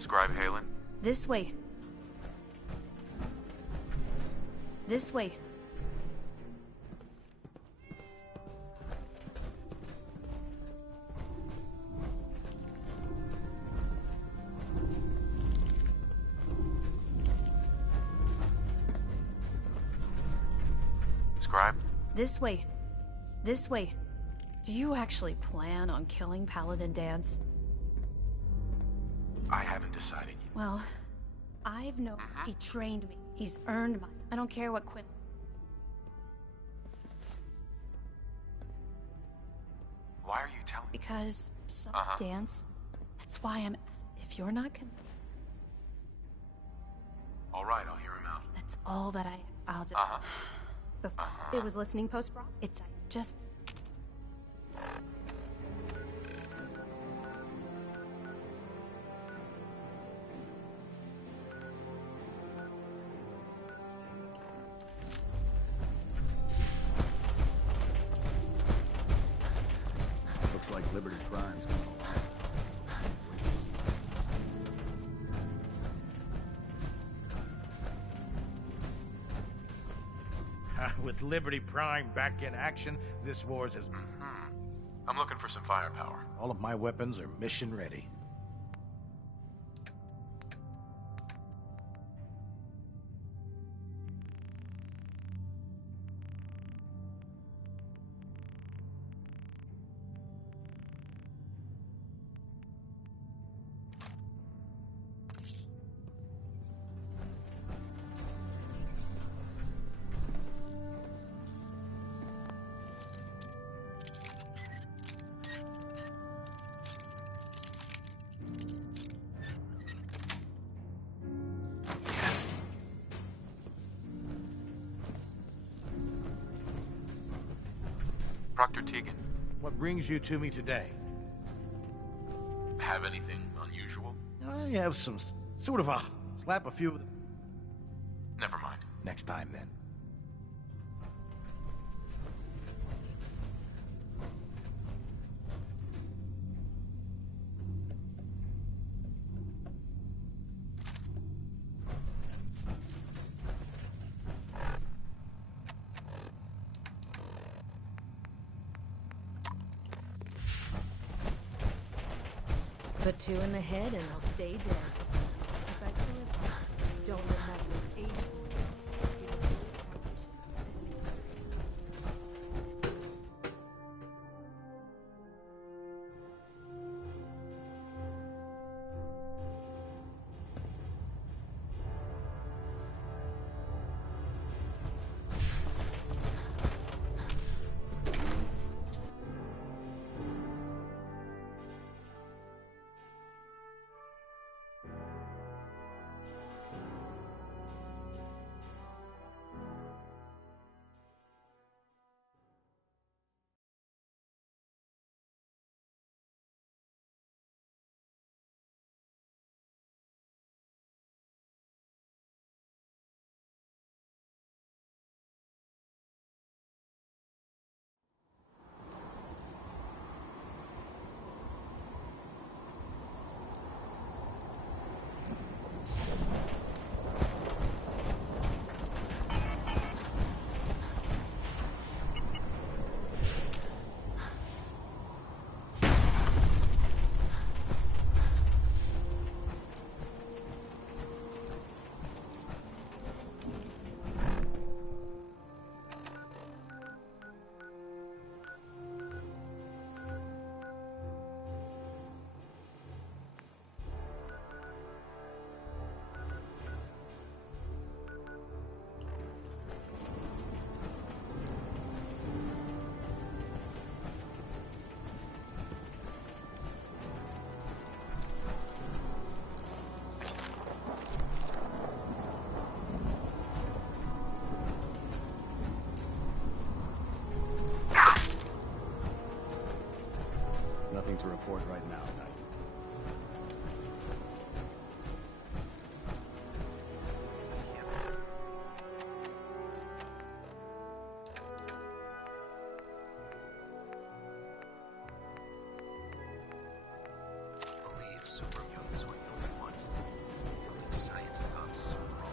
Scribe Halen? This way. This way. Scribe? This way. This way. Do you actually plan on killing Paladin Dance? I haven't decided yet. Well, I've known he trained me. He's earned my... I don't care what Quinn... Why are you telling me? Because some Dance. That's why I'm... If you're not All right, I'll hear him out. That's all that I'll just... Before it was listening post-rock. It's just... Looks like Liberty Prime's come along. With Liberty Prime back in action, this war's as... I'm looking for some firepower. All of my weapons are mission ready. Proctor Tegan. What brings you to me today? Have anything unusual? I have some sort of a... Slap a few of them. Never mind. Next time, then. Put 2 in the head and they'll stay dead. If I still live, don't live Max's 80. a report right now, Knight. Believe superhumans were human once. Science has gone so wrong.